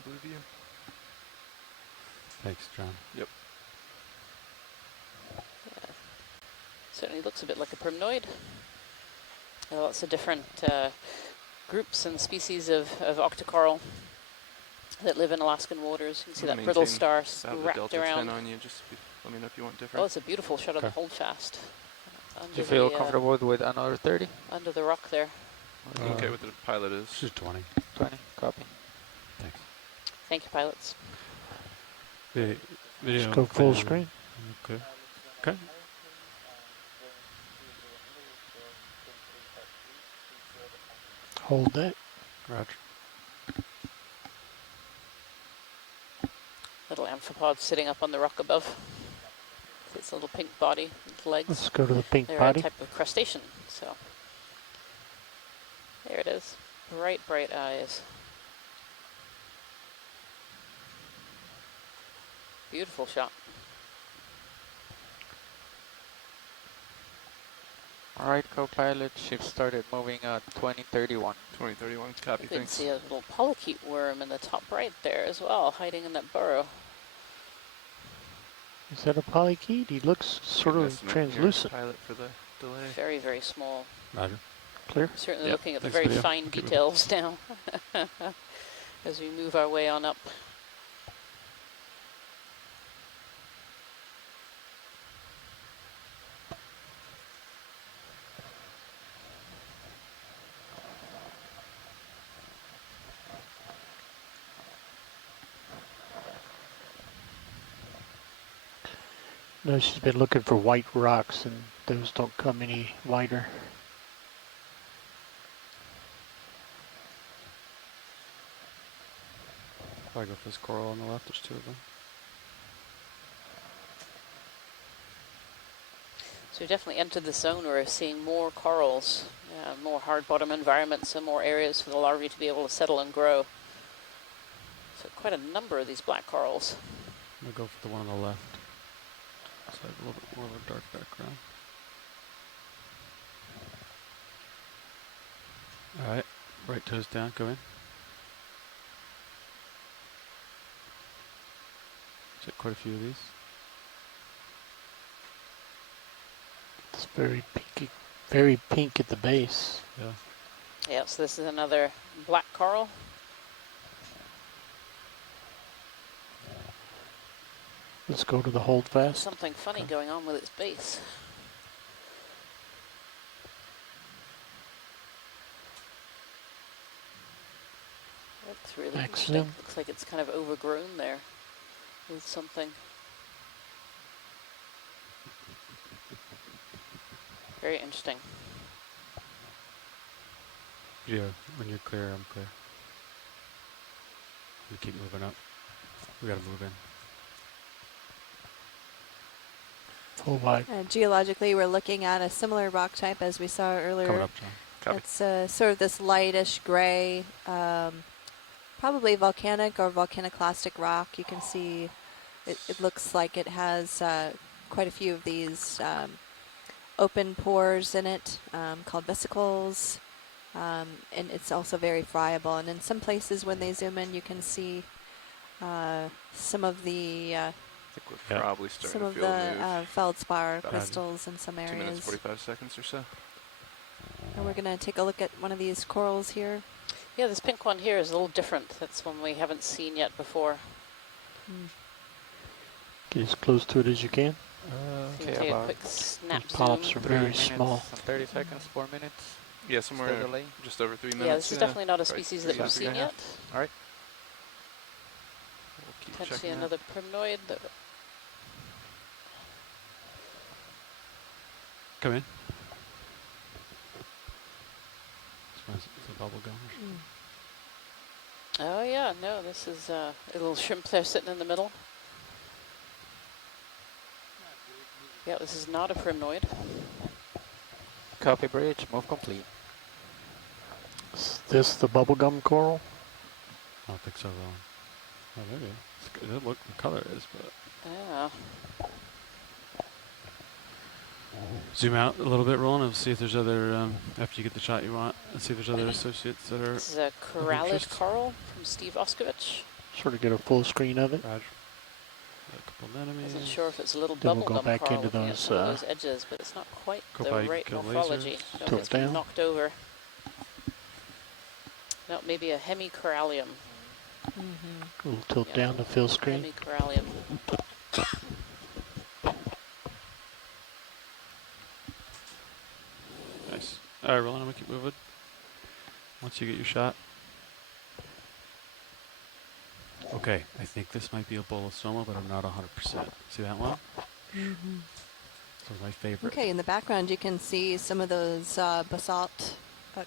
Blue view. Thanks, John. Yep. Yeah. Certainly looks a bit like a primnoid. Lots of different groups and species of octocoral that live in Alaskan waters. You can see that brittle star About the wrapped Delta around. 10 on you. Just let me know if you want Oh, different. it's a beautiful shot of the holdfast. Do you feel comfortable with another 30? Under the rock there. Okay, what the pilot is. This is 20. 20, copy. Thanks. Thank you, pilots. Video. Just go full clear. screen. Okay. Okay. Hold that. Roger. Little amphipod sitting up on the rock above. Its little pink body, its legs. Let's go to the pink They're body. a type of crustacean. So there it is. Bright, bright eyes. Beautiful shot. Alright, co-pilot, ship started moving at 2031. 2031, copy, You can thanks. see a little polychaete worm in the top right there as well, hiding in that burrow. Is that a polychaete? He looks sort of Estimate here, translucent. Pilot for the delay. Very, very small. Roger. Clear? Certainly Yep, looking at the thanks, very video. fine Keep moving. details now as we move our way on up. No, she's been looking for white rocks, and those don't come any whiter. Probably go for this coral on the left. There's two of them. So we definitely entered the zone where we're seeing more corals, more hard bottom environments and more areas for the larvae to be able to settle and grow. So quite a number of these black corals. I'm going to go for the one on the left. So I have a little bit more of a dark background. Alright, right toes down, go in. Check quite a few of these. It's very pinky, very pink at the base. Yeah. Yeah, so this is another black coral. Let's go to the hold fast. Something funny going on with its base. That's really interesting. Excellent. Looks like it's kind of overgrown there with something. Very interesting. Yeah, when you're clear, I'm clear. We keep moving up. We gotta move in. Full wide. Geologically, we're looking at a similar rock type as we saw earlier. Coming up, John. Copy. It's sort of this lightish gray, probably volcanic or volcaniclastic rock. You can see it looks like it has quite a few of these open pores in it called vesicles. And it's also very friable. And in some places when they zoom in, you can see some of the I think we're probably starting some to of feel a the move. feldspar About crystals in some 2 minutes, areas. 45 seconds or so. And we're going to take a look at one of these corals here. Yeah, this pink one here is a little different. That's one we haven't seen yet before. Get as close to it as you can. So you Okay, can take a about quick snap Those polyps zoom. are very 3 small. minutes and 30 seconds, 4 minutes. Yeah, somewhere Still delay. just over 3 minutes. Yeah, this is definitely not a Probably species 3 that we've minutes and a seen half. yet. Alright. We'll keep Potentially checking another primnoid. That Come in. It's a bubble gum. Oh yeah, no, this is a little shrimp there sitting in the middle. Yeah, this is not a primnoid. Copy bridge, move complete. Is this the bubblegum coral? I don't think so, though. Oh, maybe. It's good. It doesn't look the color is, but. Yeah. Zoom out a little bit, Roland, and see if there's other, after you get the shot you want, and see if there's other associates that are. This is a corallid interest. coral from Steve Oskovich. Sort of get a full screen of it. Roger. A couple of enemies. Wasn't sure if it's a little Then we'll bubble go gum back coral into looking at those, some of those edges, but it's not quite Go the by right kill morphology. lasers. No, Tilt it's been down. knocked over. No, maybe a hemicorallium. We'll tilt Yeah. down to fill screen. Hemicorallium. Nice. All right, Roland, I'm gonna keep moving. Once you get your shot. Okay, I think this might be a bolosoma, but I'm not 100%. See that one? This was my favorite. Okay, in the background you can see some of those basalt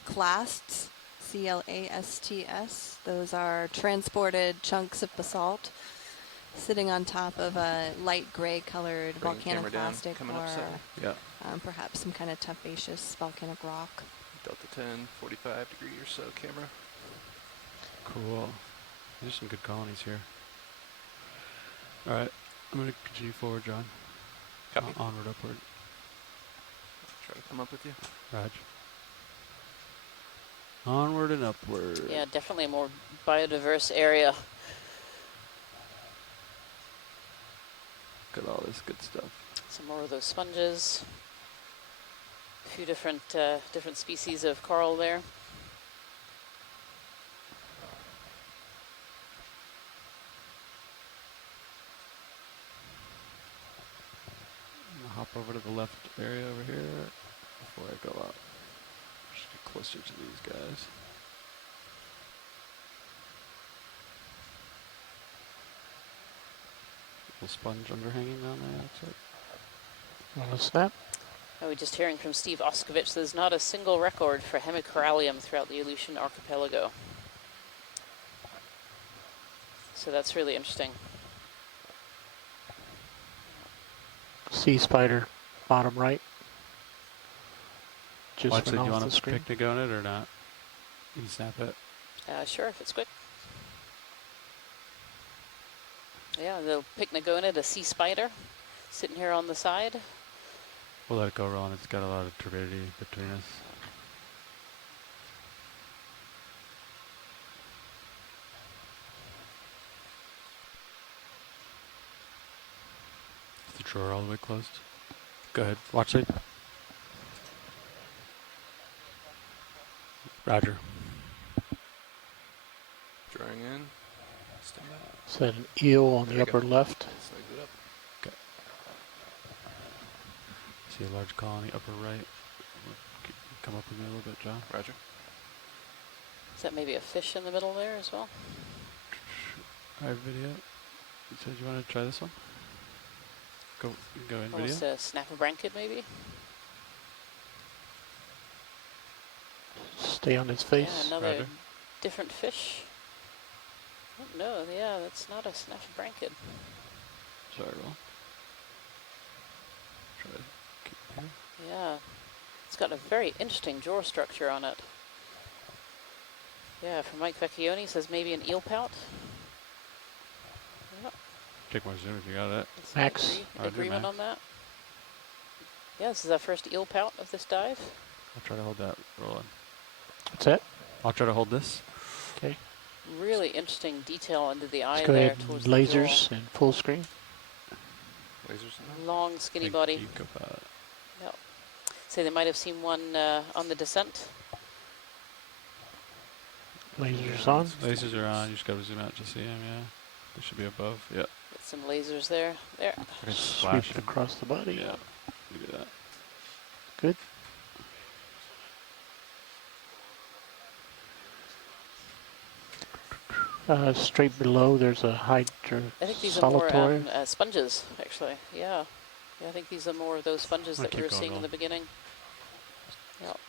clasts, CLASTS. Those are transported chunks of basalt. sitting on top of a light gray colored Bring camera down, volcanoclastic coming up or seven. Yeah. perhaps some kind of tufaceous volcanic rock. Delta 10, 45 degree or so camera. Cool. There's some good colonies here. All right. I'm going to continue forward, John. Copy. Onward, upward. Try to come up with you. Raj. Onward and upward. Yeah, definitely a more biodiverse area. Look at all this good stuff. Some more of those sponges. A few different different species of coral there. Hop over to the left area over here before I go up. Just get closer to these guys. Little sponge underhanging down there, looks like. Want to snap? We're just hearing from Steve Oskovich, there's not a single record for hemicorallium throughout the Aleutian archipelago. So that's really interesting. Sea spider, bottom right. Just Watch it. went Do you off want the to screen. picnic on it or not? You can snap it. Sure, if it's quick. Yeah, the pycnogonid, a sea spider, sitting here on the side. We'll let it go, Roland. It's got a lot of turbidity between us. Is the drawer all the way closed? Go ahead. Watch it. Roger. Drawing in. Stand up. Is that an eel on There the we go. upper left? Slide it up. Okay. See a large colony upper right. Come up with me a little bit, John. Roger. Is that maybe a fish in the middle there as well? All right, video. You said you want to try this one? Go in video. Almost a snappabranchid maybe? Stay on his Yeah, face. another Roger. different fish. Oh, no, yeah, that's not a snappabranchid. Sorry, Roland. Try to keep here. Yeah, it's got a very interesting jaw structure on it. Yeah, from Mike Vecchione says maybe an eel pout. Yeah, Take more zoom if you got it. that's Max. Roger, agreement Max. on that. Yeah, this is our first eel pout of this dive. I'll try to hold that, Roland. What's that? I'll try to hold this. Okay. Really interesting detail under the eye Let's go there ahead and towards the lasers and full screen. Lasers in jaw. Long, skinny body. Peek about it. Yep. So they might have seen one on the descent. Lasers on. Lasers are on. You just got to zoom out to see them, yeah. They should be above. Yep. Get some lasers there. There. I can Sweep flash it them. across the body. Yeah. You do that. Good. Straight below, there's a I think these are more hydrosolatory. sponges, actually. Yeah. Yeah, I think these are more of those sponges I'll that we keep were going, seeing in the Roland. beginning. Yep.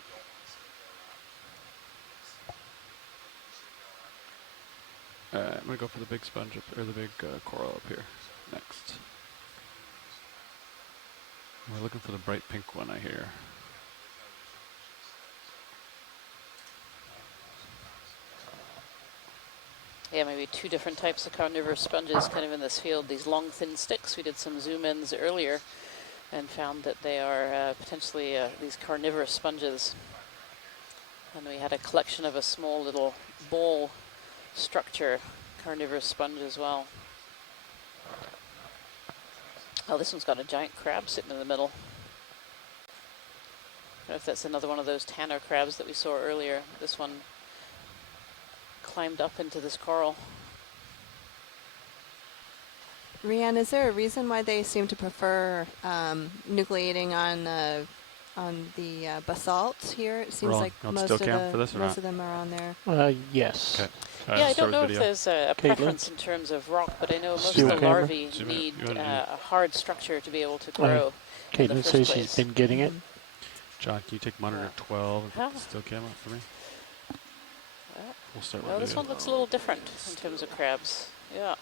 Alright, I'm going to go for the big sponge up, or the big coral up here next. We're looking for the bright pink one, I hear. Yeah, maybe two different types of carnivorous sponges kind of in this field. These long, thin sticks, we did some zoom-ins earlier and found that they are potentially these carnivorous sponges. And we had a collection of a small little ball structure carnivorous sponge as well. Oh, this one's got a giant crab sitting in the middle. I don't know if that's another one of those Tanner crabs that we saw earlier. This one climbed up into this coral. Rianne, is there a reason why they seem to prefer nucleating on the basalt here? It seems Roland, like you want most still of cam for this or most not? of them are on there. Yes. Okay. Yeah, I start don't with know if video. there's a Caitlin? preference in terms of rock, but I know most Steel of the camera? larvae Zoom in. need You wanna do- a hard structure to be able to grow. in the Caitlin first says place. she's been getting it. John, can you take monitor 12 and Huh? put the still cam up for me? We'll start with Well, this video. one looks a little different in terms of crabs. Yeah.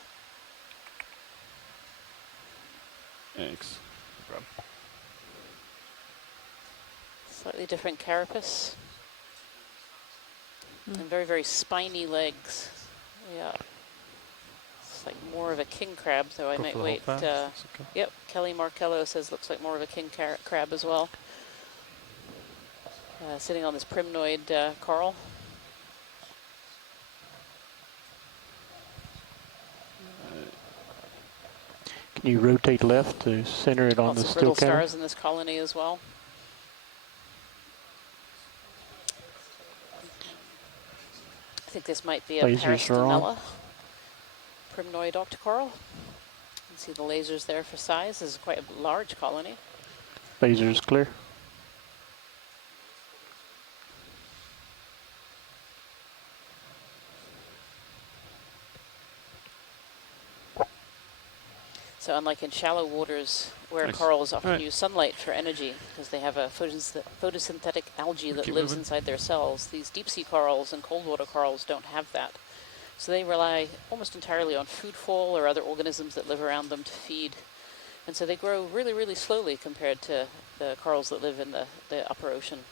Thanks. No problem. Slightly different carapace. And very, very spiny legs. Yeah. It's like more of a king crab, though I Go might for the wait. hold fast. Okay. Yep, Kelly Markello says looks like more of a king crab as well. Sitting on this primnoid coral. Can you rotate left to center it on Lots the of still brittle camera? stars in this colony as well. I think this might be a Lasers are on. Peristomella primnoid octocoral. You can see the lasers there for size. This is quite a large colony. Lasers clear. So unlike in shallow waters where Nice. corals often Alright. use sunlight for energy because they have a photosynthetic algae that Keep lives moving. inside their cells, these deep sea corals and cold water corals don't have that. So they rely almost entirely on food fall or other organisms that live around them to feed. And so they grow really, really slowly compared to the corals that live in the upper ocean.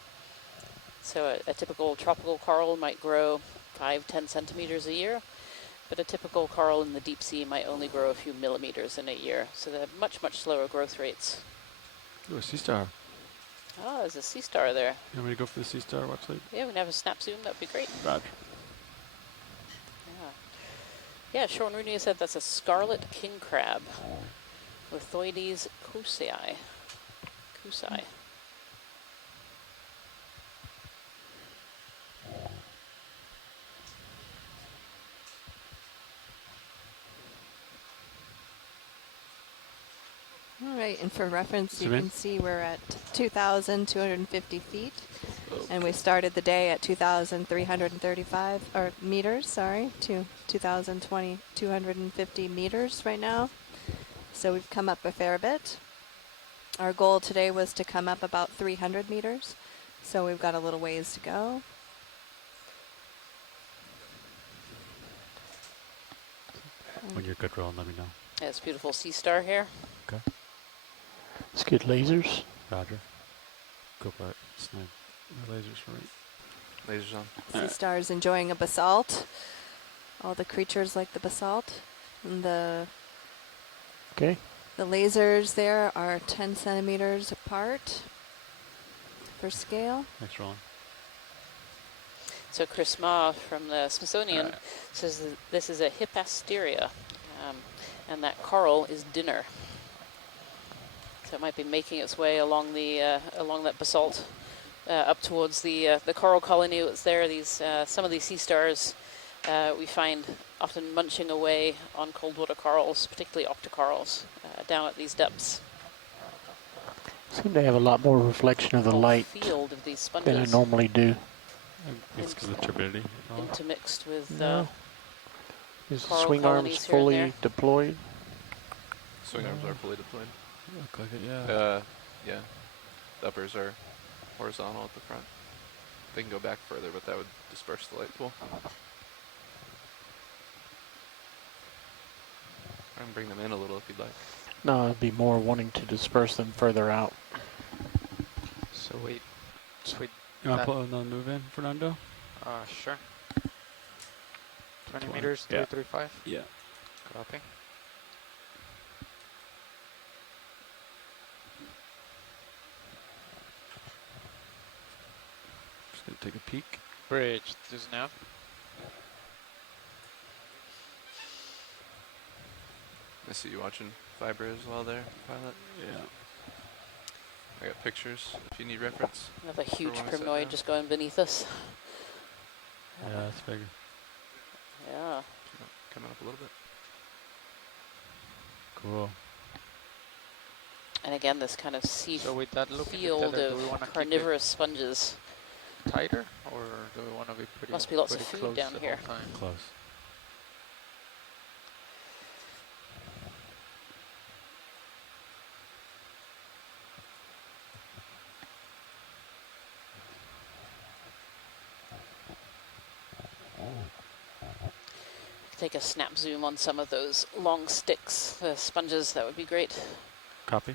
So a typical tropical coral might grow 5-10 centimeters a year, but a typical coral in the deep sea might only grow a few millimeters in a year. So they have much, much slower growth rates. Ooh, a sea star. Oh, there's a sea star there. You want me to go for the sea star? Watch later. Yeah, we can have a snap zoom. That'd be great. Roger. Yeah, Sean Rooney said that's a scarlet king crab. Lithoides cusei. All right, and for reference, you Zoom in. can see we're at 2,250 feet, and we started the day at 2,335 or meters. Sorry, to 250 meters right now. So we've come up a fair bit. Our goal today was to come up about 300 meters, so we've got a little ways to go. When you're good rolling, let me know. Yeah, it's a beautiful sea star here. Okay. Let's get lasers. Roger. Go for it. Snag the lasers for me. Lasers on. Sea stars enjoying a basalt. All the creatures like the basalt. And the lasers there are 10 centimeters apart for scale. Thanks, Roland. So Chris Ma from the Smithsonian says that this is a Hippasteria, and that coral is dinner. So it might be making its way along the along that basalt up towards the coral colony that's there. These some of these sea stars we find often munching away on cold water corals, particularly octocorals, down at these depths. Seem to have a lot more reflection of the light Field of these than I sponges normally do. It's because of the turbidity. intermixed with No. Is the coral swing arms colonies here and fully there. deployed? Swing arms are fully deployed. Look like it, yeah. Yeah. The uppers are horizontal at the front. They can go back further, but that would disperse the light pool. I can bring them in a little if you'd like. No, I'd be more wanting to disperse them further out. So wait. Sweet. You want to put another move in, Fernando? Sure. 20 20. meters, Yeah. 335. Yeah. Copy. Just going to take a peek. Bridge to snap. I see you watching fiber as well there, Pilot. Yeah. I got pictures if you need reference. Another huge when we sit primnoid down. just going beneath us. Yeah, that's bigger. Yeah. Coming up a little bit. Cool. And again, this kind of sea So with that look at the field tether, do we want to of keep carnivorous sponges. it tighter, or do we want to be pretty Must be lots of pretty food close down the here. whole time? Close. Take a snap zoom on some of those long sticks, the sponges. That would be great. Copy.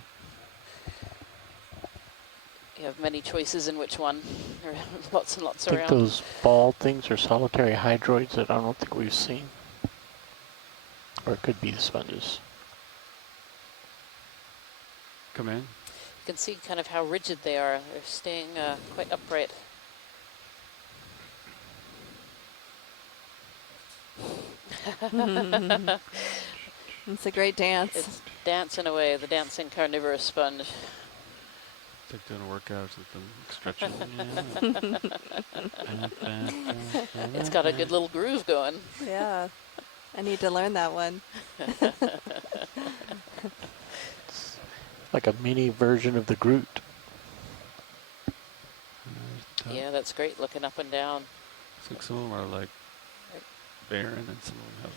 You have many choices in which one. There are lots and lots I think around. those ball things are solitary hydroids that I don't think we've seen. Or it could be the sponges. Come in. You can see kind of how rigid they are. They're staying quite upright. It's a great dance. It's dancing away, the dancing carnivorous sponge. It's like doing a workout with them stretching. It's got a good little groove going. Yeah. I need to learn that one. Like a mini version of the Groot. Yeah, that's great looking up and down. It's like some of them are like barren and some of them have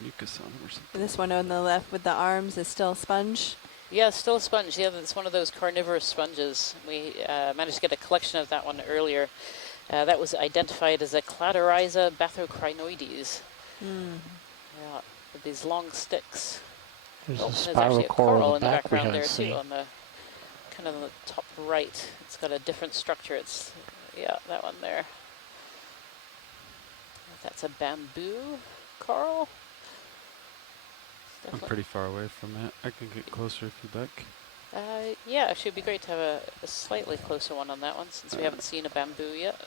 mucus on them or something. This one on the left with the arms is still sponge. Yeah, still a sponge. Yeah, it's one of those carnivorous sponges. We managed to get a collection of that one earlier. That was identified as a Cladorhiza bathocrinoides. Yeah, with these long sticks. There's Oh, a there's spiral actually a coral coral in in the the back we background there haven't seen. too, on the kind of the top right. It's got a different structure. It's, yeah, that one there. That's a bamboo coral. I'm pretty far away from that. I can get closer if you'd like. Yeah, actually it'd be great to have a slightly closer one on that one since we haven't seen a bamboo yet.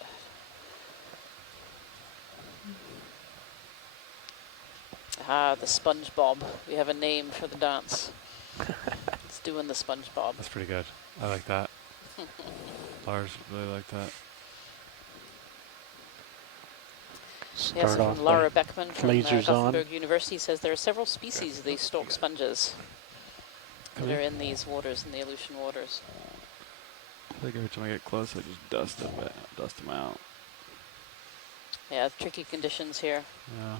Ah, the SpongeBob. We have a name for the dance. It's doing the SpongeBob. That's pretty good. I like that. Lars really like that. Yes, Start off from Laura by Beckman from lasers on. Gothenburg University says there are several species of these stalk sponges that are in these waters, in the Aleutian waters. I think every time I get close, I just dust them out. Yeah, tricky conditions here. Yeah.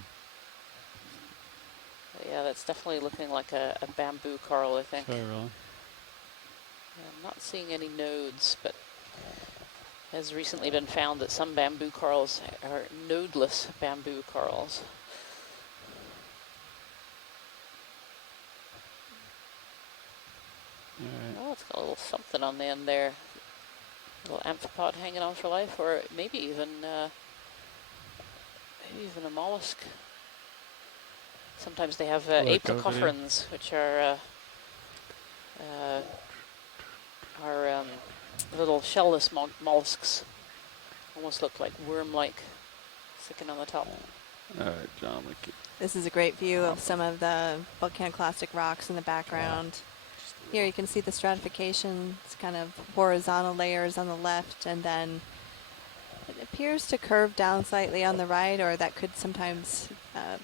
But yeah, that's definitely looking like a bamboo coral, I think. Oh, really? Yeah, I'm not seeing any nodes, but it has recently been found that some bamboo corals are nodeless bamboo corals. Oh, it's got a little something on the end there. A little amphipod hanging on for life, or maybe even a mollusk. Sometimes they have apicopherans, which are little shellless mollusks. Almost look like worm-like, sticking on the top. All right, John, we keep. This is a great view of some of the volcanoclastic rocks in the background. Here you can see the stratification. It's kind of horizontal layers on the left, and then it appears to curve down slightly on the right, or that could sometimes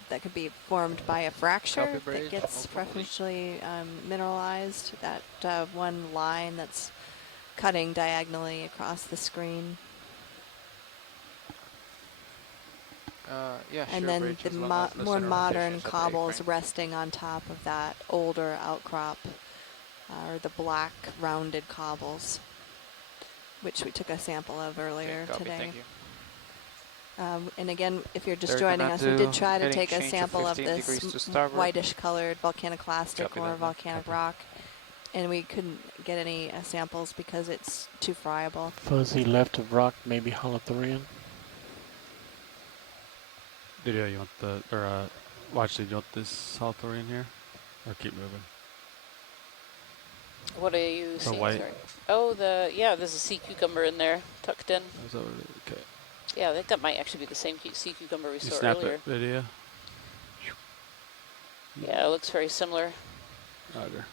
that could be formed by a fracture that gets preferentially mineralized. That one line that's cutting diagonally across the screen. Yeah, And sure, then Bridge, the as long as the more center modern rotation is at the cobbles A-frame. resting on top of that older outcrop are the black rounded cobbles, which we took a sample of earlier Copy, today. thank you. And again, if you're just They're joining gonna us, we did try to heading take a change of sample of 15 degrees to this starboard. whitish colored volcanoclastic Copy or that, volcanic rock, and we couldn't get any samples because it's too friable. Fuzzy left of rock, maybe holothurian. Video, you want the, or watch, do you want this holothurian here? Or keep moving? What are you The seeing? white. Sorry. Oh, yeah, there's a sea cucumber in there, tucked in. Is that what it is? Okay. Yeah, I think that might actually be the same sea cucumber we You saw snap earlier. it, video. Yeah, it looks very similar. Roger.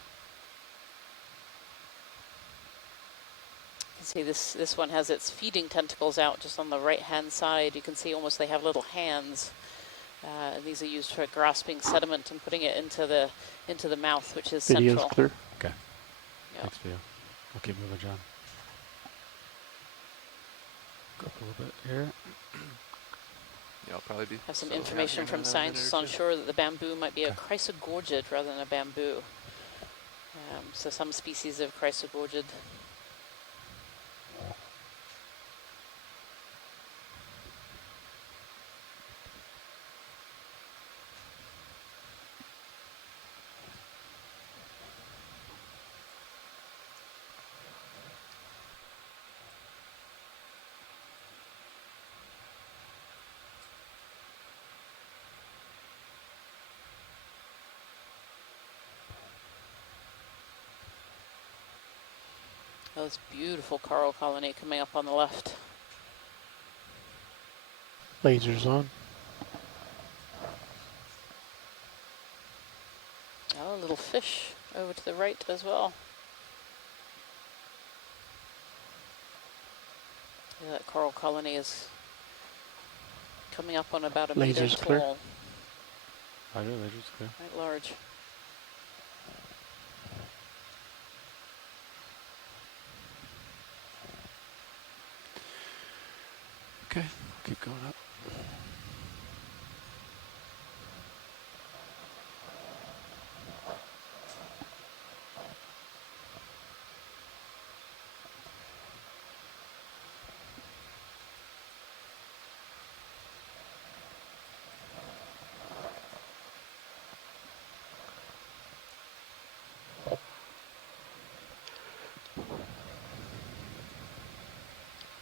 You can see this one has its feeding tentacles out just on the right-hand side. You can see almost they have little hands. And these are used for grasping sediment and putting it into the mouth, which is Video's central. clear. Okay. Yeah. Thanks, video. I'll keep moving, John. Go up a little bit here. Yeah, I'll probably be. Have some so information from scientists on shore that the bamboo might be a chrysogorgid rather than a bamboo. So some species of chrysogorgid. Oh, this beautiful coral colony coming up on the left. Lasers on. Oh, a little fish over to the right as well. Yeah, that coral colony is coming up on about a meter Lasers clear. tall. Roger, lasers clear. Quite large. Okay, keep going up.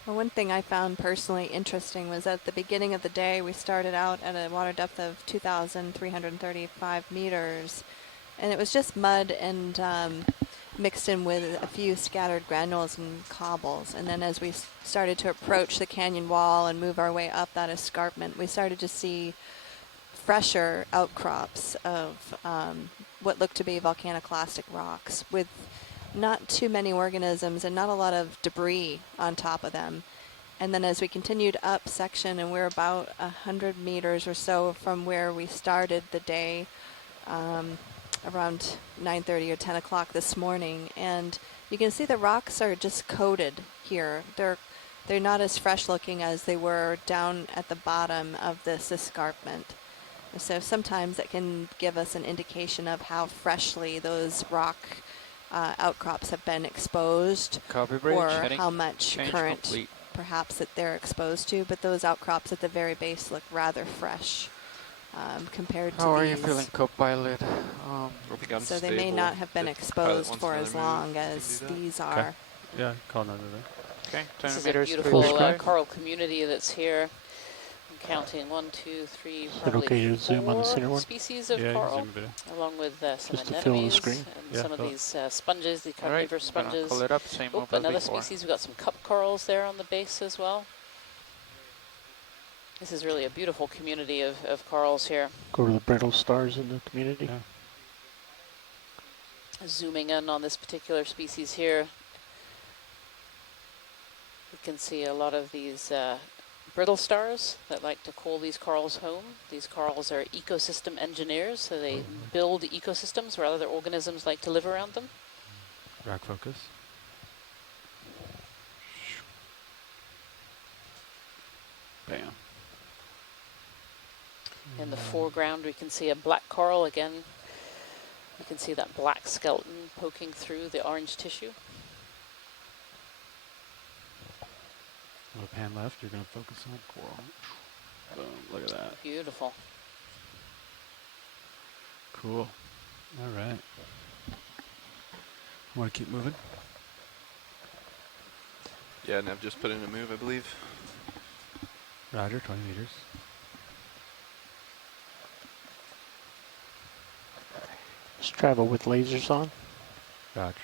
Well, one thing I found personally interesting was at the beginning of the day, we started out at a water depth of 2,335 meters, and it was just mud and mixed in with a few scattered granules and cobbles. And then as we started to approach the canyon wall and move our way up that escarpment, we started to see fresher outcrops of what looked to be volcaniclastic rocks with not too many organisms and not a lot of debris on top of them. And then as we continued up section, and we're about 100 meters or so from where we started the day, around 9:30 or 10 o'clock this morning, and you can see the rocks are just coated here. They're not as fresh looking as they were down at the bottom of this escarpment. So sometimes that can give us an indication of how freshly those rock outcrops have been exposed, or how much current complete. perhaps that they're exposed to, but those outcrops at the very base look rather fresh compared to these. How are you feeling, co-pilot? So they may not have been exposed for as long as these are. Yeah, call another there. Okay, This is 10 a meters. beautiful Clear. coral community that's here. I'm counting 1, 2, 3, Is it probably okay to zoom on the 4 center one? species of Yeah, you can coral, zoom a bit. along with some Just to fill the anemones screen. and Yeah, some of fill it. these sponges, the All right, carnivorous I'm gonna sponges. pull it up, same Oh, move as another before. species. We've got some cup corals there on the base as well. This is really a beautiful community of corals here. Go to the brittle stars in the community. Yeah. Zooming in on this particular species here, you can see a lot of these brittle stars that like to call these corals home. These corals are ecosystem engineers, so they build ecosystems where other organisms like to live around them. Rack focus. Bam. In the foreground, we can see a black coral again. You can see that black skeleton poking through the orange tissue. A little pan left, you're going to focus on coral. Boom, look at that. Beautiful. Cool. All right. Want to keep moving? Yeah, and I've just put in a move, I believe. Roger, 20 meters. Just travel with lasers on. Roger.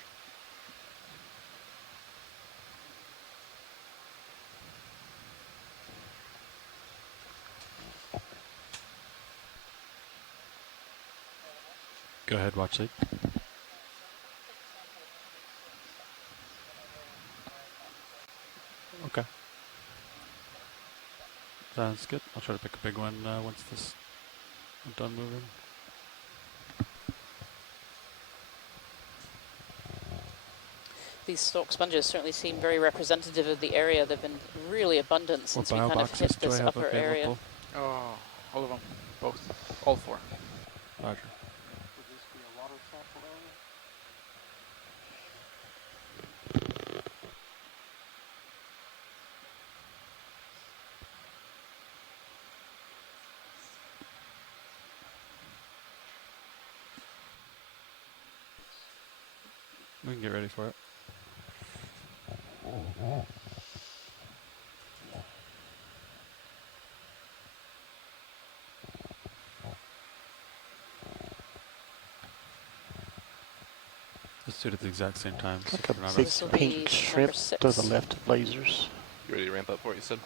Go ahead, watch lead. Okay. Sounds good. I'll try to pick a big one once this is done moving. These stalk sponges certainly seem very representative of the area. They've been really abundant since we bio kind of hit boxes do I this have upper area. available? Oh, all of them, both, all 4. Roger. We can get ready for it. Just do it at the exact same time. so Like a we're not big This will be pink number shrimp to 6. the left of lasers. You ready to ramp up for it, you said?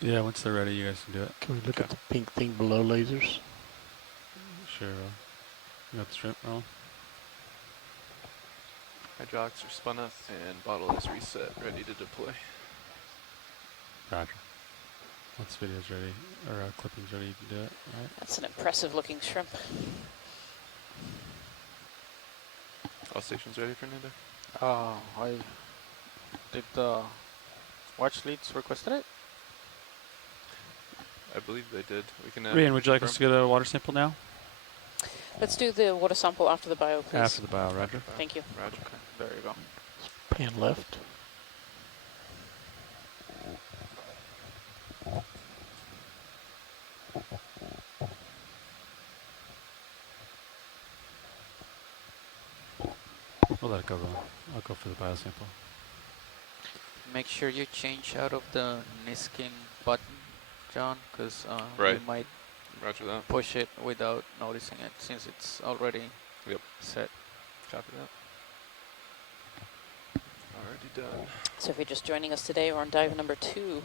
Yeah, once they're ready, you guys can do it. Can we look Okay. at the pink thing below lasers? Sure. You got the shrimp roll? Hydraulics are spun up and bottle is reset, ready to deploy. Roger. Once video's ready, or clipping's ready, you can do it, right? That's an impressive looking shrimp. All stations ready, Fernando? I did the watch leads requested it? I believe they did. We can. Rian, would you like us to get a water sample now? Let's do the water sample after the bio, please. After the bio, Roger. Thank you. Roger. Okay, there you go. Pan left. We'll let it go, Roland. I'll go for the bio sample. Make sure you change out of the Niskin button, John, because Right. we might Roger that. push it without noticing it since it's already set. Copy that. Already done. So if you're just joining us today, we're on dive number 2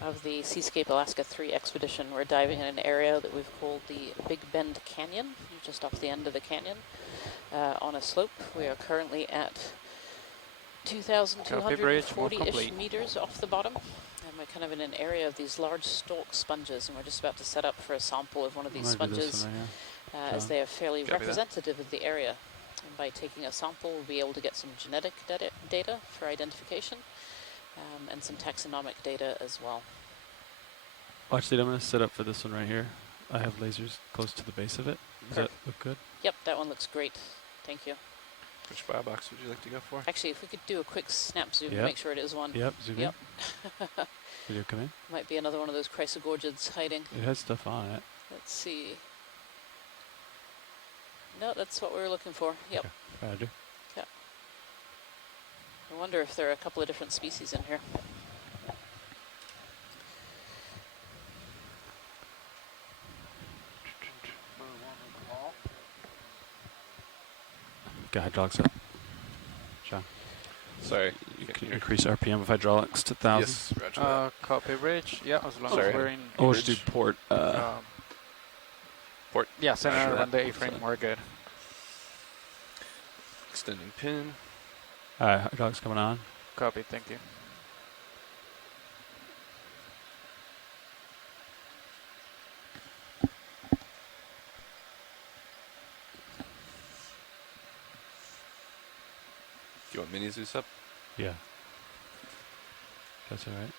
of the Seascape Alaska 3 expedition. We're diving in an area that we've called the Big Bend Canyon, just off the end of the canyon, on a slope. We are currently at 2,240-ish meters off the bottom. And we're kind of in an area of these large stalk sponges, and we're just about to set up for a sample of one of these sponges, as they are fairly representative of the area. And by taking a sample, we'll be able to get some genetic data for identification, and some taxonomic data as well. Watch lead, I'm going to set up for this one right here. I have lasers close to the base of it. Does that look good? Yep, that one looks great. Thank you. Which bio box would you like to go for? Actually, if we could do a quick snap zoom to make sure it is one. Yep, zoom in. Video come in. Might be another one of those chrysogorgids hiding. It has stuff on it. Let's see. No, that's what we were looking for. Yep. Okay. Roger. Yeah. I wonder if there are a couple of different species in here. Got hydraulics up. John. Sorry. You can increase RPM of hydraulics to 1,000. Yes, roger that. Copy bridge. Yeah, as long as we're in. Oh, we'll just do port. Port. Yeah, center Roger and that. the A-frame, we're good. Extending pin. Alright, hydraulics coming on. Copy, thank you. Do you want mini Zeus up? Yeah. That's alright.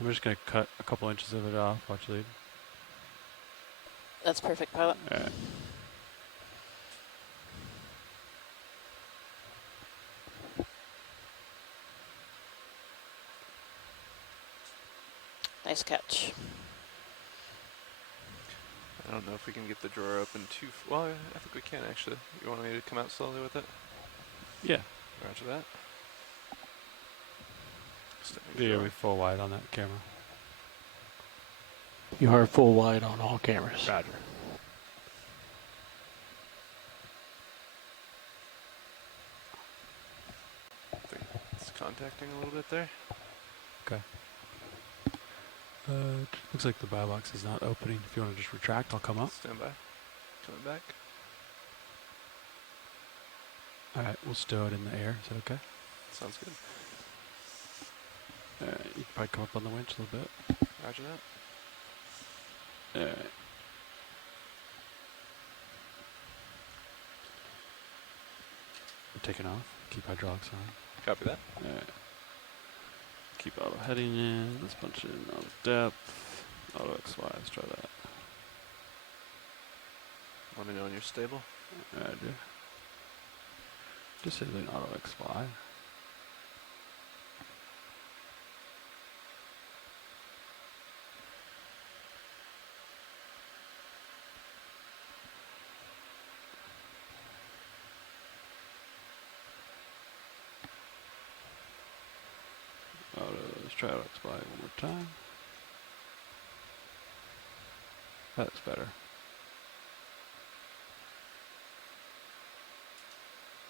I'm just going to cut a couple inches of it off. Watch lead. That's perfect, pilot. Alright. Nice catch. I don't know if we can get the drawer open too. Well, I think we can actually. You want me to come out slowly with it? Yeah. Roger that. Yeah, we full wide on that camera. You are full wide on all cameras. Roger. I think it's contacting a little bit there. Okay. Looks like the buy box is not opening. If you want to just retract, I'll come up. Stand by. Coming back. Alright, we'll stow it in the air. Is that okay? Sounds good. You can probably come up on the winch a little bit. Roger that. Alright. We're taking off. Keep hydraulics on. Copy that. Alright. Keep auto heading in. Let's punch in auto depth. Auto XY. Let's try that. Let me know when you're stable. I do. Disabling auto XY. try to apply one more time. That looks better.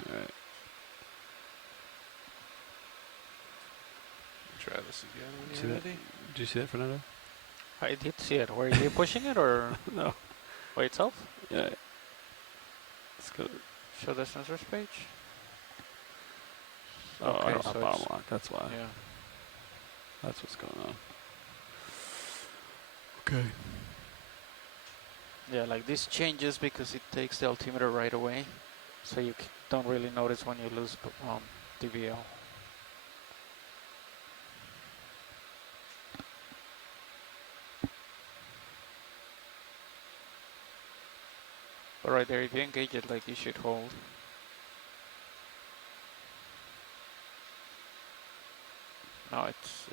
Alright. Try this again when See you're that? ready. Did you see that, Fernando? I did see it. Were you pushing it or No. by itself? Yeah. Let's go. Show the sensors page. Oh, I don't so have bottom it's- lock. That's why. Yeah. That's what's going on. Okay. Yeah, like this changes because it takes the altimeter right away, so you don't really notice when you lose DVL. But right there, if you engage it, like you should hold. No, it's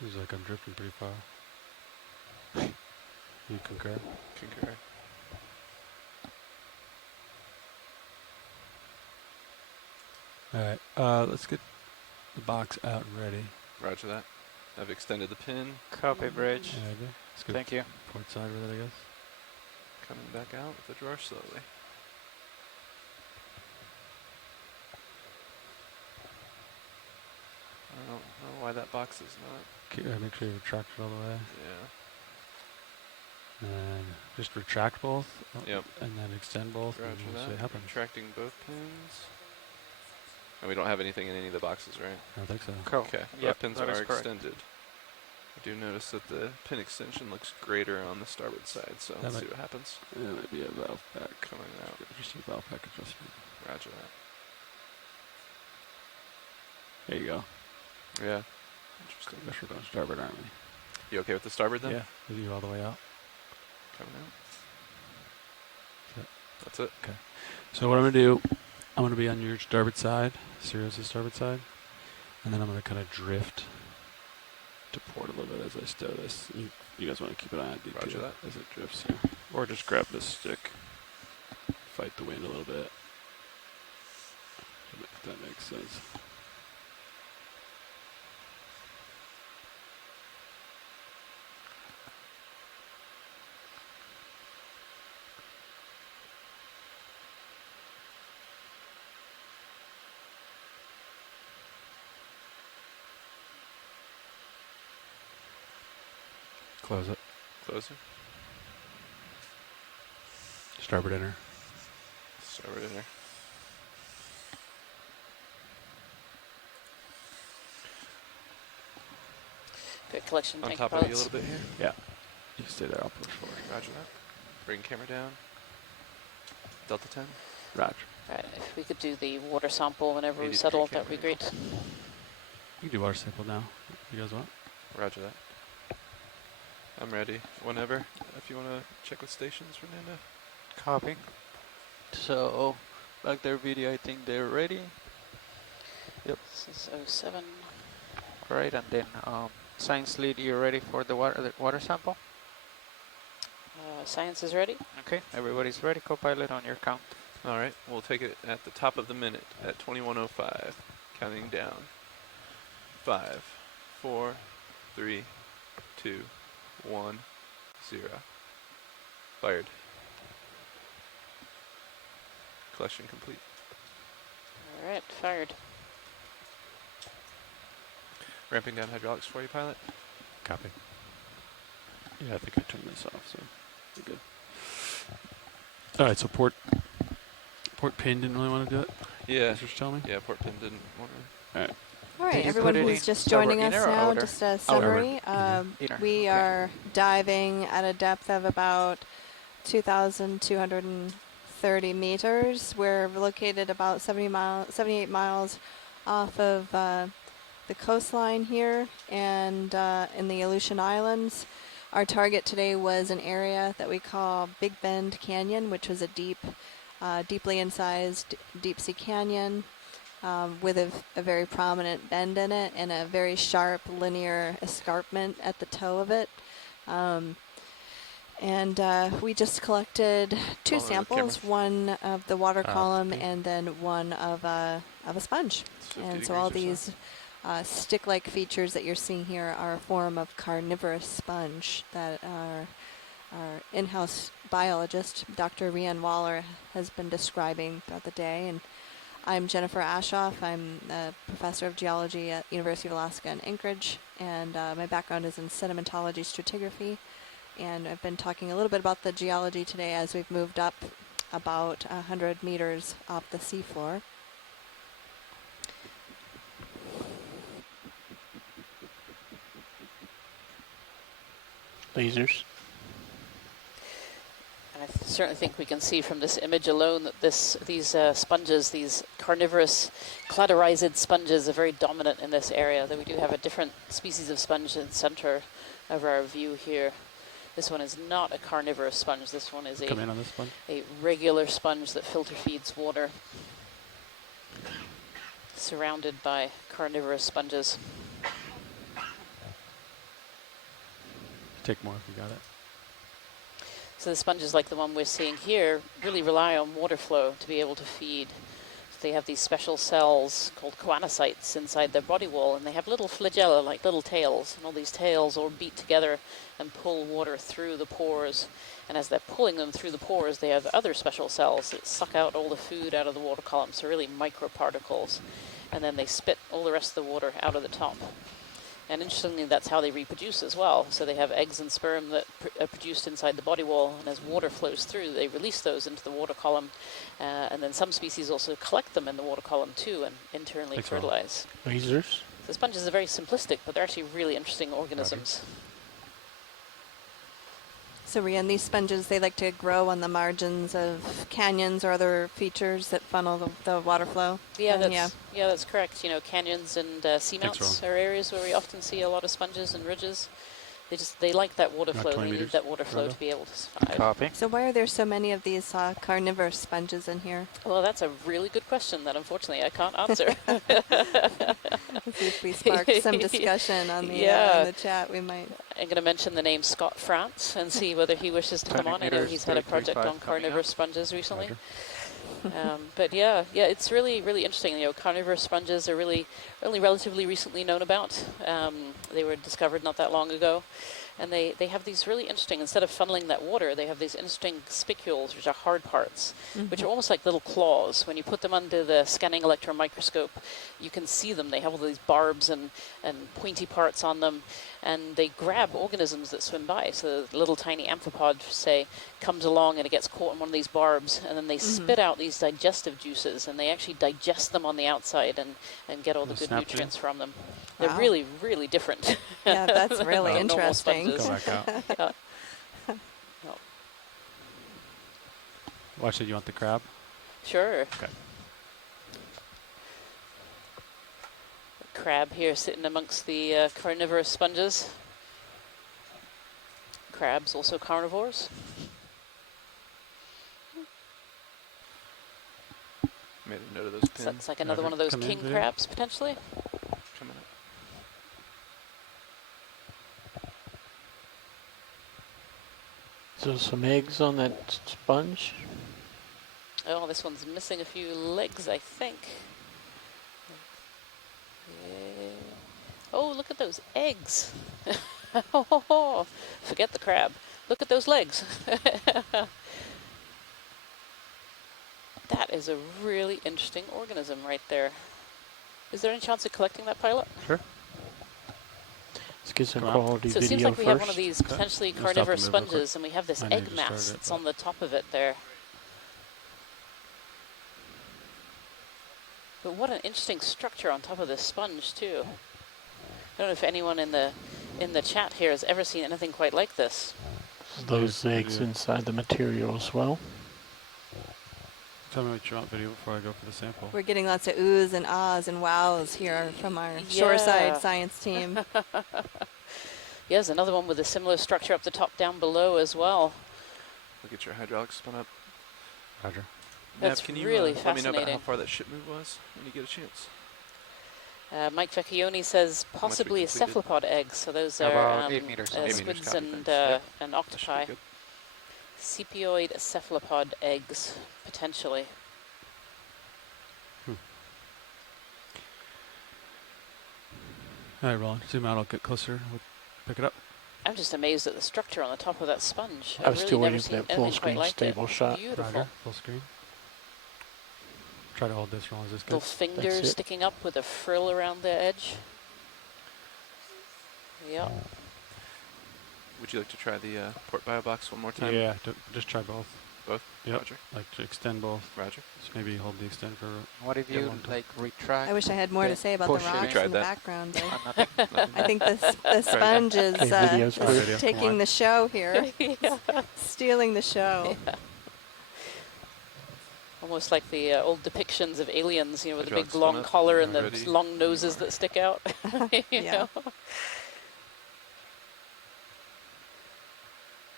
Seems like I'm drifting pretty far. You concur? Concur. Alright, let's get the box out and ready. Roger that. I've extended the pin. Copy, bridge. Yeah, I do. Let's go Thank you. port side with it, I guess. Coming back out with the drawer slowly. I don't know why that box is not. Make sure you retract it all the way. Yeah. And just retract both. Yep. And then extend both. Roger and we'll see that. what happens. Retracting both pins. And we don't have anything in any of the boxes, right? I don't think so. Cool. Okay. Yep, Both pins that are is correct. extended. I do notice that the pin extension looks greater on the starboard side, so That let's see might- what happens. It might be a valve pack. Coming out. Just a valve pack adjustment. Roger that. There you go. Yeah. Interesting. I guess we're going starboard, aren't we? You okay with the starboard then? Yeah. With you all the way out. Coming out. Okay. That's it. Okay. So what I'm going to do, I'm going to be on your starboard side, Sirius's starboard side, and then I'm going to kind of drift to port a little bit as I stow this. You guys want to keep an eye on DP Roger that. as it drifts here. Or just grab this stick, fight the wind a little bit. If that makes sense. Close it. Closer. Starboard inner. Starboard inner. Good collection. On Thank top you, of you a pilots. little bit here. Yeah. You stay there, I'll push forward. Roger that. Bring camera down. Delta 10. Roger. All right, if we could do the water sample whenever we 83 settle, that would be camera great. You can do water sample now, if you guys want. Roger that. I'm ready. Whenever. If you want to check with stations, Fernando. Copy. So, back there, video, I think they're ready. Yep. This is 07. Right, and then science lead, you ready for the water sample? Science is ready. Okay, everybody's ready. Co-pilot on your count. All right. We'll take it at the top of the minute at 21:05. Counting down. 5, 4, 3, 2, 1, 0. Fired. Collection complete. All right, fired. Ramping down hydraulics for you, pilot. Copy. Yeah, I think I turned this off, so we're good. All right, so port pin didn't really want to do it? Yeah. Just tell me? Yeah, port pin didn't want to. All right. All right, Did you everyone put it who's in just starboard joining us inner or now, outer? just a summary. Inner. We Okay. are diving at a depth of about 2,230 meters. We're located about 78 miles off of the coastline here and in the Aleutian Islands. Our target today was an area that we call Big Bend Canyon, which was a deeply incised deep sea canyon with a very prominent bend in it and a very sharp linear escarpment at the toe of it. And we just collected two Follow the samples, camera. one of the water column okay. and then one of a sponge. 50 And so degrees all or so. these stick-like features that you're seeing here are a form of carnivorous sponge that our in-house biologist, Dr. Rian Waller, has been describing throughout the day. And I'm Jennifer Ashoff. I'm a professor of geology at University of Alaska in Anchorage, and my background is in sedimentology stratigraphy. And I've been talking a little bit about the geology today as we've moved up about 100 meters off the seafloor. Lasers. And I certainly think we can see from this image alone that these sponges, these carnivorous cladorized sponges, are very dominant in this area. That we do have a different species of sponge in the center of our view here. This one is not a carnivorous sponge. This one is Come in on this sponge. a regular sponge that filter feeds water, surrounded by carnivorous sponges. Take more if you got it. So the sponges like the one we're seeing here really rely on water flow to be able to feed. So they have these special cells called choanocytes inside their body wall, and they have little flagella, like little tails, and all these tails all beat together and pull water through the pores. And as they're pulling them through the pores, they have other special cells that suck out all the food out of the water column, so really microparticles. And then they spit all the rest of the water out of the top. And interestingly, that's how they reproduce as well. So they have eggs and sperm that are produced inside the body wall, and as water flows through, they release those into the water column. And then some species also collect them in the water column too and internally fertilize. Lasers. The sponges are very simplistic, but they're actually really interesting organisms. So Rian, these sponges, they like to grow on the margins of canyons or other features that funnel the water flow. Yeah, And that's correct. You know, canyons and seamounts are areas where we often see a lot of sponges and ridges. They like that water flow. They need that water flow to be able to survive. Copy. So why are there so many of these carnivorous sponges in here? Well, that's a really good question that unfortunately I can't answer. See if we spark some discussion on the in the chat, we might. I'm going to mention the name Scott France and see whether he wishes to come on. I know he's had a project on carnivorous sponges recently. But yeah, it's really, really interesting. You know, carnivorous sponges are really only relatively recently known about. They were discovered not that long ago. And they have these really interesting, instead of funneling that water, they have these interesting spicules, which are hard parts, which are almost like little claws. When you put them under the scanning electron microscope, you can see them. They have all these barbs and pointy parts on them, and they grab organisms that swim by. So the little tiny amphipod, say, comes along and it gets caught in one of these barbs, and then they spit out these digestive juices, and they actually digest them on the outside and get all the good nutrients from them. They're really, really different. Yeah, that's really interesting. Go back out. Watch it. You want the crab? Sure. Okay. Crab here sitting amongst the carnivorous sponges. Crabs also carnivores. Made a note of those pins. So that's like another one of those king crabs, potentially. Coming up. So some eggs on that sponge. Oh, this one's missing a few legs, I think. Oh, look at those eggs. Forget the crab. Look at those legs. That is a really interesting organism right there. Is there any chance of collecting that pilot? Sure. Let's get some quality So video it seems like we have one of first. these potentially carnivorous sponges, and we have this egg mass that's on the top of it there. But what an interesting structure on top of this sponge too. I don't know if anyone in the chat here has ever seen anything quite like this. Those eggs inside the material as well. Tell me what you want video before I go for the sample. We're getting lots of oohs and ahs and wows here from our shoreside science team. Yes, another one with a similar structure up the top down below as well. Look at your hydraulics spun up. Roger. That's Nav, can you really let me know about how fascinating. far that ship move was when you get a chance? Mike Vecchione says How much we possibly a completed? cephalopod eggs. So those About are 8 meters. 8 meters, squids copy, and thanks. and octopi. That should be good. Sepioid cephalopod eggs, potentially. All right, Roland, zoom out. I'll get closer. We'll pick it up. I'm just amazed at the structure on the top of that sponge. I was I've still really never waiting for seen that full anything quite screen like stable it. shot. Beautiful. Roger, full screen. Try to hold this, Roland. Is this good? Little fingers sticking up with a frill around the edge. Yep. Would you like to try the port bio box one more time? Yeah, just try both. Both? Yep. Roger. Like to extend both. Roger. Just maybe hold the extend for. What if you like retract? I wish I had more to say about the push it? rocks tried in the that. background. But Nothing. I think the sponge is, video's is good. taking the show here, Yeah. stealing the show. Yeah. Almost like the old depictions of aliens, you know, with the big Hydraulics long done up. collar and the Ready. long noses that stick out. You Yeah. know?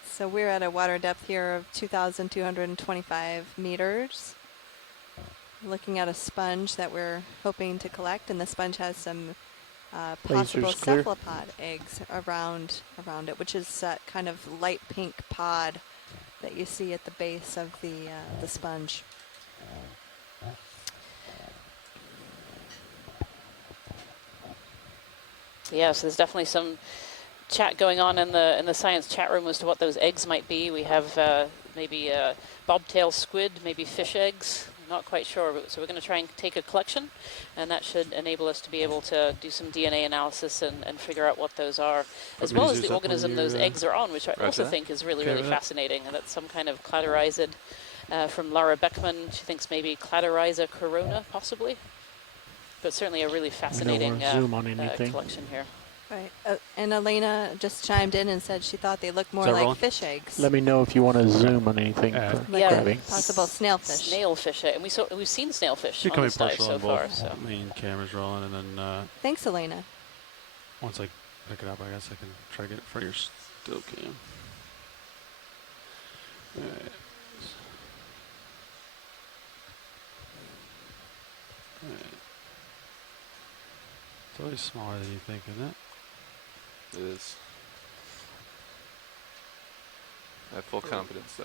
So we're at a water depth here of 2,225 meters. Looking at a sponge that we're hoping to collect, and the sponge has some possible Lasers clear. cephalopod eggs around it, which is that kind of light pink pod that you see at the base of the sponge. Yeah, so there's definitely some chat going on in the science chat room as to what those eggs might be. We have maybe bobtail squid, maybe fish eggs. Not quite sure, so we're going to try and take a collection, and that should enable us to be able to do some DNA analysis and figure out what those are, as well as the organism those eggs are on, which I also think is really, really fascinating. And that's some kind of cladorizid from Lara Beckman. She thinks maybe Cladorhiza corona, possibly. But certainly a really fascinating zoom on anything. collection here. Right, and Elena just chimed in and said she thought they looked more that like rolling? fish eggs. Let me know if you want to zoom on anything for Like grabbing. possible snailfish. Snailfish, and we've seen snailfish You on can this be dive partial so on far. both So main cameras rolling, and then Thanks, Elena. once I pick it up, I guess I can try to get it for your still cam. All right. All right. It's always smaller than you think, isn't it? It is. I have full confidence, though.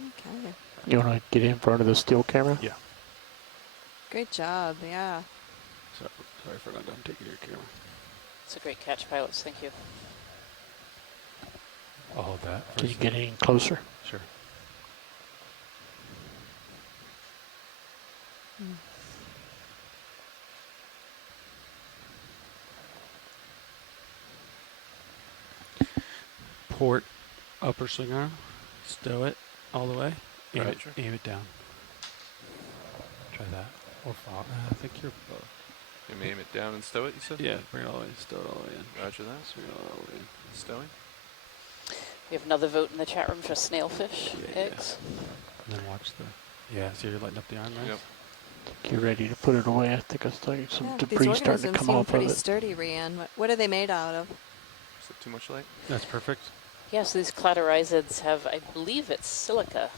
Okay. You want to get in front of the still camera? Yeah. Great job, yeah. Sorry for not done taking your camera. it's a great catch, pilots. Thank you. I'll hold that. Can you first. get in closer? Sure. Port upper swing arm, stow it all the way, aim it down. Try that. Or fall. I think you're both. You may aim it down and stow it, you said? Yeah, bring it all the way, stow it all the way in. Roger that. Swing it all the way in. Stowing. We have another vote in the chat room for snailfish eggs. And then watch the. Yeah, see you're lighting up the arm, right? Yep. Get ready to put it away. I think I started some Yeah, debris these starting to organisms come seem off of pretty it. sturdy, Rianne. What are they made out of? Is it too much light? That's perfect. Yes, these cladorhizids have, I believe it's silica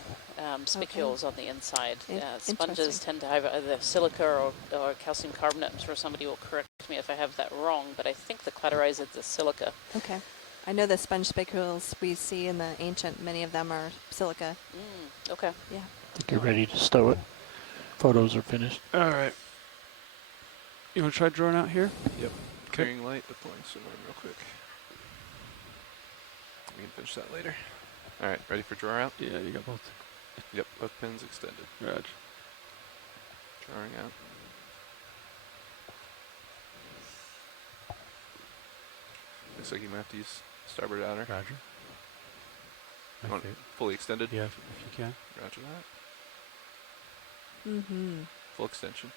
spicules on the inside. Sponges Interesting. tend to have either silica or calcium carbonate. I'm sure somebody will correct me if I have that wrong, but I think the cladorhizids are silica. Okay. I know the sponge spicules we see in the ancient, many of them are silica. Okay. Yeah. Get ready to stow it. Photos are finished. All right. You want to try drawing out here? Yep. Okay. Carrying light, deploying swim arm real quick. We can finish that later. All right, ready for draw out? Yeah, you got both. Yep, both pins extended. Raj. Drawing out. Looks like you might have to use starboard outer. Roger. You want fully extended? Yeah, if you can. Roger that. Mm-hmm. Full extension.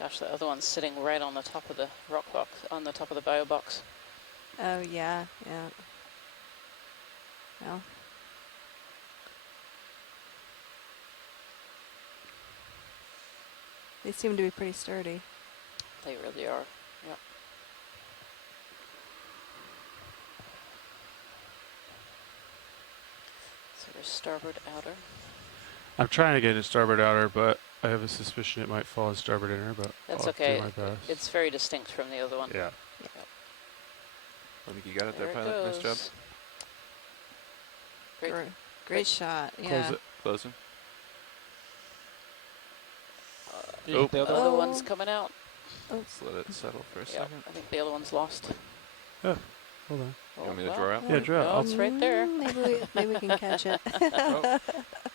Gosh, the other one's sitting right on the top of the rock box, on the top of the bio box. Oh, yeah, yeah. Well. They seem to be pretty sturdy. They really are. Yep. So we're starboard outer. I'm trying to get it starboard outer, but I have a suspicion it might fall as starboard inner, but That's I'll okay. do my best. It's very distinct from the other one. Yeah. Yep. I think you got it there, There it pilot. Nice job. goes. Great. Great shot. Close Yeah. it. Closing. The other one's coming out. Let's let it settle for a Yep. second. I think the other one's lost. Oh, hold on. You want me to draw out? Yeah, draw out. Oh, it's right there. Maybe we can catch it.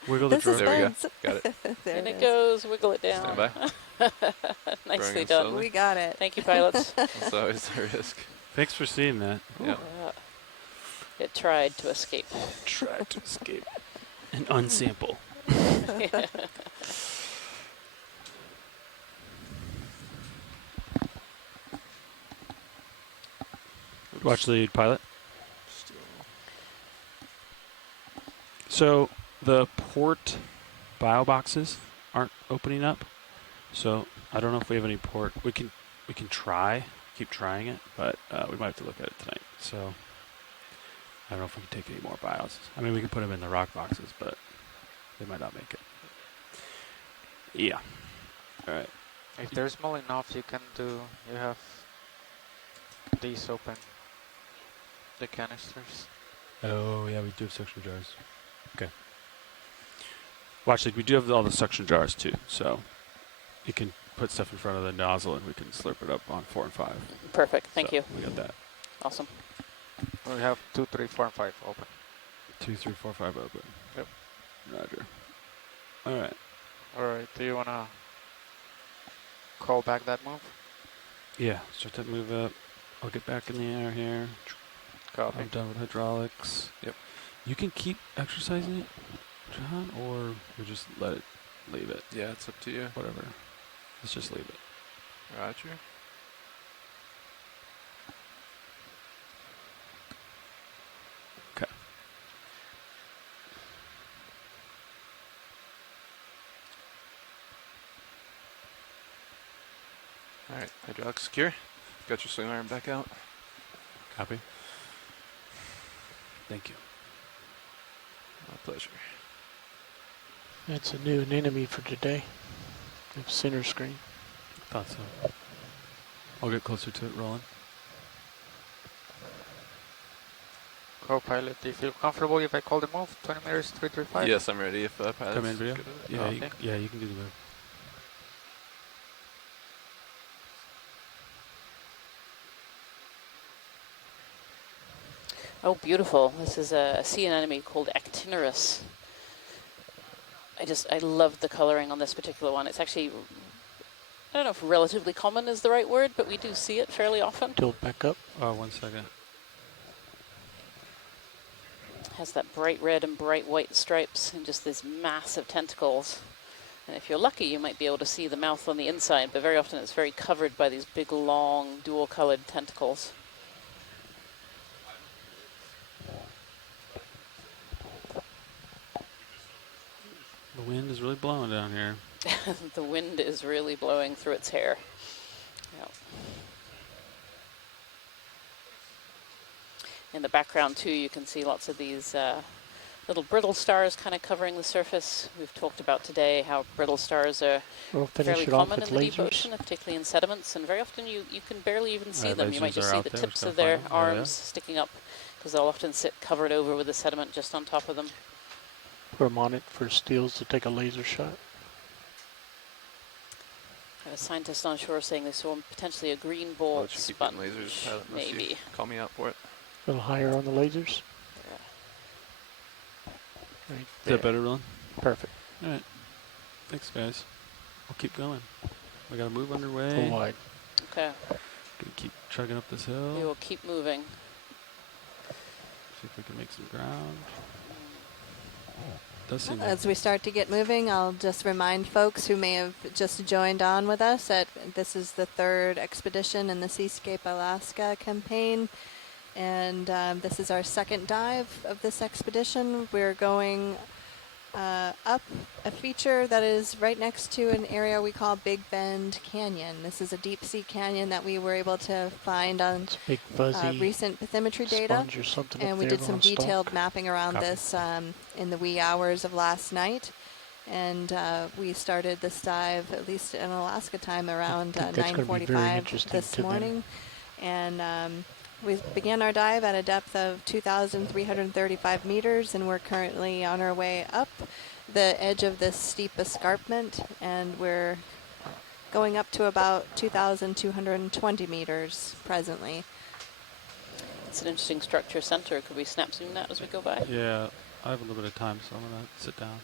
Wiggle the The draw. There we go. suspense. Got it. There And it it is. goes. Wiggle it down. Stand by. Nicely in done. slowly. We got it. Thank you, pilots. That's always a risk. Thanks for seeing that. Yeah. It tried to escape. Tried to escape. An unsample. Watch the lead, pilot. So the port bio boxes aren't opening up. So I don't know if we have any port. We can keep trying it, but we might have to look at it tonight. So I don't know if we can take any more bios. I mean, we can put them in the rock boxes, but they might not make it. Yeah. All right. If they're small enough, you have these open. The canisters. Oh, yeah, we do have suction jars. Okay. Watch, like, we do have all the suction jars, too. So you can put stuff in front of the nozzle, and we can slurp it up on 4 and 5. Perfect. Thank So you. We got that. Awesome. We have 2, 3, 4, and 5 open. 2, 3, 4, 5 open. Yep. Roger. All right. Alright, do you want to call back that move? Yeah, start that move up. I'll get back in the air here. Copy. I'm done with hydraulics. Yep. You can keep exercising it, John, or we just leave it. Yeah, it's up to you. Whatever. Let's just leave it. Roger. Okay. All right, hydraulic secure. Got your swing arm back out. Copy. Thank you. My pleasure. That's a new anemone for today. The center screen. Thought so. I'll get closer to it, Roland. Co-pilot, do you feel comfortable if I call the move? 20 meters, 335? Yes, I'm ready. If pilot's Come in, video. good at it. Yeah, Okay. yeah, you can do the move. Oh, beautiful. This is a sea anemone called Actinorus. I love the coloring on this particular one. It's actually, I don't know if relatively common is the right word, but we do see it fairly often. Tilt back up. Oh, 1 second. Has that bright red and bright white stripes and just these massive tentacles. And if you're lucky, you might be able to see the mouth on the inside, but very often it's very covered by these big, long, dual-colored tentacles. The wind is really blowing down here. The wind is really blowing through its hair. Yep. In the background, too, you can see lots of these little brittle stars kind of covering the surface. We've talked about today how brittle stars are We'll finish fairly it off common with in the deep lasers. ocean, particularly in sediments, and very often you can barely even see Alright, them. You might lasers just are see out the there. tips We're of just their gonna find 'em. arms sticking up, because they'll often sit covered over with the sediment just on top of them. Put them on it for steels to take a laser shot. I have a scientist on shore saying they saw potentially a green I'll ball let you keep sponge, getting lasers, pilot, unless you maybe. call me out for it. A little higher on the lasers. Right Is there. that better, Roland? Perfect. All right. Thanks, guys. We'll keep going. We got a move underway. Full wide. Okay, Gonna keep chugging up this we hill. will keep moving. See if we can make some ground. Does seem As we start to get moving, I'll just remind folks who may have just joined on with us that this is the third expedition in the Seascape Alaska campaign. And this is our second dive of this expedition. We're going up a feature that is right next to an area we call Big Bend Canyon. This is a deep sea canyon that we were able to find on Big fuzzy recent bathymetry data. sponge or something And up we there did some on stalk. detailed mapping around Copy. this in the wee hours of last night. And we started this dive, at least in Alaska time, around think that's gonna be very 9:45 interesting this to them. morning. And we began our dive at a depth of 2,335 meters, and we're currently on our way up the edge of this steep escarpment, and we're going up to about 2,220 meters presently. It's an interesting structure center. Could we snap zoom that as we go by? Yeah, I have a little bit of time, so I'm going to sit down.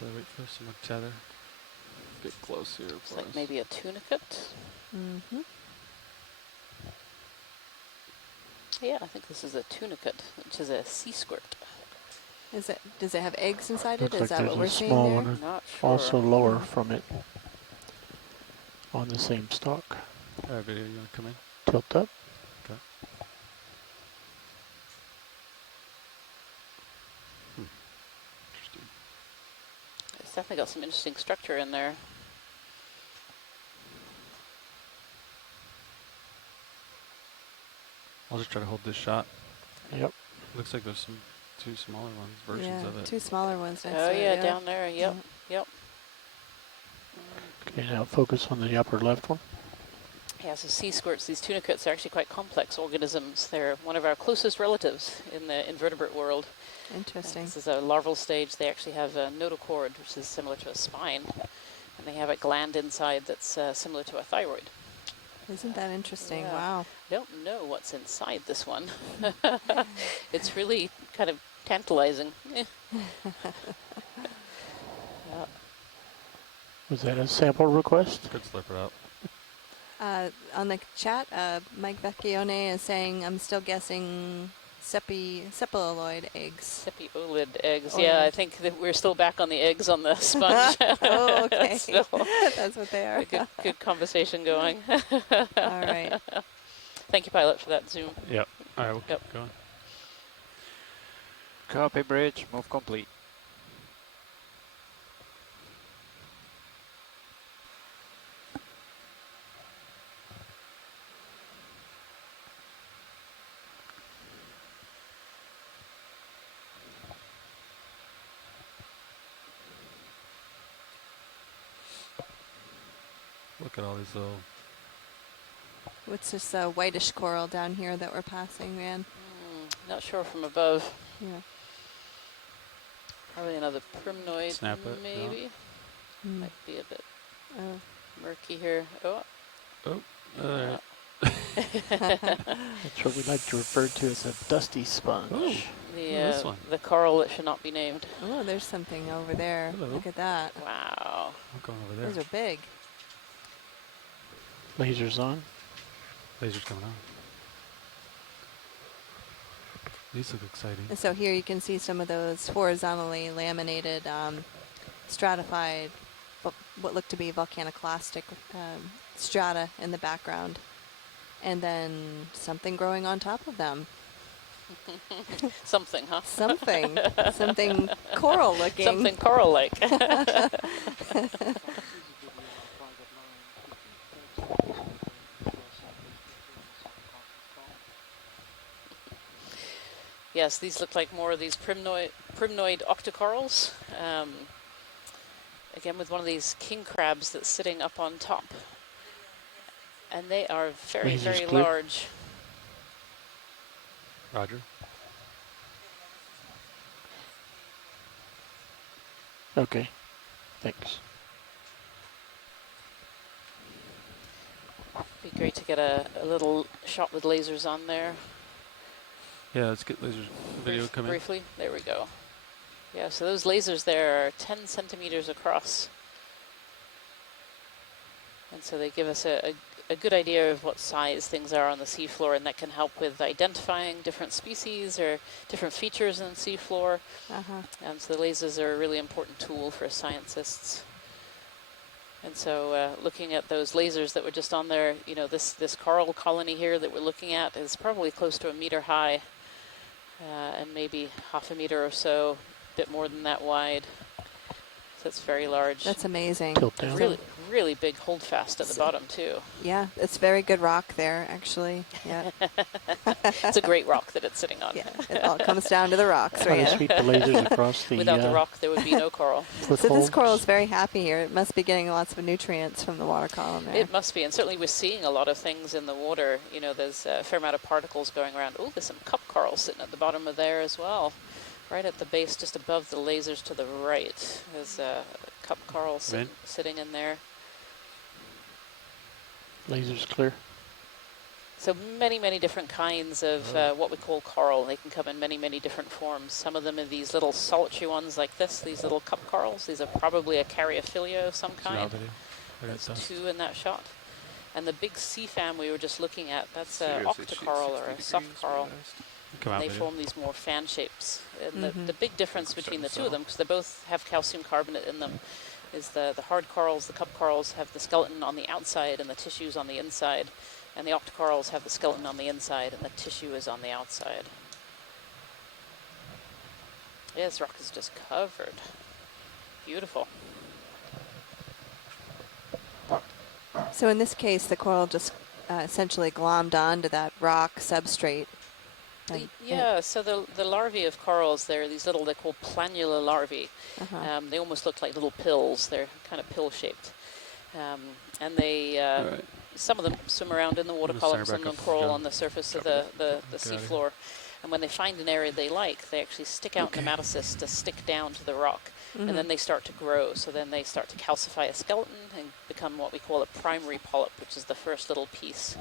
So wait for some tether. Get close here. Looks like maybe a tunicate. Mm-hmm. Yeah, I think this is a tunicate, which is a sea squirt. Is it? Does it have eggs inside it? Looks Is like that there's what a we're seeing small there? one Not sure. also lower from it on the same stalk. Video, you want to come in? Tilt up. Okay. Interesting. It's definitely got some interesting structure in there. I'll just try to hold this shot. Yep. Looks like there's some two smaller ones, versions Yeah, of it. two smaller ones next Oh to it. yeah, down there. Yep, yep. Okay, now focus on the upper left one. Yeah, so sea squirts, these tunicates are actually quite complex organisms. They're one of our closest relatives in the invertebrate world. Interesting. This is a larval stage. They actually have a notochord, which is similar to a spine. And they have a gland inside that's similar to a thyroid. Isn't that interesting? Yeah. Wow. I don't know what's inside this one. It's really kind of tantalizing. Yeah. Was that a sample request? Could slip it up. On the chat, Mike Vecchione is saying, I'm still guessing cephaloid eggs. Cephaloid eggs. Yeah, I think that we're still back on the eggs on the sponge. Oh, okay. So, that's what they are. Good conversation going. All right. Thank you, pilot, for that zoom. Yep. All right, we'll keep going. Copy, bridge. Move complete. Look at all these little... What's this whitish coral down here that we're passing, man? Not sure from above. Yeah. Probably another primnoid, Snap it, maybe. No. Might be a bit Oh. murky here. Oh. Oh, all right. That's what we like to refer to as a dusty sponge. Ooh. This one. The coral that should not be named. Oh, there's something over there. Hello. Look at that. Wow. I'm going over there. Those are big. Lasers on. Laser's coming on. These look exciting. And so here you can see some of those horizontally laminated, stratified, what look to be volcaniclastic strata in the background. And then something growing on top of them. Something, huh? Something. Something coral looking. Something coral-like. Yes, these look like more of these primnoid octocorals. Again, with one of these king crabs that's sitting up on top. And they are very, Lasers very clear. large. Roger. Okay. Thanks. Be great to get a little shot with lasers on there. Yeah, let's get laser video coming. Briefly, there we go. Yeah, so those lasers there are 10 centimeters across. And so they give us a good idea of what size things are on the seafloor, and that can help with identifying different species or different features in the seafloor. And so the lasers are a really important tool for scientists. And so looking at those lasers that were just on there, you know, this coral colony here that we're looking at is probably close to 1 meter high. and maybe half a meter or so, a bit more than that wide. So it's very large. That's amazing. Tilt down. Really, really big holdfast at the bottom too. Yeah, it's very good rock there, actually. Yeah. It's a great rock that it's sitting on. Yeah, it all comes down to the rocks, How do you right? sweep the lasers across the Without the rock, there would be no coral. So this coral is very happy here. It must be getting lots of nutrients from the water column there. It must be, and certainly we're seeing a lot of things in the water. You know, there's a fair amount of particles going around. Oh, there's some cup coral sitting at the bottom of there as well. Right at the base, just above the lasers to the right. There's a cup coral sitting in there. Lasers clear. So many, many different kinds of what we call coral. They can come in many, many different forms. Some of them are these little solitary ones like this, these little cup corals. These are probably a Caryophilia of some kind. There's 2 in that shot. And the big sea fan we were just looking at, that's an octocoral or a soft coral. They form these more fan shapes. And the big difference between the two of them, because they both have calcium carbonate in them, is the hard corals, the cup corals, have the skeleton on the outside and the tissues on the inside. And the octocorals have the skeleton on the inside and the tissue is on the outside. Yeah, this rock is just covered. Beautiful. So in this case, the coral just essentially glommed onto that rock substrate. Yeah, so the larvae of corals, they're called planular larvae. They almost look like little pills. They're kind of pill-shaped. And they, some of them swim around in the water column, some of them crawl on the surface of the seafloor. And when they find an area they like, they actually stick out nematocysts to stick down to the rock. And then they start to grow. So then they start to calcify a skeleton and become what we call a primary polyp, which is the first little piece.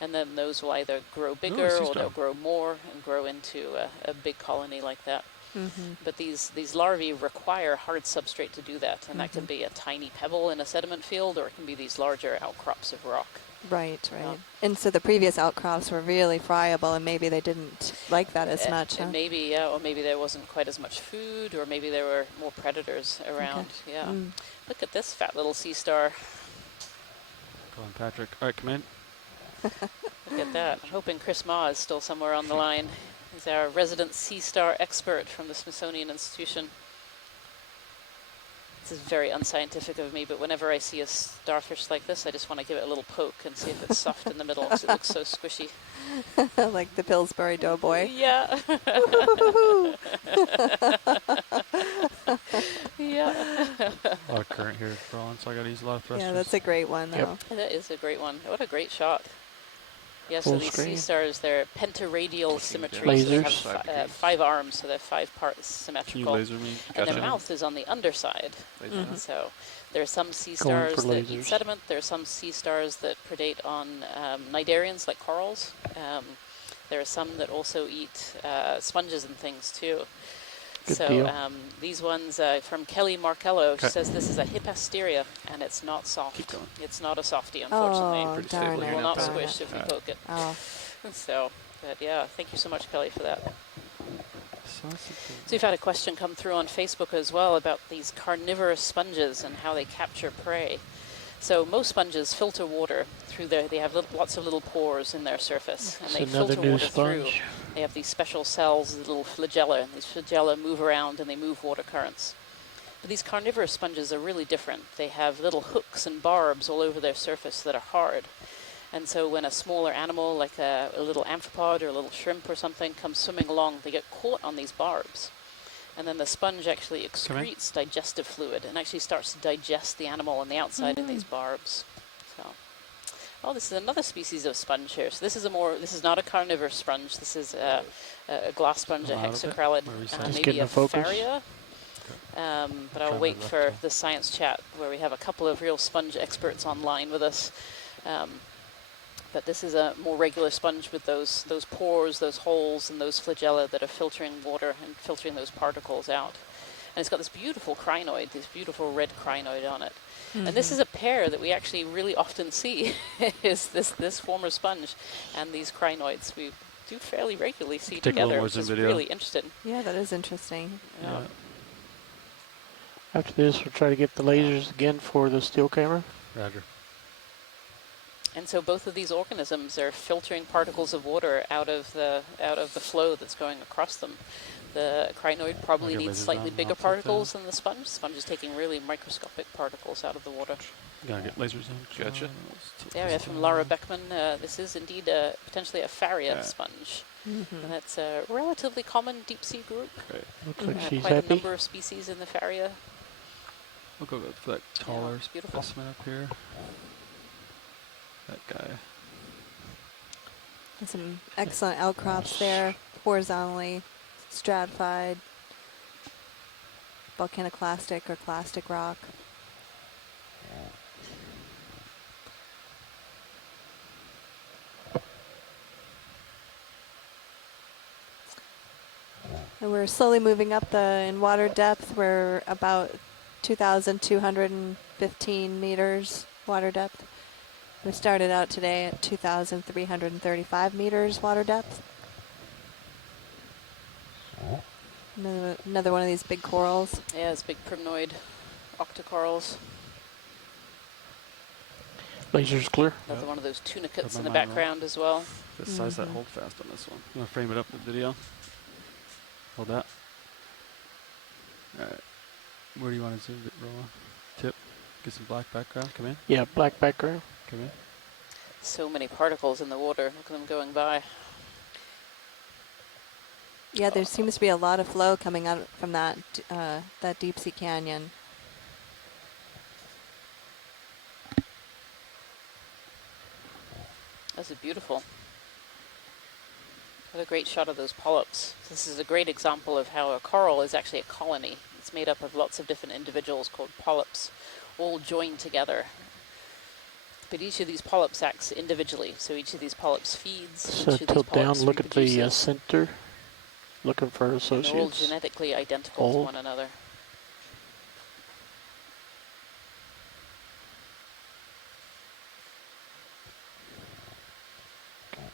And then those will either grow bigger or they'll grow more and grow into a big colony like that. But these larvae require hard substrate to do that. And that can be a tiny pebble in a sediment field, or it can be these larger outcrops of rock. Right. And so the previous outcrops were really friable, and maybe they didn't like that as much, huh? Maybe, or maybe there wasn't quite as much food, or maybe there were more predators around. Yeah. Look at this fat little sea star. Go on, Patrick. All right, come in. Look at that. I'm hoping Chris Ma is still somewhere on the line. He's our resident sea star expert from the Smithsonian Institution. This is very unscientific of me, but whenever I see a starfish like this, I just want to give it a little poke and see if it's soft in the middle, because it looks so squishy. Like the Pillsbury Doughboy. Yeah. Yeah. A lot of current here, Roland, so I got to use a lot of thrusters. Yeah, that's a great one, though. That is a great one. What a great shot. Yeah, so Full these screen. sea stars, they're pentaradial symmetry. Lasers. So they have 5 arms, so they're 5 parts symmetrical. Can you laser me? And their mouth is on the underside. So there are some sea Going stars for that eat lasers. sediment. There are some sea stars that predate on cnidarians, like corals. There are some that also eat sponges and things, too. Good So deal. these ones from Kelly Markello, she says this is a hipasteria, and it's not soft. Keep going. It's not a softie, unfortunately. Oh, Pretty darn stable it. It will not Darn squish if we poke it. Oh. So, but yeah, thank you so much, Kelly, for that. So we've had a question come through on Facebook as well about these carnivorous sponges and how they capture prey. So most sponges filter water through they have lots of little pores in their surface, and they It's another filter new water through. sponge. They have these special cells, little flagella, and these flagella move around and they move water currents. But these carnivorous sponges are really different. They have little hooks and barbs all over their surface that are hard. And so when a smaller animal, like a little amphipod or a little shrimp or something, comes swimming along, they get caught on these barbs. And then the sponge actually excretes digestive fluid and actually starts to digest the animal on the outside of these barbs. So, oh, this is another species of sponge here. So this is not a carnivore sponge. This is a glass sponge, a hexacrelid, maybe a Faria. But I'll wait for the science chat where we have a couple of real sponge experts online with us. But this is a more regular sponge with those pores, those holes, and those flagella that are filtering water and filtering those particles out. And it's got this beautiful crinoid, this beautiful red crinoid on it. And this is a pair that we actually really often see, is this form of sponge and these crinoids. We do fairly regularly see together, which is really interesting. Yeah, that is interesting. Yeah. After this, we'll try to get the lasers again for the still camera. Roger. And so both of these organisms are filtering particles of water out of the flow that's going across them. The crinoid probably Okay, needs lasers slightly on, bigger offset particles than the sponge. The sponge is taking really microscopic particles out of the water. Gotta get lasers on. Gotcha. Yeah, we have from Laura Beckman. This is indeed potentially a Faria sponge. Mm-hmm. And that's a relatively common deep sea group. Great. Looks like she's quite a happy. number of species in the Faria. We'll go for that taller beautiful. specimen up here. That guy. There's some excellent outcrops there, horizontally stratified, volcaniclastic or clastic rock. And we're slowly moving up in water depth. We're about 2,215 meters water depth. We started out today at 2,335 meters water depth. Another one of these big corals. Yeah, it's big primnoid octocorals. Lasers clear. Another one of those tunicates in the my mind background as well. The size that hold fast on this one. I'm gonna frame it up in the video. Hold that. All right. Where do you want to zoom it, roll? Tip. Get some black background. Come in. Yeah, black background. Come in. So many particles in the water. Look at them going by. Yeah, there seems to be a lot of flow coming out from that deep sea canyon. That's beautiful. What a great shot of those polyps. This is a great example of how a coral is actually a colony. It's made up of lots of different individuals called polyps, all joined together. But each of these polyps acts individually. So each of these polyps feeds. So each of these tilt down, polyps look at the reproduces. center. Looking for And they're all associates. genetically identical to Old. one another.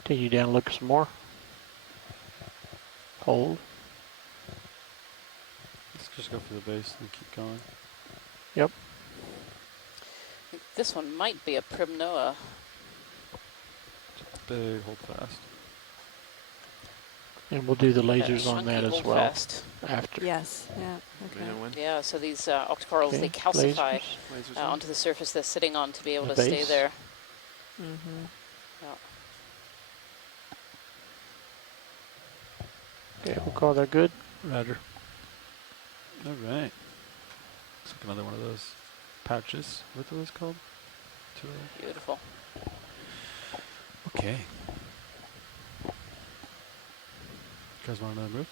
Continue down, look some more. Hold. Let's just go for the base and keep going. Yep. I think this one might be a primnoa. Big, hold fast. And we'll do the lasers on chunky that as hold well fast. after. Yes, yeah, okay. Yeah, so these octocorals, Okay, they calcify lasers. onto the surface they're sitting on to be able The to stay base. there. Mm-hmm. Okay, we'll call that good. Roger. All right. Looks like another one of those pouches. What are those called? Beautiful. Okay. You guys want another move?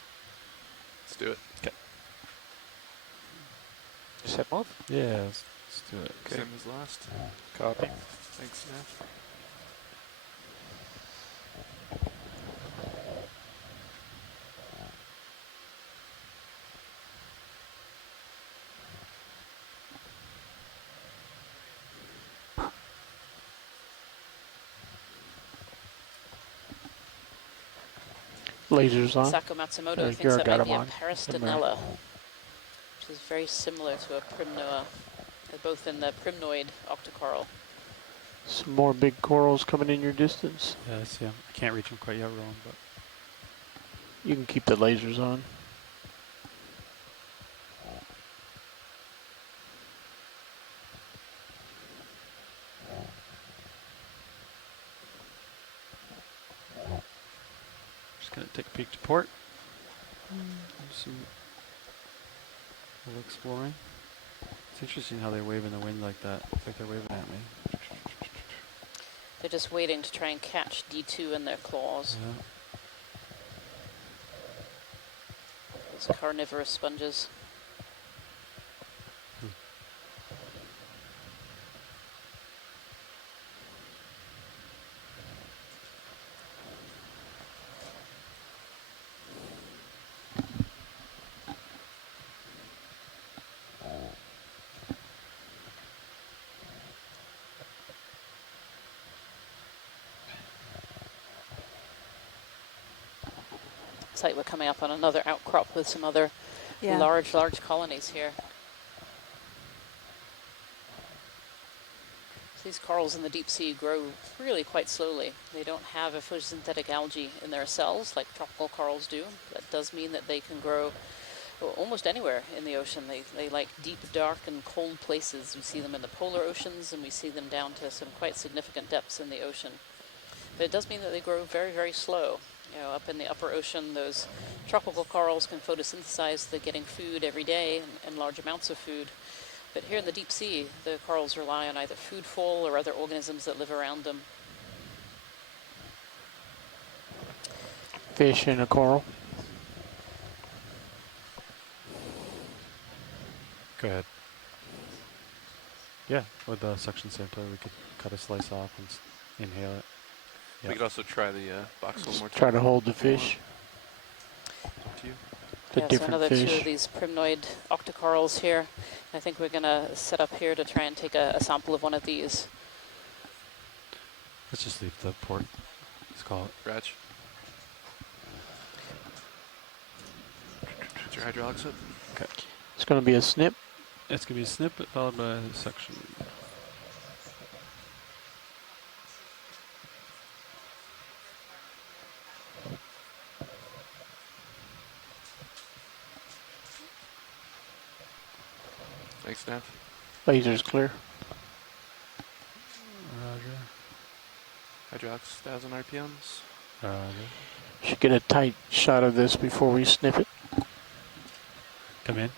Let's do it. Okay. Set move? Yeah, let's do it. Okay. Same as last. Copy. Thanks, Neff. Lasers on. Sako Matsumoto There, thinks Garrett that got might be him a on. Paristonella, which is very similar to a primnoa. They're both in the primnoid octocoral. Some more big corals coming in your distance. Yeah, I see 'em. I can't reach them quite yet, Roland, but You can keep the lasers on. just gonna take a peek to port. Do some little exploring. It's interesting how they wave in the wind like that. It's like they're waving at me. They're just waiting to try and catch D2 in their claws. Yeah. Those carnivorous sponges. Looks like we're coming up on another outcrop with some other large colonies here. These corals in the deep sea grow really quite slowly. They don't have a photosynthetic algae in their cells like tropical corals do. That does mean that they can grow almost anywhere in the ocean. They like deep, dark, and cold places. We see them in the polar oceans, and we see them down to some quite significant depths in the ocean. But it does mean that they grow very, very slow. You know, up in the upper ocean, those tropical corals can photosynthesize. They're getting food every day and large amounts of food. But here in the deep sea, the corals rely on either food fall or other organisms that live around them. Fish in a coral. Go ahead. Yeah, with the suction sampler, we could cut a slice off and inhale it. We could also try the box one more time. Try to hold the fish. Up to you. The So different another fish. two of these primnoid octocorals here. I think we're going to set up here to try and take a sample of one of these. Let's just leave the port. Let's call it. Raj. Get your hydraulics up. Okay. It's going to be a snip. It's going to be a snip followed by a suction. Thanks, Nav. Laser's clear. Roger. Hydraulics, 1,000 RPMs. Roger. Should get a tight shot of this before we snip it. Come in.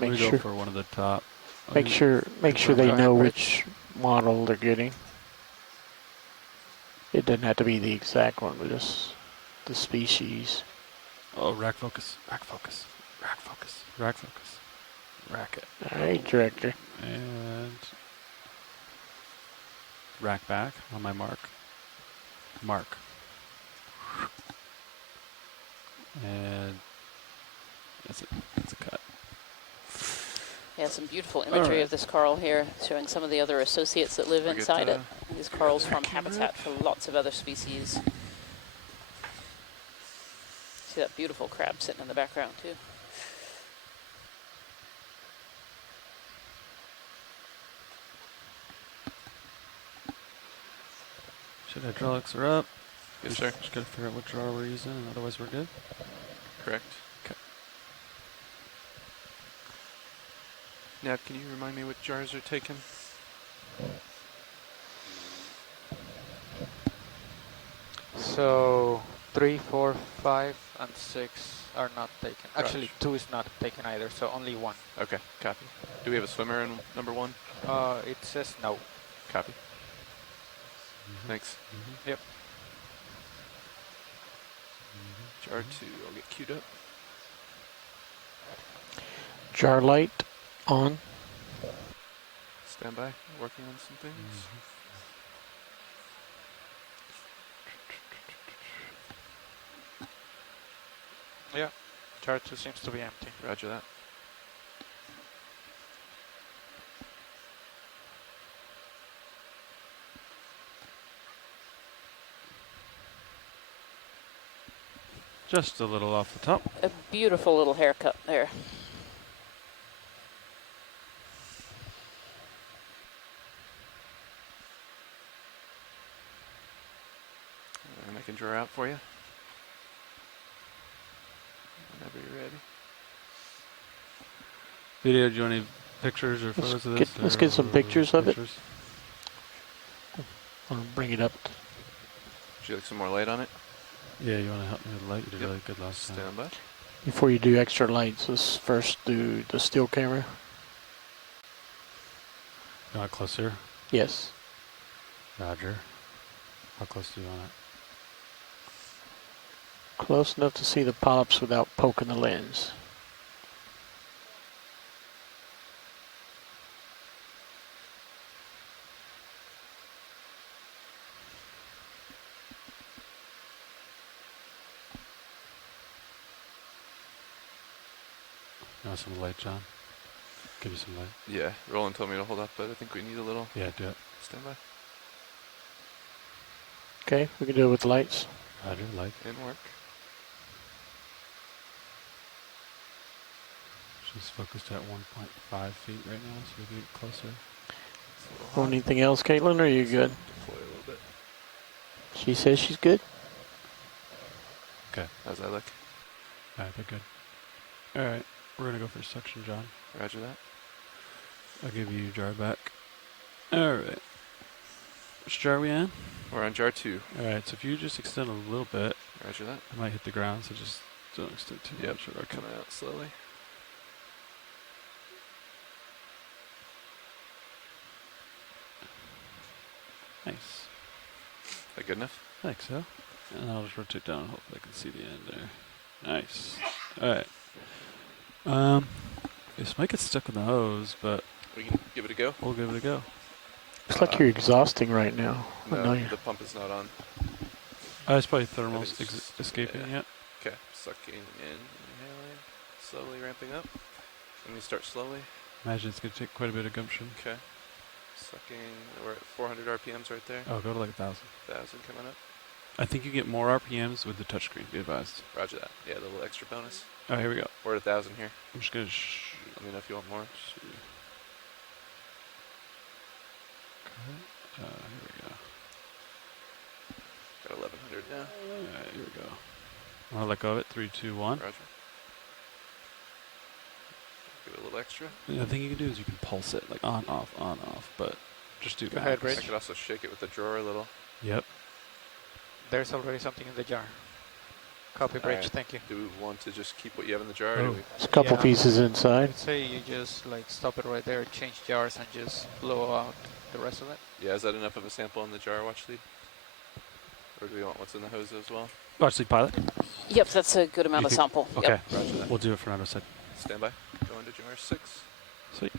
Make We sure. go for one of the top. Make sure they know which model they're getting. It doesn't have to be the exact one, but just the species. Oh, rack focus. Rack focus. Rack focus. Rack focus. Rack it. All right, director. And rack back on my mark. Mark. And that's it. That's a cut. Yeah, some beautiful imagery of this coral here, showing some of the other associates that live inside it. These corals form habitat for lots of other species. See that beautiful crab sitting in the background too. Ship hydraulics are up. Yes, sir. Just gotta figure out what jar we're using, and otherwise we're good. Correct. Okay. Nav, can you remind me what jars are taken? So 3, 4, 5, and 6 are not taken. Actually, 2 is not taken either, so only 1. Okay, copy. Do we have a swimmer in number 1? It says no. Copy. Thanks. Yep. Jar 2, I'll get queued up. Jar light on. Stand by, working on some things. Yeah, jar 2 seems to be empty. Roger that. Just a little off the top. A beautiful little haircut there. And I can draw out for you. Whenever you're ready. Video, do you want any pictures or photos of this? Let's get some pictures of it. pictures? I'll bring it up. Would you like some more light on it? Yeah, you want to help me with the light? You did really good last time. Stand by. Before you do extra lights, let's first do the still camera. You want it closer? Yes. Roger. How close do you want it? Close enough to see the polyps without poking the lens. You want some light, John? Give you some light. Yeah, Roland told me to hold up, but I think we need a little. Yeah, do it. Stand by. Okay, we can do it with lights. Roger, light. In work. She's focused at 1.5 feet right now, so we can get closer. Anything else, Caitlin, or are you good? Deploy a little bit. She says she's good. Okay. How's that look? Alright, they're good. Alright, we're gonna go for suction, John. Roger that. I'll give you your jar back. Alright. Which jar are we in? We're on jar 2. Alright, so if you just extend a little bit, Roger that. I might hit the ground, so just don't extend too Yep. much. Okay. Coming out slowly. Nice. That good enough? I think so. And I'll just rotate down and hopefully I can see the end there. Nice. Alright. This might get stuck in the hose, but We can give it a go. we'll give it a go. It's like you're exhausting right now. I know No, you. the pump is not on. It's probably thermals I think it's- escaping yeah. yet. Okay, sucking in, inhaling, slowly ramping up. Let me start slowly. Imagine it's going to take quite a bit of gumption. Okay. Sucking, we're at 400 RPMs right there. Oh, go to like 1,000. 1,000 coming up. I think you get more RPMs with the touchscreen, be advised. Roger that. Yeah, the little extra bonus. Oh, here we go. We're at 1,000 here. I'm just going to Let me know if you want more. Here we go. Got 1,100 now. Alright, here we go. I'm going to let go of it. 3, 2, 1. Roger. Give it a little extra. The thing you can do is you can pulse it, like on, off, but just do Go ahead, max. I could also shake it with the drawer a little. Yep. There's already something in the jar. Copy, Bridge. Alright. Thank you. Do we want to just keep what you have in the jar? Or Oh. do we There's a couple pieces inside. I'd say you just like stop it right there, change jars, and just blow out the rest of it. Yeah, is that enough of a sample in the jar, watch lead? Or do we want what's in the hose as well? Watch the pilot. Yep, that's a good amount You of think- sample. Okay. Yep. Roger that. We'll do it for another sec. Stand by. Go into jar 6. Sweet.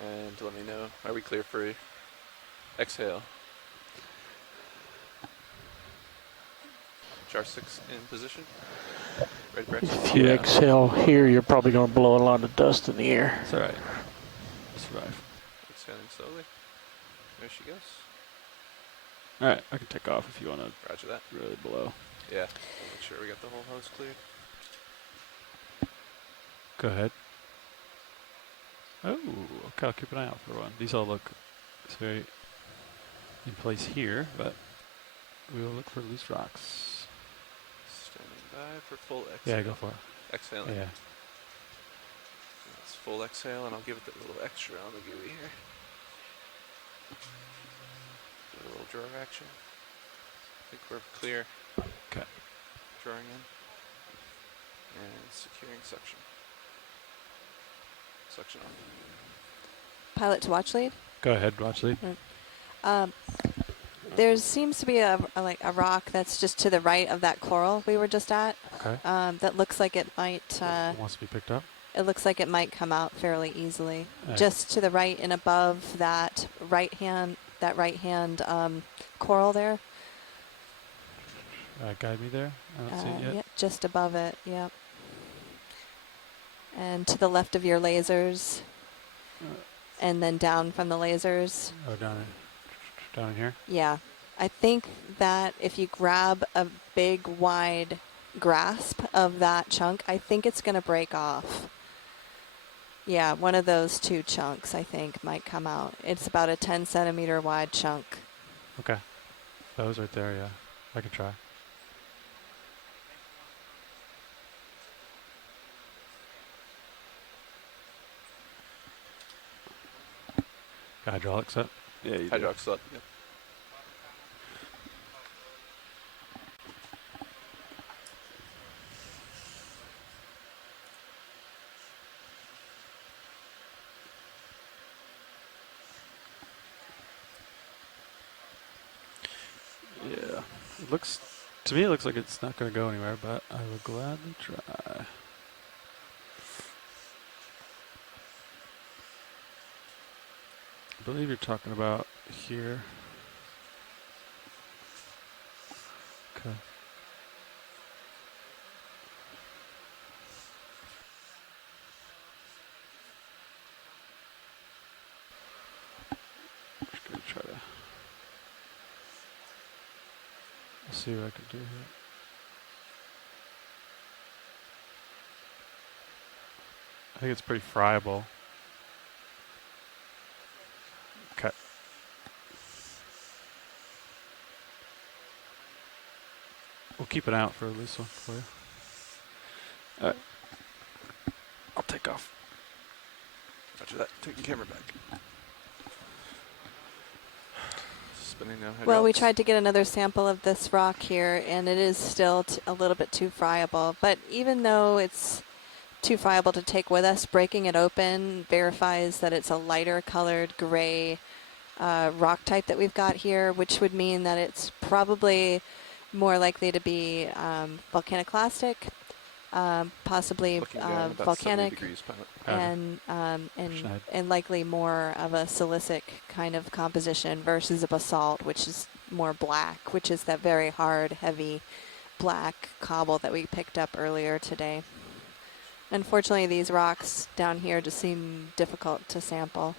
And let me know, are we clear for exhale? Jar 6 in position. Ready for exhale? If you exhale here, you're probably going to blow a lot of dust in the air. It's alright. Survive. Exhaling slowly. There she goes. Alright, I can take off if you want to Roger that. really blow. Yeah. We'll make sure we got the whole hose cleared. Go ahead. Oh, okay, I'll keep an eye out for one. These all look it's very in place here, but we will look for loose rocks. Standing by for full exhale. Yeah, go for it. Exhaling. Yeah. It's full exhale, and I'll give it the little extra on the GUI here. Do a little drawer action. I think we're clear. Okay. Drawing in. And securing suction. Suction on. Pilot to watch lead. Go ahead, watch lead. There seems to be a rock that's just to the right of that coral we were just at. Okay. That looks like it might. Wants to be picked up. It looks like it might come out fairly easily. Alright. Just to the right and above that right hand coral there. Guide me there. I don't see it yet. Yep, just above it. Yep. And to the left of your lasers, and then down from the lasers. Oh, down in here. Yeah, I think that if you grab a big wide grasp of that chunk, I think it's going to break off. Yeah, one of those two chunks I think might come out. It's about a 10 centimeter wide chunk. Okay. Those right there, yeah. I can try. Hydraulics up? Yeah, you Hydraulics up. Yep. Yeah. It looks, to me it looks like it's not going to go anywhere, but I will gladly try. I believe you're talking about here. Okay. Just gonna try to Let's see what I can do here. I think it's pretty friable. Okay. We'll keep it out for this one for you. Alright. I'll take off. Roger that. Taking camera back. Spinning now. Well, we hydraulics. tried to get another sample of this rock here, and it is still a little bit too friable. But even though it's too friable to take with us, breaking it open verifies that it's a lighter colored gray rock type that we've got here, which would mean that it's probably more likely to be volcaniclastic, possibly Looking down about 70 volcanic, degrees, pilot. and likely more of a silicic kind of composition versus a basalt, which is more black, which is that very hard, heavy black cobble that we picked up earlier today. Unfortunately, these rocks down here just seem difficult to sample.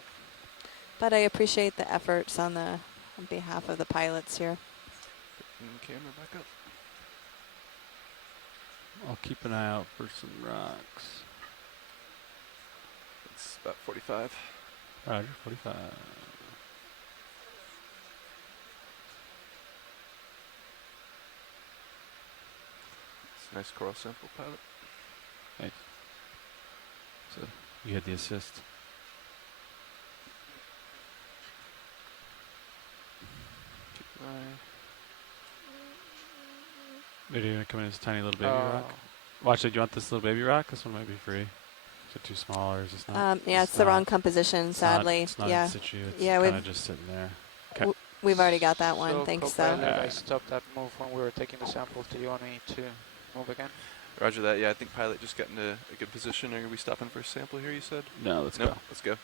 But I appreciate the efforts on behalf of the pilots here. Camera back up. I'll keep an eye out for some rocks. It's about 45. Roger, 45. It's a nice coral sample, pilot. Thanks. So you had the assist. Keep an eye. Maybe you're gonna come in as a tiny little baby rock. Watch it. Do you want this little baby rock? This one might be free. Is it too small, or is this not? Yeah, it's the wrong composition, sadly. It's not yeah, in situ. It's yeah, kind of just sitting there. Okay. We've already got that one. So Thanks, co-pilot, though. I stopped that move when we were taking the samples. Do you want me to move again? Roger that. Yeah, I think pilot just got into a good position. Are we stopping for a sample here, you said? No, let's Nope, go. Let's go.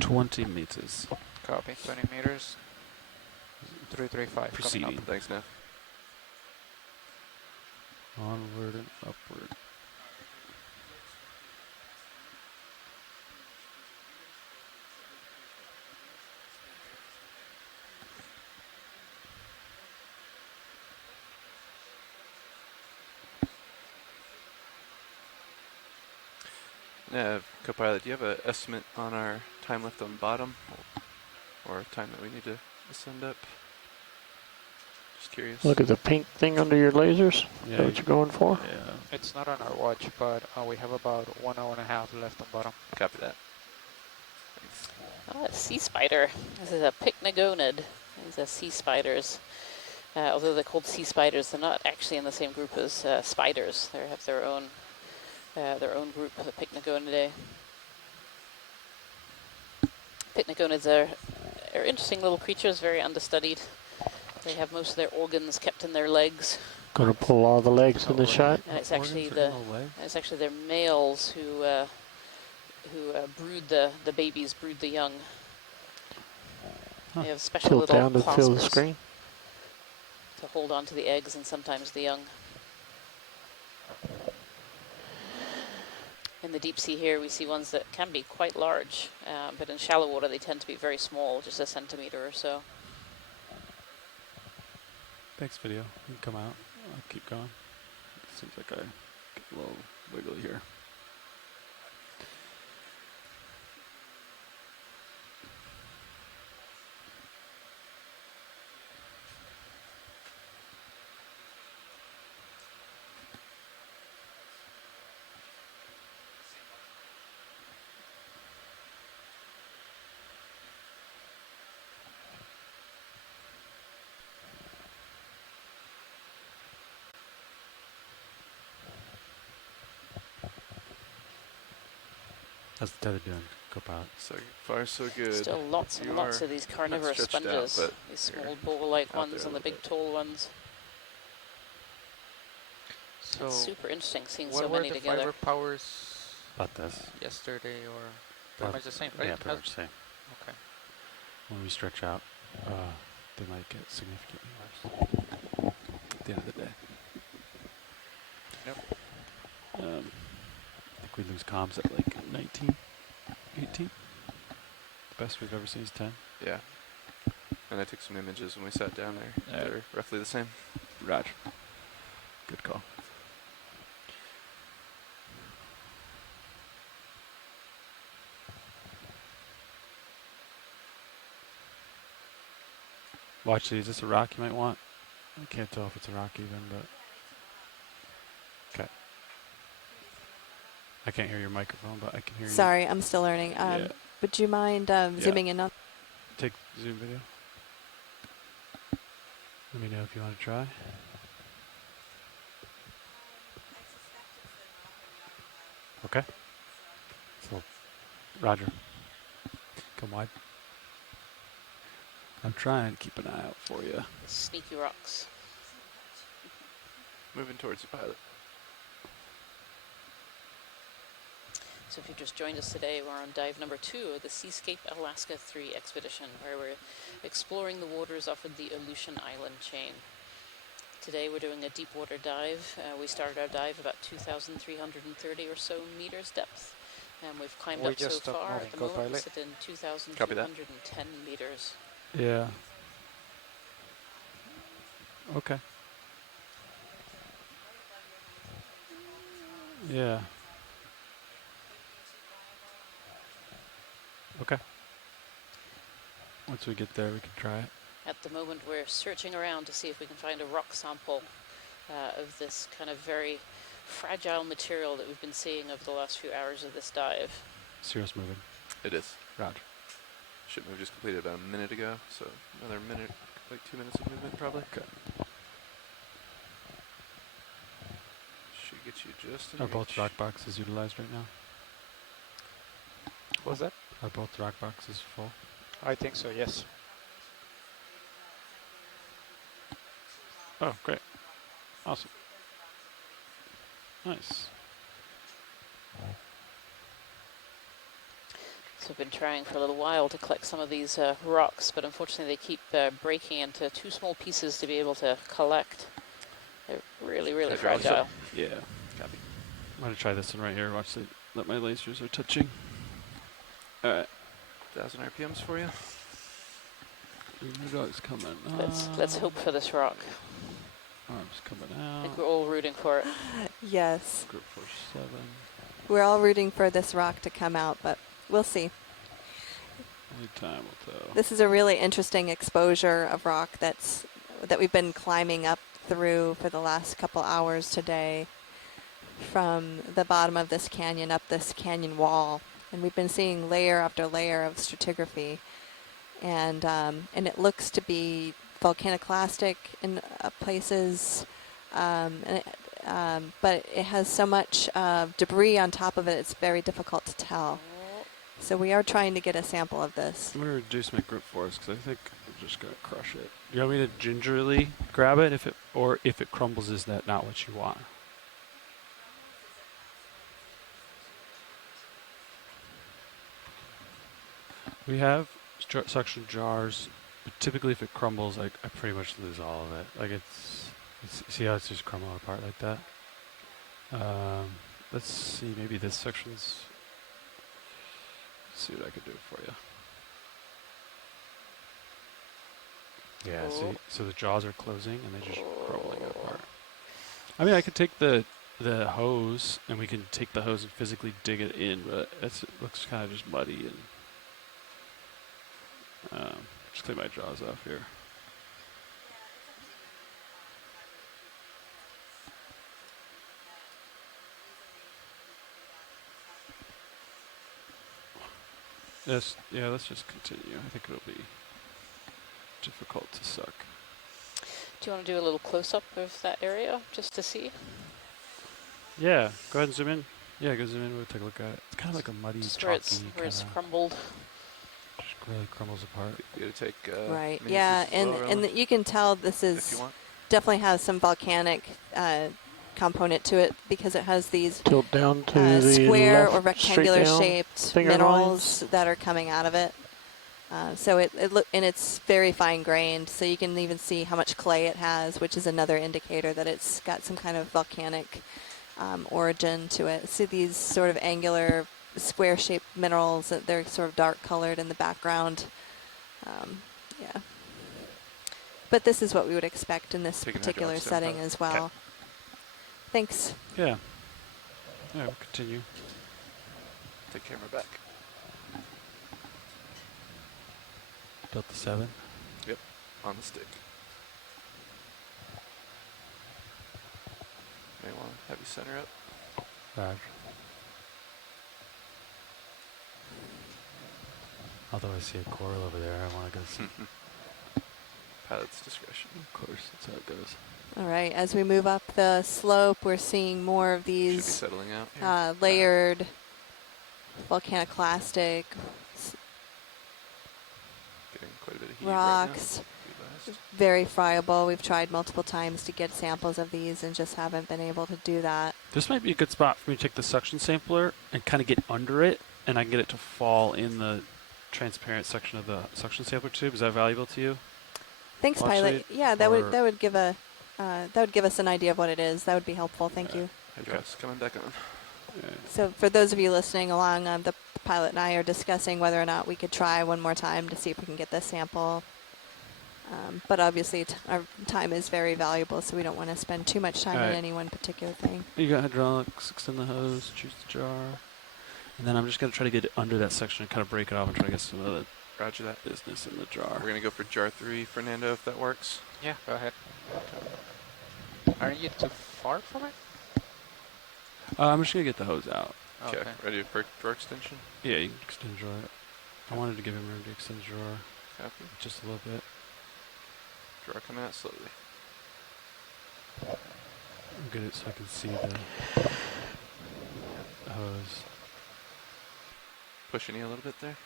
20 meters. Copy. 20 meters. 335. Proceeding. Coming up. Thanks, Nav. Onward and upward. Nav, co-pilot, do you have an estimate on our time left on bottom? Or time that we need to ascend up? Just curious. Look at the pink thing under your lasers. Yeah, Is that what you're going for? Yeah. It's not on our watch, but we have about 1 hour and a half left on bottom. Copy that. A sea spider. This is a pycnogonid. These are sea spiders. Although they're called sea spiders, they're not actually in the same group as spiders. They have their own group, the pycnogonidae. Pycnogonids are interesting little creatures, very understudied. They have most of their organs kept in their legs. Gonna pull all the legs in the shot. And it's actually their males who brood the babies, brood the young. They have special Tilt little down to fill the claspers screen. to hold on to the eggs and sometimes the young. In the deep sea here, we see ones that can be quite large, but in shallow water they tend to be very small, just a centimeter or so. Thanks, video. You can come out. I'll keep going. Seems like I get a little wiggly here. How's the tether doing, co-pilot? So far, so good. Still lots and lots of these carnivorous sponges. Out, these small bowl-like ones and the big bit. tall ones. So it's super interesting seeing what so were many the together. fiber powers About this. yesterday, or pretty much the same, right? Yeah, pretty much the same. Okay. When we stretch out, they might get significantly worse at the end of the day. Yep. I think we lose comms at like 19, 18. The best we've ever seen is 10. Yeah. And I took some images when we sat down there. Yeah. They're roughly the same. Roger. Good call. Watch these. Is this a rock you might want? I can't tell if it's a rock even, but... Okay. I can't hear your microphone, but I can hear you. Sorry, I'm still learning. Yeah. Would you mind zooming in on? Take Zoom video. Let me know if you want to try. Okay. So, Roger. Come wide. I'm trying to keep an eye out for you. Sneaky rocks. Moving towards you, pilot. So if you just joined us today, we're on dive number 2 of the Seascape Alaska 3 expedition, where we're exploring the waters off of the Aleutian Island chain. Today we're doing a deep water dive. We started our dive about 2,330 or so meters depth, and we've climbed up so far. At the moment, we sit in 2,210 meters. Yeah. Okay. Yeah. Okay. Once we get there, we can try it. At the moment, we're searching around to see if we can find a rock sample of this kind of very fragile material that we've been seeing over the last few hours of this dive. Cirrus moving. It is. Roger. Ship move just completed about a minute ago, so another minute, like 2 minutes of movement probably. Okay. Should get you just in Are reach. both rock boxes utilized right now? What was that? Are both rock boxes full? I think so, yes. Oh, great. Awesome. Nice. So we've been trying for a little while to collect some of these rocks, but unfortunately they keep breaking into too small pieces to be able to collect. They're really, really fragile. Yeah. Copy. I'm going to try this one right here. Watch that my lasers are touching. All right. 1,000 RPMs for you. The dog's coming. Let's hope for this rock. Arms coming I out. think we're all rooting for it. Yes. Group force 7. We're all rooting for this rock to come out, but we'll see. Only time will tell. This is a really interesting exposure of rock that we've been climbing up through for the last couple hours today, from the bottom of this canyon up this canyon wall, and we've been seeing layer after layer of stratigraphy, and it looks to be volcaniclastic in places, but it has so much debris on top of it, it's very difficult to tell. So we are trying to get a sample of this. I'm going to reduce my grip force because I think I'm just going to crush it. Do you want me to gingerly grab it, or if it crumbles, is that not what you want? We have suction jars, but typically if it crumbles, I pretty much lose all of it. Like it's see how it's just crumbling apart like that? Let's see, maybe this section's, let's see what I can do for you. Yeah, see, so the jaws are closing and they're just crumbling apart. I mean, I could take the hose and we can take the hose and physically dig it in, but it looks kind of just muddy and just clean my jaws off here. Let's just continue. I think it'll be difficult to suck. Do you want to do a little close-up of that area just to see? Yeah, go ahead and zoom in. Yeah, go zoom in. We'll take a look at it. It's kind of like a muddy, Just chalky, where it's crumbled. Just really crumbles apart. You gotta take right. Yeah, and you can tell this is definitely has some volcanic component to it because it has these tilt down to the square left, or rectangular shaped minerals lines that are coming out of it. So and it's very fine grained, so you can even see how much clay it has, which is another indicator that it's got some kind of volcanic origin to it. See these sort of angular square shaped minerals that they're sort of dark colored in the background. Yeah. But this is what we would expect in this Taking particular hydraulics down setting pilot. as well. Thanks. Yeah. Yeah, we'll continue. Take camera back. Delta 7. Yep, on the stick. May want to have you center up. Roger. Although I see a coral over there, I want to go see. Pilot's discretion. Of course, that's how it goes. All right, as we move up the slope, we're seeing more of Should be these settling out here. layered volcaniclastic Getting quite a bit of heat rocks. right now. Very friable. We've tried multiple times to get samples of these and just haven't been able to do that. This might be a good spot for me to take the suction sampler and kind of get under it, and I can get it to fall in the transparent section of the suction sampler tube. Is that valuable to you? Thanks, Launch pilot. lead? Yeah, that would give us an idea of what it is. That would be helpful. Thank you. Hydraulics coming back on. So for those of you listening along, the pilot and I are discussing whether or not we could try one more time to see if we can get this sample. But obviously our time is very valuable, so we don't want to spend too much time on any one particular thing. You got hydraulics, extend the hose, choose the jar. And then I'm just going to try to get it under that section and kind of break it off and try to get some of the Roger that. business in the jar. We're going to go for jar 3, Fernando, if that works. Yeah, go ahead. Aren't you too far from it? I'm just going to get the hose out. Okay. Okay. Ready for drawer extension? Yeah, you can extend the drawer. I wanted to give him room to extend the drawer Copy. just a little bit. Drawer coming out slowly. I'll get it so I can see the hose. Pushing you a little bit there.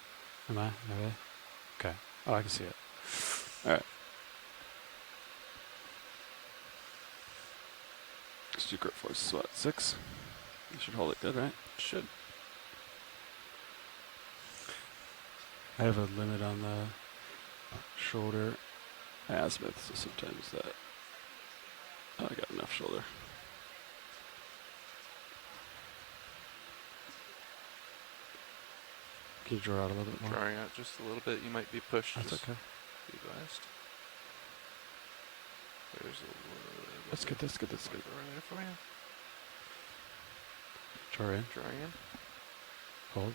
Am I? Okay. Okay. Oh, I can see it. All right. Secret force is what? 6? You should hold it good, right? Should. I have a limit on the shoulder azimuth, so sometimes that. Oh, I got enough shoulder. Can you draw out a little bit more? Drawing out just a little bit. You might be pushed. That's just okay. Be advised. There's a little bit. Let's get this. Get this. Right there for you. Draw in. Drawing in. Hold.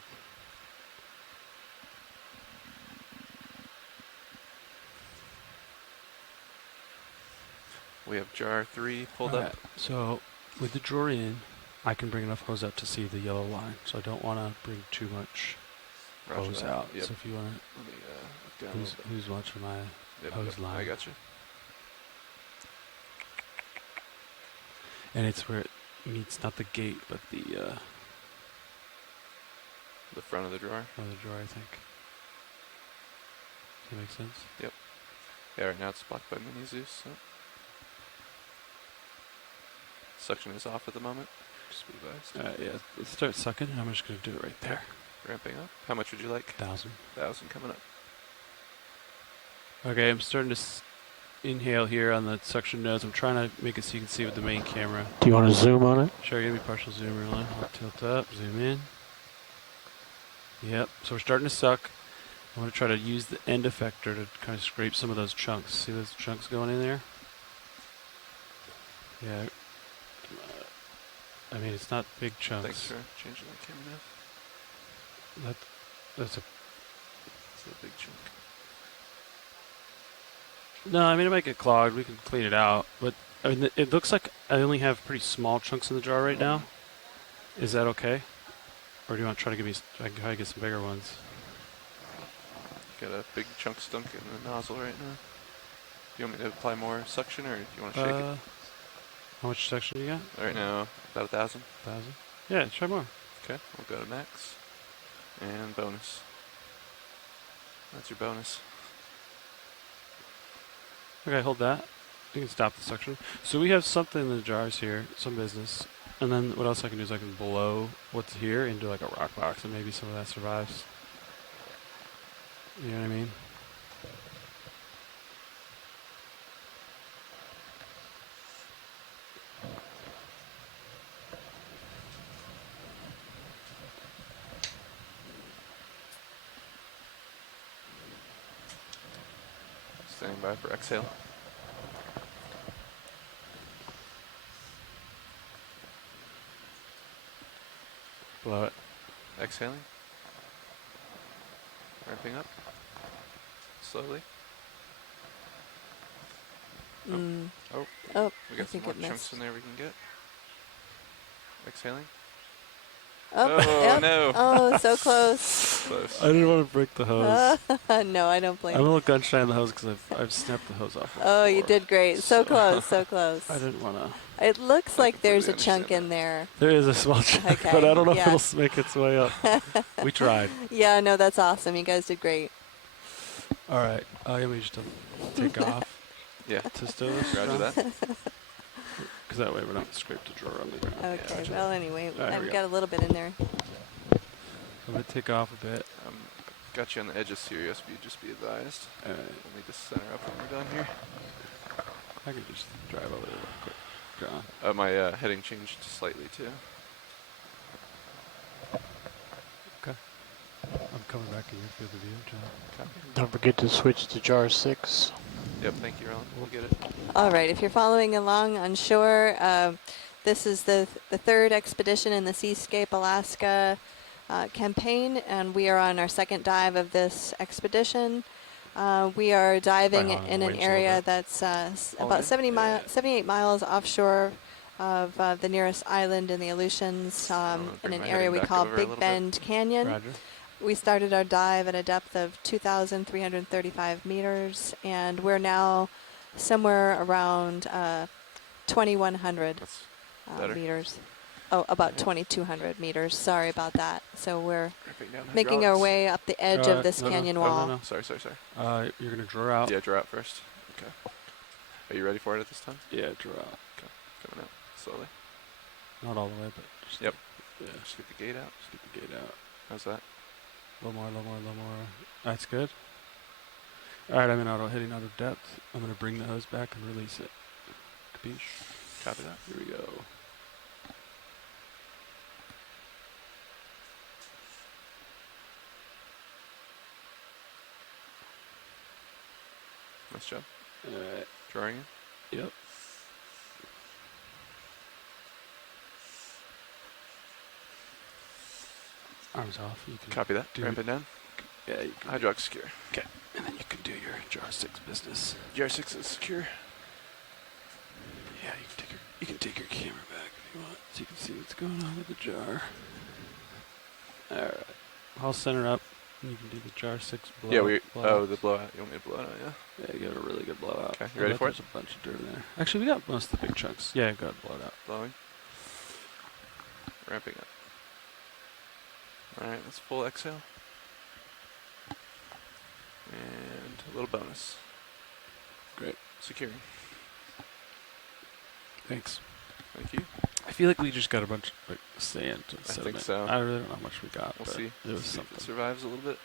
We have jar 3 pulled Alright, up. so with the drawer in, I can bring enough hose out to see the yellow line. So I don't want to bring too much Roger hose that. out. Yep. So if you want Let me look down to, a little bit. who's watching my Yep, hose yep, line? I got you. And it's where it meets not the gate, but the front of the drawer. front of the drawer, I think. Does that make sense? Yep. Yeah, right now it's blocked by Mini Zeus. So. Suction is off at the moment. Just be advised. Yeah, let's start sucking, and I'm just going to do it right there. Ramping up. How much would you like? 1,000. 1,000 coming up. Okay, I'm starting to inhale here on the suction nose. I'm trying to make it so you can see with the main camera. Do you want to zoom on it? Sure, give me partial zoom rolling. I'll tilt up, zoom in. Yep, so we're starting to suck. I want to try to use the end effector to kind of scrape some of those chunks. See those chunks going in there? Yeah. I mean, it's not big chunks. Thanks for changing that camera now. That's a... It's a big chunk. No, I mean, it might get clogged. We can clean it out. But I mean, it looks like I only have pretty small chunks in the jar right now. Is that okay? Or do you want to try to give me... I can try to get some bigger ones. Got a big chunk stunk in the nozzle right now. Do you want me to apply more suction, or do you want to shake it? How much suction do you got? Right now, about 1,000. 1,000? Yeah, try more. Okay, we'll go to max. And bonus. That's your bonus. Okay, hold that. You can stop the suction. So we have something in the jars here, some business. And then what else I can do is I can blow what's here into like a rock box, and maybe some of that survives. You know what I mean? Standing by for exhale. Exhaling. Ramping up. Slowly. Oh, Oh, we I got some think more it chunks missed. in there we can get. Exhaling. Oh, Oh, yep. no. Oh, so close. Close. I didn't want to break the hose. No, I don't blame I'm a you. little gun shy on the hose because I've snapped the hose off before. Oh, you did great. So close, so close. I didn't want to. It looks like there's a completely chunk in there. There is a small chunk, Okay, but I don't know yeah. if it'll make its way up. We tried. Yeah, no, that's awesome. You guys did great. All right. You want me just to take off? Yeah. To stow this? Roger that. Because that way we're not scraped to drawer on the ground. Okay, well, anyway, All right, I've here we got a little bit in there. I'm going to take off a bit. Got you on the edge of Sirius, but you just be advised. All right. Let me just center up when we're done here. I can just drive over there real quick. John. My heading changed slightly too. Okay. I'm coming back in your field of view, John. Copy. Don't forget to switch to jar 6. Yep, thank you, Ron. We'll get it. All right, if you're following along on shore, this is the third expedition in the Seascape Alaska campaign, and we are on our second dive of this expedition. We are diving in an area that's about 78 miles offshore of the nearest island in the Aleutians, in an area we call Big Bend Canyon. Roger. We started our dive at a depth of 2,335 meters, and we're now somewhere around 2,100 meters. Oh, about 2,200 meters. Sorry about that. So we're making our way up the edge of this canyon wall. No. Sorry. You're going to draw out. Yeah, draw out first. Okay. Are you ready for it at this time? Yeah, draw out. Okay. Coming out slowly. Not all the way, but just yep. Yeah. Just get the gate out. Just get the gate out. How's that? A little more. That's good. All right, I'm in hitting out of depth. I'm going to bring the hose back and release it. Capiche? Copy that. Here we go. Nice job. All right. Drawing in? Yep. Arms off. You can copy that. Ramp it down. Yeah, you can. Hydrox secure. Okay. And then you can do your jar 6 business. Jar 6 is secure. Yeah, you can take your camera back if you want, so you can see what's going on with the jar. All right. I'll center up. You can do the jar 6 blowout. Yeah, the blowout. You want me to blow it out, yeah? Yeah, give it a really good blowout. Okay, you ready for it? There's a bunch of dirt in there. Actually, we got most of the big chunks. Yeah, go ahead, blow it out. Blowing. Ramping up. Alright, that's full exhale. And a little bonus. Great. Securing. Thanks. Thank you. I feel like we just got a bunch of sand and I sediment. think so. I really don't know how much we got. We'll but see. There was See something. if it survives a little bit.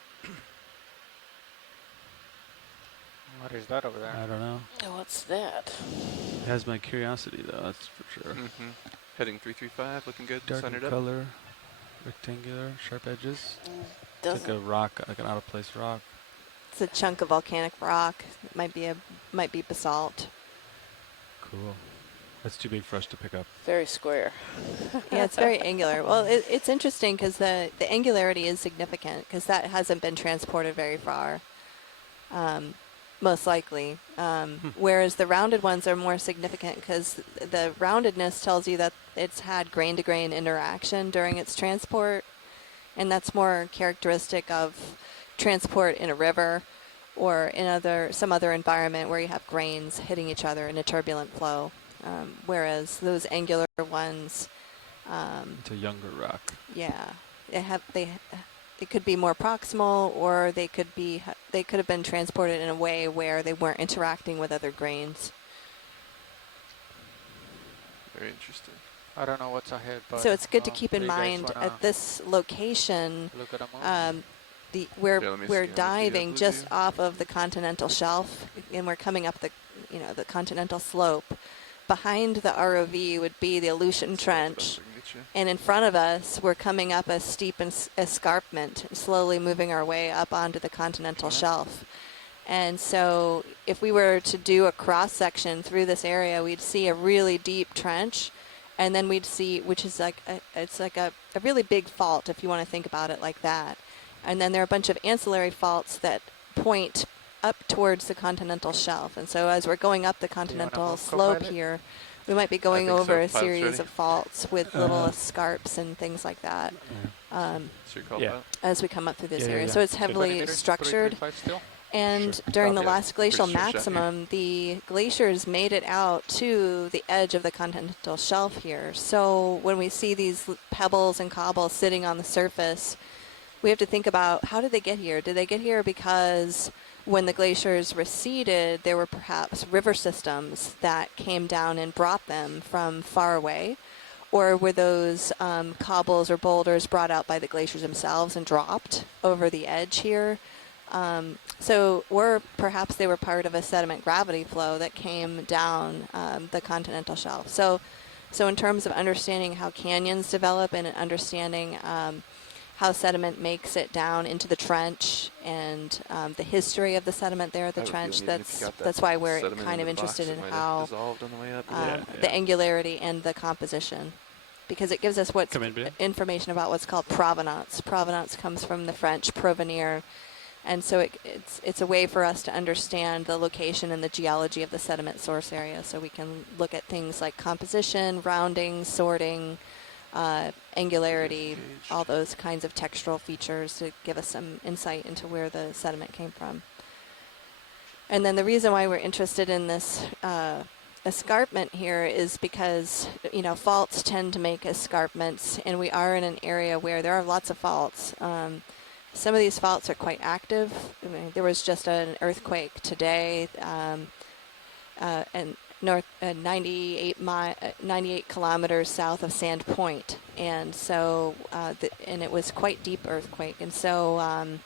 What is that over there? I don't know. What's that? It has my curiosity, though, that's for sure. Heading 335, looking good. Dark Centered up. color, rectangular, sharp edges. It's Doesn't- like a rock, like an out-of-place rock. It's a chunk of volcanic rock. It might be basalt. Cool. That's too big for us to pick up. Very square. Yeah, it's very angular. Well, it's interesting because the angularity is significant because that hasn't been transported very far, most likely. Whereas the rounded ones are more significant because the roundedness tells you that it's had grain-to-grain interaction during its transport, and that's more characteristic of transport in a river or in some other environment where you have grains hitting each other in a turbulent flow. Whereas those angular ones, It's a younger rock. yeah, they could be more proximal, or they could have been transported in a way where they weren't interacting with other grains. Very interesting. I don't know what's ahead, but So it's good to keep do in you guys mind wanna at this location, look at a move? we're Yeah, let me we're scan the diving view. just off of the continental shelf, and we're coming up the continental slope. Behind the ROV would be the Aleutian Trench, and in front of us, we're coming up a steep escarpment, slowly moving our way up onto the continental shelf. And so if we were to do a cross-section through this area, we'd see a really deep trench, And then we'd see, which is like it's like a really big fault if you want to think about it like that. And then there are a bunch of ancillary faults that point up towards the continental shelf. And so as we're going up the continental slope here, we might be going over a series of faults with little escarps and things like that as we come up through this area. So it's heavily structured. And during the last glacial maximum, the glaciers made it out to the edge of the continental shelf here. So when we see these pebbles and cobbles sitting on the surface, we have to think about, how did they get here? Did they get here because when the glaciers receded, there were perhaps river systems that came down and brought them from far away? Or were those cobbles or boulders brought out by the glaciers themselves and dropped over the edge here? Or perhaps they were part of a sediment gravity flow that came down the continental shelf. So in terms of understanding how canyons develop and understanding how sediment makes it down into the trench and the history of the sediment there at the trench, that's why we're kind of interested in how the angularity and the composition, because it gives us information about what's called provenance. Provenance comes from the French provenir, and so it's a way for us to understand the location and the geology of the sediment source area, so we can look at things like composition, rounding, sorting, angularity, all those kinds of textural features to give us some insight into where the sediment came from. And then the reason why we're interested in this escarpment here is because, faults tend to make escarpments, and we are in an area where there are lots of faults. Some of these faults are quite active. I mean, there was just an earthquake today, and 98 kilometers south of Sand Point, and so and it was quite deep earthquake. And so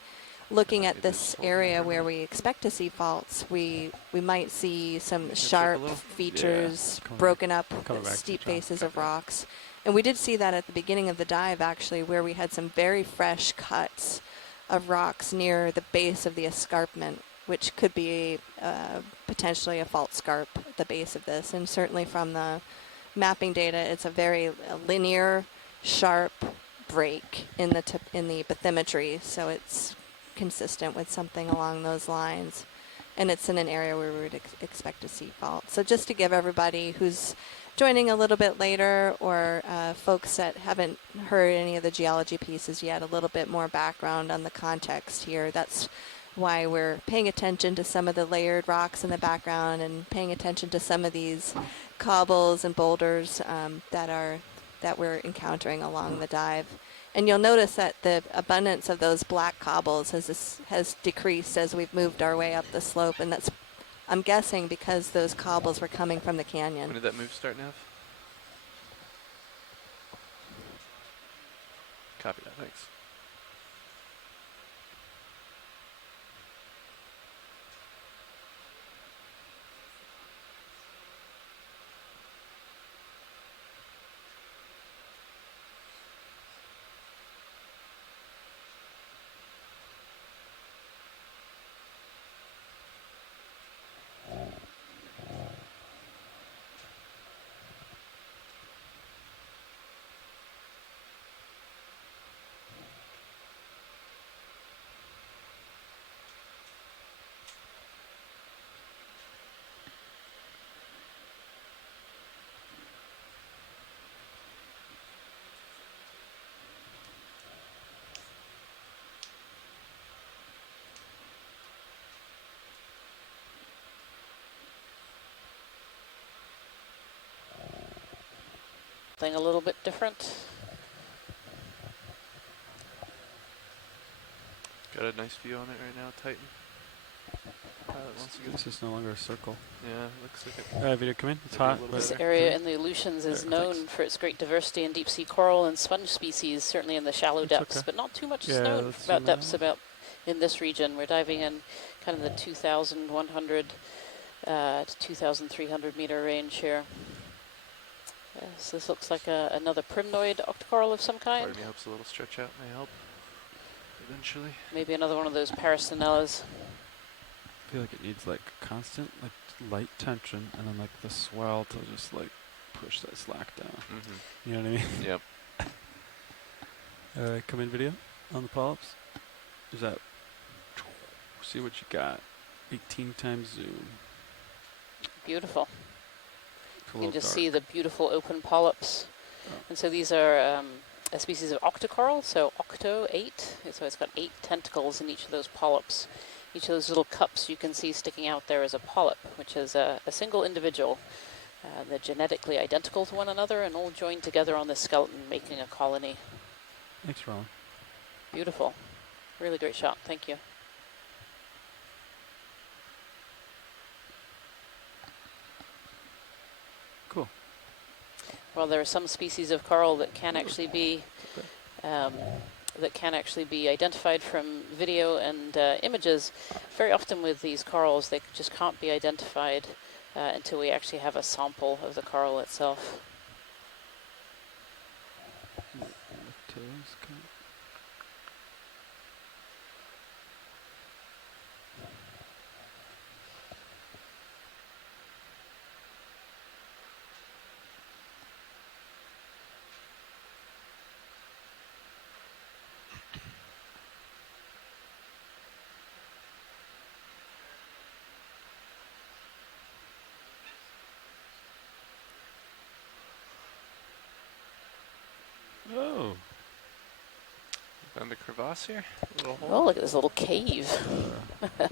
looking at this area where we expect to see faults, we might see some sharp features, broken up steep faces of rocks. And we did see that at the beginning of the dive, actually, where we had some very fresh cuts of rocks near the base of the escarpment, which could be potentially a fault scarp at the base of this. And certainly from the mapping data, it's a very linear, sharp break in the bathymetry, so it's consistent with something along those lines. And it's in an area where we would expect to see faults. So just to give everybody who's joining a little bit later, or folks that haven't heard any of the geology pieces yet, a little bit more background on the context here. That's why we're paying attention to some of the layered rocks in the background and paying attention to some of these cobbles and boulders that we're encountering along the dive. And you'll notice that the abundance of those black cobbles has decreased as we've moved our way up the slope, and that's, I'm guessing, because those cobbles were coming from the canyon. When did that move start, Nav? Copy that, thanks. Something a little bit different. Got a nice view on it right now, Titan. This is no longer a circle. Yeah, looks like it. Vito, come in. It's hot. This area in the Aleutians is known for its great diversity in deep sea coral and sponge species, certainly in the shallow depths, but not too much known about depths in this region. We're diving in kind of the 2,100 to 2,300 meter range here. So this looks like another primnoid octocoral of some kind. Part of me hopes a little stretch out may help eventually. Maybe another one of those parasinellas. I feel like it needs like constant light tension, and then like the swell to just like push that slack down. Mm-hmm. You know what I mean? Yep. All right, come in video on the polyps. Is that? See what you got. 18 times zoom. Beautiful. It's a You can little just dark. see the beautiful open polyps. Oh. And so these are a species of octocoral, so octo, 8. So it's got 8 tentacles in each of those polyps. Each of those little cups you can see sticking out there is a polyp, which is a single individual. They're genetically identical to one another and all joined together on this skeleton, making a colony. Thanks, Ron. Beautiful. Really great shot. Thank you. Cool. Well, there are some species of coral that can actually be identified from video and images. Very often with these corals, they just can't be identified until we actually have a sample of the coral itself. Oh. Found a crevasse here. Little hole. Oh, look at this little cave. I'm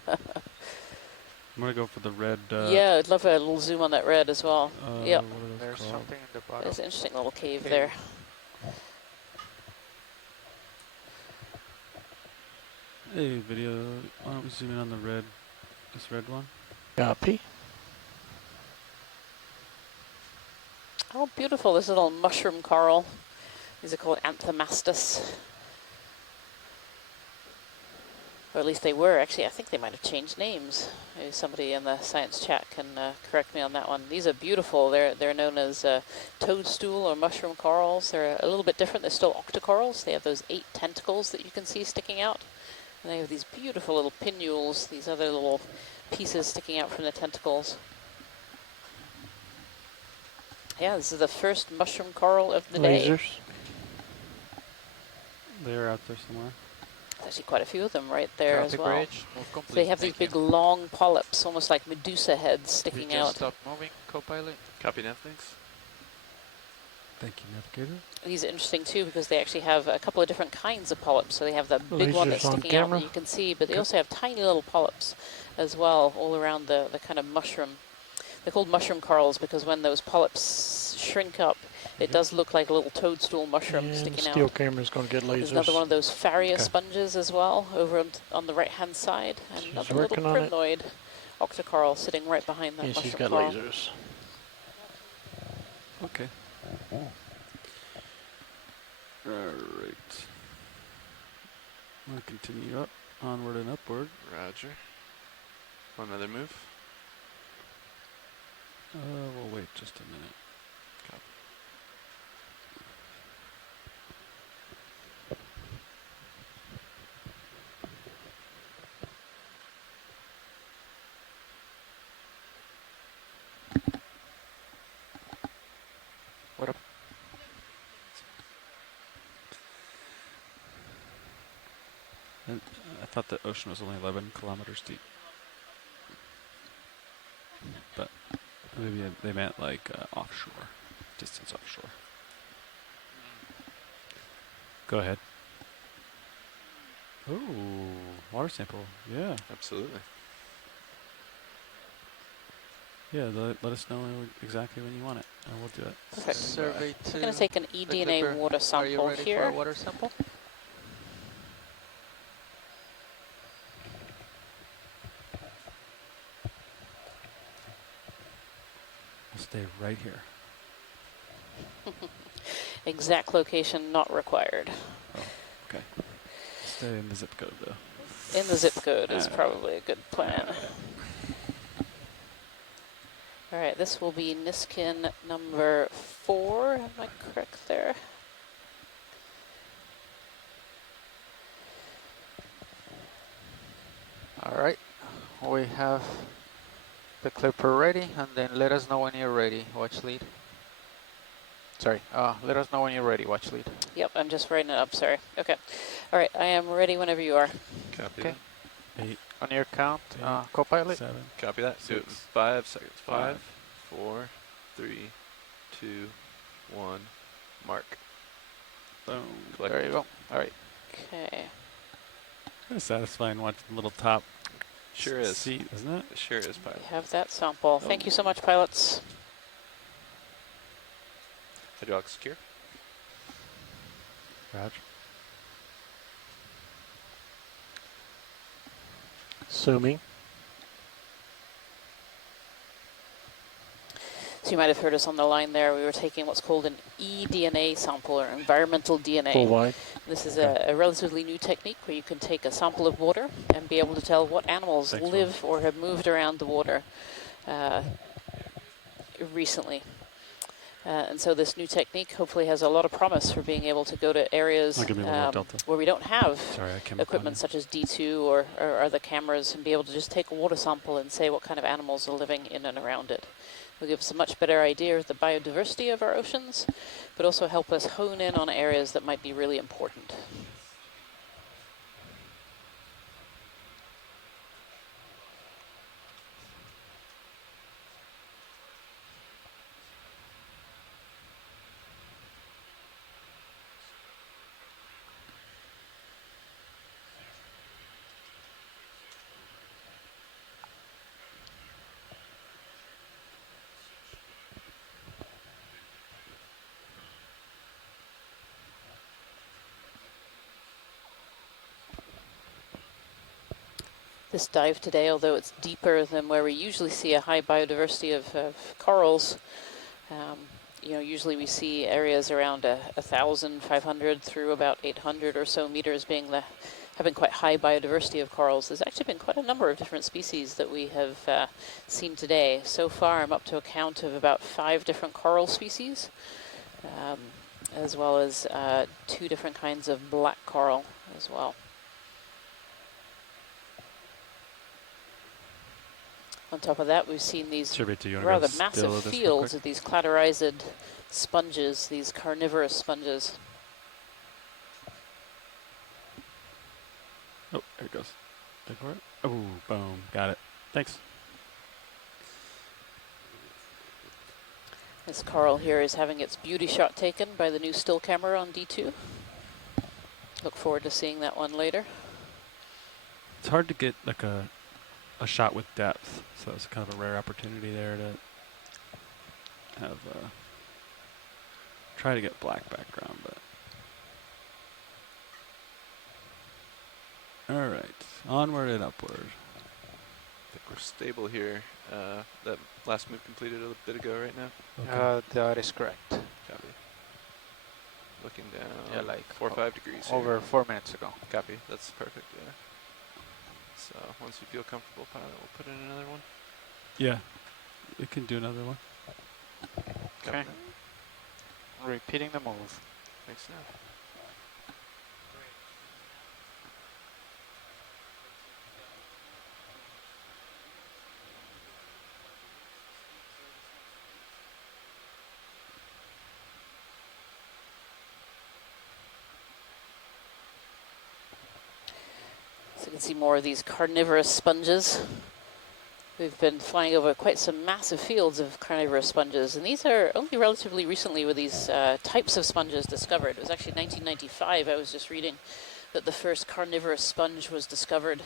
gonna go for the red. Yeah, I'd love a little zoom on that red as well. Yep. What are those There's called? something in the bottom. There's an interesting little cave Okay. there. Hey, video. Why don't we zoom in on the red? This red one. Copy. Oh, beautiful. This little mushroom coral. These are called Anthomastus. Or at least they were. Actually, I think they might have changed names. Maybe somebody in the science chat can correct me on that one. These are beautiful. They're known as toadstool or mushroom corals. They're a little bit different. They're still octocorals. They have those 8 tentacles that you can see sticking out. And they have these beautiful little pinnules, these other little pieces sticking out from the tentacles. Yeah, this is the first mushroom coral of the day. Lasers. They're out there somewhere. There's actually quite a few of them right there as Copy, well. bridge. Move So complete. they have these Thank big you. long polyps, almost like Medusa heads We sticking just out. stop moving, co-pilot. Copy nav, thanks. Thank you, navigator. These are interesting too because they actually have a couple of different kinds of polyps. So they have the big one that's Lasers on sticking out camera. that you can see, but they also have tiny little polyps as well all around the kind of mushroom. They're called mushroom corals because when those polyps shrink up, it does look like a little toadstool mushroom And the sticking steel out. camera's going to get There's lasers. another one of those Faria Okay. sponges as well over on the right-hand side. And She's another little working on it. primnoid octocoral sitting right behind that And mushroom she's got coral. lasers. Okay. Alright. I'm gonna continue up, onward and upward. Roger. Want another move? We'll wait just a minute. Copy. What up? And, I thought the ocean was only 11 kilometers deep. But maybe they meant like offshore, distance offshore. Go ahead. Oh, water sample. Yeah. Absolutely. Yeah, let us know exactly when you want it, and we'll do it. Perfect. Survey We're 2. going to take an the eDNA Clipper. water Are you sample ready here. for a water sample? I'll stay right here. Exact location not required. Oh, okay. Stay in the zip code though. In the zip code is probably a good plan. All right, this will be Niskin number 4. Am I correct there? All right. We have the Clipper ready, and then let us know when you're ready. Watch lead. Sorry. Let us know when you're ready, watch lead. Yep, I'm just writing it up, sorry. Okay. All right, I am ready whenever you are. Copy Okay. that. 8, On your count, 8, co-pilot. 7. Copy that. Do it in 6, 5 seconds. 5, 5. 4, 3, 2, 1. Mark. Boom. Collect. There you go. All right. Okay. Kind of satisfying watching the little top Sure is. seat, isn't it? It sure is, pilot. We have that sample. Thank you so much, pilots. Hydraulic secure. Roger. Assuming. So you might have heard us on the line there. We were taking what's called an eDNA sample, or environmental DNA. Full wide. This is a relatively new technique where you can take a sample of water and be able to tell what animals live or have moved around the water recently. And so this new technique hopefully has a lot of promise for being able to go to areas where we don't have equipment such as D2 or other cameras, and be able to just take a water sample and say what kind of animals are living in and around it. Will give us a much better idea of the biodiversity of our oceans, but also help us hone in on areas that might be really important. This dive today, although it's deeper than where we usually see a high biodiversity of corals, you know, usually we see areas around 1,500 through about 800 or so meters having quite high biodiversity of corals. There's actually been quite a number of different species that we have seen today. So far, I'm up to a count of about 5 different coral species, as well as 2 different kinds of black coral as well. On top of that, we've seen these rather massive fields of these cladorized sponges, these carnivorous sponges. Oh, there it goes. Take for it. Oh, boom. Got it. Thanks. This coral here is having its beauty shot taken by the new still camera on D2. Look forward to seeing that one later. It's hard to get like a shot with depth, so it's kind of a rare opportunity there to have try to get black background, but all right, onward and upward. I think we're stable here. That last move completed a bit ago right now. Okay. That is correct. Copy. Looking down. Yeah, like 4 or 5 degrees. Over here. 4 minutes ago. Copy. That's perfect. Yeah. So once you feel comfortable, pilot, we'll put in another one. Yeah, we can do another one. Okay. Repeating the move. Thanks, Nav. So you can see more of these carnivorous sponges. We've been flying over quite some massive fields of carnivorous sponges, and these are only relatively recently were these types of sponges discovered. It was actually 1995, I was just reading, that the first carnivorous sponge was discovered.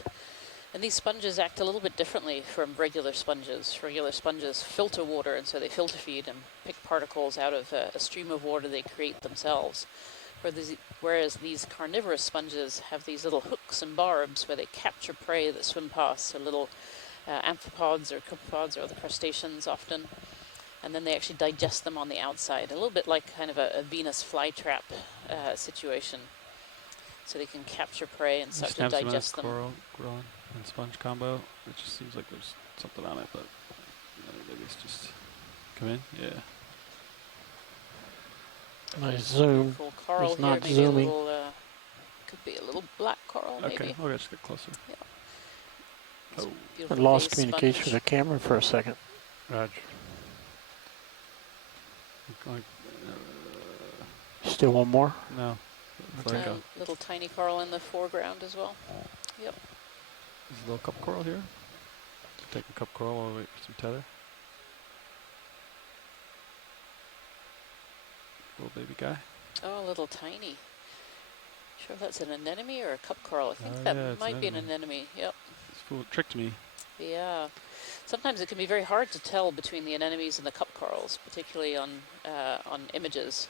And these sponges act a little bit differently from regular sponges. Regular sponges filter water, and so they filter feed and pick particles out of a stream of water they create themselves. Whereas these carnivorous sponges have these little hooks and barbs where they capture prey that swim past, so little amphipods or copepods or other crustaceans often, and then they actually digest them on the outside, a little bit like kind of a Venus flytrap situation. So they can capture prey and start to digest them. Coral growing and sponge combo. It just seems like there's something on it, but maybe it's just come in. Yeah. Nice zoom. Cool coral it's here, not maybe zooming. a little, could be a little black coral, maybe. Okay, we'll just get closer. Yeah. I lost communication with the camera for a second. Roger. Still one more? No. It's like a Little tiny coral in the foreground as well. Yep. there's a little cup coral here. Take a cup coral while we wait for some tether. Little baby guy. Oh, a little tiny. Sure if that's an anemone or a cup coral. I think Yeah, that it's might be an anemone. anemone. Yep. This fool tricked me. Yeah. Sometimes it can be very hard to tell between the anemones and the cup corals, particularly on images,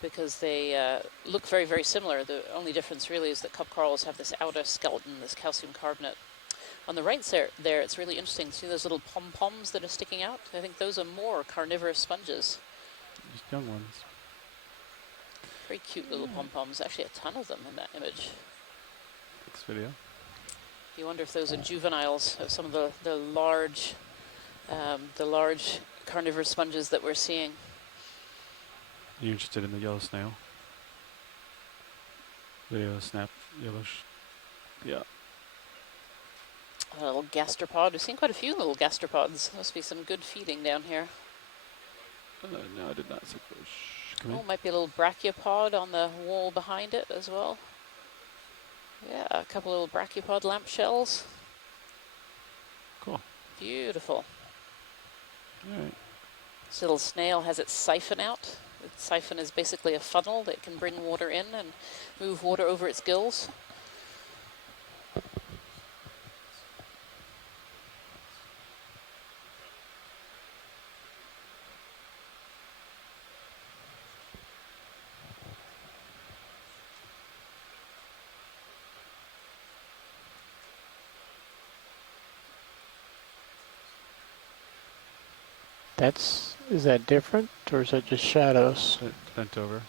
because they look very, very similar. The only difference really is that cup corals have this outer skeleton, this calcium carbonate. On the right there, it's really interesting. See those little pom-poms that are sticking out? I think those are more carnivorous sponges. Just young ones. Very cute little pom-poms. Actually, a ton of them in that image. Next video. You wonder if those are juveniles of some of the large carnivorous sponges that we're seeing. You interested in the yellow snail? Video snap yellowish. Yeah. A little gastropod. We've seen quite a few little gastropods. Must be some good feeding down here. No, I did not see fish. Come Oh, in. might be a little brachiopod on the wall behind it as well. Yeah, a couple little brachiopod lamp shells. Cool. Beautiful. All right. This little snail has its siphon out. Its siphon is basically a funnel that can bring water in and move water over its gills. Is that different, or is that just shadows? Bent over.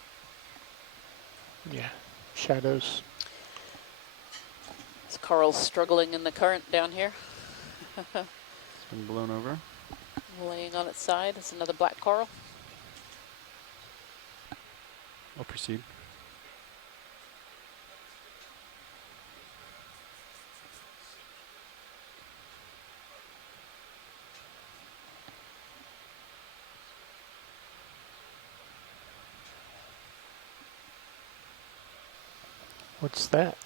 Yeah, shadows. This coral's struggling in the current down here. It's been blown over. Laying on its side. It's another black coral. I'll proceed. What's that?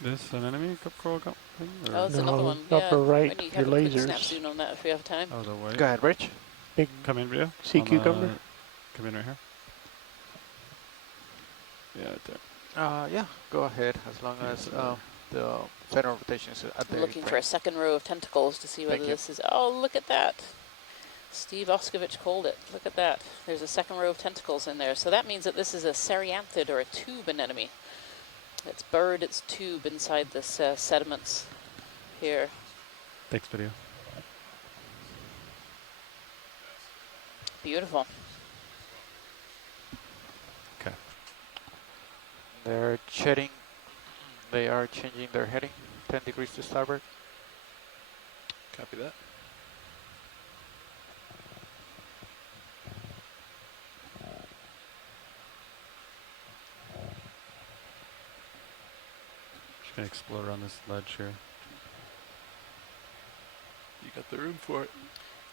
This an enemy cup coral cup thing? Oh, it's another one. Upper Yeah, right, when you your have a quick snap lasers. zoom on that if we have time. Oh, the white. Go ahead, Rich. Big Come in video. sea On the- cucumber. Come in right here. Yeah, right there. Yeah, go ahead, as long as the center of rotation is at the I'm looking for a frame. second row of tentacles to see whether Thank you. this is... Oh, look at that. Steve Oskovich called it. Look at that. There's a second row of tentacles in there. So that means that this is a cerianthid or a tube anemone. It's burrowed its tube inside this sediments here. Thanks, video. Beautiful. Okay. They're shedding. They are changing their heading, 10 degrees to starboard. Copy that. Just gonna explode around this ledge here. You got the room for it.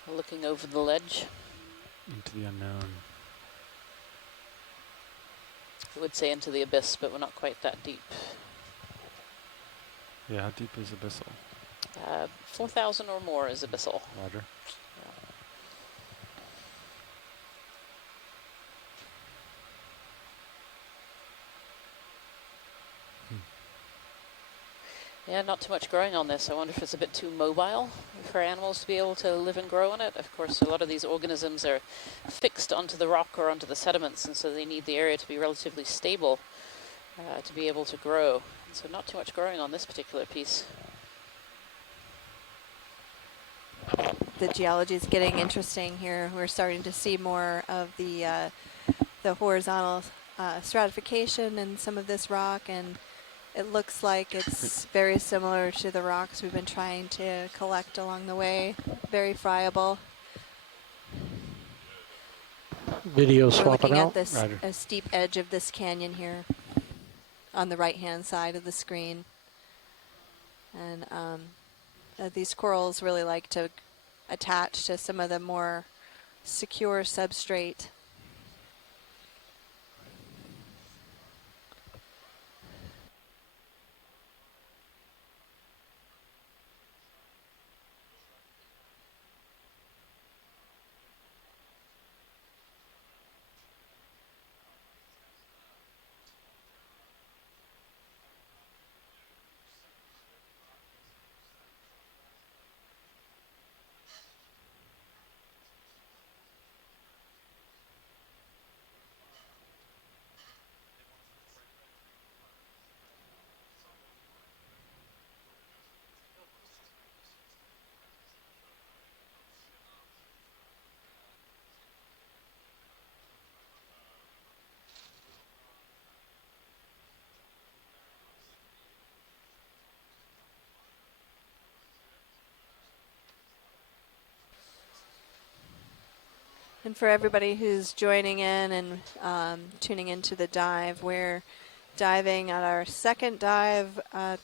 Looking over the ledge. Into the unknown. I would say into the abyss, but we're not quite that deep. Yeah, how deep is abyssal? 4,000 or more is abyssal. Roger. Yeah, not too much growing on this. I wonder if it's a bit too mobile for animals to be able to live and grow on it. Of course, a lot of these organisms are fixed onto the rock or onto the sediments, and so they need the area to be relatively stable to be able to grow. And so not too much growing on this particular piece. The geology is getting interesting here. We're starting to see more of the horizontal stratification in some of this rock, and it looks like it's very similar to the rocks we've been trying to collect along the way. Very friable. Video We're swapping looking out. at this Roger. a steep edge of this canyon here on the right-hand side of the screen. And these corals really like to attach to some of the more secure substrate. And for everybody who's joining in and tuning into the dive, we're diving at our second dive on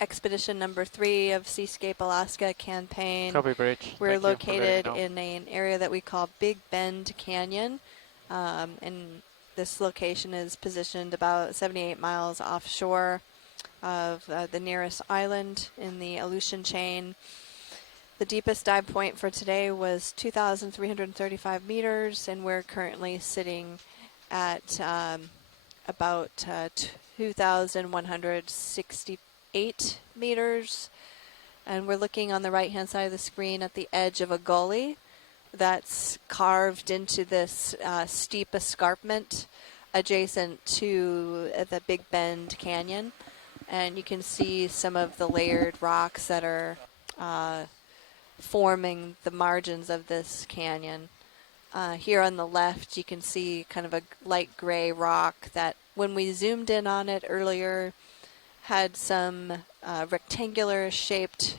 expedition number 3 of Seascape Alaska campaign. Copy, Bridge. We're Thank you for letting me located know. in an area that we call Big Bend Canyon. And this location is positioned about 78 miles offshore of the nearest island in the Aleutian chain. The deepest dive point for today was 2,335 meters, and we're currently sitting at about 2,168 meters. And we're looking on the right-hand side of the screen at the edge of a gully that's carved into this steep escarpment adjacent to the Big Bend Canyon. And you can see some of the layered rocks that are forming the margins of this canyon. Here on the left, you can see kind of a light gray rock that when we zoomed in on it earlier had some rectangular shaped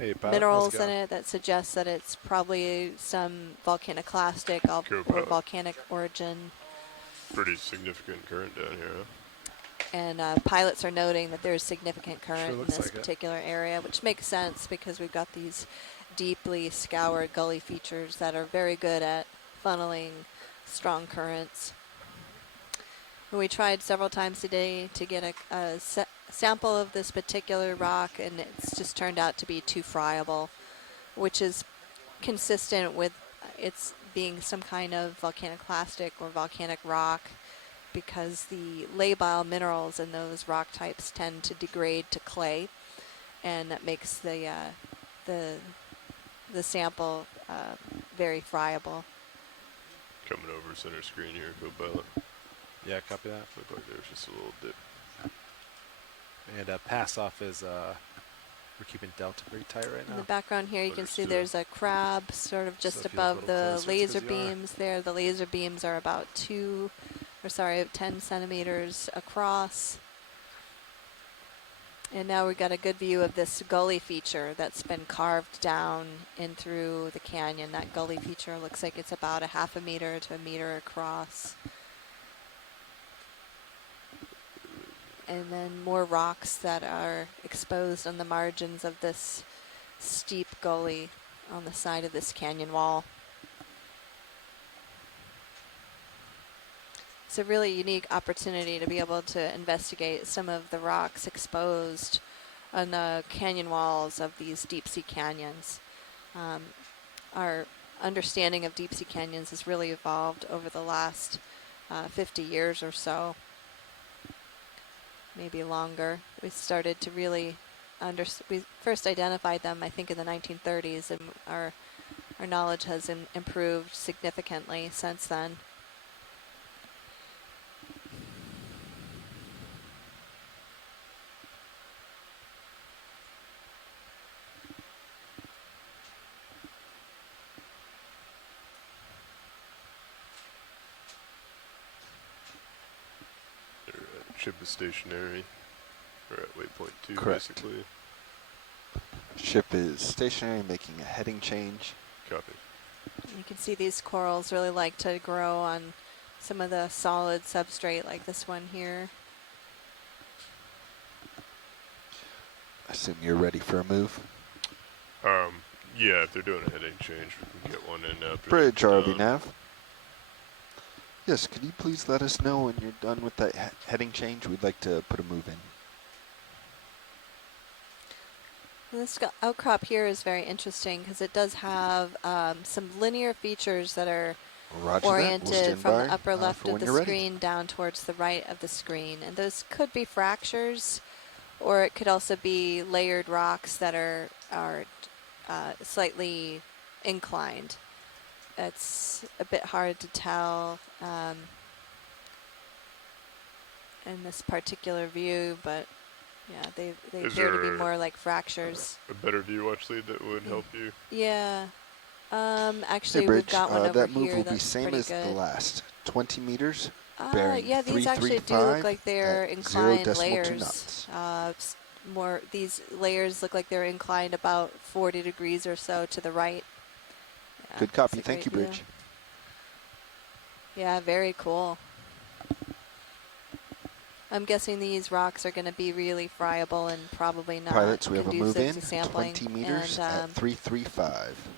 minerals in it that suggests that it's probably some volcaniclastic or volcanic origin. Pretty significant current down here, huh? And pilots are noting that there's significant current in this like particular area, which makes sense because we've got these deeply scoured gully features that are very good at funneling strong currents. And we tried several times today to get a sample of this particular rock, and it's just turned out to be too friable, which is consistent with its being some kind of volcaniclastic or volcanic rock, because the labile minerals in those rock types tend to degrade to clay, and that makes the sample very friable. Coming over center screen here, co-pilot. Yeah, copy that. Looked like there was just a little dip. And pass off is we're keeping delta pretty tight right now. In the background here, you can see Understood. there's a crab sort of just So if you look a above little the closer, it's laser 'cause you are. beams there. The laser beams are about 10 centimeters across. And now we've got a good view of this gully feature that's been carved down in through the canyon. That gully feature looks like it's about a half a meter to a meter across. And then more rocks that are exposed on the margins of this steep gully on the side of this canyon wall. It's a really unique opportunity to be able to investigate some of the rocks exposed on the canyon walls of these deep sea canyons. Our understanding of deep sea canyons has really evolved over the last 50 years or so, maybe longer. We started to really we first identified them, I think, in the 1930s, and our knowledge has improved significantly since then. Ship is stationary. We're at waypoint 2, Correct. basically. Ship is stationary, making a heading change. Copy. You can see these corals really like to grow on some of the solid substrate like this one here. I assume you're ready for a move. Yeah, if they're doing a heading change, we can get one in. Bridge ROV Nav. Yes, could you please let us know when you're done with that heading change? We'd like to put a move in. This outcrop here is very interesting because it does have some linear features that are oriented from the upper left of the screen down towards the right of the screen. And those could be fractures, or it could also be layered rocks that are slightly inclined. It's a bit hard to tell in this particular view, but yeah, they appear to be more like fractures. A better view watch lead that would help you? Yeah. Actually, hey, Bridge, we've got one over that move here will be that's same as good. the last. 20 meters, bearing yeah, these actually do look like they're inclined 0.2 layers. knots. These layers look like they're inclined about 40 degrees or so to the right. Yeah, good copy. Thank you, Bridge. View. Yeah, very cool. I'm guessing these rocks are going to be really friable and probably not Pilots, we have a move in, to sampling. 20 meters and, at 335.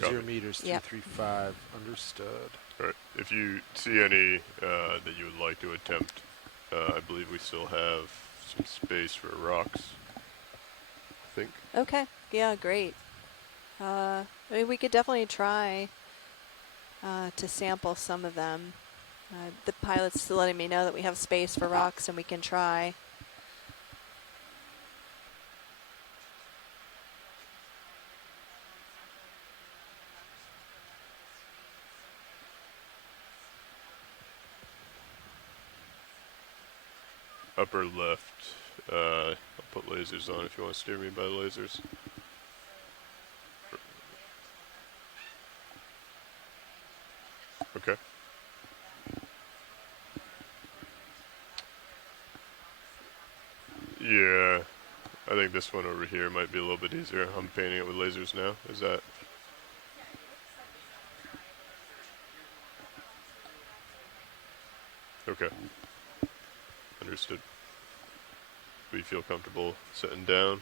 20 meters, 335. Understood. All right. If you see any that you would like to attempt, I believe we still have some space for rocks. I think. Okay. Yeah, great. I mean, we could definitely try to sample some of them. The pilot's letting me know that we have space for rocks and we can try. Upper left. I'll put lasers on if you want to steer me by lasers. Okay. Yeah, I think this one over here might be a little bit easier. I'm painting it with lasers now. Is that? Okay. Understood. We feel comfortable sitting down.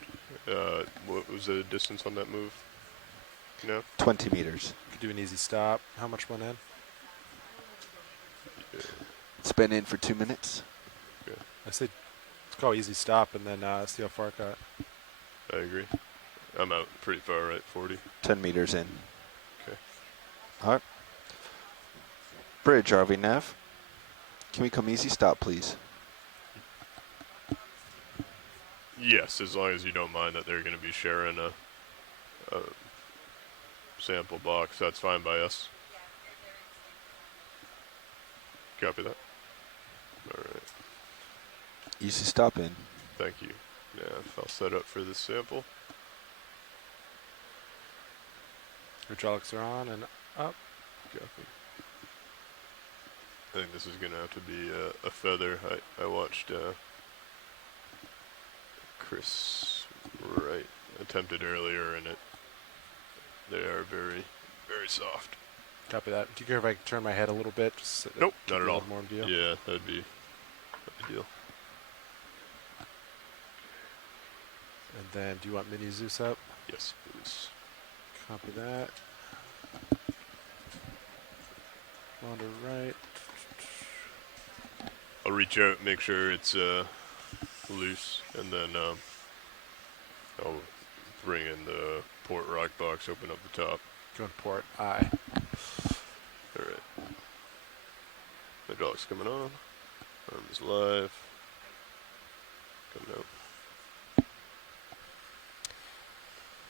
What was the distance on that move? You know? 20 meters. Could do an easy stop. How much went in? Yeah. It's been in for 2 minutes. Okay. I said let's go easy stop and then see how far it got. I agree. I'm out pretty far, right? 40. 10 meters in. Okay. All right. Bridge, RV Nav. Can we come easy stop, please? Yes, as long as you don't mind that they're going to be sharing a sample box. That's fine by us. Copy that. All right. Easy stop in. Thank you. Yeah, I'll set up for this sample. Hydraulics are on and up. Copy. I think this is going to have to be a feather. I watched Chris Wright attempted earlier, and they are very, very soft. Copy that. Do you care if I turn my head a little bit? Just nope, not at all. More view? Yeah, that'd be ideal. And then, do you want Mini Zeus up? Yes, please. Copy that. On to right. I'll reach out, make sure it's loose, and then I'll bring in the port rock box, open up the top. Going port I. All right. Hydraulics coming on. Arm is live. Coming out.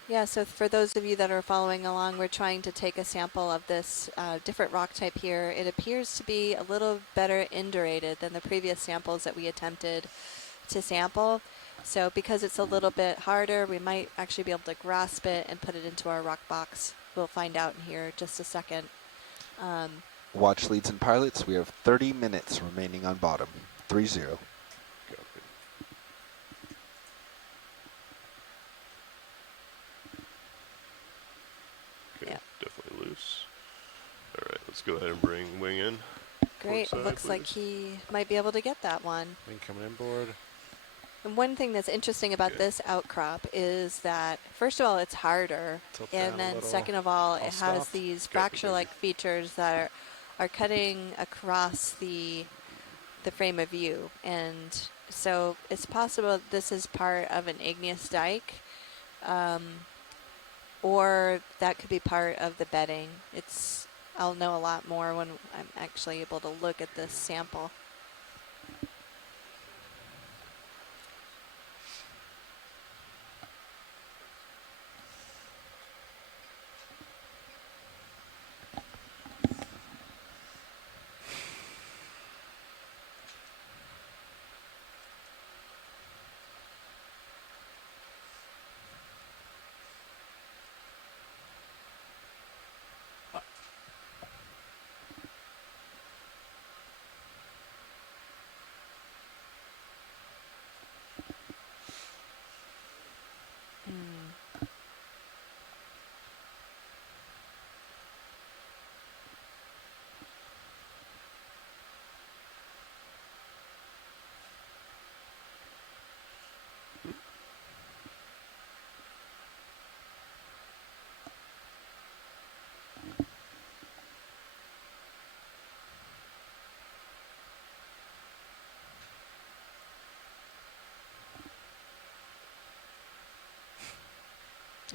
Yeah, so for those of you that are following along, we're trying to take a sample of this different rock type here. It appears to be a little better indurated than the previous samples that we attempted to sample. So because it's a little bit harder, we might actually be able to grasp it and put it into our rock box. We'll find out in here just a second. Watch leads and pilots. We have 30 minutes remaining on bottom. 3-0. Okay, definitely loose. All right, let's go ahead and bring wing in. Great. Side, Looks like he might be able to get that one. Wing coming inboard. And one thing that's interesting about this outcrop is that, first of all, it's harder, Tilt down and a then little. second of all, I'll it has stop. these Got the fracture-like features that are cutting across the frame of view, and so it's possible this is part of an igneous dike, or that could be part of the bedding. I'll know a lot more when I'm actually able to look at this sample.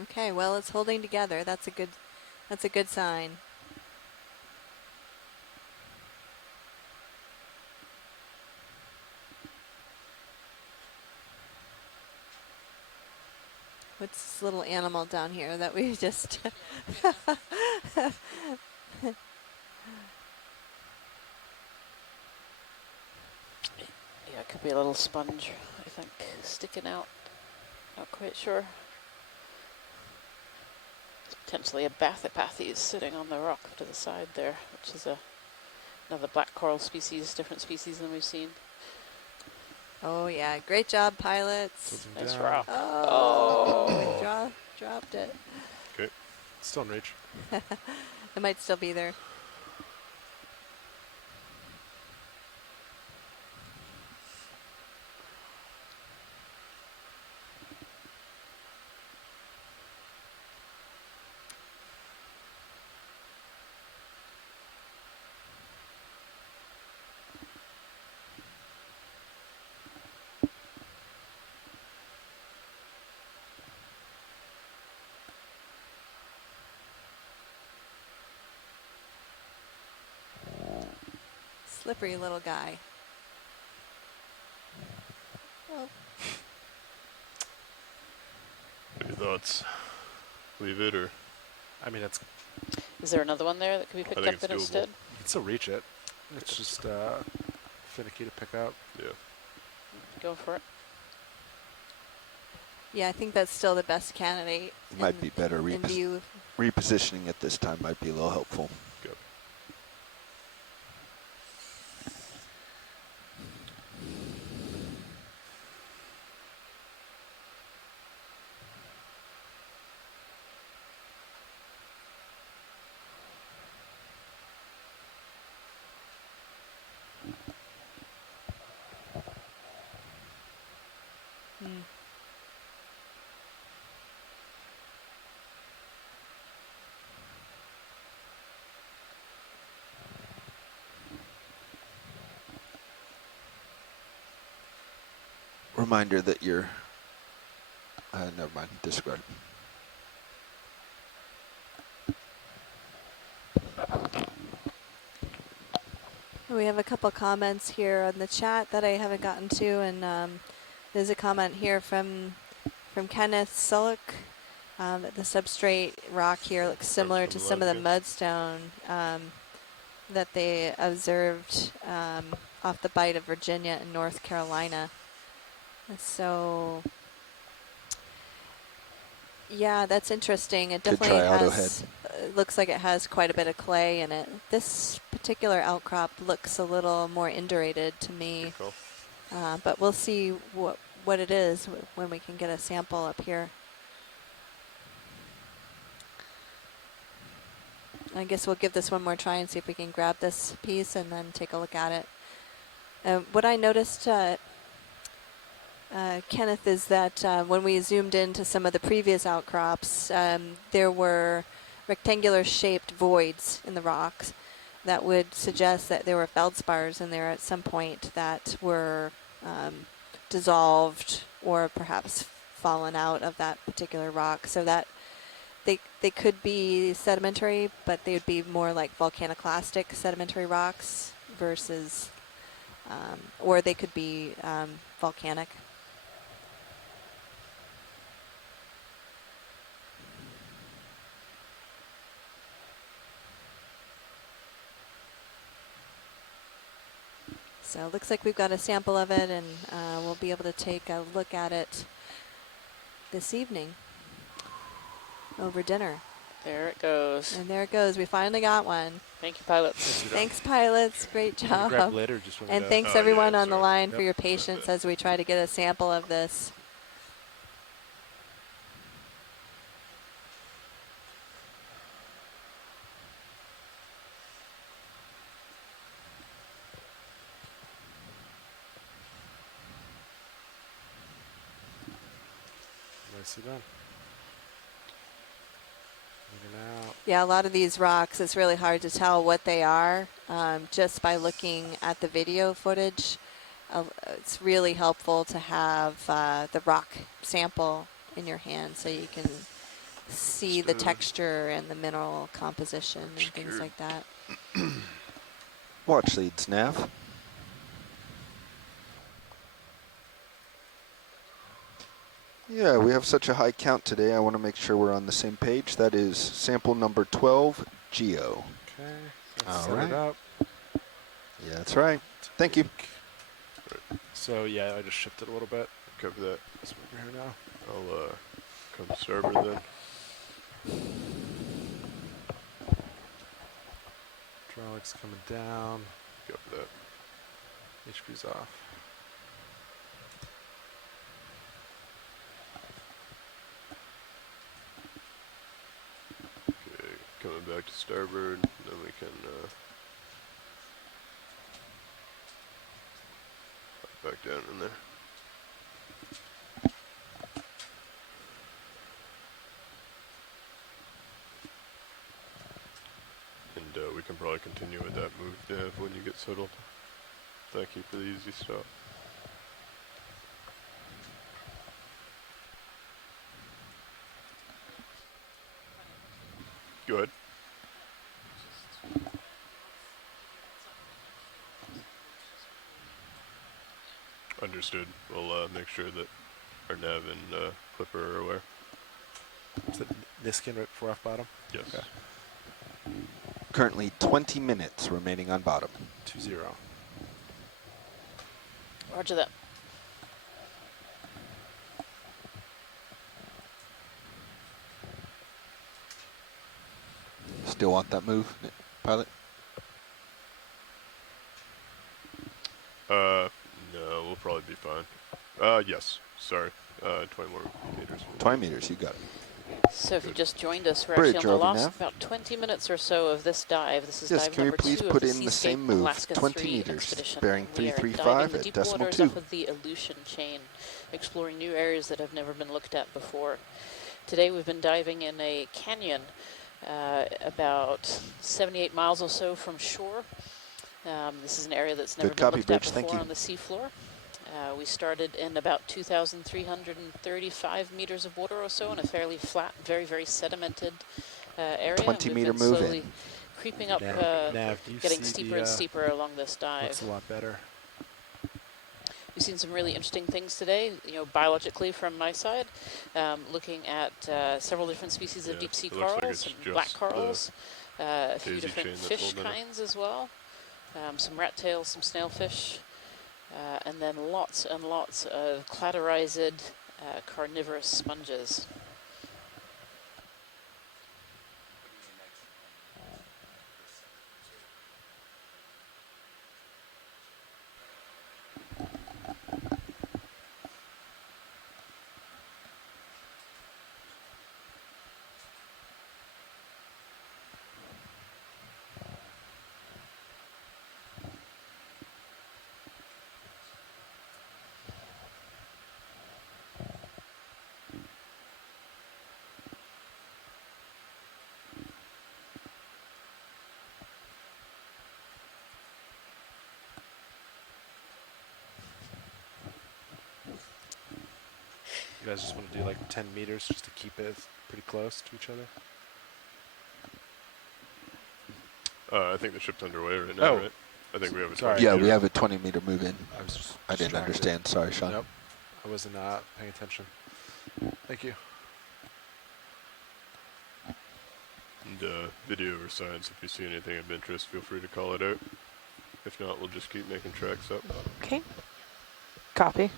Okay, well, it's holding together. That's a good sign. What's this little animal down here that we just Yeah, it could be a little sponge, I think, sticking out. Not quite sure. It's potentially a Bathypathes sitting on the rock to the side there, which is another black coral species, different species than we've seen. Oh yeah, great job, pilots. Nice rock. Oh, we dropped it. Okay, still in reach. It might still be there. Slippery little guy. Oh. Any thoughts? Leave it or? I mean, it's. Is there another one there that could be picked up instead? You can still reach it. It's just finicky to pick up. Yeah. Go for it. Yeah, I think that's still the best candidate. Might be better. View. Repositioning at this time might be a little helpful. Good. Reminder that you're. Never mind. Disregard. We have a couple comments here on the chat that I haven't gotten to, and there's a comment here from Kenneth Sullick that the substrate rock here looks similar to some of the mudstone that they observed off the Bight of Virginia and North Carolina. So, yeah, that's interesting. It definitely has, looks like it has quite a bit of clay in it. This particular outcrop looks a little more indurated to me, but we'll see what it is when we can get a sample up here. I guess we'll give this one more try and see if we can grab this piece and then take a look at it. What I noticed Kenneth, is that when we zoomed into some of the previous outcrops, there were rectangular shaped voids in the rocks that would suggest that there were feldspars in there at some point that were dissolved or perhaps fallen out of that particular rock, so that they could be sedimentary, but they would be more like volcaniclastic sedimentary rocks versus, or they could be volcanic. So it looks like we've got a sample of it, and we'll be able to take a look at it this evening over dinner. There it goes. And there it goes. We finally got one. Thank you, pilots. Thanks, pilots. Great job. Grab lid or just And thanks everyone on the line for Yep. your patience as we try to get a sample of this. Nicely done. Moving out. Yeah, a lot of these rocks, it's really hard to tell what they are just by looking at the video footage. It's really helpful to have the rock sample in your hand so you can see the texture and the mineral composition and things like that. Watch leads, Nav. Yeah, we have such a high count today. I want to make sure we're on the same page. That is sample number 12, Geo. Okay. Let's All set right. it up. Yeah, that's right. Thank you. So yeah, I just shifted a little bit. Cover that. Let's move over here now. I'll come starboard then. Hydraulics coming down. Cover that. HP's off. Okay, coming back to starboard. Then we can back down in there. And we can probably continue with that move, Dev, when you get settled. Thank you for the easy stop. Go ahead. Understood. We'll make sure that our nav and Clipper are aware. Is that Niskin right before off bottom? Yes. Okay. Currently 20 minutes remaining on bottom. 2-0. Roger that. Still want that move, pilot? No, we'll probably be fine. Yes. Sorry. 20 more meters. 20 meters, you got it. So if you just joined us, we're Bridge, actually on the ROV last nav. about 20 minutes or so of this dive. This is Yes, dive can we number please 2 put of the in the Seascape same move, Alaska 20 3 meters, expedition. bearing We are 335 diving the at deep decimal waters 2. off of the Aleutian chain, exploring new areas that have never been looked at before. Today we've been diving in a canyon about 78 miles or so from shore. This is an area that's never Good been copy, looked Bridge. at Thank before you. on the seafloor. We started in about 2,335 meters of water or so in a fairly flat, very, very sedimented area. 20 We've meter been move slowly in. creeping up, Nav, do you getting see steeper the, and steeper along this dive. looks a lot better. We've seen some really interesting things today, you know, biologically from my side, looking at several different species of deep sea it looks like corals, it's some black just corals, a few daisy different chain that's fish holding it. kinds as well, some rat tails, some snailfish, and then lots and lots of cladorized carnivorous sponges. You guys just want to do like 10 meters just to keep it pretty close to each other? I think the ship's underway right now, right? I think we have a 20 Yeah, meter. we have a 20 meter move in. I was just I didn't distracted. understand. Sorry, Sean. Nope. I wasn't paying attention. Thank you. And video or science, if you see anything of interest, feel free to call it out. If not, we'll just keep making tracks up. Okay. Copy.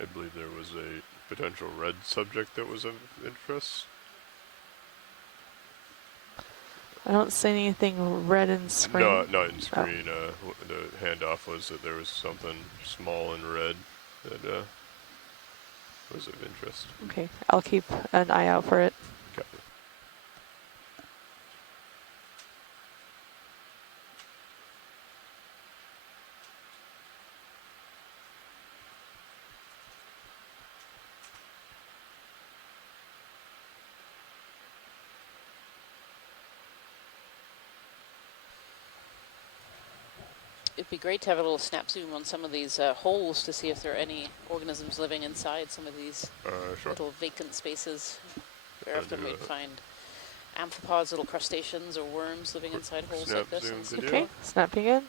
I believe there was a potential red subject that was of interest. I don't see anything red in screen. No, not in screen. The handoff was that there was something small and red that was of interest. Okay, I'll keep an eye out for it. Copy. It'd be great to have a little snap zoom on some of these holes to see if there are any organisms living inside some of these Sure. little vacant spaces. Very I'll often do we'd that. find amphipods, little crustaceans or worms living inside holes snap like this. zoom And video. Okay, snapping in.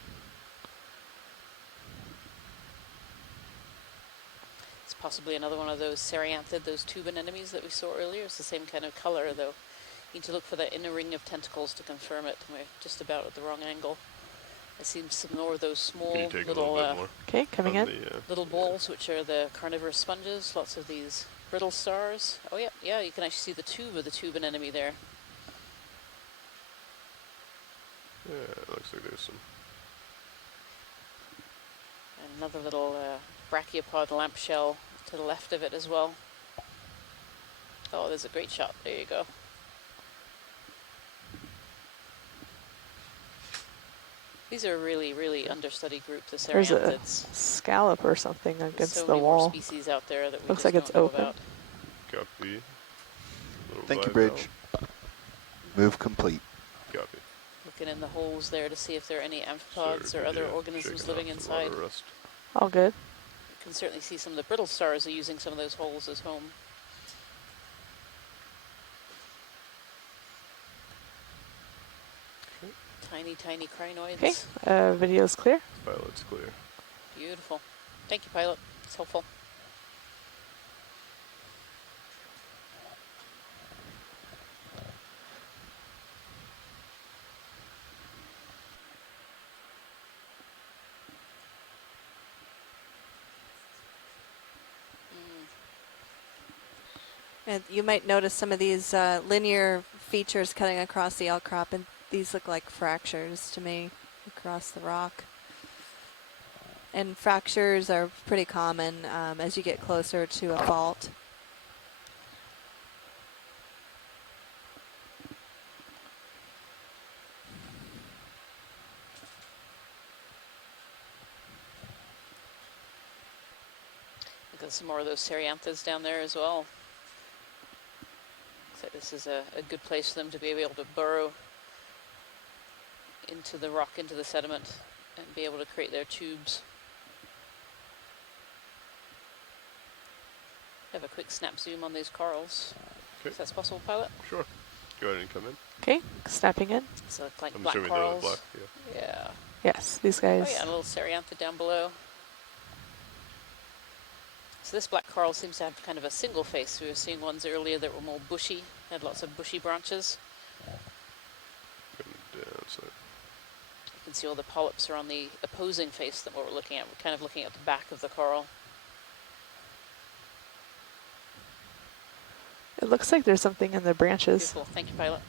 it's possibly another one of those serianthid, those tube anemones that we saw earlier. It's the same kind of color, though. Need to look for that inner ring of tentacles to confirm it. We're just about at the wrong angle. I see some more of those small Can you take little a little bit more? Okay, coming on in. the, little balls, which are the carnivorous sponges. Lots of these brittle stars. Oh yeah, yeah. You can actually see the tube of the tube anemone there. Yeah, it looks like there's some. And another little brachiopod lamp shell to the left of it as well. Oh, there's a great shot. There you go. These are a really, really understudied group, the There's a serianthids. scallop or something There's against so the many more wall. species out there that we Looks just like it's don't know open. about. Copy. Little Thank you, vibe Bridge. out. Move complete. Copy. Looking in the holes there to see if there are any amphipods or other organisms shaking living off a lot inside. of rust. All good. You can certainly see some of the brittle stars are using some of those holes as home. Tiny, tiny crinoids. Okay, video's clear. Pilot's clear. Beautiful. Thank you, pilot. It's helpful. And you might notice some of these linear features cutting across the outcrop, and these look like fractures to me across the rock. And fractures are pretty common as you get closer to a fault. Look at some more of those serianthids down there as well. So this is a good place for them to be able to burrow into the rock, into the sediment, and be able to create their tubes. Have a quick snap zoom on these corals. Okay. If that's possible, pilot. Sure. Go ahead and come in. Okay, snapping in. So like I'm black assuming corals. they're black. Yeah. Yes, these Oh guys. yeah, and a little serianthid down below. So this black coral seems to have kind of a single face. We were seeing ones earlier that were more bushy, had lots of bushy branches. Coming down, so You can see all the polyps are on the opposing face that we're looking at. We're kind of looking at the back of the coral. It looks like there's something in the branches. Beautiful. Thank you, pilot.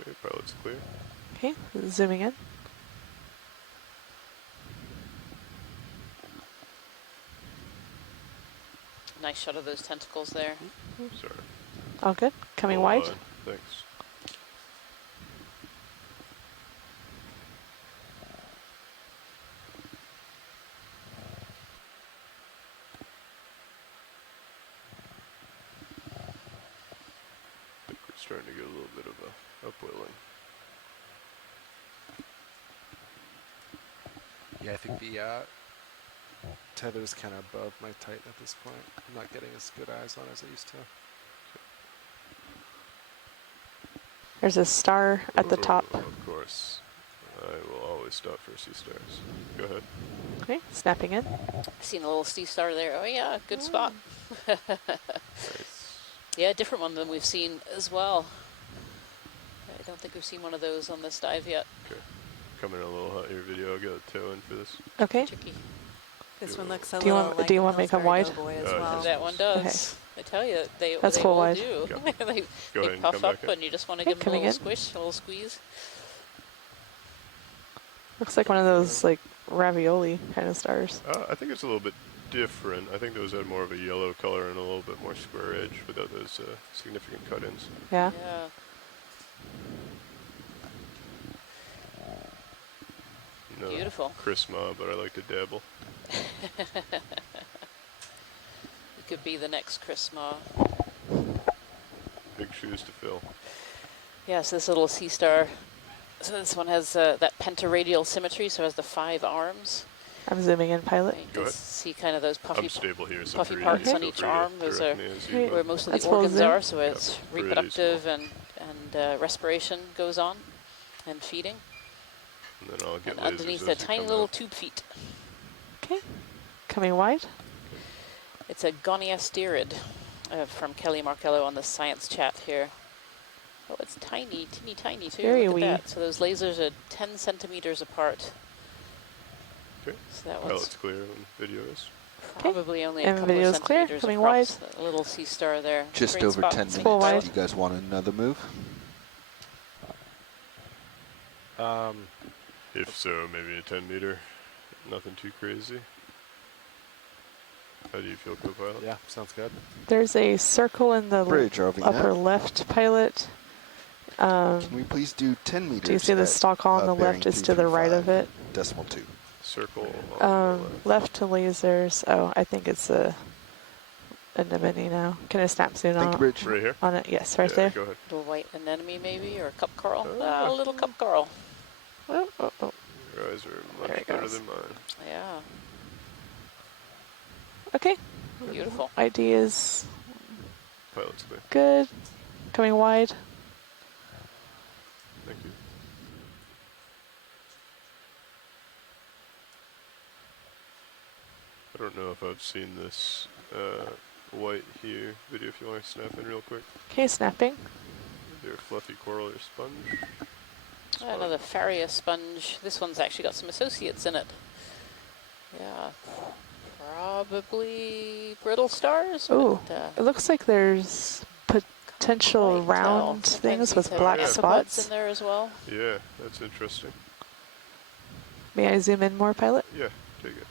okay, pilot's clear. Okay, zooming in. Nice shot of those tentacles there. Sorry. All good. Coming Hold wide. on. Thanks. I think we're starting to get a little bit of a upwelling. Yeah, I think the tether is kind of above my Titan at this point. I'm not getting as good eyes on as I used to. There's a star at the top. Of course. I will always stop for sea stars. Go ahead. Okay, snapping in. Seen a little sea star there. Oh yeah, good spot. Nice. Yeah, different one than we've seen as well. I don't think we've seen one of those on this dive yet. Okay. Coming in a little hot here video. I'll get a toe in for this. Okay. Tricky. This one looks a Do you little want like do you want me to come wide? Doughboy as well. That one does. I tell you, they That's full all wide. do. Go they ahead they and puff come up back in. and you just want to Okay, give them a coming little in. squish, a little squeeze. Looks like one of those like ravioli kind of stars. I think it's a little bit different. I think those had more of a yellow color and a little bit more square edge without those significant cut-ins. Yeah. Yeah. No Beautiful. Chrisma, but I like to dabble. It could be the next Chris Ma. Big shoes to fill. Yes, this little sea star. So this one has that pentaradial symmetry, so it has the 5 arms. I'm zooming in, pilot. You Go can ahead. see kind of those puffy, I'm stable here, so puffy free parts to, on feel each free to arm. Those are direct me as you Great. where will. most of That's the full organs zoom. are, so it's pretty reproductive and respiration goes on, and feeding. And then I'll get And lasers underneath as the you tiny come little out. tube feet. Okay. Coming wide. It's a goniasterid from Kelly Markello on the science chat here. Oh, it's tiny, teeny tiny too. Very Look wee. at that. So those lasers are 10 centimeters apart. Okay. So that Pilot's one's clear and video is. probably only a And couple of video's clear, centimeters coming across. That little sea star there. Just Great over spot. 10 Thank Full you, wide. Pilot. minutes. Do you guys want another move? If so, maybe a 10 meter. Nothing too crazy. How do you feel, co-pilot? Yeah, sounds good. There's a circle in the Bridge, ROV upper nav. left, pilot. Can we please do 10 meters? Do you see the at, Stockholm on the bearing left is to the right of it? 2. .2. Circle on the left. Left to lasers. Oh, I think it's a anemone now. Can I snap soon Thank you, on, Bridge. Right here? on it? Yes, right Yeah, there. go ahead. Little white anemone maybe, or a cup coral. Oh. A little cup coral. Oh, oh, oh. Your eyes are There much it better goes. than mine. Yeah, Okay. beautiful. ID is Pilot's clear. good. Coming wide. Thank you. I don't know if I've seen this white here video. If you want to snap in real quick. Okay, snapping. They're fluffy coral or sponge. Another Faria sponge. This one's actually got some associates in it. Yeah, probably brittle stars. Ooh, but, it looks like there's potential quite tell. round Sometimes things these with have black Yeah. isopods spots. in there as well. Yeah, that's interesting. May I zoom in more, pilot? Yeah, take it.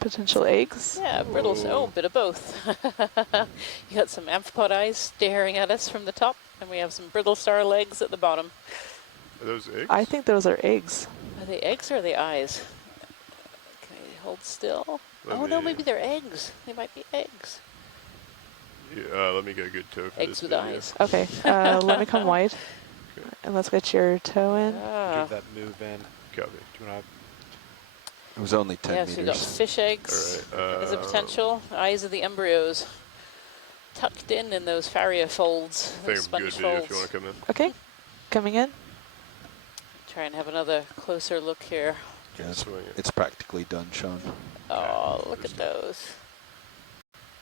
Potential eggs. Yeah, brittles. Oh, bit of both. You got some amphipod eyes staring at us from the top, and we have some brittle star legs at the bottom. Are those eggs? I think those are eggs. Are they eggs or are they eyes? Can we hold still? Let Oh no, me- maybe they're eggs. They might be eggs. Yeah, let me get a good toe for Eggs this with video. eyes. Okay, let me come wide. And let's get your toe in. Ah. Give that move in. Copy. Do you want It was only 10 Yeah, so we've got meters. fish eggs All right. as a potential. Eyes of the embryos. Tucked in those Faria folds, I think those I'm sponge good video folds. if you want to come in. Okay, coming in. Try and have another closer look here. Yeah, Swing it. it's practically done, Sean. Oh, look at those.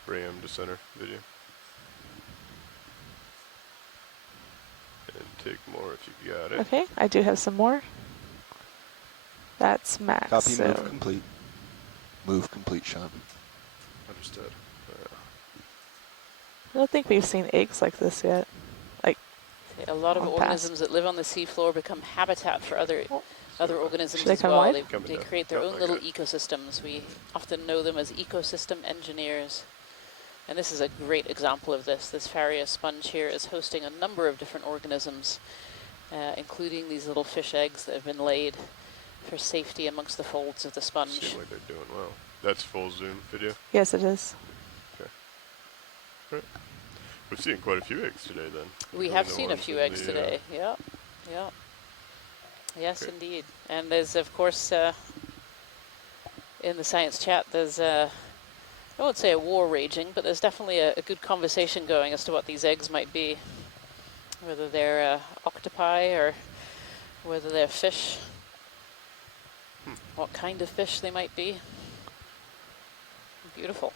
Ram to center video. And take more if you got it. Okay, I do have some more. That's max. Copy, so move complete. Move complete, Sean. Understood. I don't think we've seen eggs like this yet. Like A lot of on past. organisms that live on the seafloor become habitat for other organisms Should they as come well. wide? They Coming down. create their Yep, own I little got it. ecosystems. We often know them as ecosystem engineers. And this is a great example of this. This Faria sponge here is hosting a number of different organisms, including these little fish eggs that have been laid for safety amongst the folds of the sponge. Seem like they're doing well. That's full zoom video. yes, it is. Okay. Right. We're seeing quite a few eggs today then. We Really have the seen a ones few in eggs the, today. Yeah, yeah. Yes, Okay. indeed. And there's, of course, in the science chat, there's I won't say a war raging, but there's definitely a good conversation going as to what these eggs might be. Whether they're octopi or whether they're fish. What kind of fish they might be. Beautiful.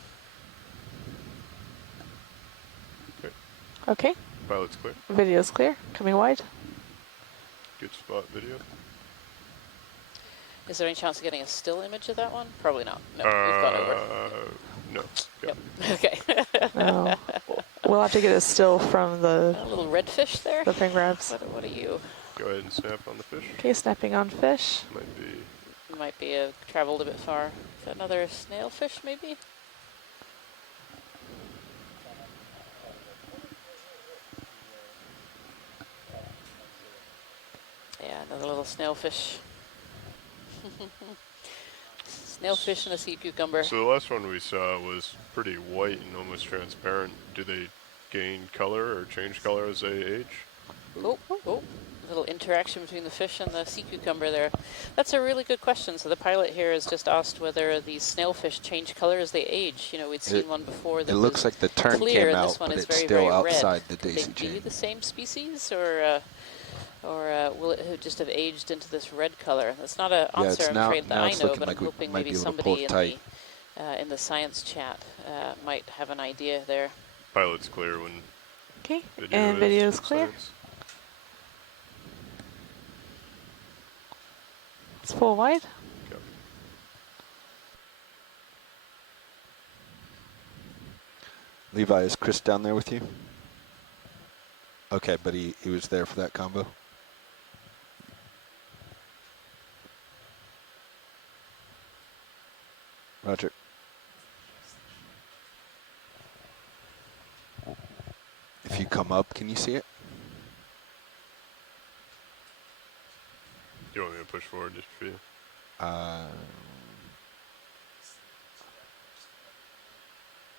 Okay. Pilot's clear. Video's clear. Coming wide. Good spot video. Is there any chance of getting a still image of that one? Probably not. No, we've gone over. No. Yep. Okay. No. We'll have to get a still from the A little redfish there. the pin grabs. What are you? Go ahead and snap on the fish. Okay, snapping on fish. Might be. Traveled a bit far. Is that another snailfish, maybe? Yeah, another little snailfish. Snailfish and a sea cucumber. So the last one we saw was pretty white and almost transparent. Do they gain color or change color as they age? Oh, a little interaction between the fish and the sea cucumber there. That's a really good question. So the pilot here has just asked whether these snailfish change color as they age. You know, we'd seen one before that it looks like the turn clear, came and this out, one but is it's very, still very outside red. the daisy Could they chain. be the same species, or will it just have aged into this red color? That's not an Yeah, answer, it's I'm now- afraid, that now I it's know, looking but like I'm we hoping might maybe be able to pull somebody it tight. in the science chat might have an idea there. Pilot's clear when Okay, video and is video's clear. science. It's full wide. Levi, is Chris down there with you? Okay, but he was there for that combo. Roger. If you come up, can you see it? Do you want me to push forward just for you?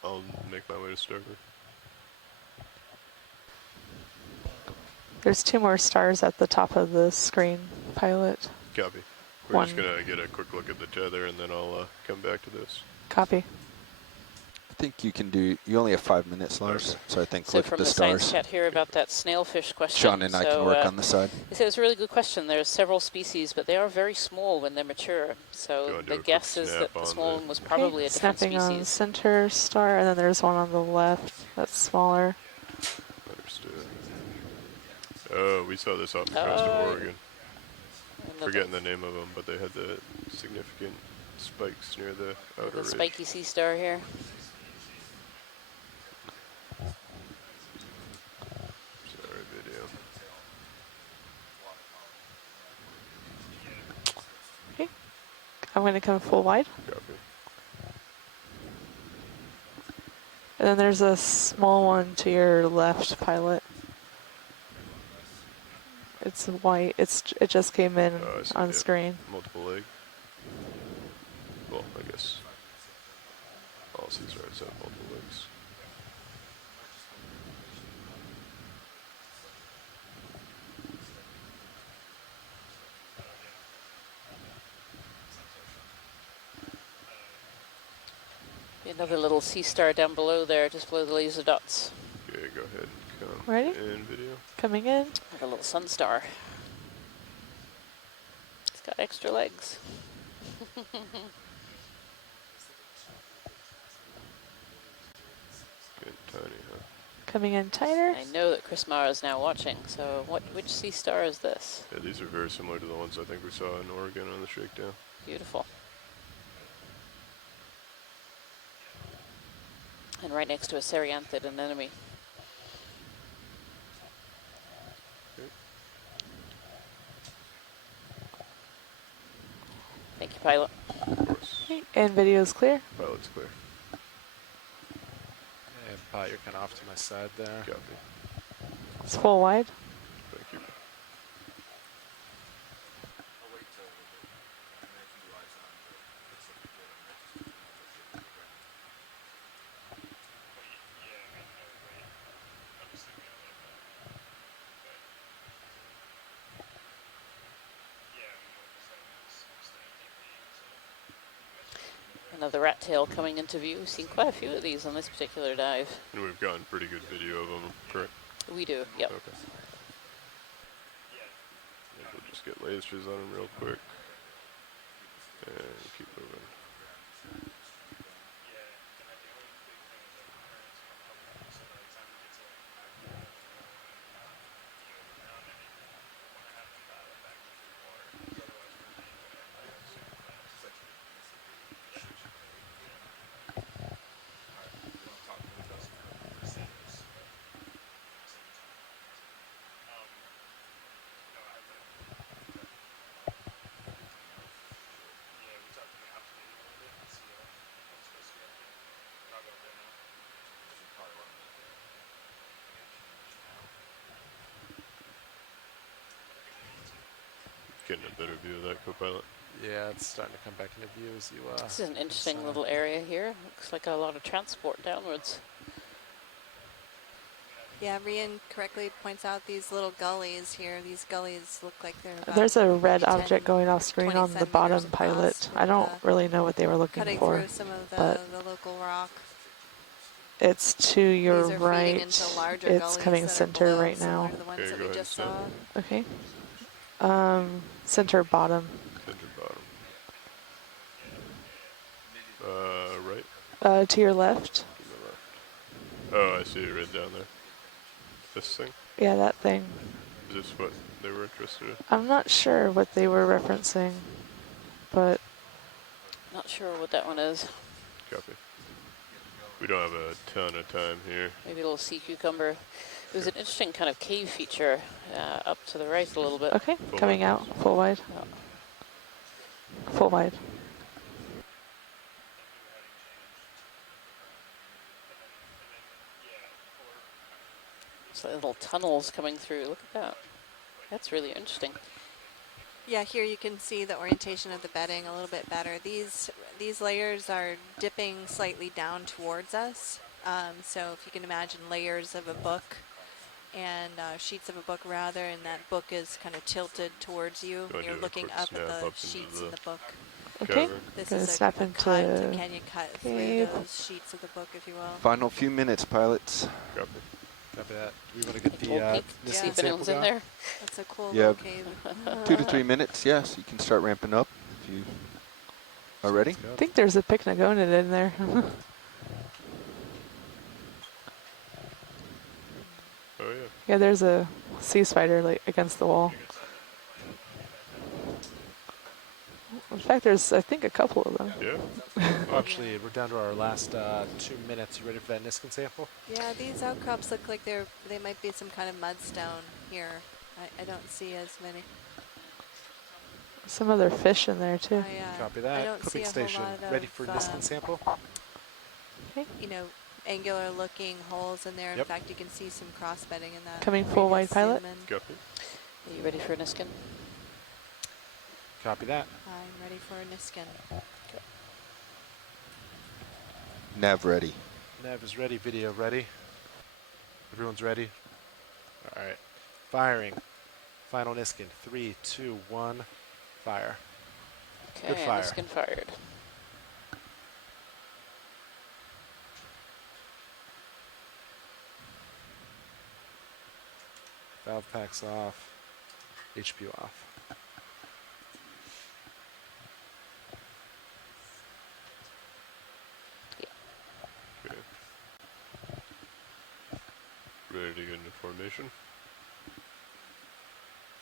I'll make my way to starboard. There's 2 more stars at the top of the screen, pilot. Copy. We're just going to get a quick look at the tether, and then I'll come back to this. Copy. I think you can do, you only have 5 minutes, Lars, Okay. so I think So look at from the the science stars. chat here about that snailfish question. Sean and I can work on the side. They said it's a really good question. There's several species, but they are very small when they're mature. So the guess is that the small one was probably a different Snapping on species. center star, and then there's one on the left that's smaller. Understood. Oh, we saw this off the coast of Oregon. Forgetting the name of them, but they had the significant spikes near the outer ridge. Spiky sea star here. Sorry, video. Okay, I'm going to come full wide. Copy. And then there's a small one to your left, pilot. It's white. It just came in on screen. Multiple leg. Well, I guess all sea stars have multiple legs. Another little sea star down below there, just below the laser dots. Okay, go ahead and come Ready? in video. Coming in. Like a little sun star. It's got extra legs. Getting tiny, huh? Coming in tighter. I know that Chris Mara is now watching, so which sea star is this? Yeah, these are very similar to the ones I think we saw in Oregon on the shakedown. Beautiful. And right next to a Ceryanthid anemone. Thank you, pilot. Okay, and video's clear. Pilot's clear. And Pat, you're kind of off to my side there. Copy. It's full wide. Thank you. Another rat tail coming into view. We've seen quite a few of these on this particular dive. And we've gotten pretty good video of them, correct? We do, yep. Okay. And we'll just get lasers on them real quick. And keep moving. Getting a better view of that, co-pilot. Yeah, it's starting to come back into view as you. This is an interesting little area here. Looks like a lot of transport downwards. Yeah, Rian correctly points out these little gullies here. These gullies look like they're about There's a red 10, object going off screen 20 on the centimeters bottom across pilot. with, I don't really know what they were looking cutting for, through some of but the local rock. it's to your These are feeding right. into larger It's gullies coming that are center below, right similar now. to the ones Okay, that go we ahead just and saw. Okay. Center bottom. Center bottom. Right? To your left. To the left. Oh, I see it right down there. This thing? Yeah, that thing. Is this what they were interested in? I'm not sure what they were referencing, but Not sure what that one is. Copy. We don't have a ton of time here. Maybe a little sea cucumber. There's an interesting kind of cave feature up to the right a little bit. okay. Full Coming wide. out, full wide. Full wide. It's like little tunnels coming through. Look at that. That's really interesting. Yeah, here you can see the orientation of the bedding a little bit better. These layers are dipping slightly down towards us. So if you can imagine layers of a book and sheets of a book rather, and that book is kind of tilted towards you. Go and You're do a looking quick up snap at the up into sheets the in the book. Okay. cover. This Gonna is snap a into cut. Can you cut through cave. those sheets of the book, if you will? Final few minutes, pilots. Copy. Copy that. Do we want to get the We'll peek to see Niskin if sample anyone's in going? there. That's a cool Yeah. little cave. 2 to 3 minutes, yes. You can start ramping up if you are ready. I think there's a pycnogonid in there. Oh, yeah. Yeah, there's a sea spider like against the wall. In fact, there's I think a couple of them. Yeah. Actually, we're down to our last 2 minutes. You ready for that Niskin sample? Yeah, these outcrops look like they might be some kind of mudstone here. I don't see as many. Some other fish in there too. Copy I that. don't see Clipping a whole station. lot Ready of, for Niskin sample? You know, angular looking holes in there. In Yep. fact, you can see some cross bedding in that. Coming full wide pilot. Copy. Are you ready for a Niskin? Copy that. I'm ready for a Niskin. Nav ready. Nav is ready. Video ready. Everyone's ready. All right. Firing. Final Niskin. 3, 2, 1. Fire. Okay, Good fire. Niskin fired. Valve packs off. HPU off. Okay. Ready to get into formation?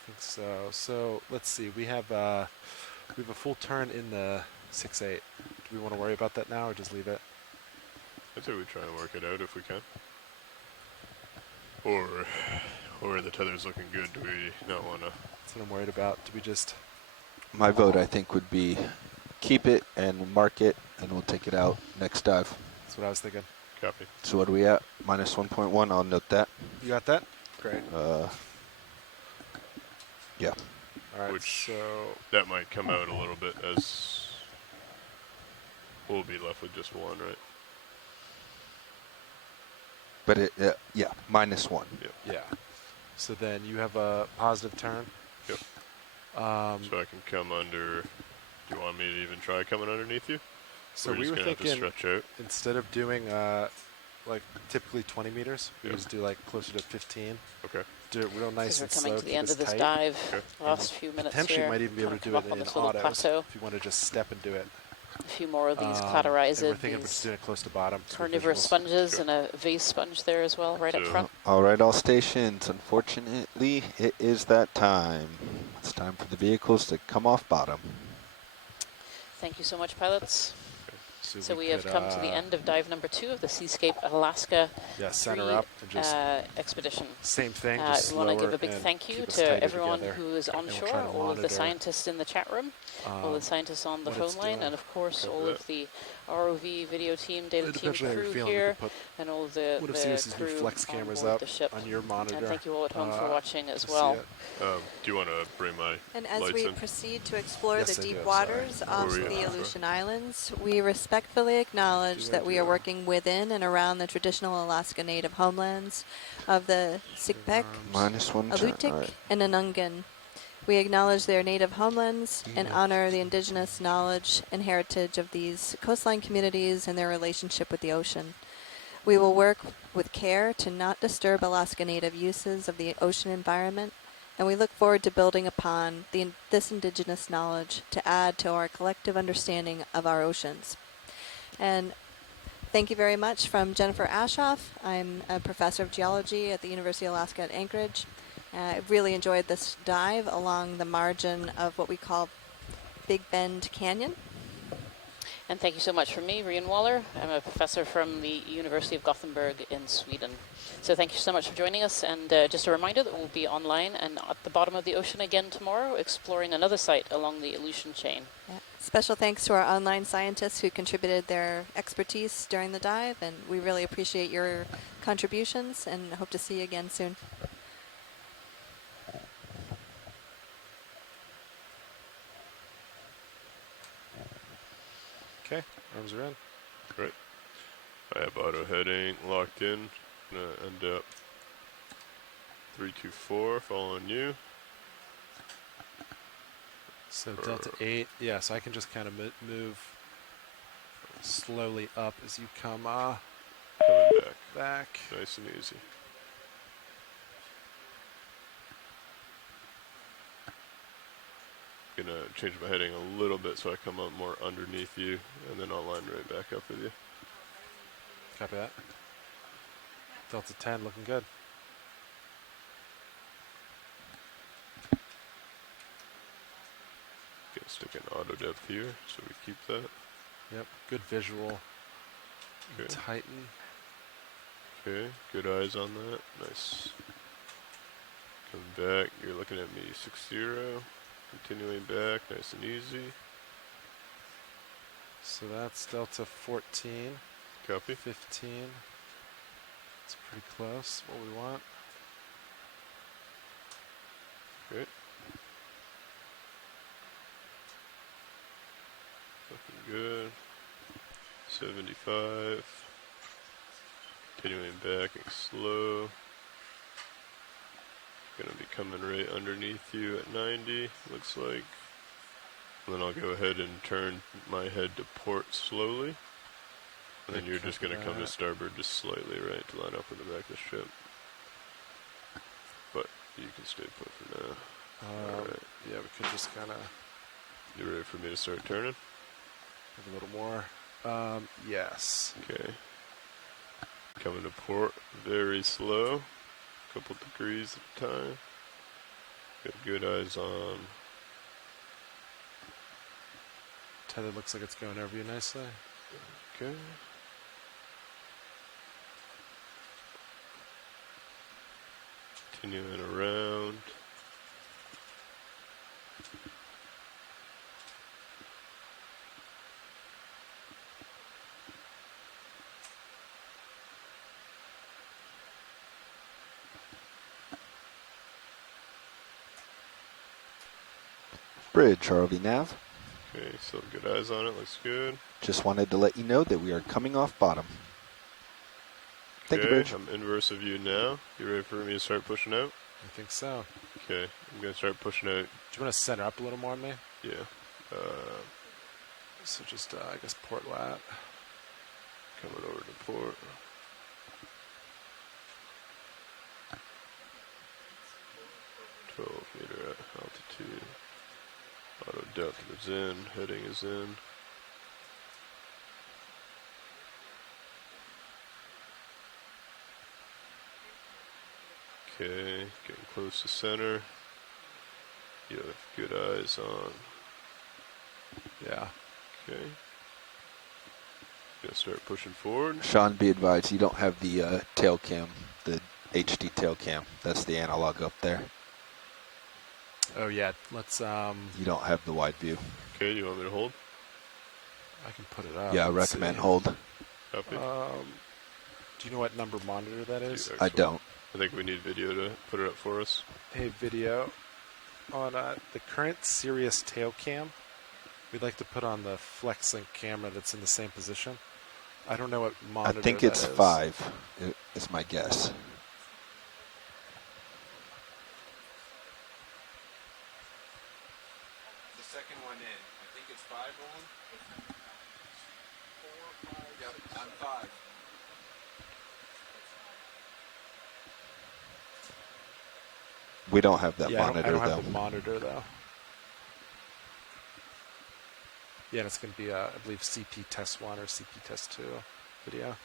I think so. So let's see. We have a full turn in the 6-8. Do we want to worry about that now or just leave it? I'd say we try and work it out if we can. Or the tether's looking good. Do we not want to? That's what I'm worried about. Do we just? My vote, I think, would be keep it and mark it, and we'll take it out next dive. That's what I was thinking. Copy. So what are we at? Minus 1.1. I'll note that. You got that? Great. Yeah. All right. Which so that might come out a little bit as we'll be left with just one, right? But yeah, minus 1. Yep. yeah. So then you have a positive turn. Yep. So I can come under. Do you want me to even try coming underneath you? So We're we just were gonna have to thinking stretch out. instead of doing like typically 20 meters, we just do like closer to 15. Okay. Do it real nice We're and coming slow. to the keep end us of this tight. dive. Okay. Last few minutes Potentially here. might even be able Kind to of do come it up on in this little autos plateau. if you want to just step and do it. A few more of these And clatterized, we're thinking of just these doing it close to bottom. so carnivorous visuals. sponges, and a vase sponge there as well, right up front. All right, all stations. Unfortunately, it is that time. It's time for the vehicles to come off bottom. Thank you so much, pilots. So we could, have come to the end of dive number 2 of the Seascape Alaska center 3 up and just expedition. same thing, just we want to slower give a big and thank you keep us to tighter everyone together. who is on And we'll shore, try to all of the monitor, scientists in the chat room, all the scientists on the what phone it's line, doing. and of course Copy all that. of the ROV video team, data It team depends on how you're crew feeling. We here, could put and all of the one of Sirius's new crew flex on cameras board up the ship. on your monitor. And thank you all at home for watching as to well. see it. Do you want to bring my And as lights we in? proceed to explore Yes, the I deep do, waters sorry. off Where were the you? Aleutian Islands, we respectfully acknowledge that we are working within and around the traditional Alaska Native homelands of the Siksika, -1 turn. Alutiiq, All right. and Anungan. We acknowledge their native homelands and honor the indigenous knowledge and heritage of these coastline communities and their relationship with the ocean. We will work with care to not disturb Alaska Native uses of the ocean environment, and we look forward to building upon this indigenous knowledge to add to our collective understanding of our oceans. And thank you very much from Jennifer Ashoff. I'm a professor of geology at the University of Alaska at Anchorage. I really enjoyed this dive along the margin of what we call Big Bend Canyon. And thank you so much from me, Rian Waller. I'm a professor from the University of Gothenburg in Sweden. So thank you so much for joining us, and just a reminder that we'll be online and at the bottom of the ocean again tomorrow, exploring another site along the Aleutian chain. Yeah. Special thanks to our online scientists who contributed their expertise during the dive, and we really appreciate your contributions and hope to see you again soon. Okay, arms are in. Great. I have auto heading locked in. Gonna end up 324 following you. So Delta 8, yeah, so I can just kind of move slowly up as you come Coming back. Nice and easy. Gonna change my heading a little bit so I come up more underneath you, and then I'll line right back up with you. Copy that. Delta 10 looking good. Gonna stick an auto depth here, so we keep that. Yep, good visual. Okay. Tighten. Okay, good eyes on that. Nice. Come back. You're looking at me 6-0. Continuing back, nice and easy. So that's Delta 14. Copy. 15. It's pretty close, what we want. Okay. Looking good. 75. Continuing back and slow. Gonna be coming right underneath you at 90, looks like. And then I'll go ahead and turn my head to port slowly. And then you're just gonna come to starboard just slightly, right, to line up with the back of the ship. But you can stay put for now. Alright. Yeah, we could just kind of... You ready for me to start turning? Have a little more. Yes. Okay. Coming to port very slow. Couple degrees at a time. Got good eyes on. Tether looks like it's going over you nicely. Okay. Continuing around. Bridge, ROV Nav. Okay, still good eyes on it, looks good. Just wanted to let you know that we are coming off bottom. Thank you, Okay, Bridge. I'm inverse of you now. You ready for me to start pushing out? I think so. Okay, I'm gonna start pushing out. Do you want to center up a little more on me? Yeah. So just, I guess, port lat. Coming over to port. .12 meter at altitude. Auto depth is in. Heading is in. Okay, getting close to center. You have good eyes on. Yeah. Okay. Gonna start pushing forward. Sean, be advised, you don't have the tail cam, the HD tail cam. That's the analog up there. Oh yeah, let's You don't have the wide view. Okay, you want me to hold? I can put it up. Yeah, I Let's recommend see. hold. Copy. Do you know what number monitor that is? I don't. I think we need video to put it up for us. Hey, video. On the current Sirius tail cam, we'd like to put on the FlexLink camera that's in the same position. I don't know what monitor I think that it's is. 5, is my guess. The second one in. I think it's 5, Roland? 4, 5. Yep, I'm 5. We don't have that Yeah, monitor, I don't though. have the monitor, though. Yeah, and it's going to be, I believe, CP Test 1 or CP Test 2 video.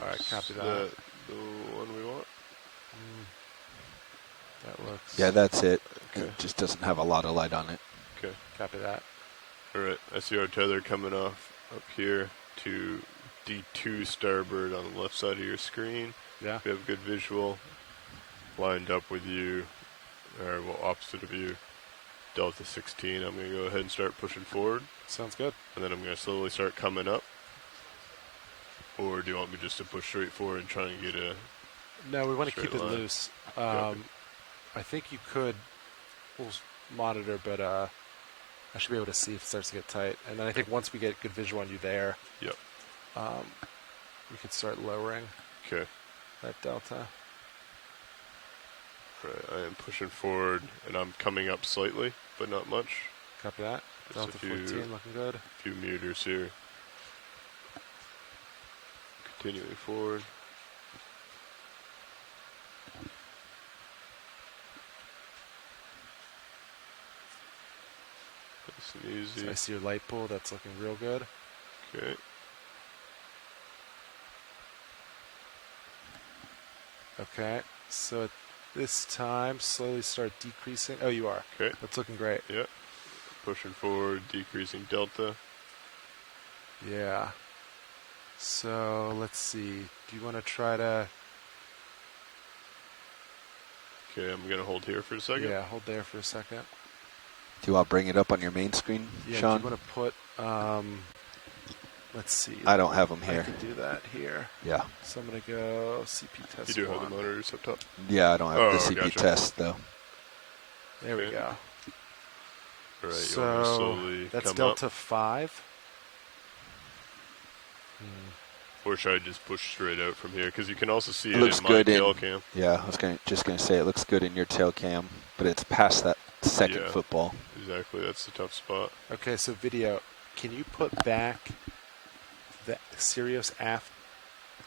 All right, copy that. That the one we want? That looks... Yeah, that's it. Okay. It just doesn't have a lot of light on it. Okay. Copy that. All right, I see our tether coming off up here to D2 starboard on the left side of your screen. Yeah. We have good visual. Lined up with you, or well, opposite of you, Delta 16. I'm going to go ahead and start pushing forward. Sounds good. And then I'm going to slowly start coming up. Or do you want me just to push straight forward and try and get a... No, we want to keep it line? loose. Copy. I think you could monitor, but I should be able to see if it starts to get tight. And then I think once we get good visual on you there, Yep. We could start lowering Okay. that delta. Right, I am pushing forward, and I'm coming up slightly, but not much. Copy that. Just Delta a few, 14 looking good. few meters here. Continuing forward. Nice and easy. So I see your light pool. That's looking real good. Okay. Okay. So at this time, slowly start decreasing. Oh, you are. Okay. That's looking great. Yeah. Pushing forward, decreasing delta. Yeah. So let's see. Do you want to try to... Okay, I'm going to hold here for a second. Yeah, hold there for a second. Do you want to bring it up on your main screen, Yeah, Sean? do you want to put... let's see. I don't have them I here. can do that here. Yeah. So I'm going to go CP test You do 1. have the monitors up top? Yeah, I don't have the CP gotcha. test, though. There we Okay. go. All right, you want me to So slowly that's come delta up? 5. Or should I just push straight out from here? Because you can also see It it looks in my good tail in, cam. yeah, I was just gonna say it looks good in your tail cam, but it's past that second Yeah. football. Exactly, that's the tough spot. Okay, so video. Can you put back the Sirius aft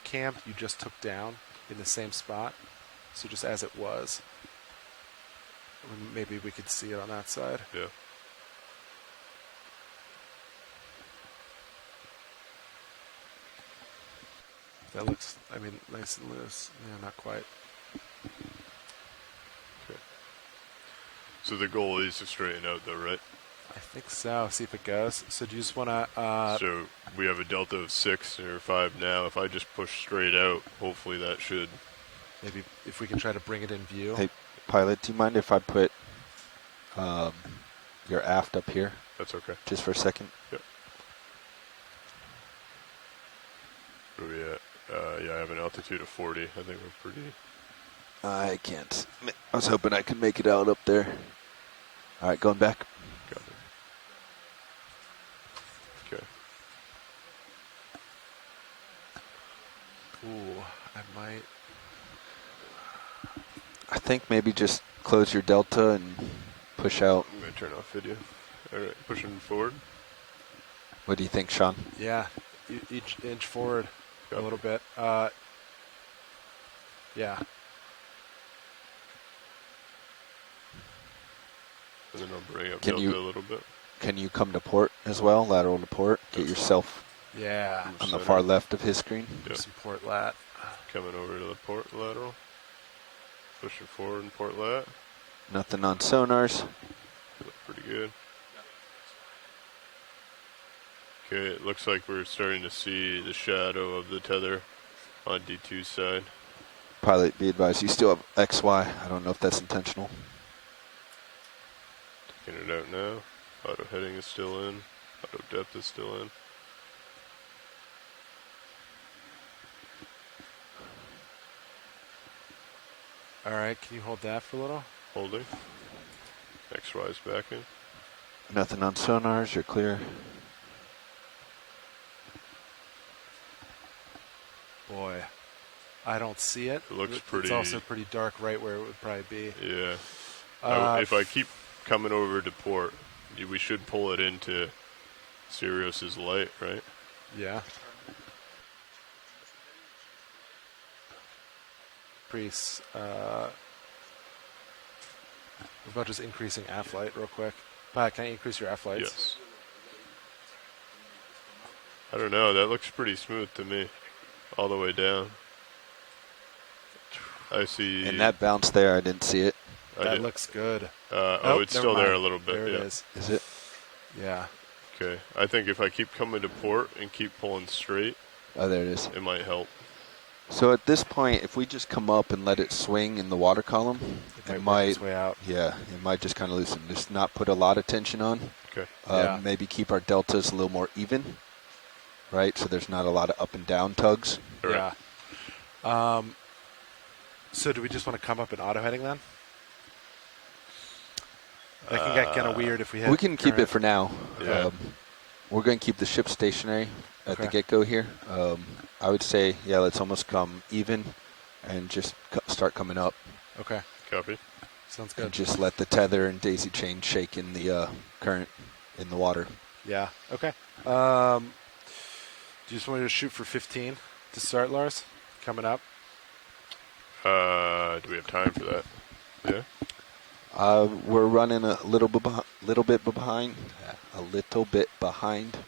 cam you just took down in the same spot? So just as it was. Maybe we could see it on that side. Yeah. That looks, I mean, nice and loose. Yeah, not quite. Okay. So the goal is to straighten out, though, right? I think so. See if it goes. So do you just want to... so we have a delta of 6 or 5 now. If I just push straight out, hopefully that should... Maybe if we can try to bring it in view. Hey, pilot, do you mind if I put your aft up here? That's okay. Just for a second? Yep. Where are we at? Yeah, I have an altitude of 40. I think we're pretty... I can't. I was hoping I could make it out up there. All right, going back. Got it. Okay. Ooh, I might... I think maybe just close your delta and push out. I'm going to turn off video. All right, pushing forward. What do you think, Sean? Yeah, each inch forward a little bit. Yeah. And then I'll bring up Can delta you, a little bit. Can you come to port as well, lateral to port? Get yourself on the far left of his screen. Yep. Some port lat. Coming over to the port lateral. Pushing forward and port lat. Nothing on sonars. Look pretty good. Okay, it looks like we're starting to see the shadow of the tether on D2's side. Pilot, be advised, you still have XY. I don't know if that's intentional. Taking it out now. Auto heading is still in. Auto depth is still in. All right, can you hold that for a little? Holding. XY's back in. Nothing on sonars. You're clear. Boy, I don't see it. It looks pretty... It's also pretty dark right where it would probably be. Yeah. If I keep coming over to port, we should pull it into Sirius's light, right? Yeah. Priest, what about just increasing aft light real quick? Pat, can I increase your aft lights? Yes. I don't know. That looks pretty smooth to me. All the way down. I see. And that bounce there, I didn't see it. That looks good. It's still there a little bit. There it yeah. is. Is it? Yeah. Okay. I think if I keep coming to port and keep pulling straight, oh, there it is. It might help. So at this point, if we just come up and let it swing in the water column, it might its way out. Yeah, it might just kind of loosen. Just not put a lot of tension on. Okay. Yeah. Maybe keep our deltas a little more even, right? So there's not a lot of up and down tugs. Right. Yeah. So do we just want to come up in auto heading then? That can get kind of weird if we hit. We can keep it for now. Yeah. We're going to keep the ship stationary at the get-go here. I would say, yeah, let's almost come even and just start coming up. Okay. Copy. Sounds good. And just let the tether and daisy chain shake in the current in the water. Yeah. Okay. Do you just want me to shoot for 15 to start, Lars? Coming up. Do we have time for that? Yeah. We're running a little bit behind,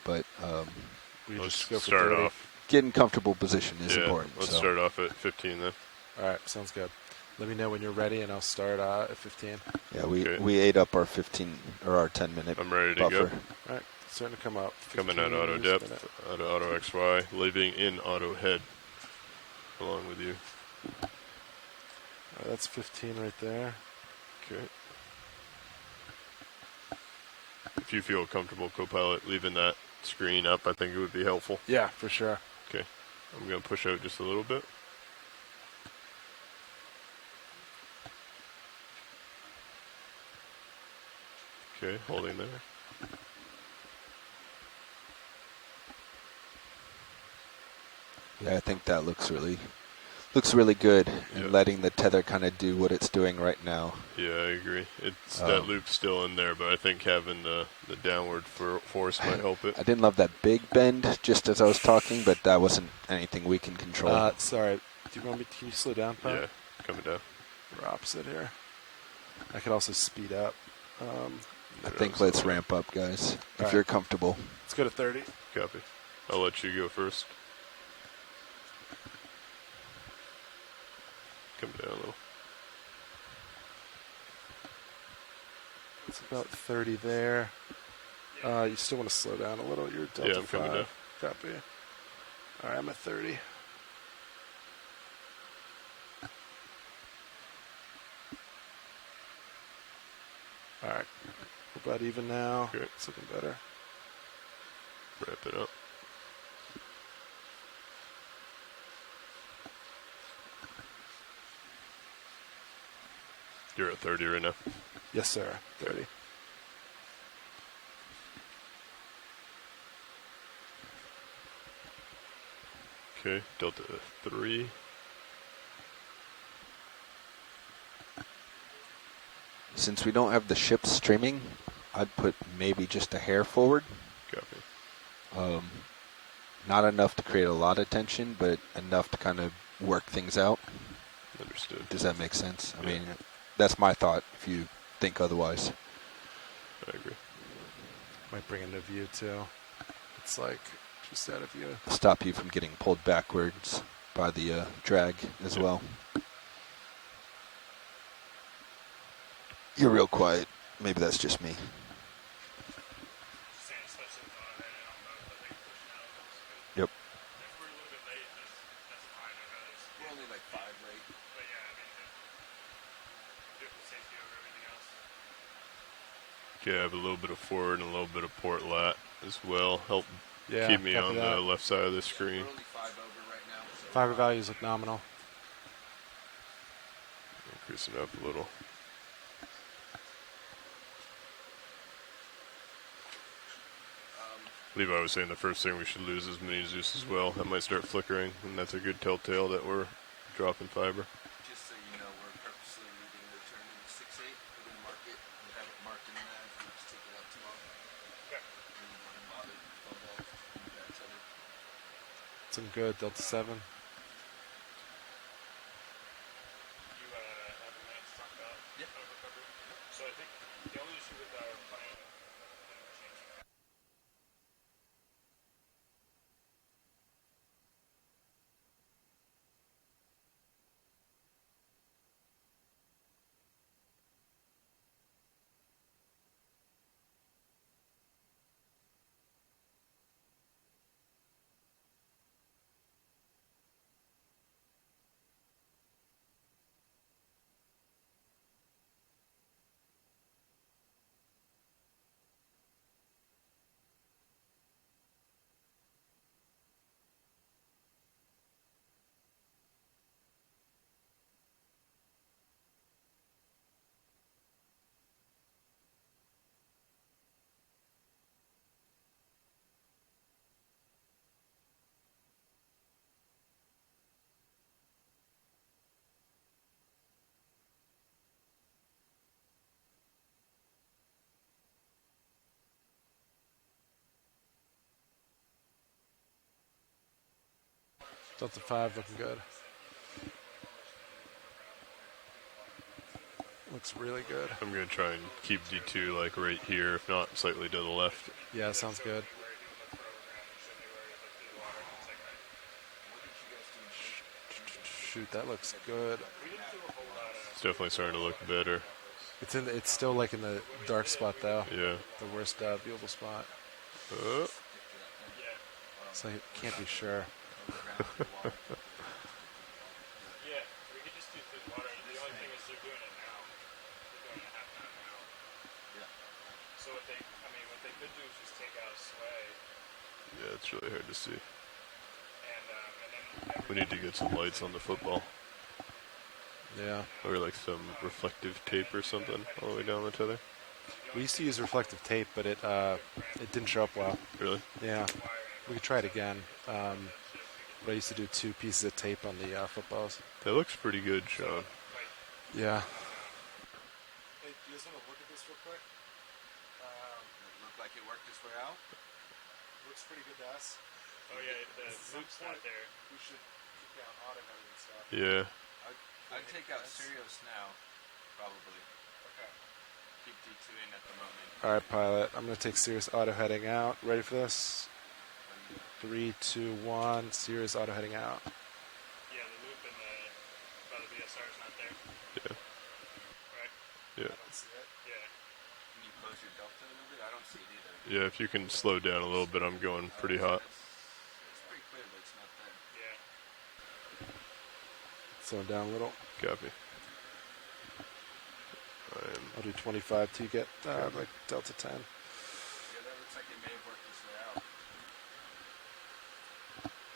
but Let's just go for start 30. off. Getting comfortable position is important. Let's so. start off at 15 then. All right. Sounds good. Let me know when you're ready, and I'll start at 15. Yeah, we ate up our 15 or our 10-minute. I'm ready to buffer. go. All right. Starting to come up. Coming at auto depth, auto XY, living in auto head, along with you. All right, that's 15 right there. Okay. If you feel comfortable, co-pilot, leaving that screen up, I think it would be helpful. Yeah, for sure. Okay. I'm going to push out just a little bit. Okay, holding there. Yeah, I think that looks really good, and letting the tether kind of do what it's doing right now. Yeah, I agree. It's that loop's still in there, but I think having the downward force might help it. I didn't love that big bend just as I was talking, but that wasn't anything we can control. Sorry. Do you want me? Can you slow down, Pat? Yeah, coming down. We're opposite here. I could also speed up. I think let's ramp up, guys, if you're comfortable. Let's go to 30. Copy. I'll let you go first. Come down a little. It's about 30 there. You still want to slow down a little. You're Delta Yeah, I'm coming 5. down. Copy. All right, I'm at 30. All right. We're about even now. Okay. It's looking better. Wrap it up. You're at 30 right now? Yes, sir. 30. Okay, Delta 3. Since we don't have the ship streaming, I'd put maybe just a hair forward. Copy. Not enough to create a lot of tension, but enough to kind of work things out. Understood. Does that make sense? I mean, that's my thought, if you think otherwise. I agree. Might bring into view, too. It's like just out of view. Stop you from getting pulled backwards by the drag as well. You're real quiet. Maybe that's just me. Yep. We're only like 5 right? Okay, I have a little bit of forward and a little bit of port lat as well. Help keep me copy on that. the left side of the screen. We're only 5 over right now. So Fiber values look nominal. Increase it up a little. Levi was saying the first thing we should lose is mini Zeus as well. That might start flickering, and that's a good telltale that we're dropping fiber. just so you know, we're purposely leaving the turn in 6-8. We're going to mark it and have it marked in that. We'll just take it out tomorrow. Okay. Really want to bother phone ball and that tether. Some good. Delta 7. Yep. So I think the only issue with our plan Delta 5 looking good. Looks really good. I'm going to try and keep D2 like right here, if not slightly to the left. Yeah, sounds good. Shoot, that looks good. It's definitely starting to look better. It's still like in the dark spot though. Yeah. The worst viewable spot. So you can't be sure. Yeah, we could just do the water. The only thing is they're doing it now. They're doing it half an hour now. Yeah. So what they could do is just take out sway. Yeah, it's really hard to see. And then We need to get some lights on the football. Yeah. Or like some reflective tape or something all the way down the tether. We used to use reflective tape, but it didn't show up well. Really? Yeah. We could try it again. But I used to do 2 pieces of tape on the footballs. That looks pretty good, Sean. Yeah. Hey, do you guys want to look at this real quick? It looked like it worked its way out. Looks pretty good to us. Oh yeah, the loop's not there. We should keep down auto heading and stuff. Yeah. I'd take out Sirius now, probably. Okay. Keep D2 in at the moment. All right, pilot. I'm going to take Sirius auto heading out. Ready for this? 3, 2, 1. Sirius auto heading out. Yeah, the loop and the BSR is not there. Yeah. Right? Yeah. I don't see it. Yeah. Can you Yeah, if you can slow down a little bit, I'm going pretty hot. It's pretty clear, but it's not that. Yeah. Slow down a little. Copy. I'll do 25 to get like Delta 10. Yeah, that looks like they may have worked this way out.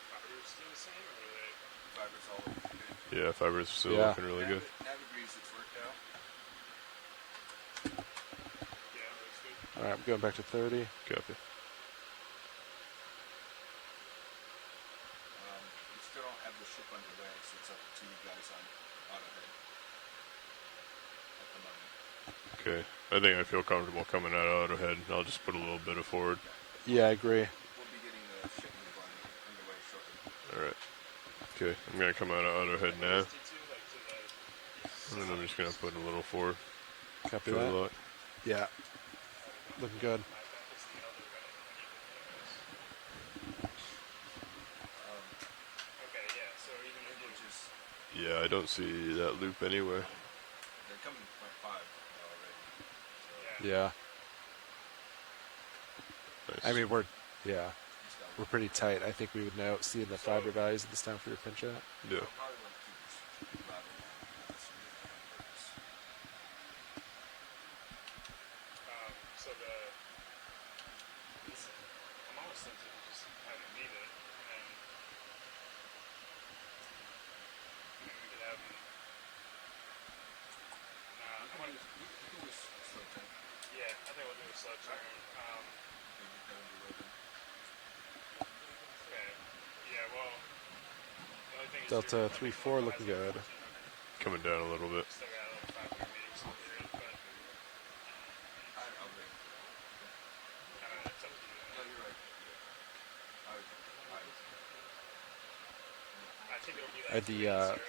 Fibers still the same, or are they? Fibers all looking good. Yeah, fiber's still Yeah. looking really good. Nav agrees it's worked out. Yeah, looks good. All right, I'm going back to 30. Copy. We still don't have the ship underway, so it's up to you guys on autohead at the moment. Okay. I think I feel comfortable coming out of autohead. I'll just put a little bit of forward. Yeah, I agree. We'll be getting the ship move underway shortly. Alright. Okay, I'm going to come out of autohead now. And then I'm just going to put a little forward. Copy Show the that. lock. Yeah. Looking good. Okay, yeah. So even if you just Yeah, I don't see that loop anywhere. They're coming from 5 already. Yeah. Nice. I mean, we're pretty tight. I think we would know, see in the fiber values at this time for your pinch out. Yeah. Probably want to keep this rather than purpose. so I'm almost tempted to just have him leave it, and we could have him. You can do slow turn. Yeah, I think we'll do a slow turn. Maybe that would be low then. Okay. Yeah. Well, the only thing is Delta 3-4 looking good. Coming down a little bit. still got like 500 meters to do it, but I'll wait. it's up to you. No, you're right. I think it'll be I had that the 3-0.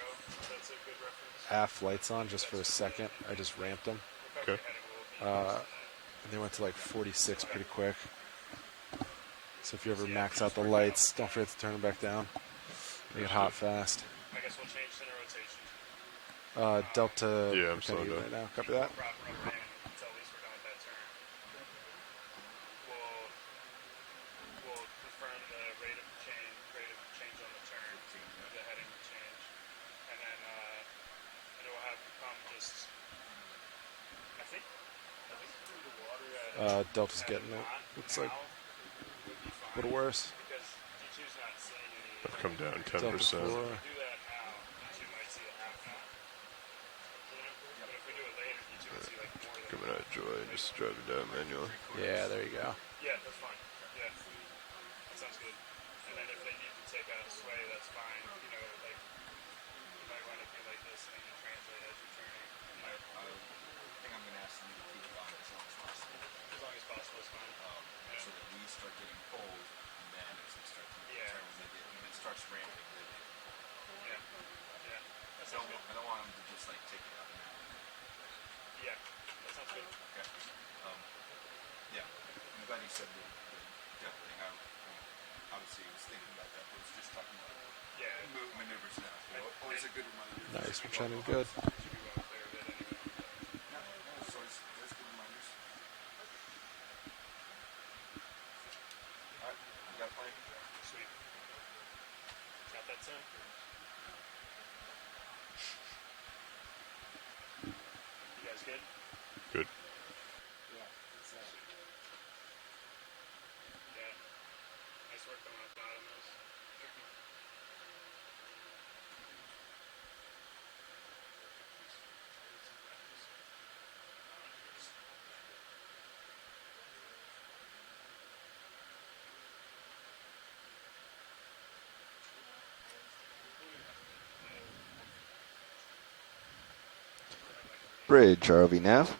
That's a good reference. aft lights on just for a second. I just ramped them. Okay. And they went to like 46 pretty quick. So if you ever max out the lights, don't forget to turn them back down. They get hot fast. I guess we'll change center rotation. Delta. Yeah, I'm okay, slowing down. right now. Copy that. Prop rubber in until at least we're done with that turn. We'll confirm the rate of change on the turn, the heading change, and then we'll have him come just. I think through the water. Delta's getting it. Looks like a little worse. Because D2's not seeing any. I've come down 10%. Delta 4. If we do that now, D2 might see a half now. But if we do it later, D2 would see like more than. Coming out of joy, just drive it down manually. Yeah, there you go. Yeah, that's fine. Yeah, that sounds good. And then if they need to take a sway, that's fine. You know, like you might want to be like this, and then translate as you're turning. I think I'm going to ask them to keep it on as long as possible. As long as possible is fine. So that we start getting cold, and then as we start to turn, when it starts ramping, then Yeah. That sounds good. I don't want them to just like take it out now. Yeah, that sounds good. Okay. Yeah, I'm glad you said the depth thing. Obviously, I was thinking about that, but I was just talking about maneuvers now. Always a good reminder. Nice, we're trending good. Should be well clear of it anyway. No, so it's good reminders. Alright, we got a plan. Sweet. Got that, Tim? You guys good? Good. Yeah. Yeah. Nice work coming off bottom of those. Bridge, ROV Nav.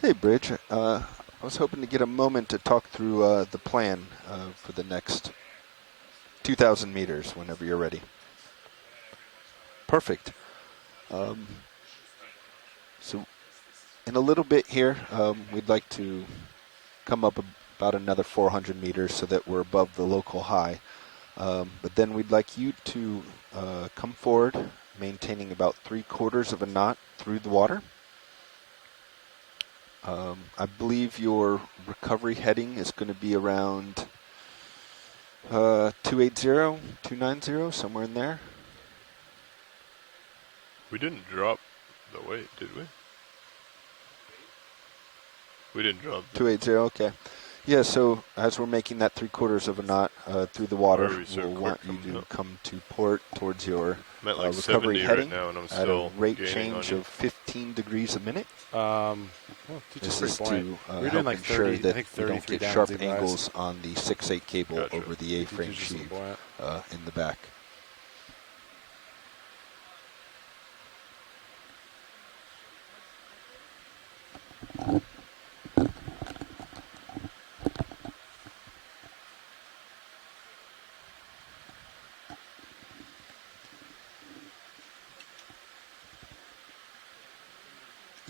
Hey, Bridge. I was hoping to get a moment to talk through the plan for the next 2,000 meters whenever you're ready. Perfect. So in a little bit here, we'd like to come up about another 400 meters so that we're above the local high. But then we'd like you to come forward, maintaining about 3/4 of a knot through the water. I believe your recovery heading is going to be around 280, 290, somewhere in there. We didn't drop the weight, did we? We didn't drop the 280, okay. Yeah, so as we're making that 3/4 of a knot through the water, Why are we so we'll quick want you coming to up? come to port towards your I'm at like recovery 70 heading right now, and I'm at still a rate gaining on change you. of 15 degrees a minute. Well, teach This us is pretty to buoyant. We're doing help like ensure 30, I that think we don't 33 get down sharp Z-Rise. angles on the 6/8 cable Gotcha. over the A-frame Teach us some sheave buoyant. in the back.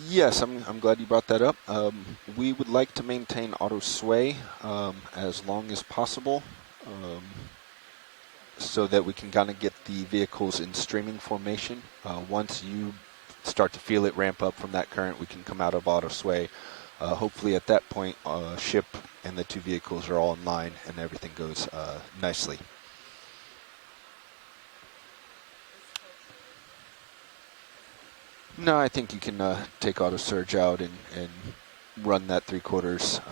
Yes, I'm glad you brought that up. We would like to maintain auto sway as long as possible so that we can kind of get the vehicles in streaming formation. Once you start to feel it ramp up from that current, we can come out of auto sway. Hopefully at that point, ship and the two vehicles are all in line and everything goes nicely. No, I think you can take auto surge out and run that 3/4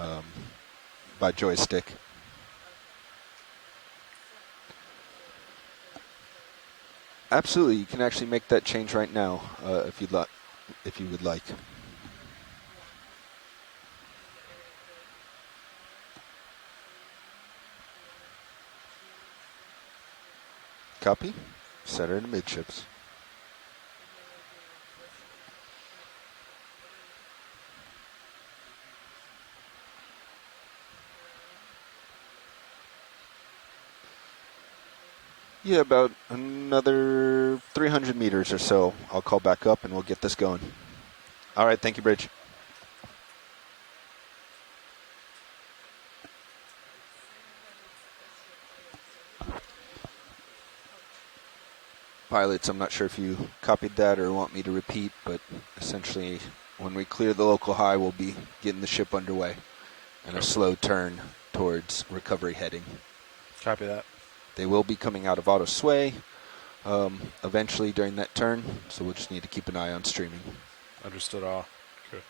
by joystick. Absolutely, you can actually make that change right now if you'd like, if you would like. Copy. Set her to midships. Yeah, about another 300 meters or so. I'll call back up and we'll get this going. All right, thank you, Bridge. Pilots, I'm not sure if you copied that or want me to repeat, but essentially when we clear the local high, we'll be getting the ship underway and a slow turn towards recovery heading. Copy that. They will be coming out of auto sway eventually during that turn, so we'll just need to keep an eye on streaming. Understood all. Okay.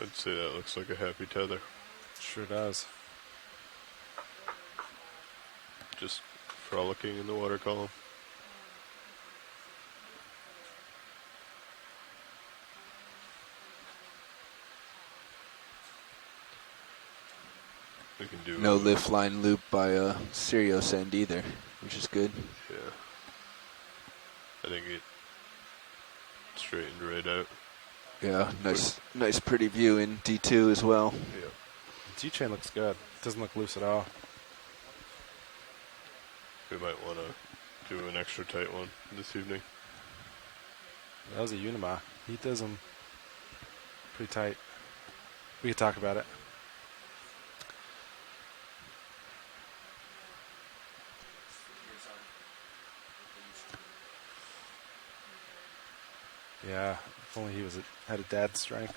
I'd say that looks like a happy tether. Sure does. Just frolicking in the water column. We can do No lift line loop by Sirius end either, which is good. Yeah. I think it straightened right out. Yeah, nice pretty view in D2 as well. Yeah. D-chain looks good. Doesn't look loose at all. We might want to do an extra tight one this evening. That was a Unima. He does them pretty tight. We could talk about it. Yeah, if only he had a dad's strength.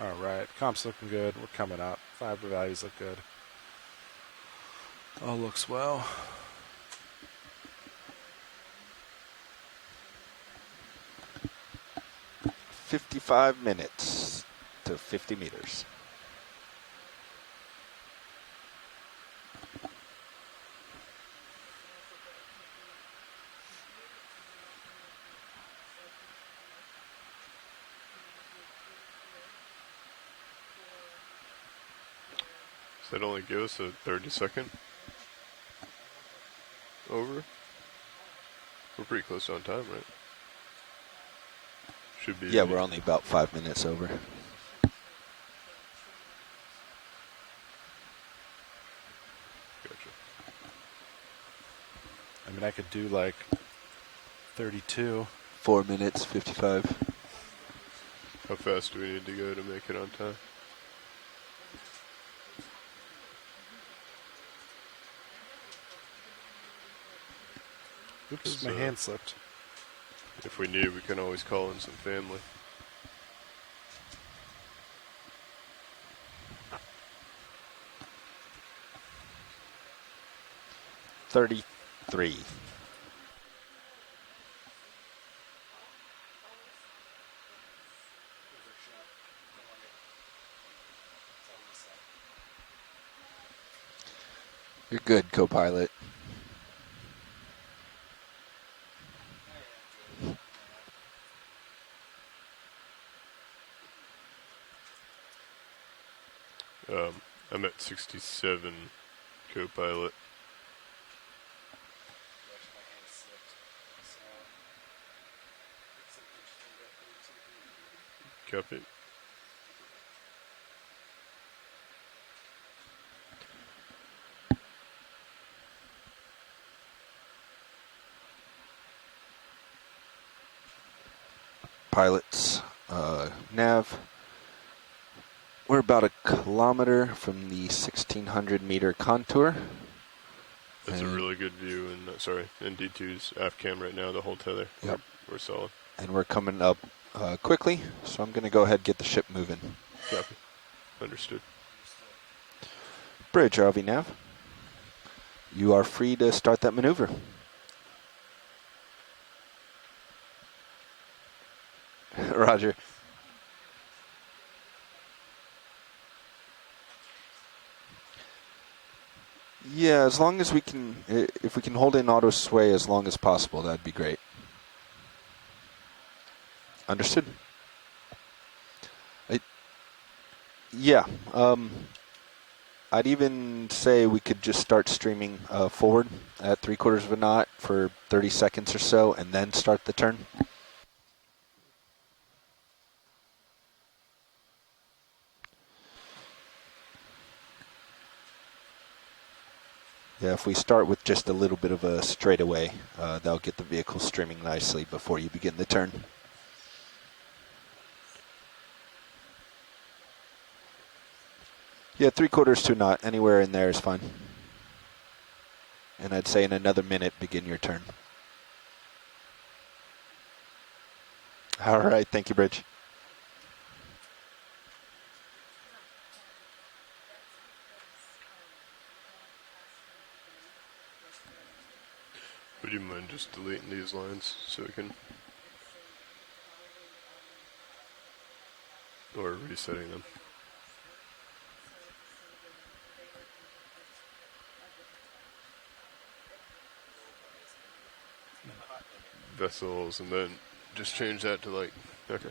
All right, comp's looking good. We're coming up. Fiber values look good. All looks well. $55 minutes to 50 meters. Does that only give us a 30-second over? We're pretty close on time, right? Should be. Yeah, we're only about 5 minutes over. Gotcha. I mean, I could do like 32. 4 minutes, 55. How fast do we need to go to make it on time? Oops, my hand slipped. If we need, we can always call in some family. $33. You're good, co-pilot. I'm at 67, co-pilot. Copy. Pilots, nav. We're about a kilometer from the 1,600 meter contour. That's a really good view, and sorry, ND2's aft cam right now, the whole tether. Yep. We're solid. And we're coming up quickly, so I'm going to go ahead and get the ship moving. Copy. Understood. Bridge, ROV nav. You are free to start that maneuver. Roger. Yeah, as long as we can, if we can hold in auto sway as long as possible, that'd be great. Understood. Yeah, I'd even say we could just start streaming forward at 3/4 of a knot for 30 seconds or so, and then start the turn. Yeah, if we start with just a little bit of a straightaway, that'll get the vehicle streaming nicely before you begin the turn. Yeah, 3/4 to a knot, anywhere in there is fine. And I'd say in another minute, begin your turn. All right, thank you, Bridge. Would you mind just deleting these lines so we can, or resetting them? Vessels, and then just change that to like, okay.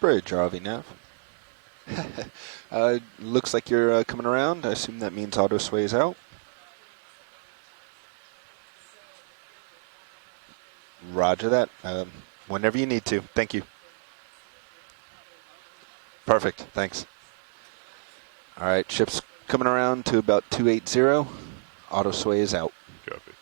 Bridge, ROV Nav. Looks like you're coming around. I assume that means auto sway is out. Roger that. Whenever you need to. Thank you. Perfect. Thanks. All right, ship's coming around to about 280. Auto sway is out. Copy.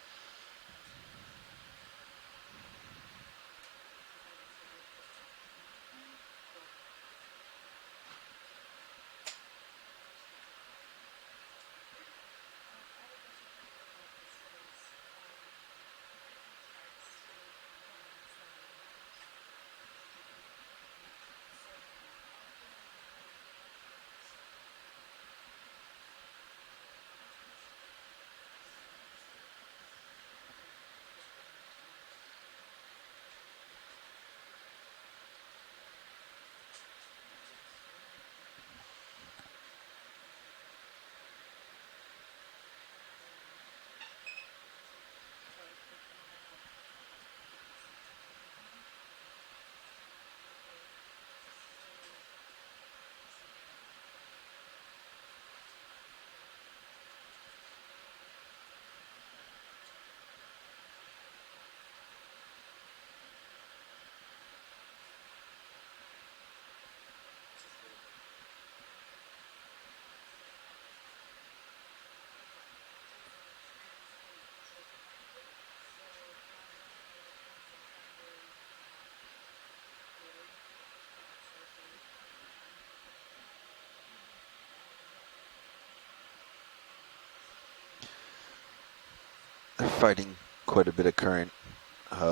They're fighting quite a bit of current,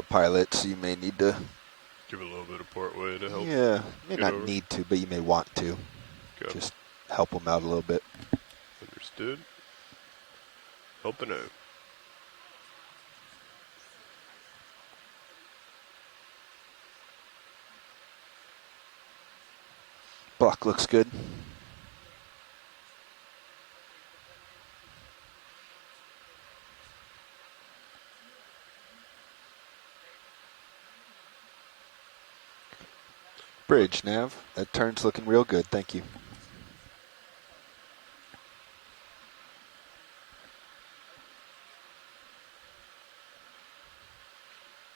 pilot, so you may need to... Give it a little bit of port way to help. Yeah, may get not over. need to, but you may want to. Got Just help them out a little bit. Understood. Helping out. Block looks good. Bridge, Nav. That turn's looking real good. Thank you.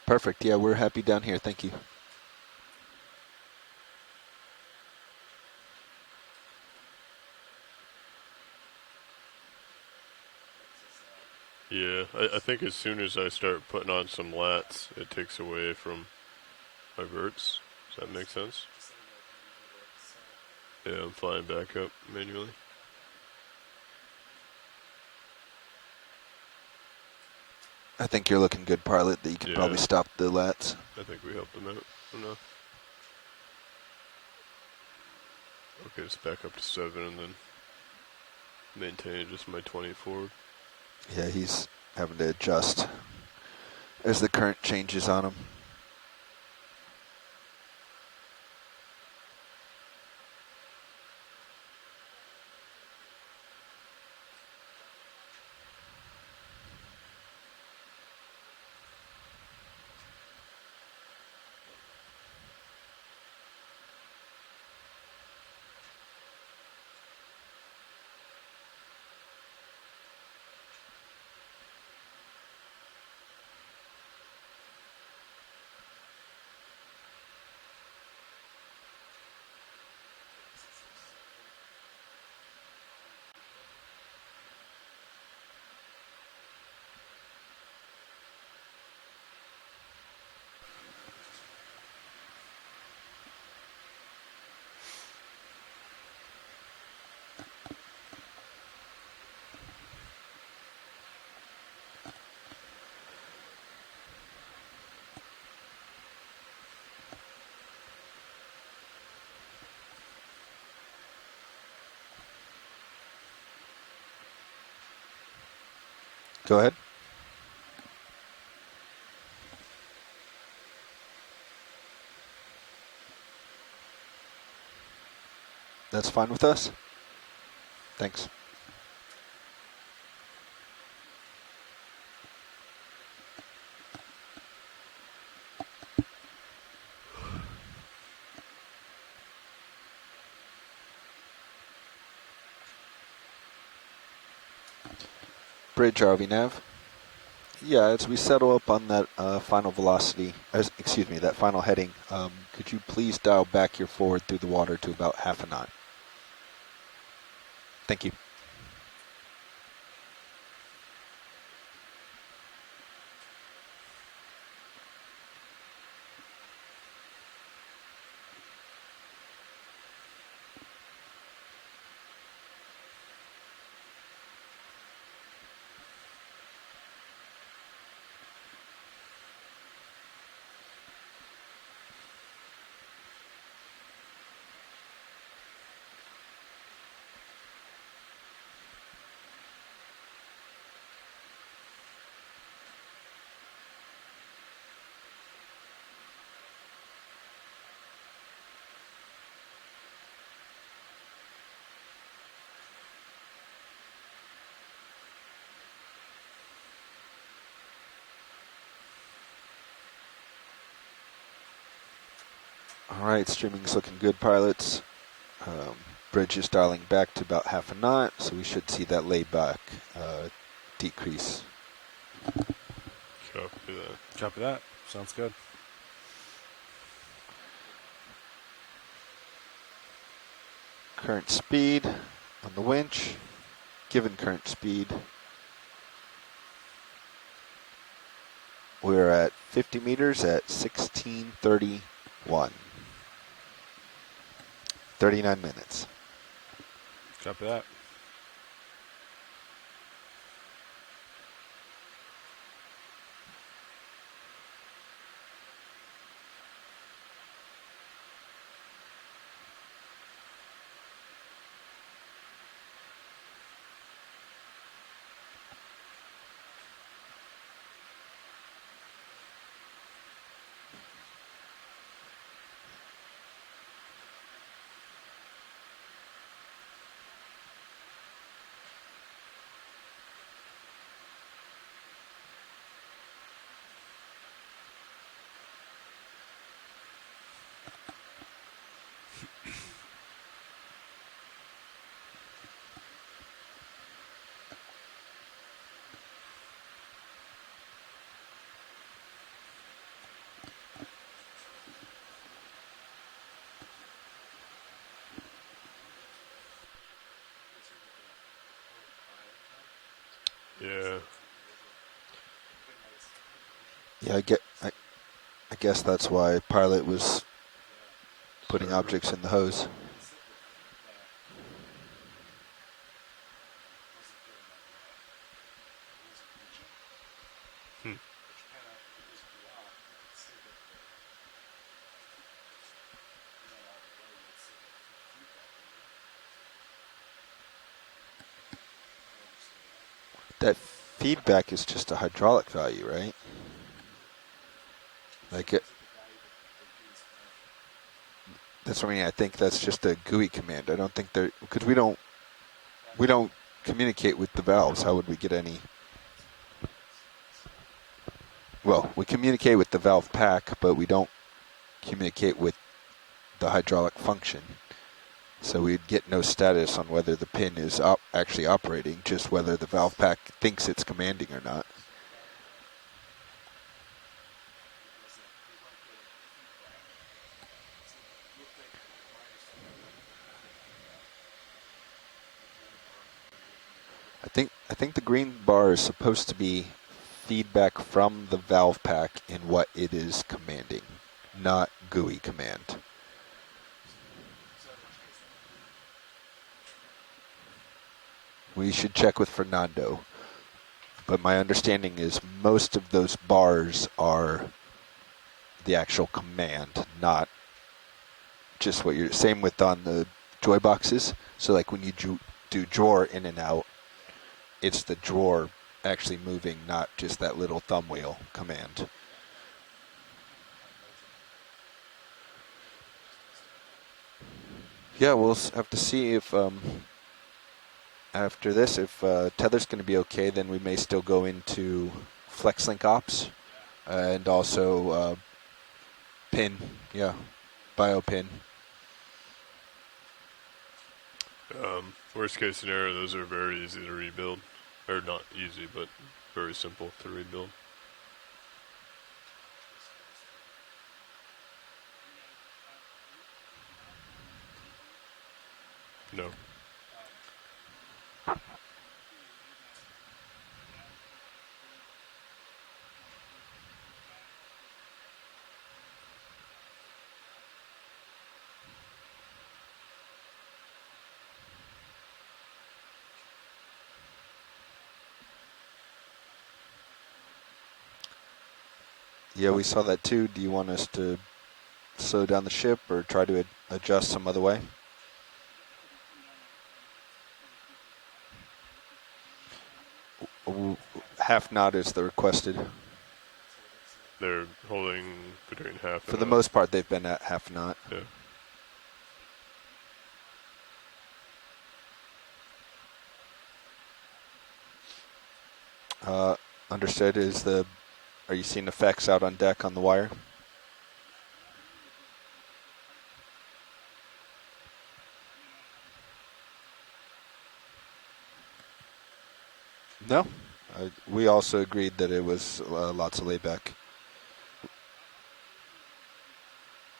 Perfect. Yeah, we're happy down here. Thank you. Yeah, I think as soon as I start putting on some lats, it takes away from my verts. Does that make sense? Yeah, I'm flying back up manually. I think you're looking good, pilot, that you can probably stop the lats. I think we helped them out enough. Okay, it's back up to 7 and then maintain just my 20 forward. Yeah, he's having to adjust as the current changes on him. Go ahead. That's fine with us. Thanks. Bridge, ROV Nav. Yeah, as we settle up on that final velocity, that final heading, could you please dial back your forward through the water to about half a knot? Thank you. All right, streaming's looking good, pilots. Bridge is dialing back to about half a knot, so we should see that layback decrease. Copy that. Copy that. Sounds good. Current speed on the winch, given current speed, we're at 50 meters at 16:31. 39 minutes. Copy that. Yeah. Yeah, I guess that's why pilot was putting objects in the hose. That feedback is just a hydraulic value, right? Like it. That's what I mean. I think that's just a GUI command. I don't think there, because we don't communicate with the valves. How would we get any? Well, we communicate with the valve pack, but we don't communicate with the hydraulic function. So we'd get no status on whether the pin is actually operating, just whether the valve pack thinks it's commanding or not. I think the green bar is supposed to be feedback from the valve pack in what it is commanding, not GUI command. We should check with Fernando, but my understanding is most of those bars are the actual command, not just what you're, same with on the joy boxes. So like when you do drawer in and out, it's the drawer actually moving, not just that little thumb wheel command. Yeah, we'll have to see if after this, if tether's going to be okay, then we may still go into FlexLink ops and also pin, yeah, bio pin. Worst case scenario, those are very easy to rebuild. or not easy, but very simple to rebuild. No. Yeah, we saw that too. Do you want us to slow down the ship or try to adjust some other way? Half knot is the requested. They're holding between half For and the most part, they've been at half knot. Yeah. Understood. Are you seeing effects out on deck on the wire? No. We also agreed that it was lots of layback.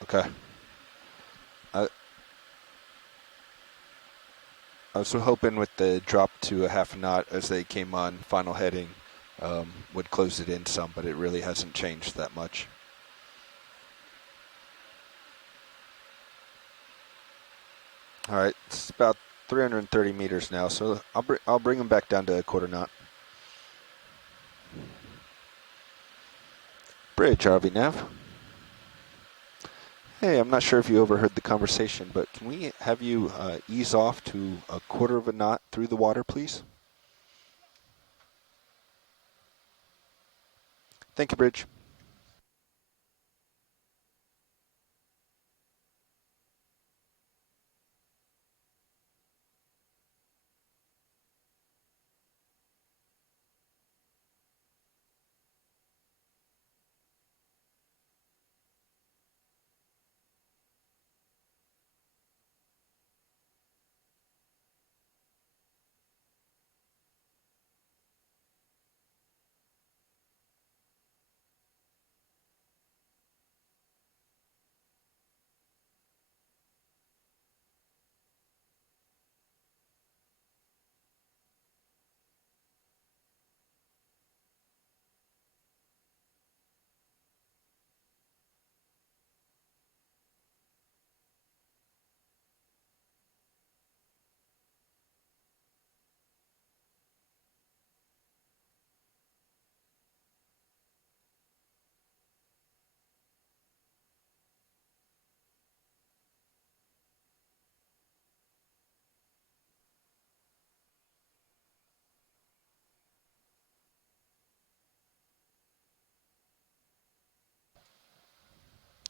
Okay. I was hoping with the drop to a half knot as they came on final heading would close it in some, but it really hasn't changed that much. All right, it's about 330 meters now, so I'll bring them back down to a quarter knot. Bridge, RV Nav. Hey, I'm not sure if you overheard the conversation, but can we have you ease off to a quarter of a knot through the water, please? Thank you, Bridge.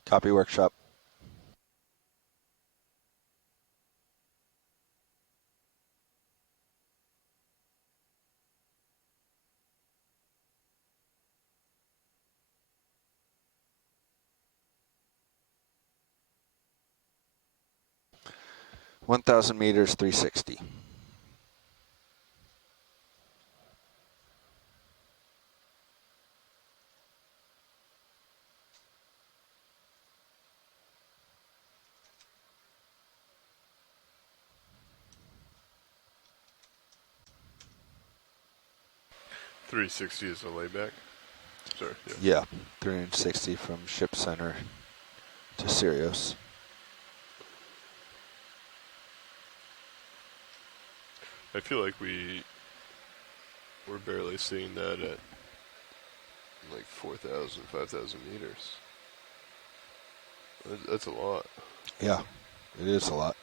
Copy workshop. — 1,000 meters, 360. $360 is a layback. Sorry. Yeah, 360 from ship center to Sirius. I feel like we're barely seeing that at like 4,000, 5,000 meters. That's a lot. Yeah, it is a lot.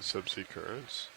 subsea currents.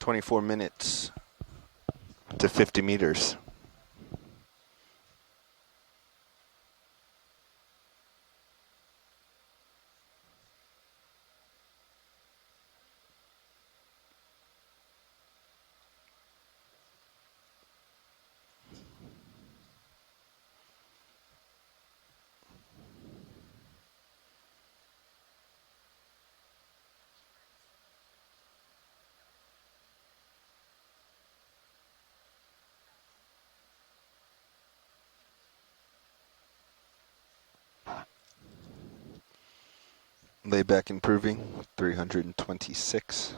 -24 minutes to 50 meters. Layback improving, 326.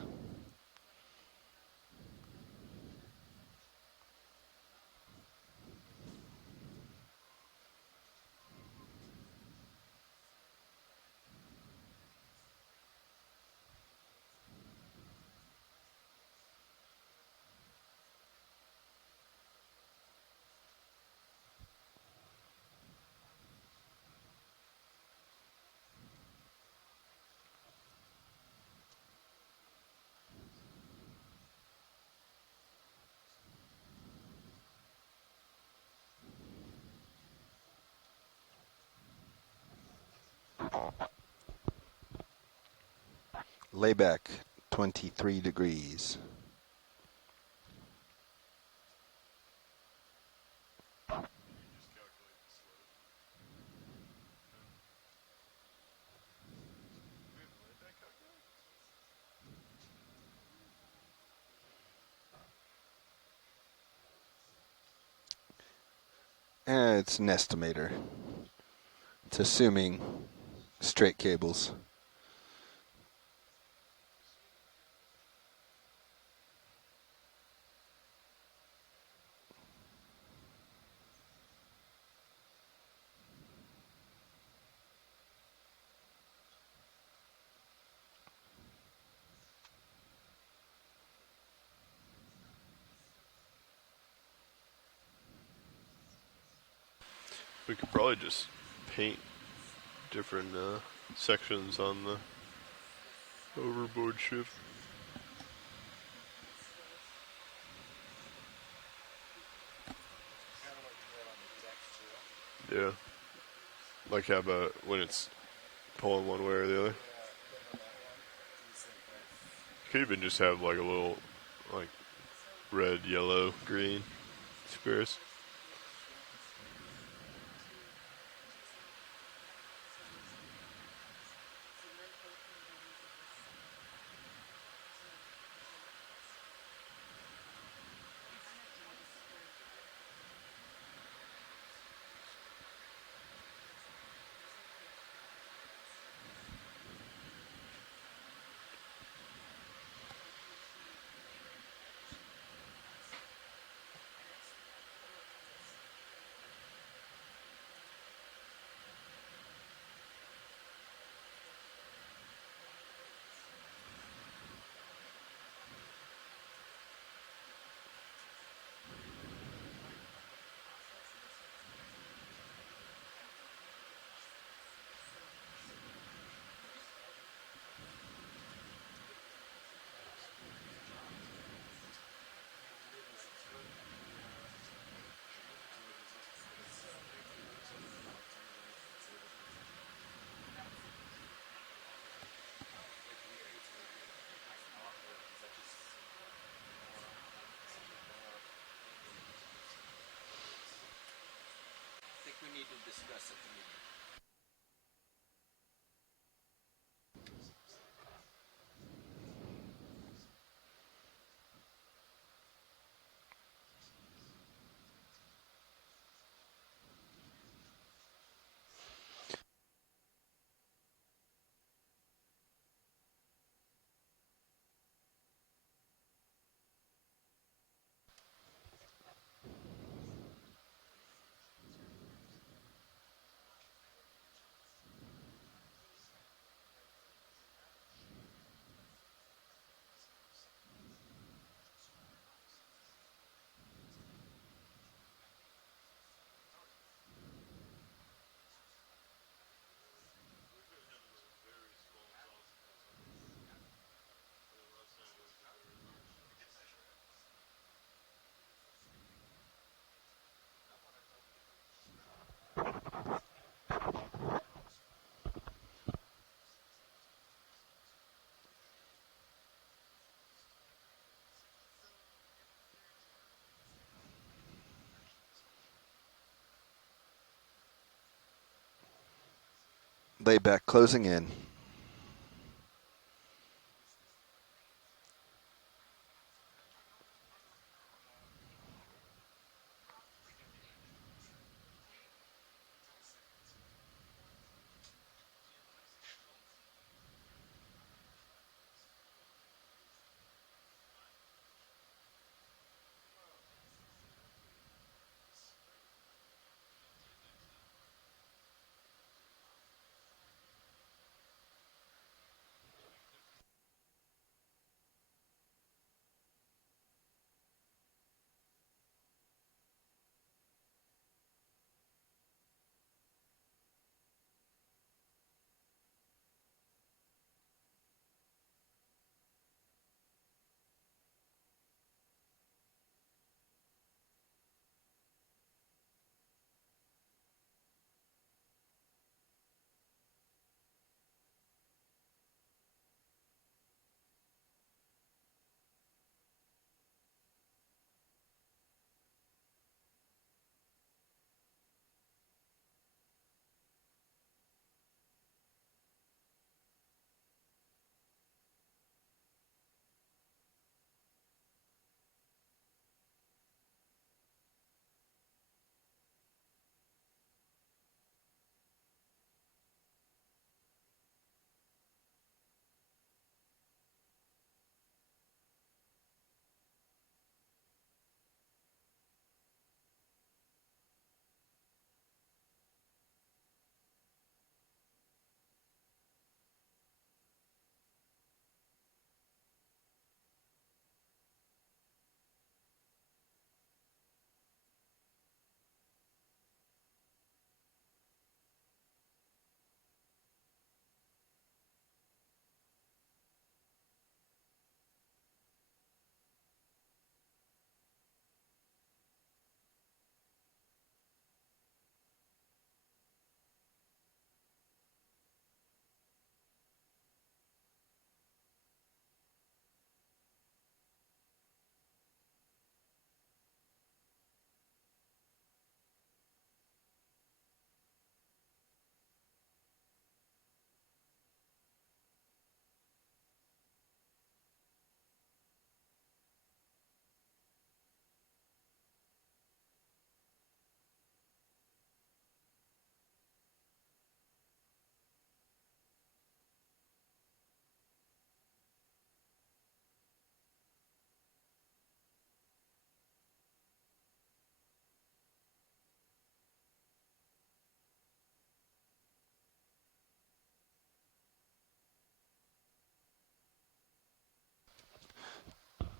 Layback, 23 degrees. It's an estimator. It's assuming straight cables. We could probably just paint different sections on the overboard shift. Yeah. Like how about when it's pulling one way or the other? Could even just have like a little like red, yellow, green squares. I think we need to discuss at the meeting. Layback closing in.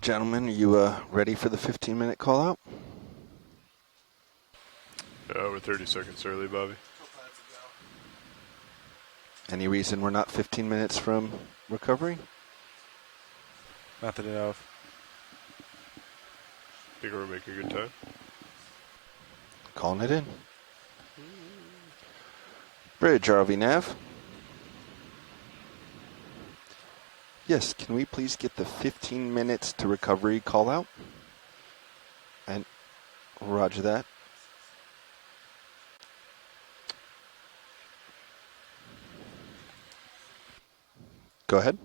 Gentlemen, are you ready for the 15-minute call out? We're 30 seconds early, Bobby. Any reason we're not 15 minutes from recovery? Nothing to know of. Think we're making a good time? Calling it in. Bridge, ROV Nav. Yes, can we please get the 15 minutes to recovery call out? And roger that. Go ahead.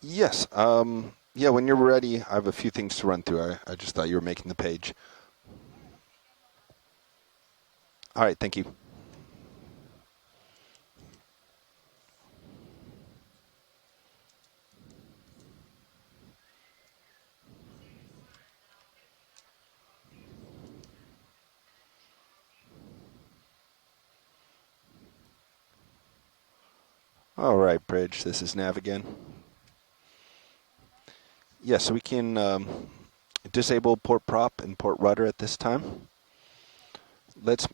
Yes, yeah, when you're ready, I have a few things to run through. I just thought you were making the page. All right, thank you. All right, Bridge, this is Nav again. Yeah, so we can disable port prop and port rudder at this time. Let's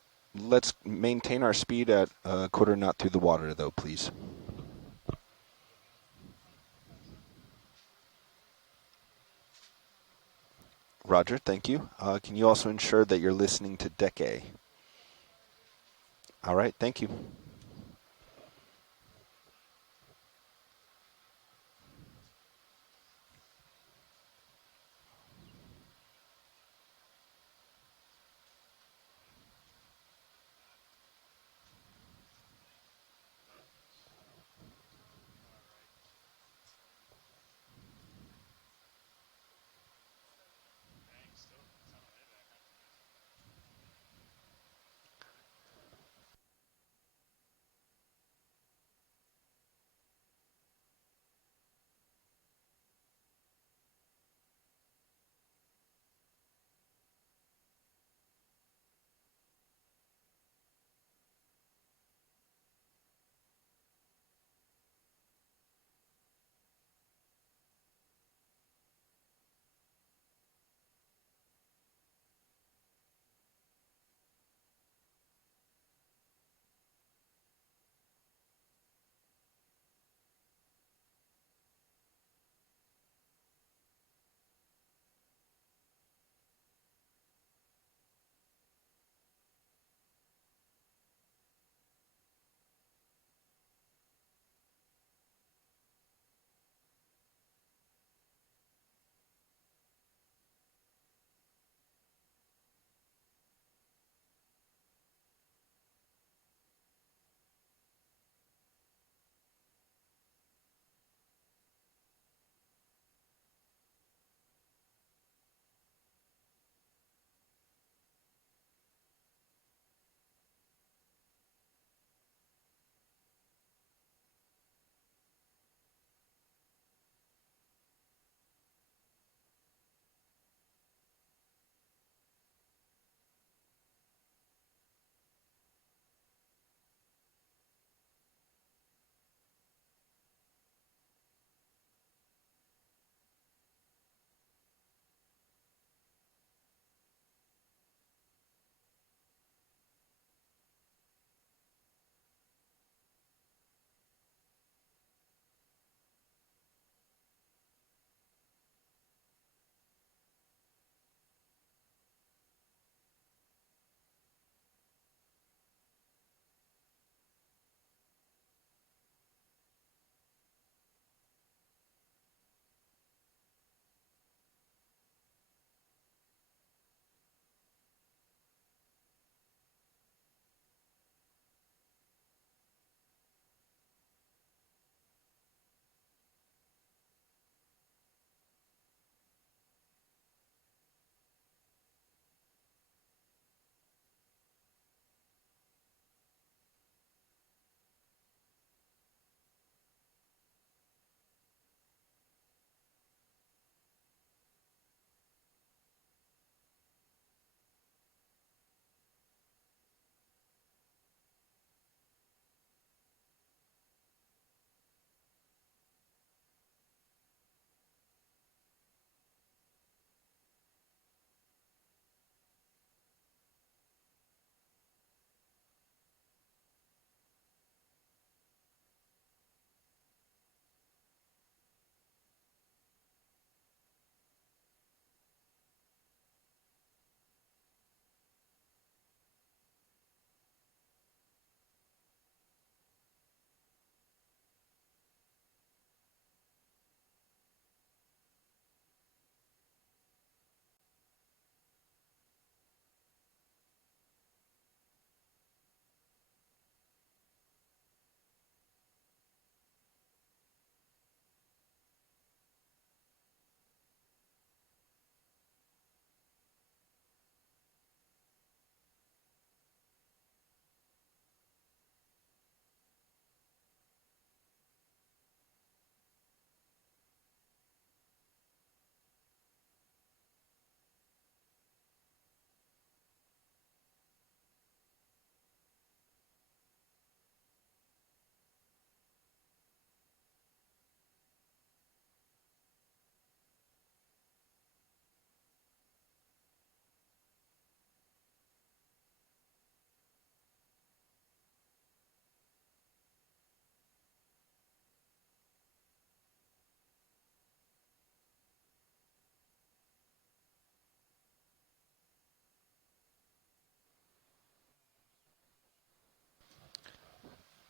maintain our speed at a quarter knot through the water, though, please. Roger, thank you. Can you also ensure that you're listening to Deck A? All right, thank you.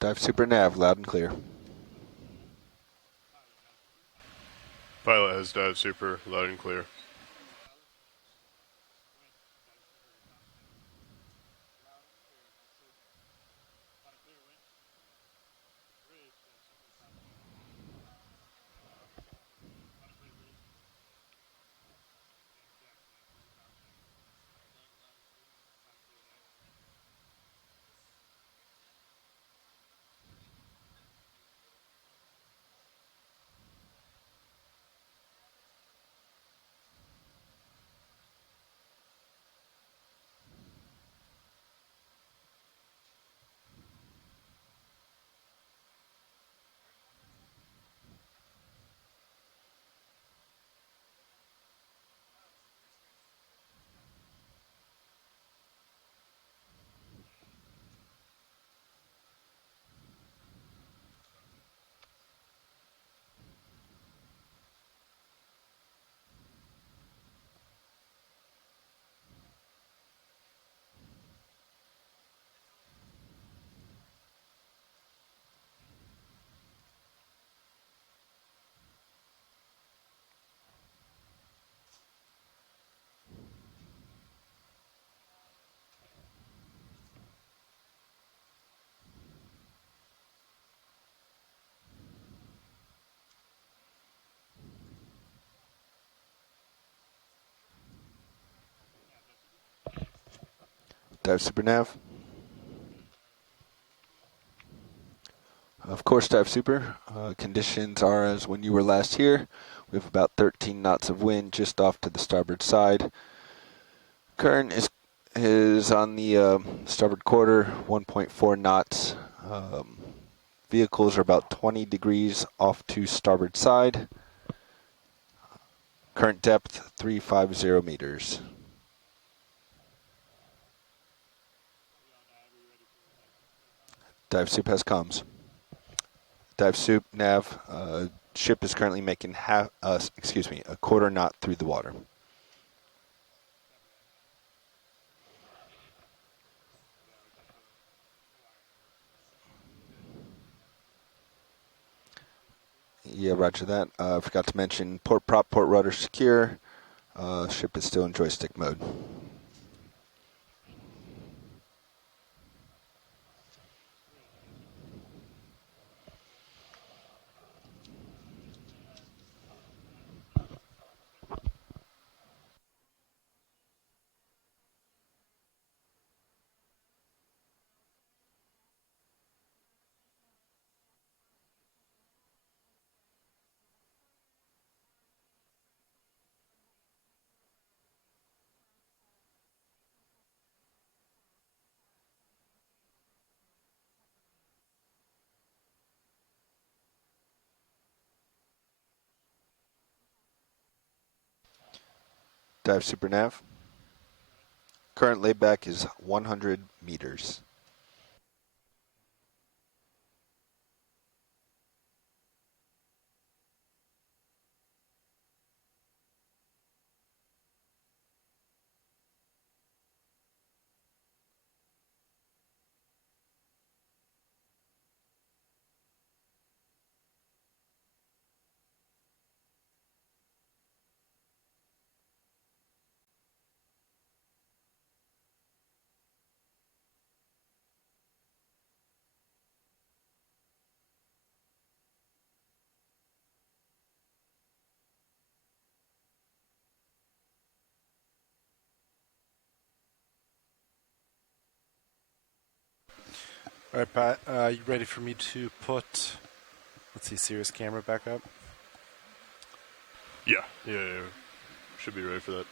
Dive Super Nav, loud and clear. Pilot has dive super, loud and clear. Dive Super Nav. Of course, Dive Super. Conditions are as when you were last here. We have about 13 knots of wind just off to the starboard side. Current is on the starboard quarter, 1.4 knots. Vehicles are about 20 degrees off to starboard side. Current depth, 350 meters. Dive Soup has comms. Dive Soup, nav, ship is currently making a quarter knot through the water. Yeah, roger that. Forgot to mention port prop, port rudder secure. Ship is still in joystick mode. Dive Super Nav. Current layback is 100 meters. All right, Pat, you ready for me to put, let's see, Sirius camera back up? Yeah. Should be ready for that.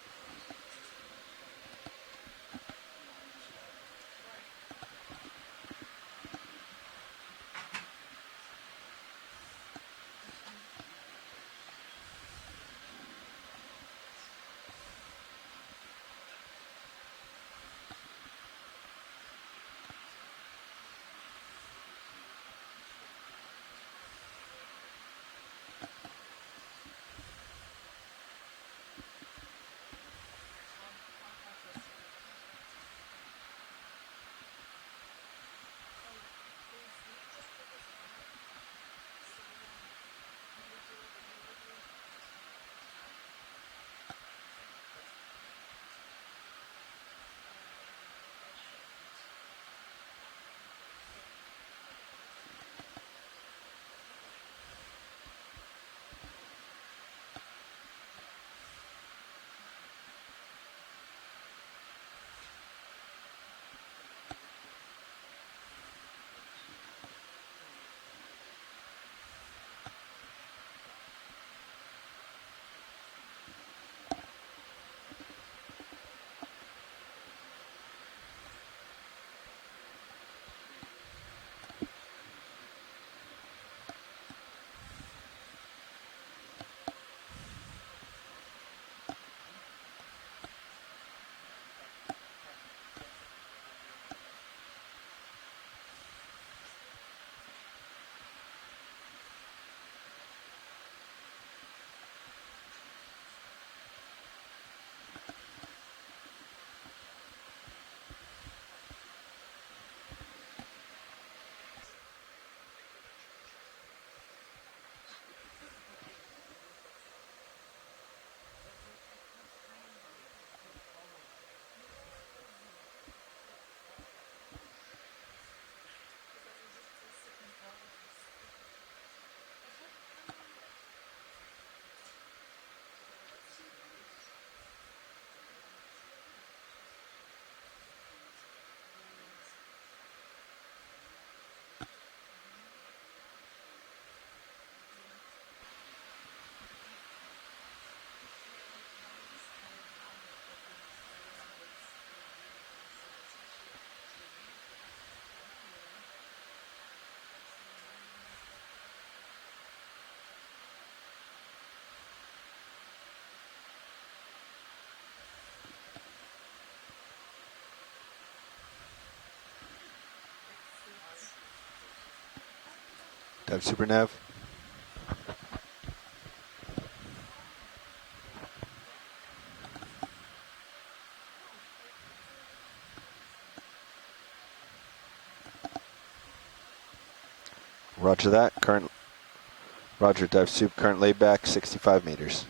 Dive super nav. Roger that. Current. Roger, dive soup. Current layback 65 meters.